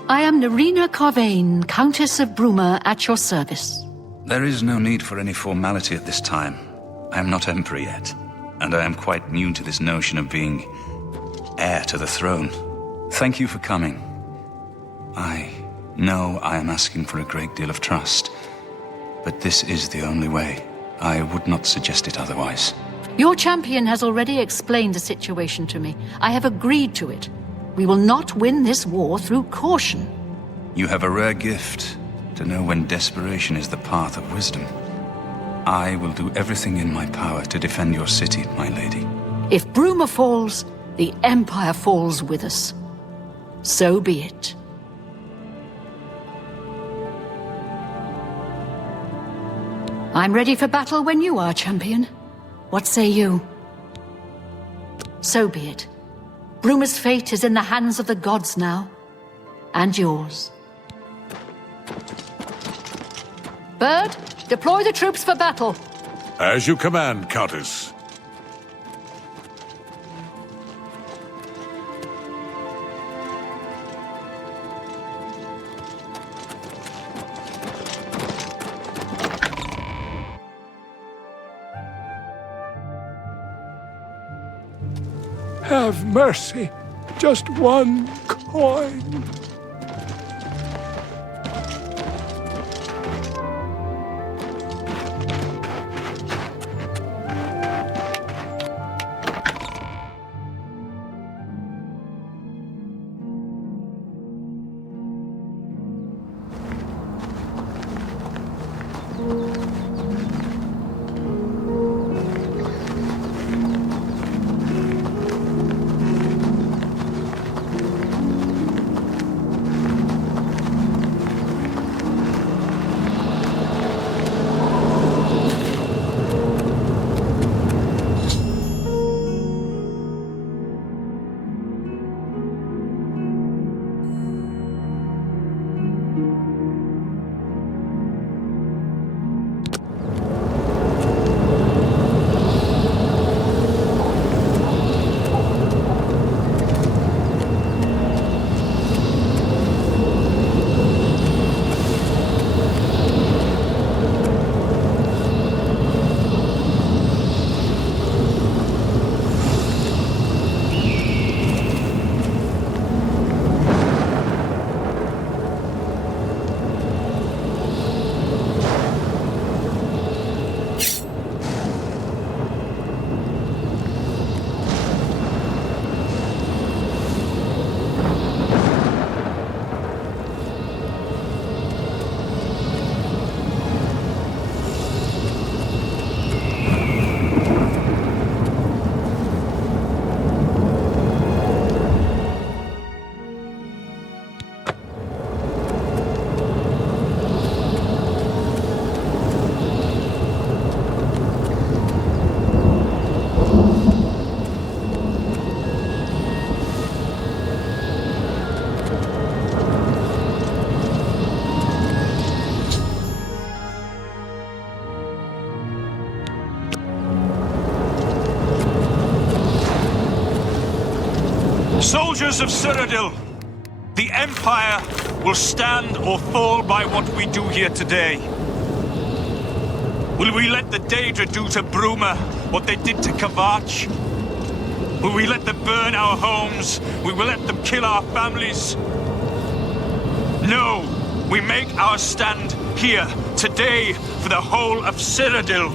I am Nerina Carvain, Countess of Bruma, at your service. There is no need for any formality at this time. I am not Emperor yet, and I am quite new to this notion of being heir to the throne. Thank you for coming. I know I am asking for a great deal of trust, but this is the only way. I would not suggest it otherwise. Your champion has already explained the situation to me. I have agreed to it. We will not win this war through caution. You have a rare gift to know when desperation is the path of wisdom. I will do everything in my power to defend your city, my lady. If Bruma falls, the Empire falls with us. So be it. I'm ready for battle when you are, champion. What say you? So be it. Bruma's fate is in the hands of the gods now. And yours. Bird, deploy the troops for battle. As you command, Countess. Have mercy. Just one coin. Soldiers of Cyrodiil, the Empire will stand or fall by what we do here today. Will we let the Daedra do to Bruma what they did to Kavach? Will we let them burn our homes? Will we let them kill our families? No, we make our stand here, today, for the whole of Cyrodiil.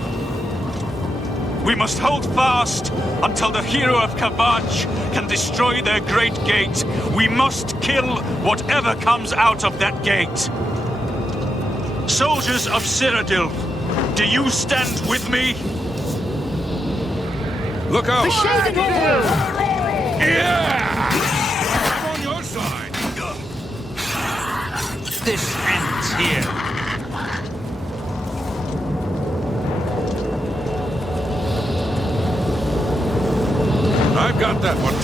We must hold fast until the hero of Kavach can destroy their great gate. We must kill whatever comes out of that gate. Soldiers of Cyrodiil, do you stand with me? Look out! Yeah! I'm on your side! This ends here. I've got that one.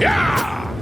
Yeah!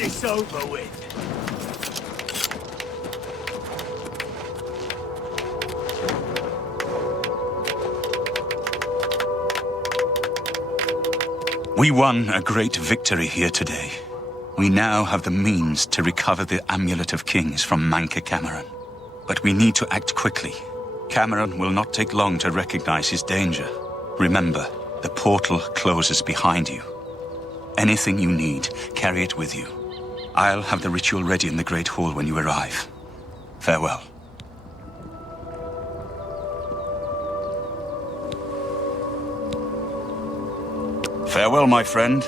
this over with. We won a great victory here today. We now have the means to recover the Amulet of Kings from Manca Cameron. But we need to act quickly. Cameron will not take long to recognize his danger. Remember, the portal closes behind you. Anything you need, carry it with you. I'll have the ritual ready in the Great Hall when you arrive. Farewell. Farewell, my friend.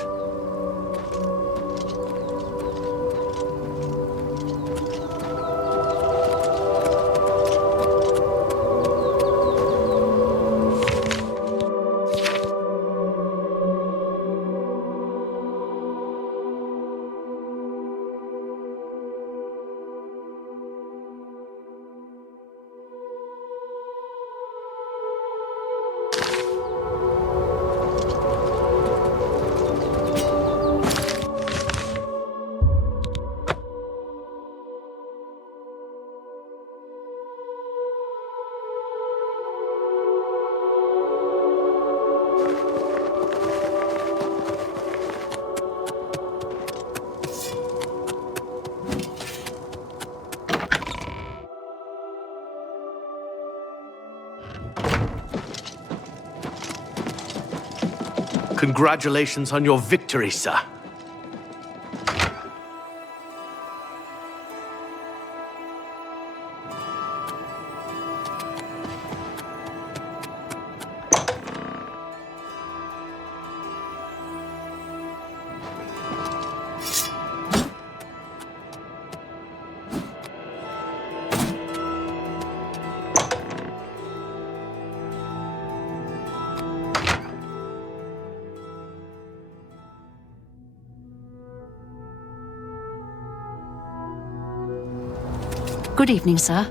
Congratulations on your victory, sir. Good evening, sir.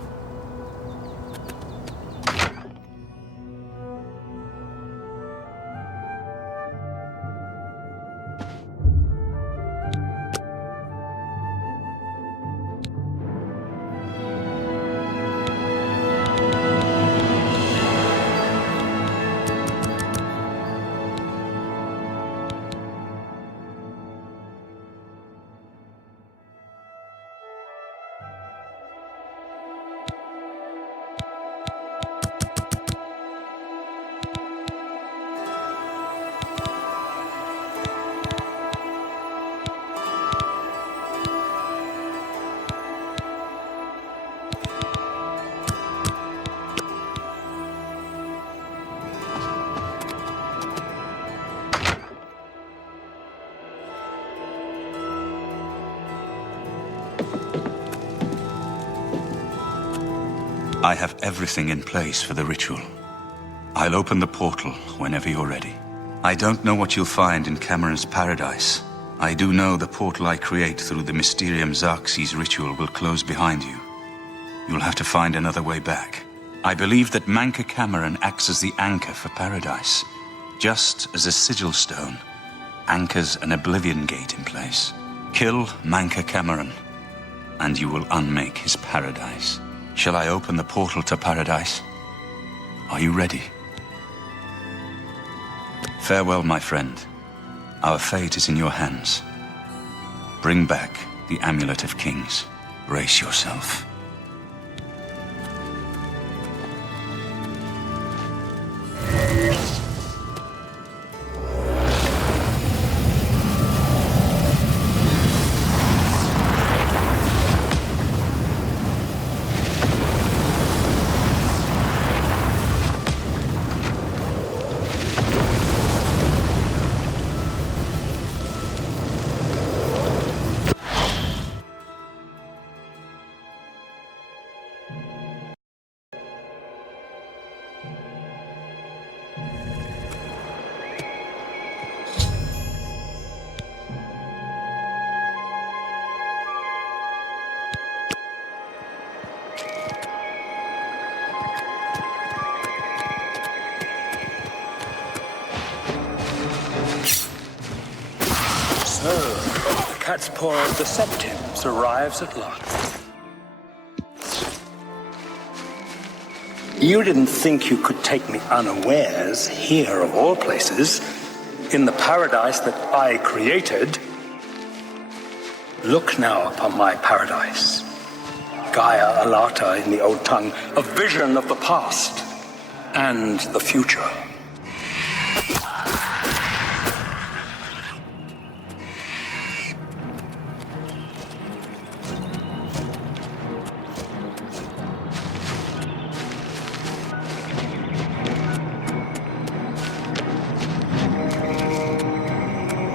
I have everything in place for the ritual. I'll open the portal whenever you're ready. I don't know what you'll find in Cameron's paradise. I do know the portal I create through the Mysterium Xerxes ritual will close behind you. You'll have to find another way back. I believe that Manca Cameron acts as the anchor for paradise, just as a sigil stone anchors an Oblivion gate in place. Kill Manca Cameron, and you will unmake his paradise. Shall I open the portal to paradise? Are you ready? Farewell, my friend. Our fate is in your hands. Bring back the Amulet of Kings. Brace yourself. Sir, cat's paw of the Septims arrives at last. You didn't think you could take me unawares here, of all places, in the paradise that I created. Look now upon my paradise. Gaia Alata in the old tongue, a vision of the past and the future.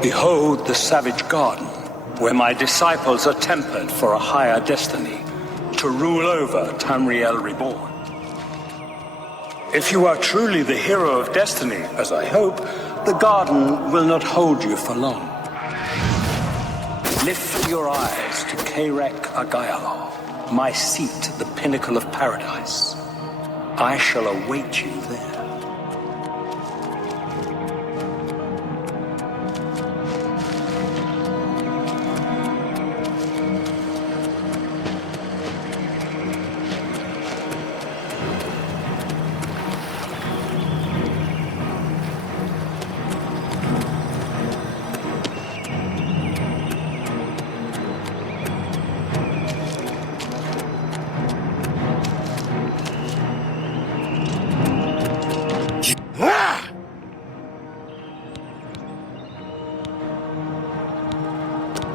Behold the savage garden, where my disciples are tempered for a higher destiny, to rule over Tamriel Reborn. If you are truly the hero of destiny, as I hope, the garden will not hold you for long. Lift your eyes to Karek Agayalor, my seat at the pinnacle of paradise. I shall await you there.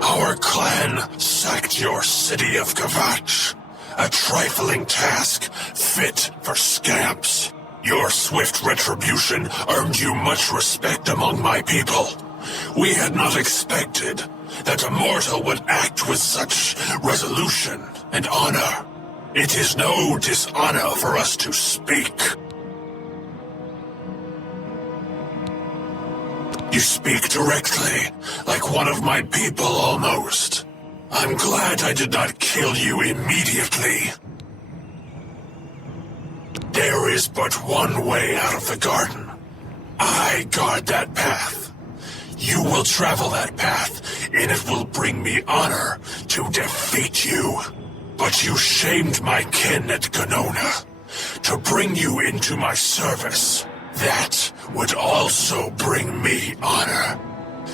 Our clan sacked your city of Kavach. A trifling task, fit for scamps. Your swift retribution earned you much respect among my people. We had not expected that a mortal would act with such resolution and honor. It is no dishonor for us to speak. You speak directly, like one of my people almost. I'm glad I did not kill you immediately. There is but one way out of the garden. I guard that path. You will travel that path, and it will bring me honor to defeat you. But you shamed my kin at Ganona. To bring you into my service, that would also bring me honor.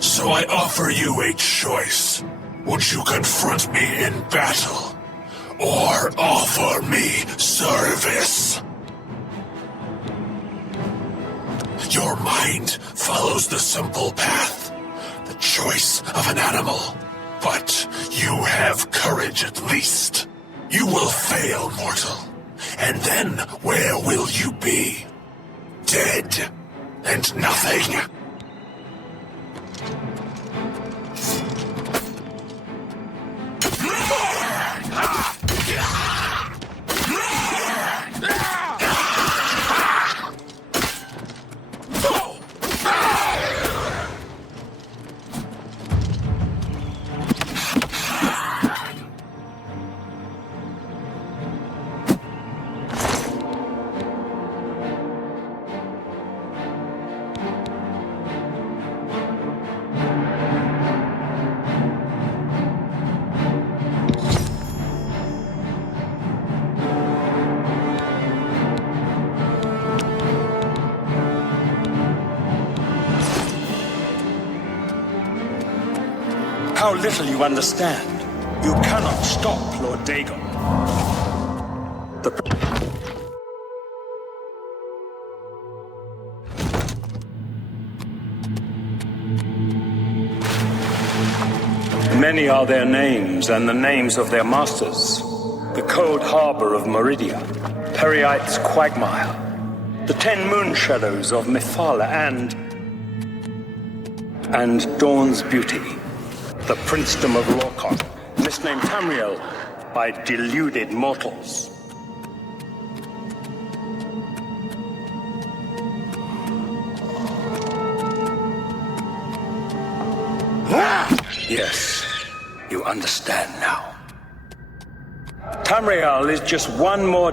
So I offer you a choice. Would you confront me in battle, or offer me service? Your mind follows the simple path, the choice of an animal. But you have courage at least. You will fail, mortal. And then where will you be? Dead and nothing. How little you understand. You cannot stop Lord Dagon. Many are their names and the names of their masters. The cold harbor of Meridia, Periite's quagmire, the 10 moon shadows of Mephala and Dawn's beauty. The princedom of Lorcon, misnamed Tamriel by deluded mortals. Yes, you understand now. Tamriel is just one more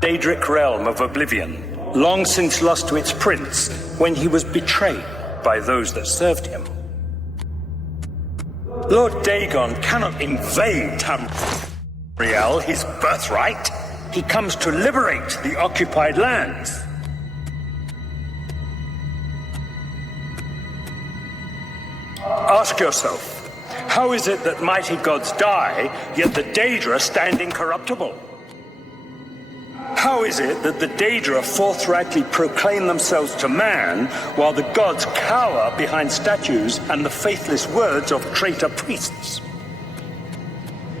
Daedric realm of Oblivion. long since lost to its prince when he was betrayed by those that served him. Lord Dagon cannot invade Tamriel, his birthright. He comes to liberate the occupied lands. Ask yourself, how is it that mighty gods die, yet the Daedra stand incorruptible? How is it that the Daedra forthrightly proclaim themselves to man, while the gods cower behind statues and the faithless words of traitor priests?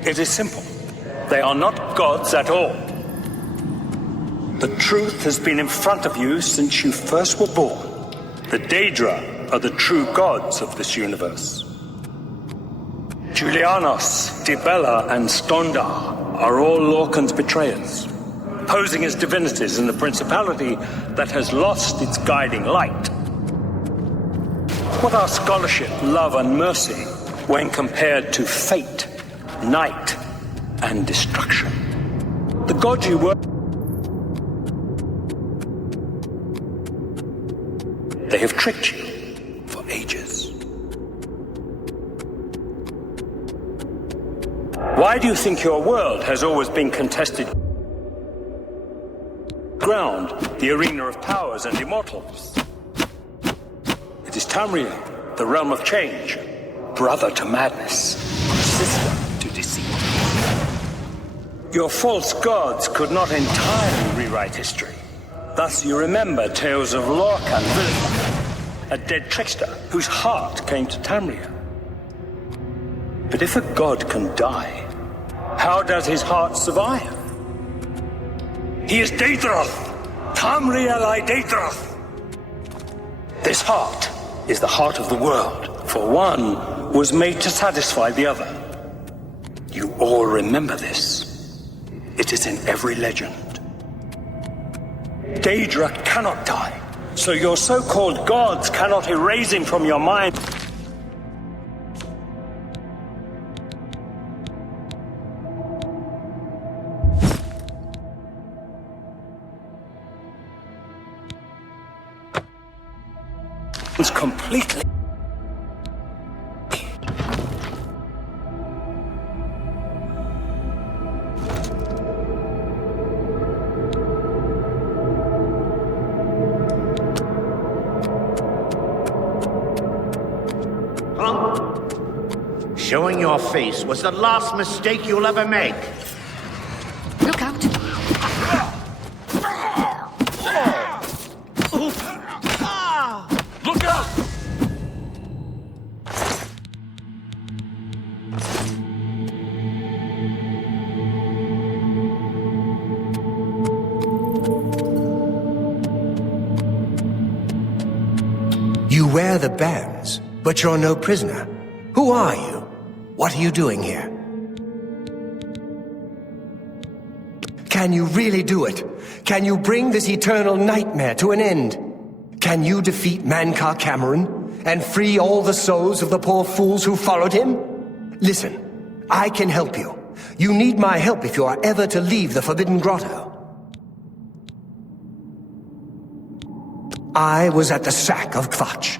It is simple. They are not gods at all. The truth has been in front of you since you first were born. The Daedra are the true gods of this universe. Julianos, Dibella, and Stondar are all Lorcan's betrayers, posing as divinities in the principality that has lost its guiding light. What are scholarship, love, and mercy when compared to fate, night, and destruction? The god you were... They have tricked you for ages. Why do you think your world has always been contested ground, the arena of powers and immortals? It is Tamriel, the realm of change, brother to madness, sister to deceit. Your false gods could not entirely rewrite history. Thus you remember tales of Lorcan Village, a dead trickster whose heart came to Tamriel. But if a god can die, how does his heart survive? He is Daedroth, Tamriel I Daedroth. This heart is the heart of the world, for one was made to satisfy the other. You all remember this. It is in every legend. Daedra cannot die, so your so-called gods cannot erase him from your mind. It's completely... Showing your face was the last mistake you'll ever make. Look out! Look out! You wear the bands, but you're no prisoner. Who are you? What are you doing here? Can you really do it? Can you bring this eternal nightmare to an end? Can you defeat Mankar Cameron and free all the souls of the poor fools who followed him? Listen, I can help you. You need my help if you are ever to leave the Forbidden Grotto. I was at the sack of Kvatch.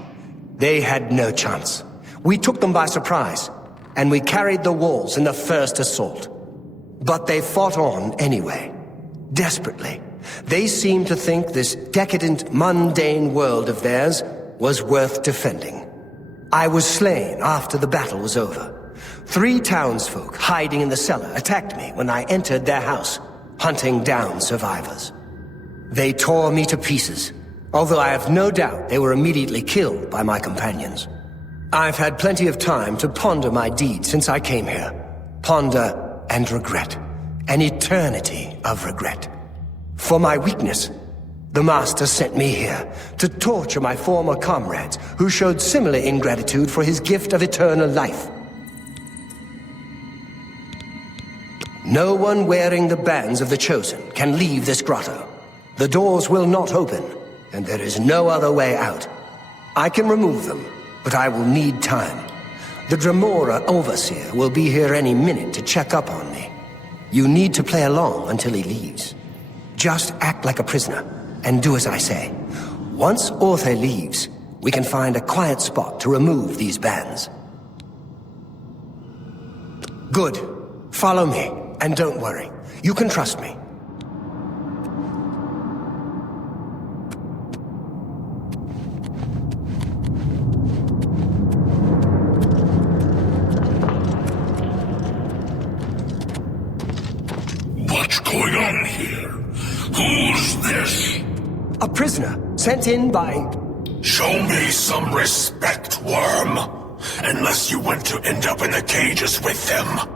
They had no chance. We took them by surprise, and we carried the walls in the first assault. But they fought on anyway, desperately. They seemed to think this decadent, mundane world of theirs was worth defending. I was slain after the battle was over. 3 townsfolk hiding in the cellar attacked me when I entered their house, hunting down survivors. They tore me to pieces, although I have no doubt they were immediately killed by my companions. I've had plenty of time to ponder my deed since I came here. Ponder and regret. An eternity of regret. For my weakness, the Master sent me here to torture my former comrades who showed similar ingratitude for his gift of eternal life. No one wearing the bands of the Chosen can leave this grotto. The doors will not open, and there is no other way out. I can remove them, but I will need time. The Dremora Overseer will be here any minute to check up on me. You need to play along until he leaves. Just act like a prisoner. and do as I say. Once Orthe leaves, we can find a quiet spot to remove these bands. Good. Follow me, and don't worry. You can trust me. What's going on here? Who's this? A prisoner, sent in by... Show me some respect, worm. Unless you want to end up in the cages with them.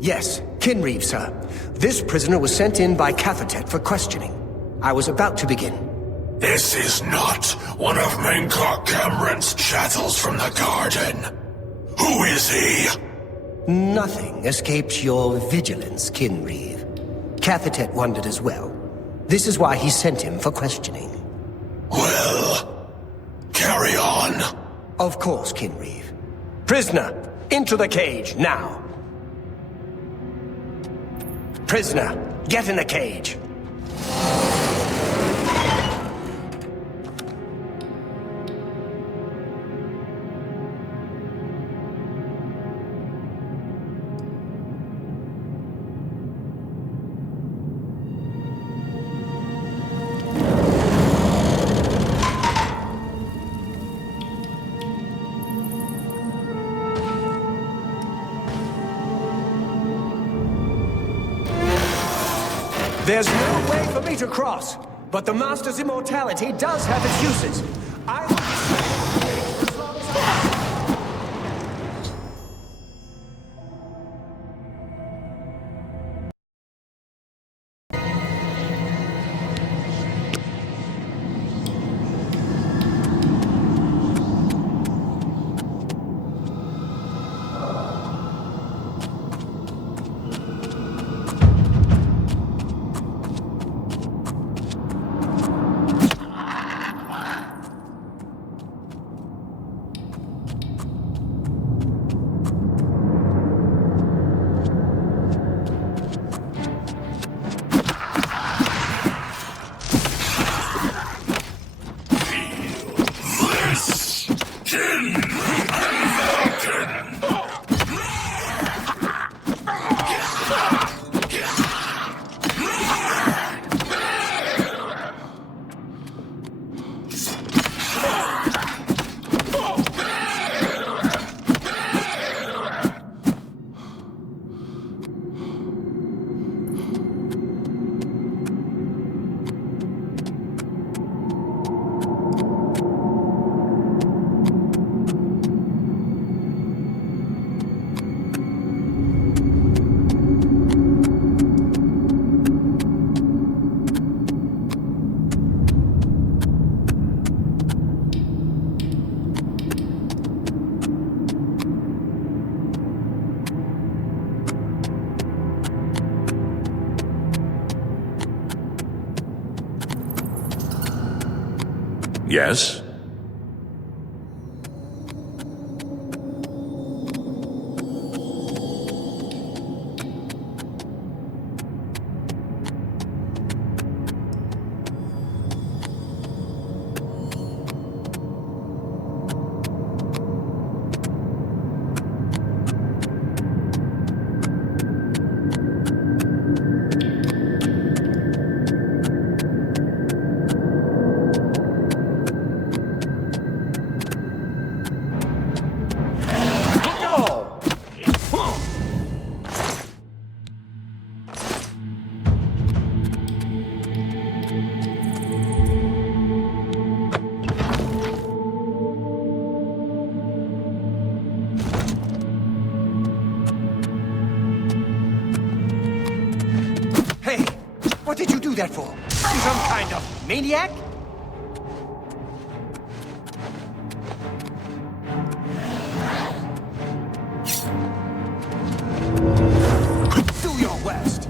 Yes, Kinreeve, sir. This prisoner was sent in by Cathatet for questioning. I was about to begin. This is not one of Menkar Cameron's chattels from the garden. Who is he? Nothing escapes your vigilance, Kinreeve. Cathatet wondered as well. This is why he sent him for questioning. Well, carry on. Of course, Kinreeve. Prisoner, into the cage, now. Prisoner, get in the cage. There's no way for me to cross, but the Master's immortality does have its uses. Yes? What did you do that for? Some kind of maniac? Do your worst.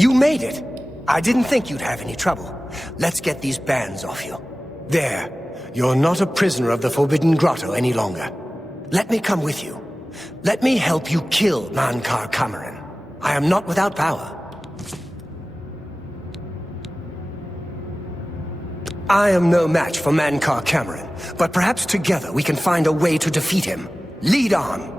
You made it. I didn't think you'd have any trouble. Let's get these bands off you. There. You're not a prisoner of the Forbidden Grotto any longer. Let me come with you. Let me help you kill Mankar Cameron. I am not without power. I am no match for Mankar Cameron, but perhaps together we can find a way to defeat him. Lead on!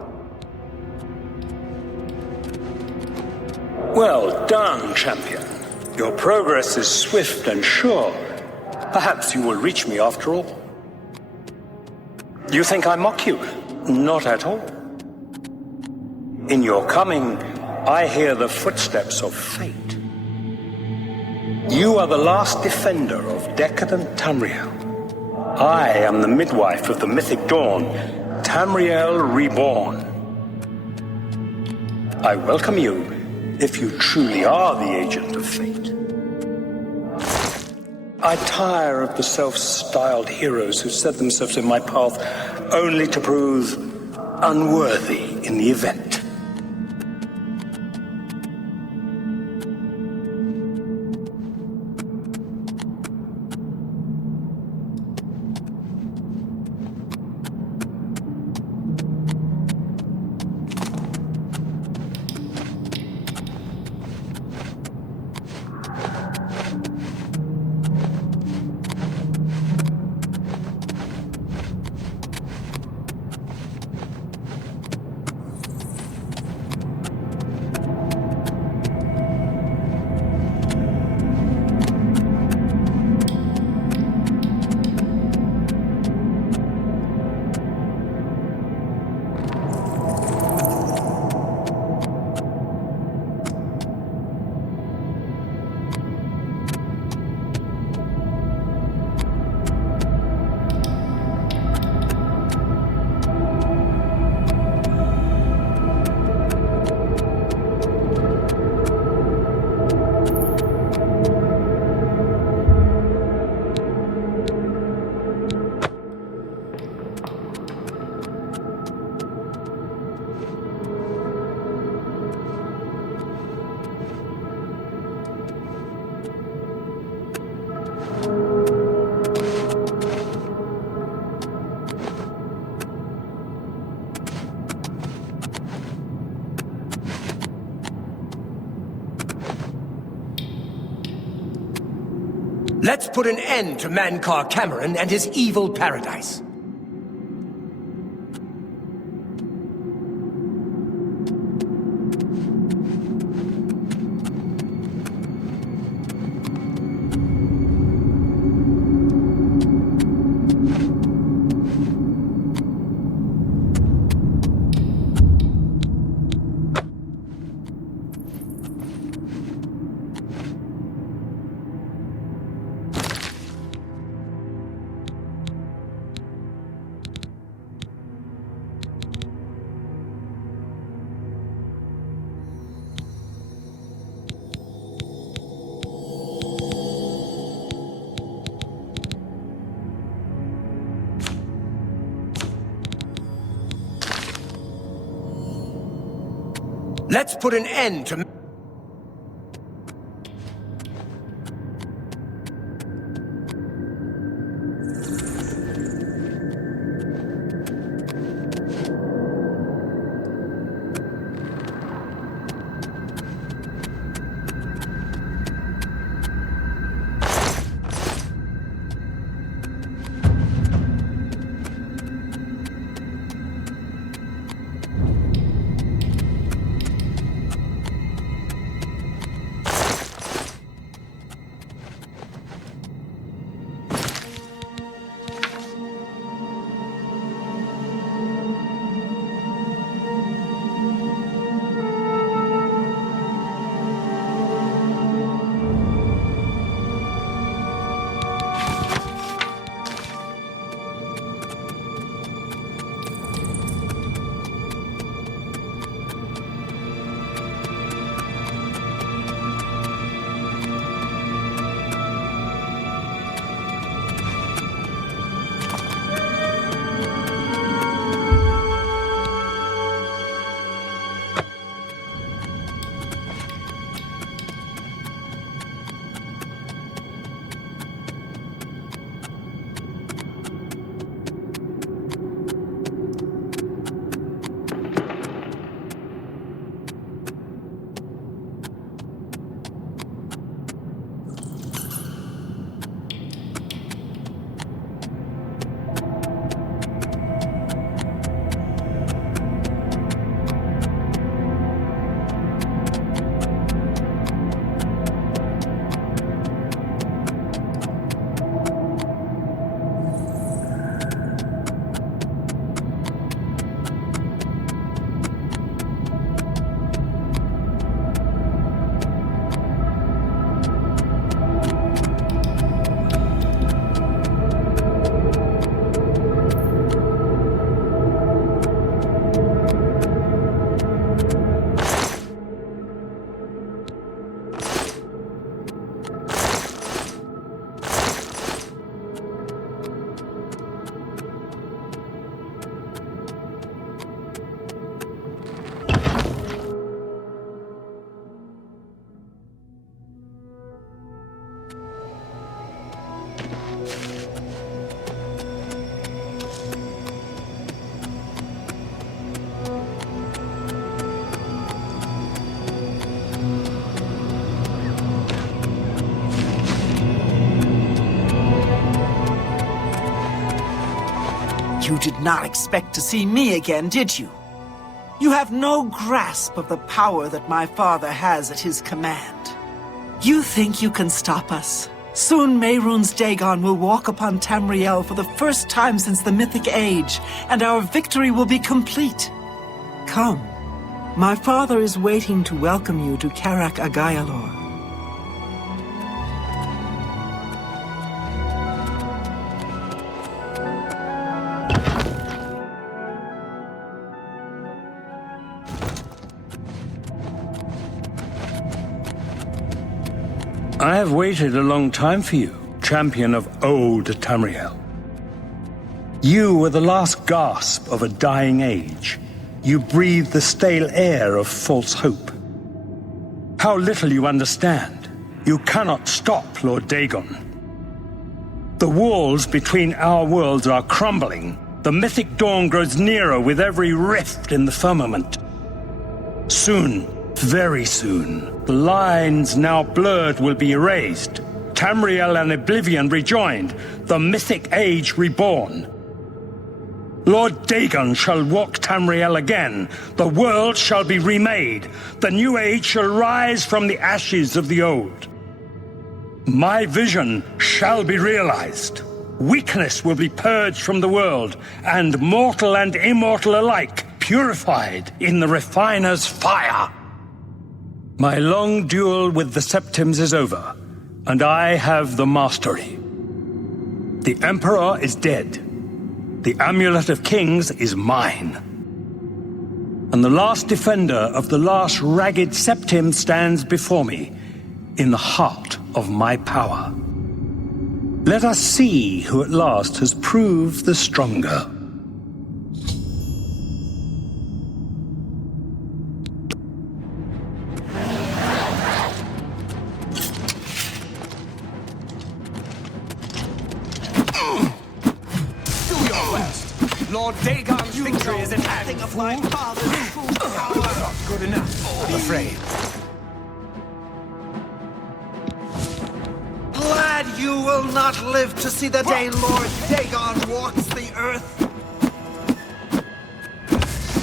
Well done, champion. Your progress is swift and sure. Perhaps you will reach me after all. You think I mock you? Not at all. In your coming, I hear the footsteps of fate. You are the last defender of decadent Tamriel. I am the midwife of the mythic dawn, Tamriel Reborn. I welcome you, if you truly are the agent of fate. I tire of the self-styled heroes who set themselves in my path only to prove unworthy in the event. Let's put an end to Mankar Cameron and his evil paradise. Let's put an end to... You did not expect to see me again, did you? You have no grasp of the power that my father has at his command. You think you can stop us? Soon Mehrunes Dagon will walk upon Tamriel for the first time since the Mythic Age, and our victory will be complete. Come. My father is waiting to welcome you to Karak Agayalor. I have waited a long time for you, champion of old Tamriel. You were the last gasp of a dying age. You breathed the stale air of false hope. How little you understand. You cannot stop Lord Dagon. The walls between our worlds are crumbling. The mythic dawn grows nearer with every rift in the firmament. Soon, very soon, the lines now blurred will be erased. Tamriel and Oblivion rejoined, the mythic age reborn. Lord Dagon shall walk Tamriel again. The world shall be remade. The new age shall rise from the ashes of the old. My vision shall be realized. Weakness will be purged from the world, and mortal and immortal alike purified in the refiner's fire. My long duel with the Septims is over, and I have the mastery. The Emperor is dead. The Amulet of Kings is mine. And the last defender of the last ragged Septim stands before me, in the heart of my power. Let us see who at last has proved the stronger. Lord Dagon's victory is at hand. Of my father's full power. Not good enough, I'm afraid. Glad you will not live to see the day Lord Dagon walks the earth.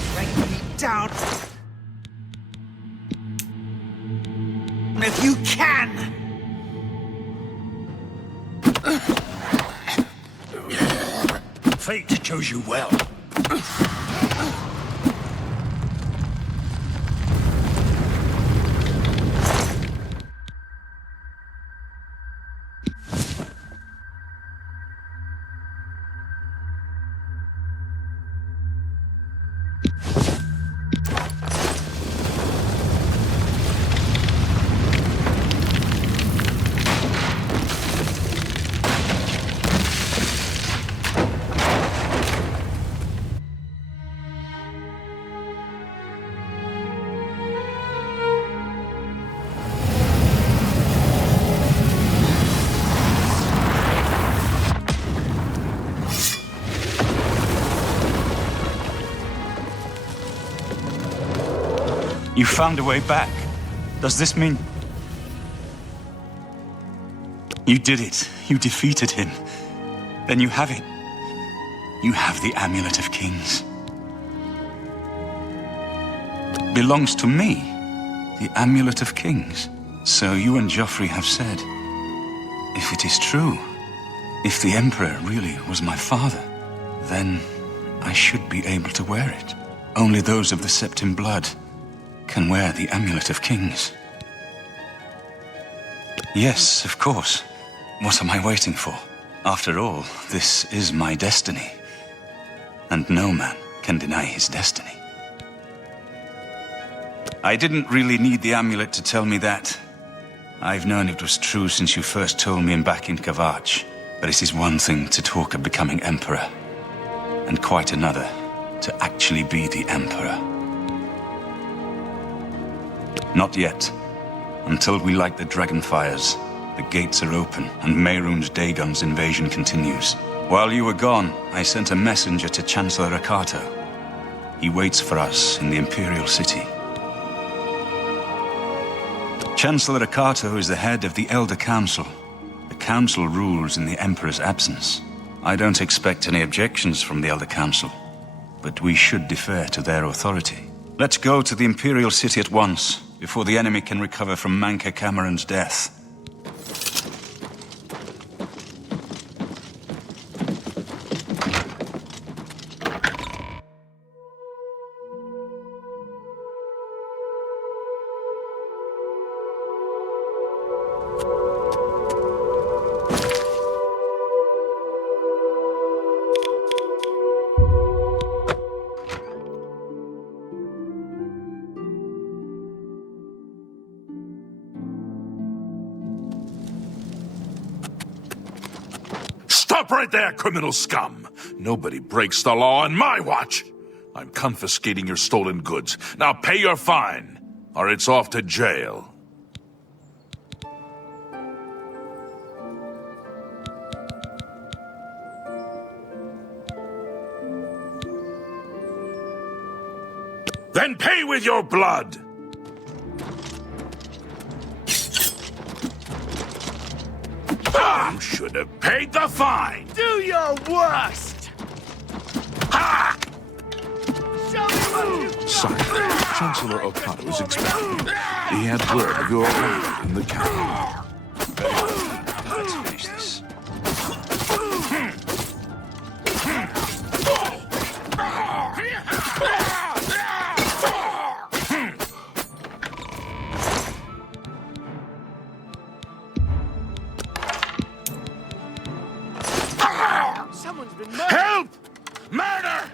Strike me down. If you can. Fate chose you well. You found a way back. Does this mean... You did it. You defeated him. Then you have it. You have the Amulet of Kings. Belongs to me. The Amulet of Kings. So you and Joffrey have said, if it is true, if the Emperor really was my father, then I should be able to wear it. Only those of the Septim blood can wear the Amulet of Kings. Yes, of course. What am I waiting for? After all, this is my destiny. And no man can deny his destiny. I didn't really need the amulet to tell me that. I've known it was true since you first told me back in Kavach. But it is one thing to talk of becoming Emperor, and quite another to actually be the Emperor. Not yet. Until we light the dragon fires, the gates are open, and Mehrunes Dagon's invasion continues. While you were gone, I sent a messenger to Chancellor Akato. He waits for us in the Imperial City. Chancellor Akato is the head of the Elder Council. The Council rules in the Emperor's absence. I don't expect any objections from the Elder Council, but we should defer to their authority. Let's go to the Imperial City at once, before the enemy can recover from Manca Cameron's death. Stop right there, criminal scum! Nobody breaks the law on my watch! I'm confiscating your stolen goods. Now pay your fine, or it's off to jail. Then pay with your blood! You should have paid the fine! Do your worst! Ha! Sorry, Chancellor Okada was expecting you. He had word of your arrival in the capital. Let's finish this. Someone's been murdered! Help! Murder!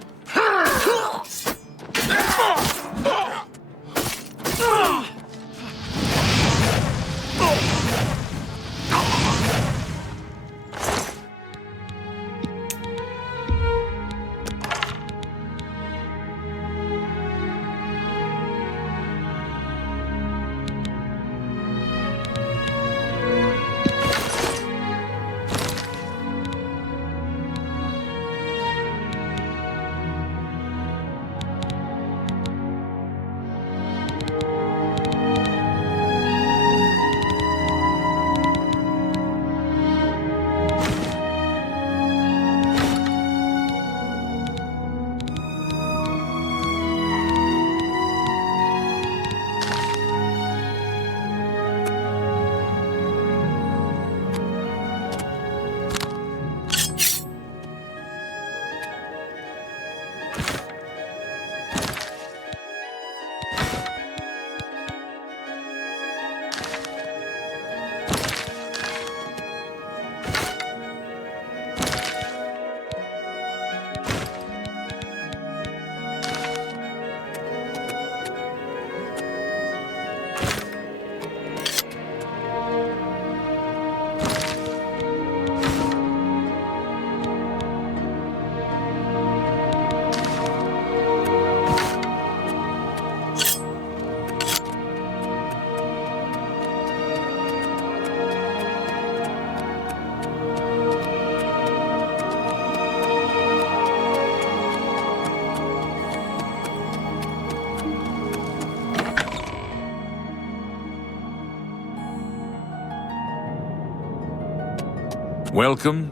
Welcome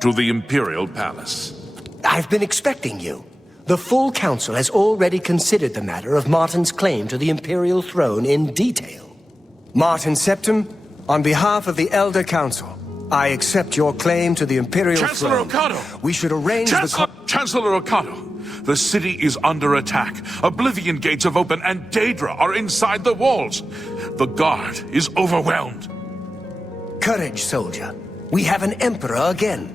to the Imperial Palace. I've been expecting you. The full council has already considered the matter of Martin's claim to the Imperial throne in detail. Martin Septim, on behalf of the Elder Council, I accept your claim to the Imperial Chancellor throne. Okado! We should arrange Chancellor Okado! The city is under attack. Oblivion gates have opened and Daedra are inside the walls. The guard is overwhelmed. Courage, soldier. We have an emperor again.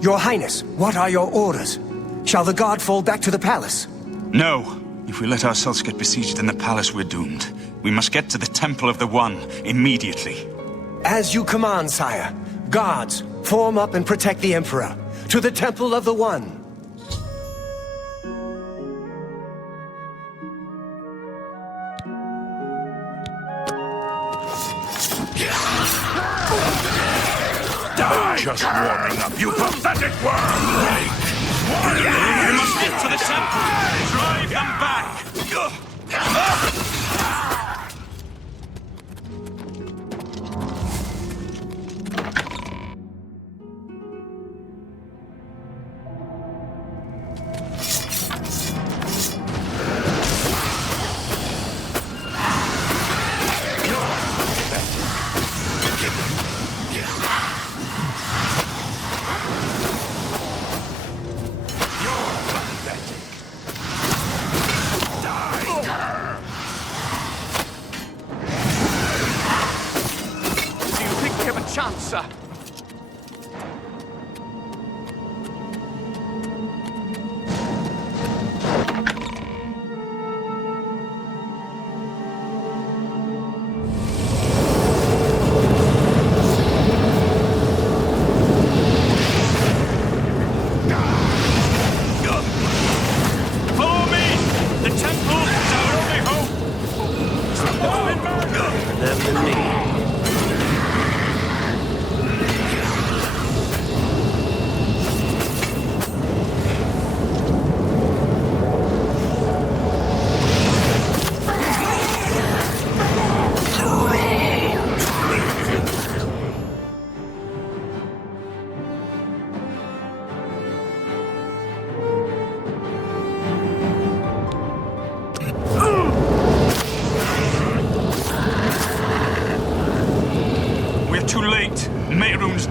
Your Highness, what are your orders? Shall the guard fall back to the palace? No. If we let ourselves get besieged in the palace, we're doomed. We must get to the Temple of the One immediately. As you command, sire. Guards, form up and protect the emperor. To the Temple of the One. Just warming up, you pathetic worm! We must get to the temple! Drive them back!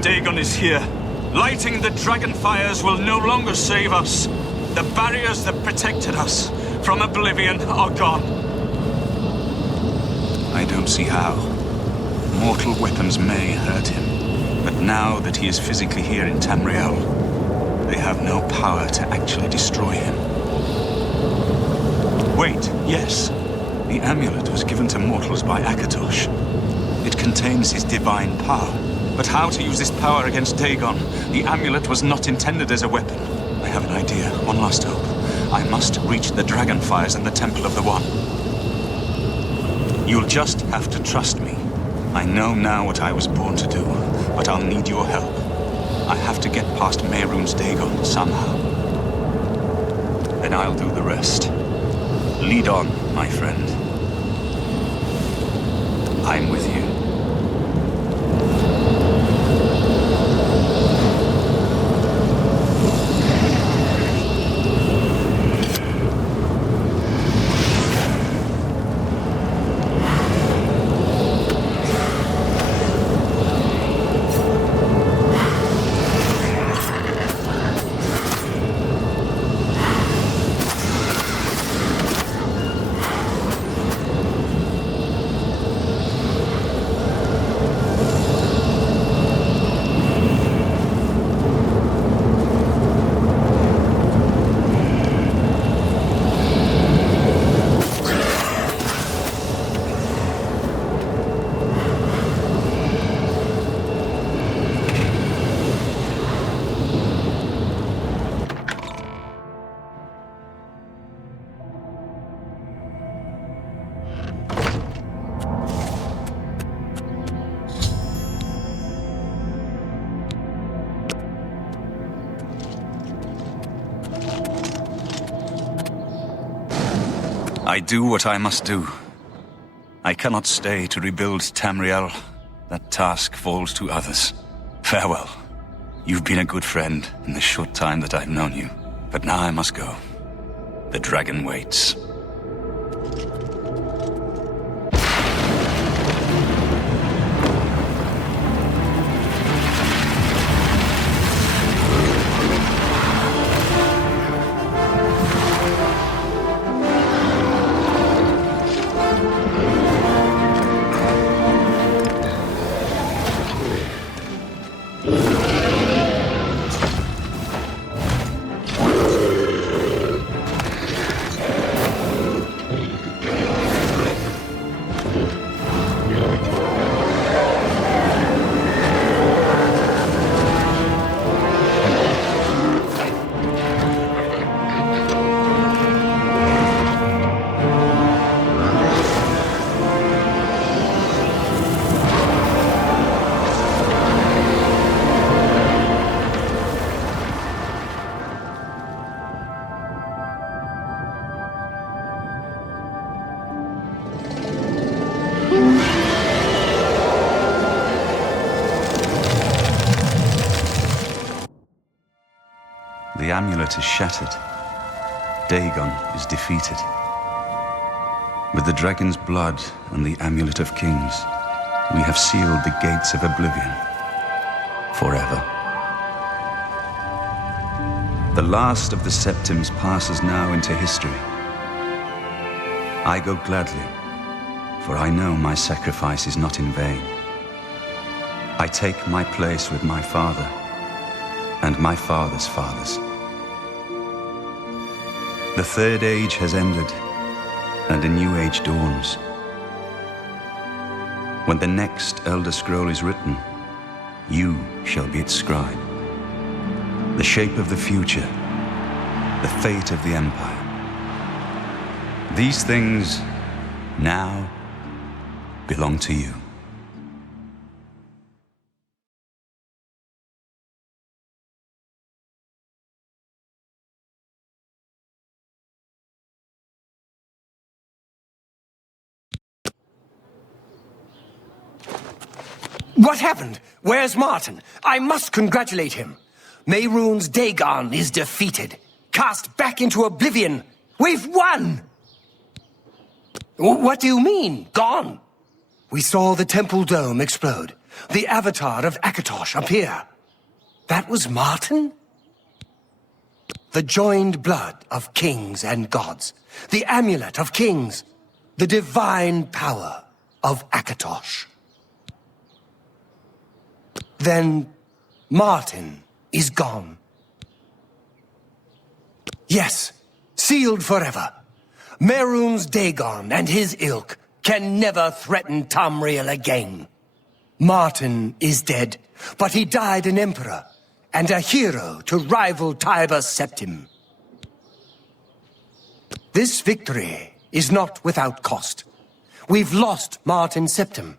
Dagon is here. Lighting the dragon fires will no longer save us. The barriers that protected us from Oblivion are gone. I don't see how. Mortal weapons may hurt him, but now that he is physically here in Tamriel, they have no power to actually destroy him. Wait, yes. The amulet was given to mortals by Akatosh. It contains his divine power. But how to use this power against Dagon? The amulet was not intended as a weapon. I have an idea. One last hope. I must reach the Dragonfires and the Temple of the One. You'll just have to trust me. I know now what I was born to do, but I'll need your help. I have to get past Mehrunes Dagon somehow. Then I'll do the rest. Lead on, my friend. I'm with you. I do what I must do. I cannot stay to rebuild Tamriel. That task falls to others. Farewell. You've been a good friend in the short time that I've known you. But now I must go. The dragon waits. The amulet is shattered. Dagon is defeated. With the dragon's blood and the amulet of kings, we have sealed the gates of Oblivion forever. The last of the Septims passes now into history. I go gladly, for I know my sacrifice is not in vain. I take my place with my father and my father's fathers. The Third Age has ended, and a new age dawns. When the next Elder Scroll is written, you shall be its scribe. The shape of the future, the fate of the Empire. These things now belong to you. What happened? Where's Martin? I must congratulate him. Mehrunes Dagon is defeated. Cast back into Oblivion. We've won! What do you mean, gone? We saw the temple dome explode. the avatar of Akatosh appear. That was Martin? The joined blood of kings and gods, the amulet of kings, the divine power of Akatosh. Then Martin is gone. Yes, sealed forever. Merun's Dagon and his ilk can never threaten Tamriel again. Martin is dead, but he died an emperor and a hero to rival Tiber Septim. This victory is not without cost. We've lost Martin Septim.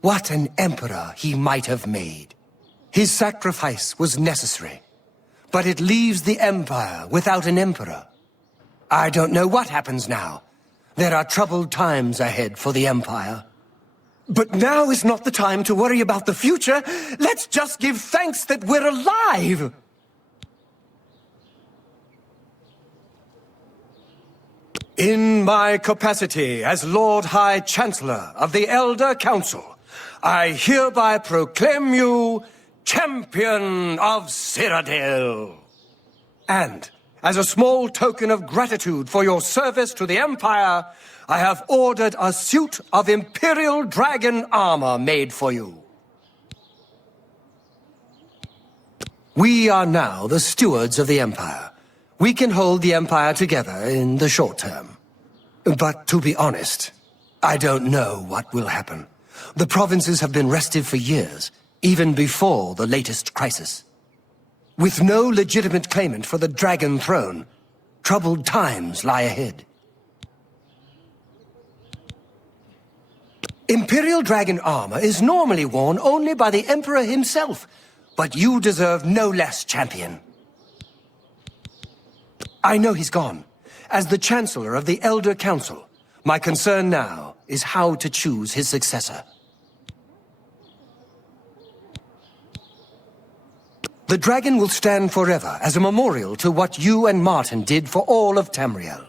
What an emperor he might have made. His sacrifice was necessary, but it leaves the Empire without an emperor. I don't know what happens now. There are troubled times ahead for the Empire. But now is not the time to worry about the future. Let's just give thanks that we're alive! In my capacity as Lord High Chancellor of the Elder Council, I hereby proclaim you Champion of Cyrodiil. And, as a small token of gratitude for your service to the Empire, I have ordered a suit of Imperial Dragon armor made for you. We are now the stewards of the Empire. We can hold the Empire together in the short term. But to be honest, I don't know what will happen. The provinces have been restive for years, even before the latest crisis. With no legitimate claimant for the Dragon Throne, troubled times lie ahead. Imperial Dragon armor is normally worn only by the Emperor himself, but you deserve no less, champion. I know he's gone. As the Chancellor of the Elder Council, my concern now is how to choose his successor. The dragon will stand forever as a memorial to what you and Martin did for all of Tamriel.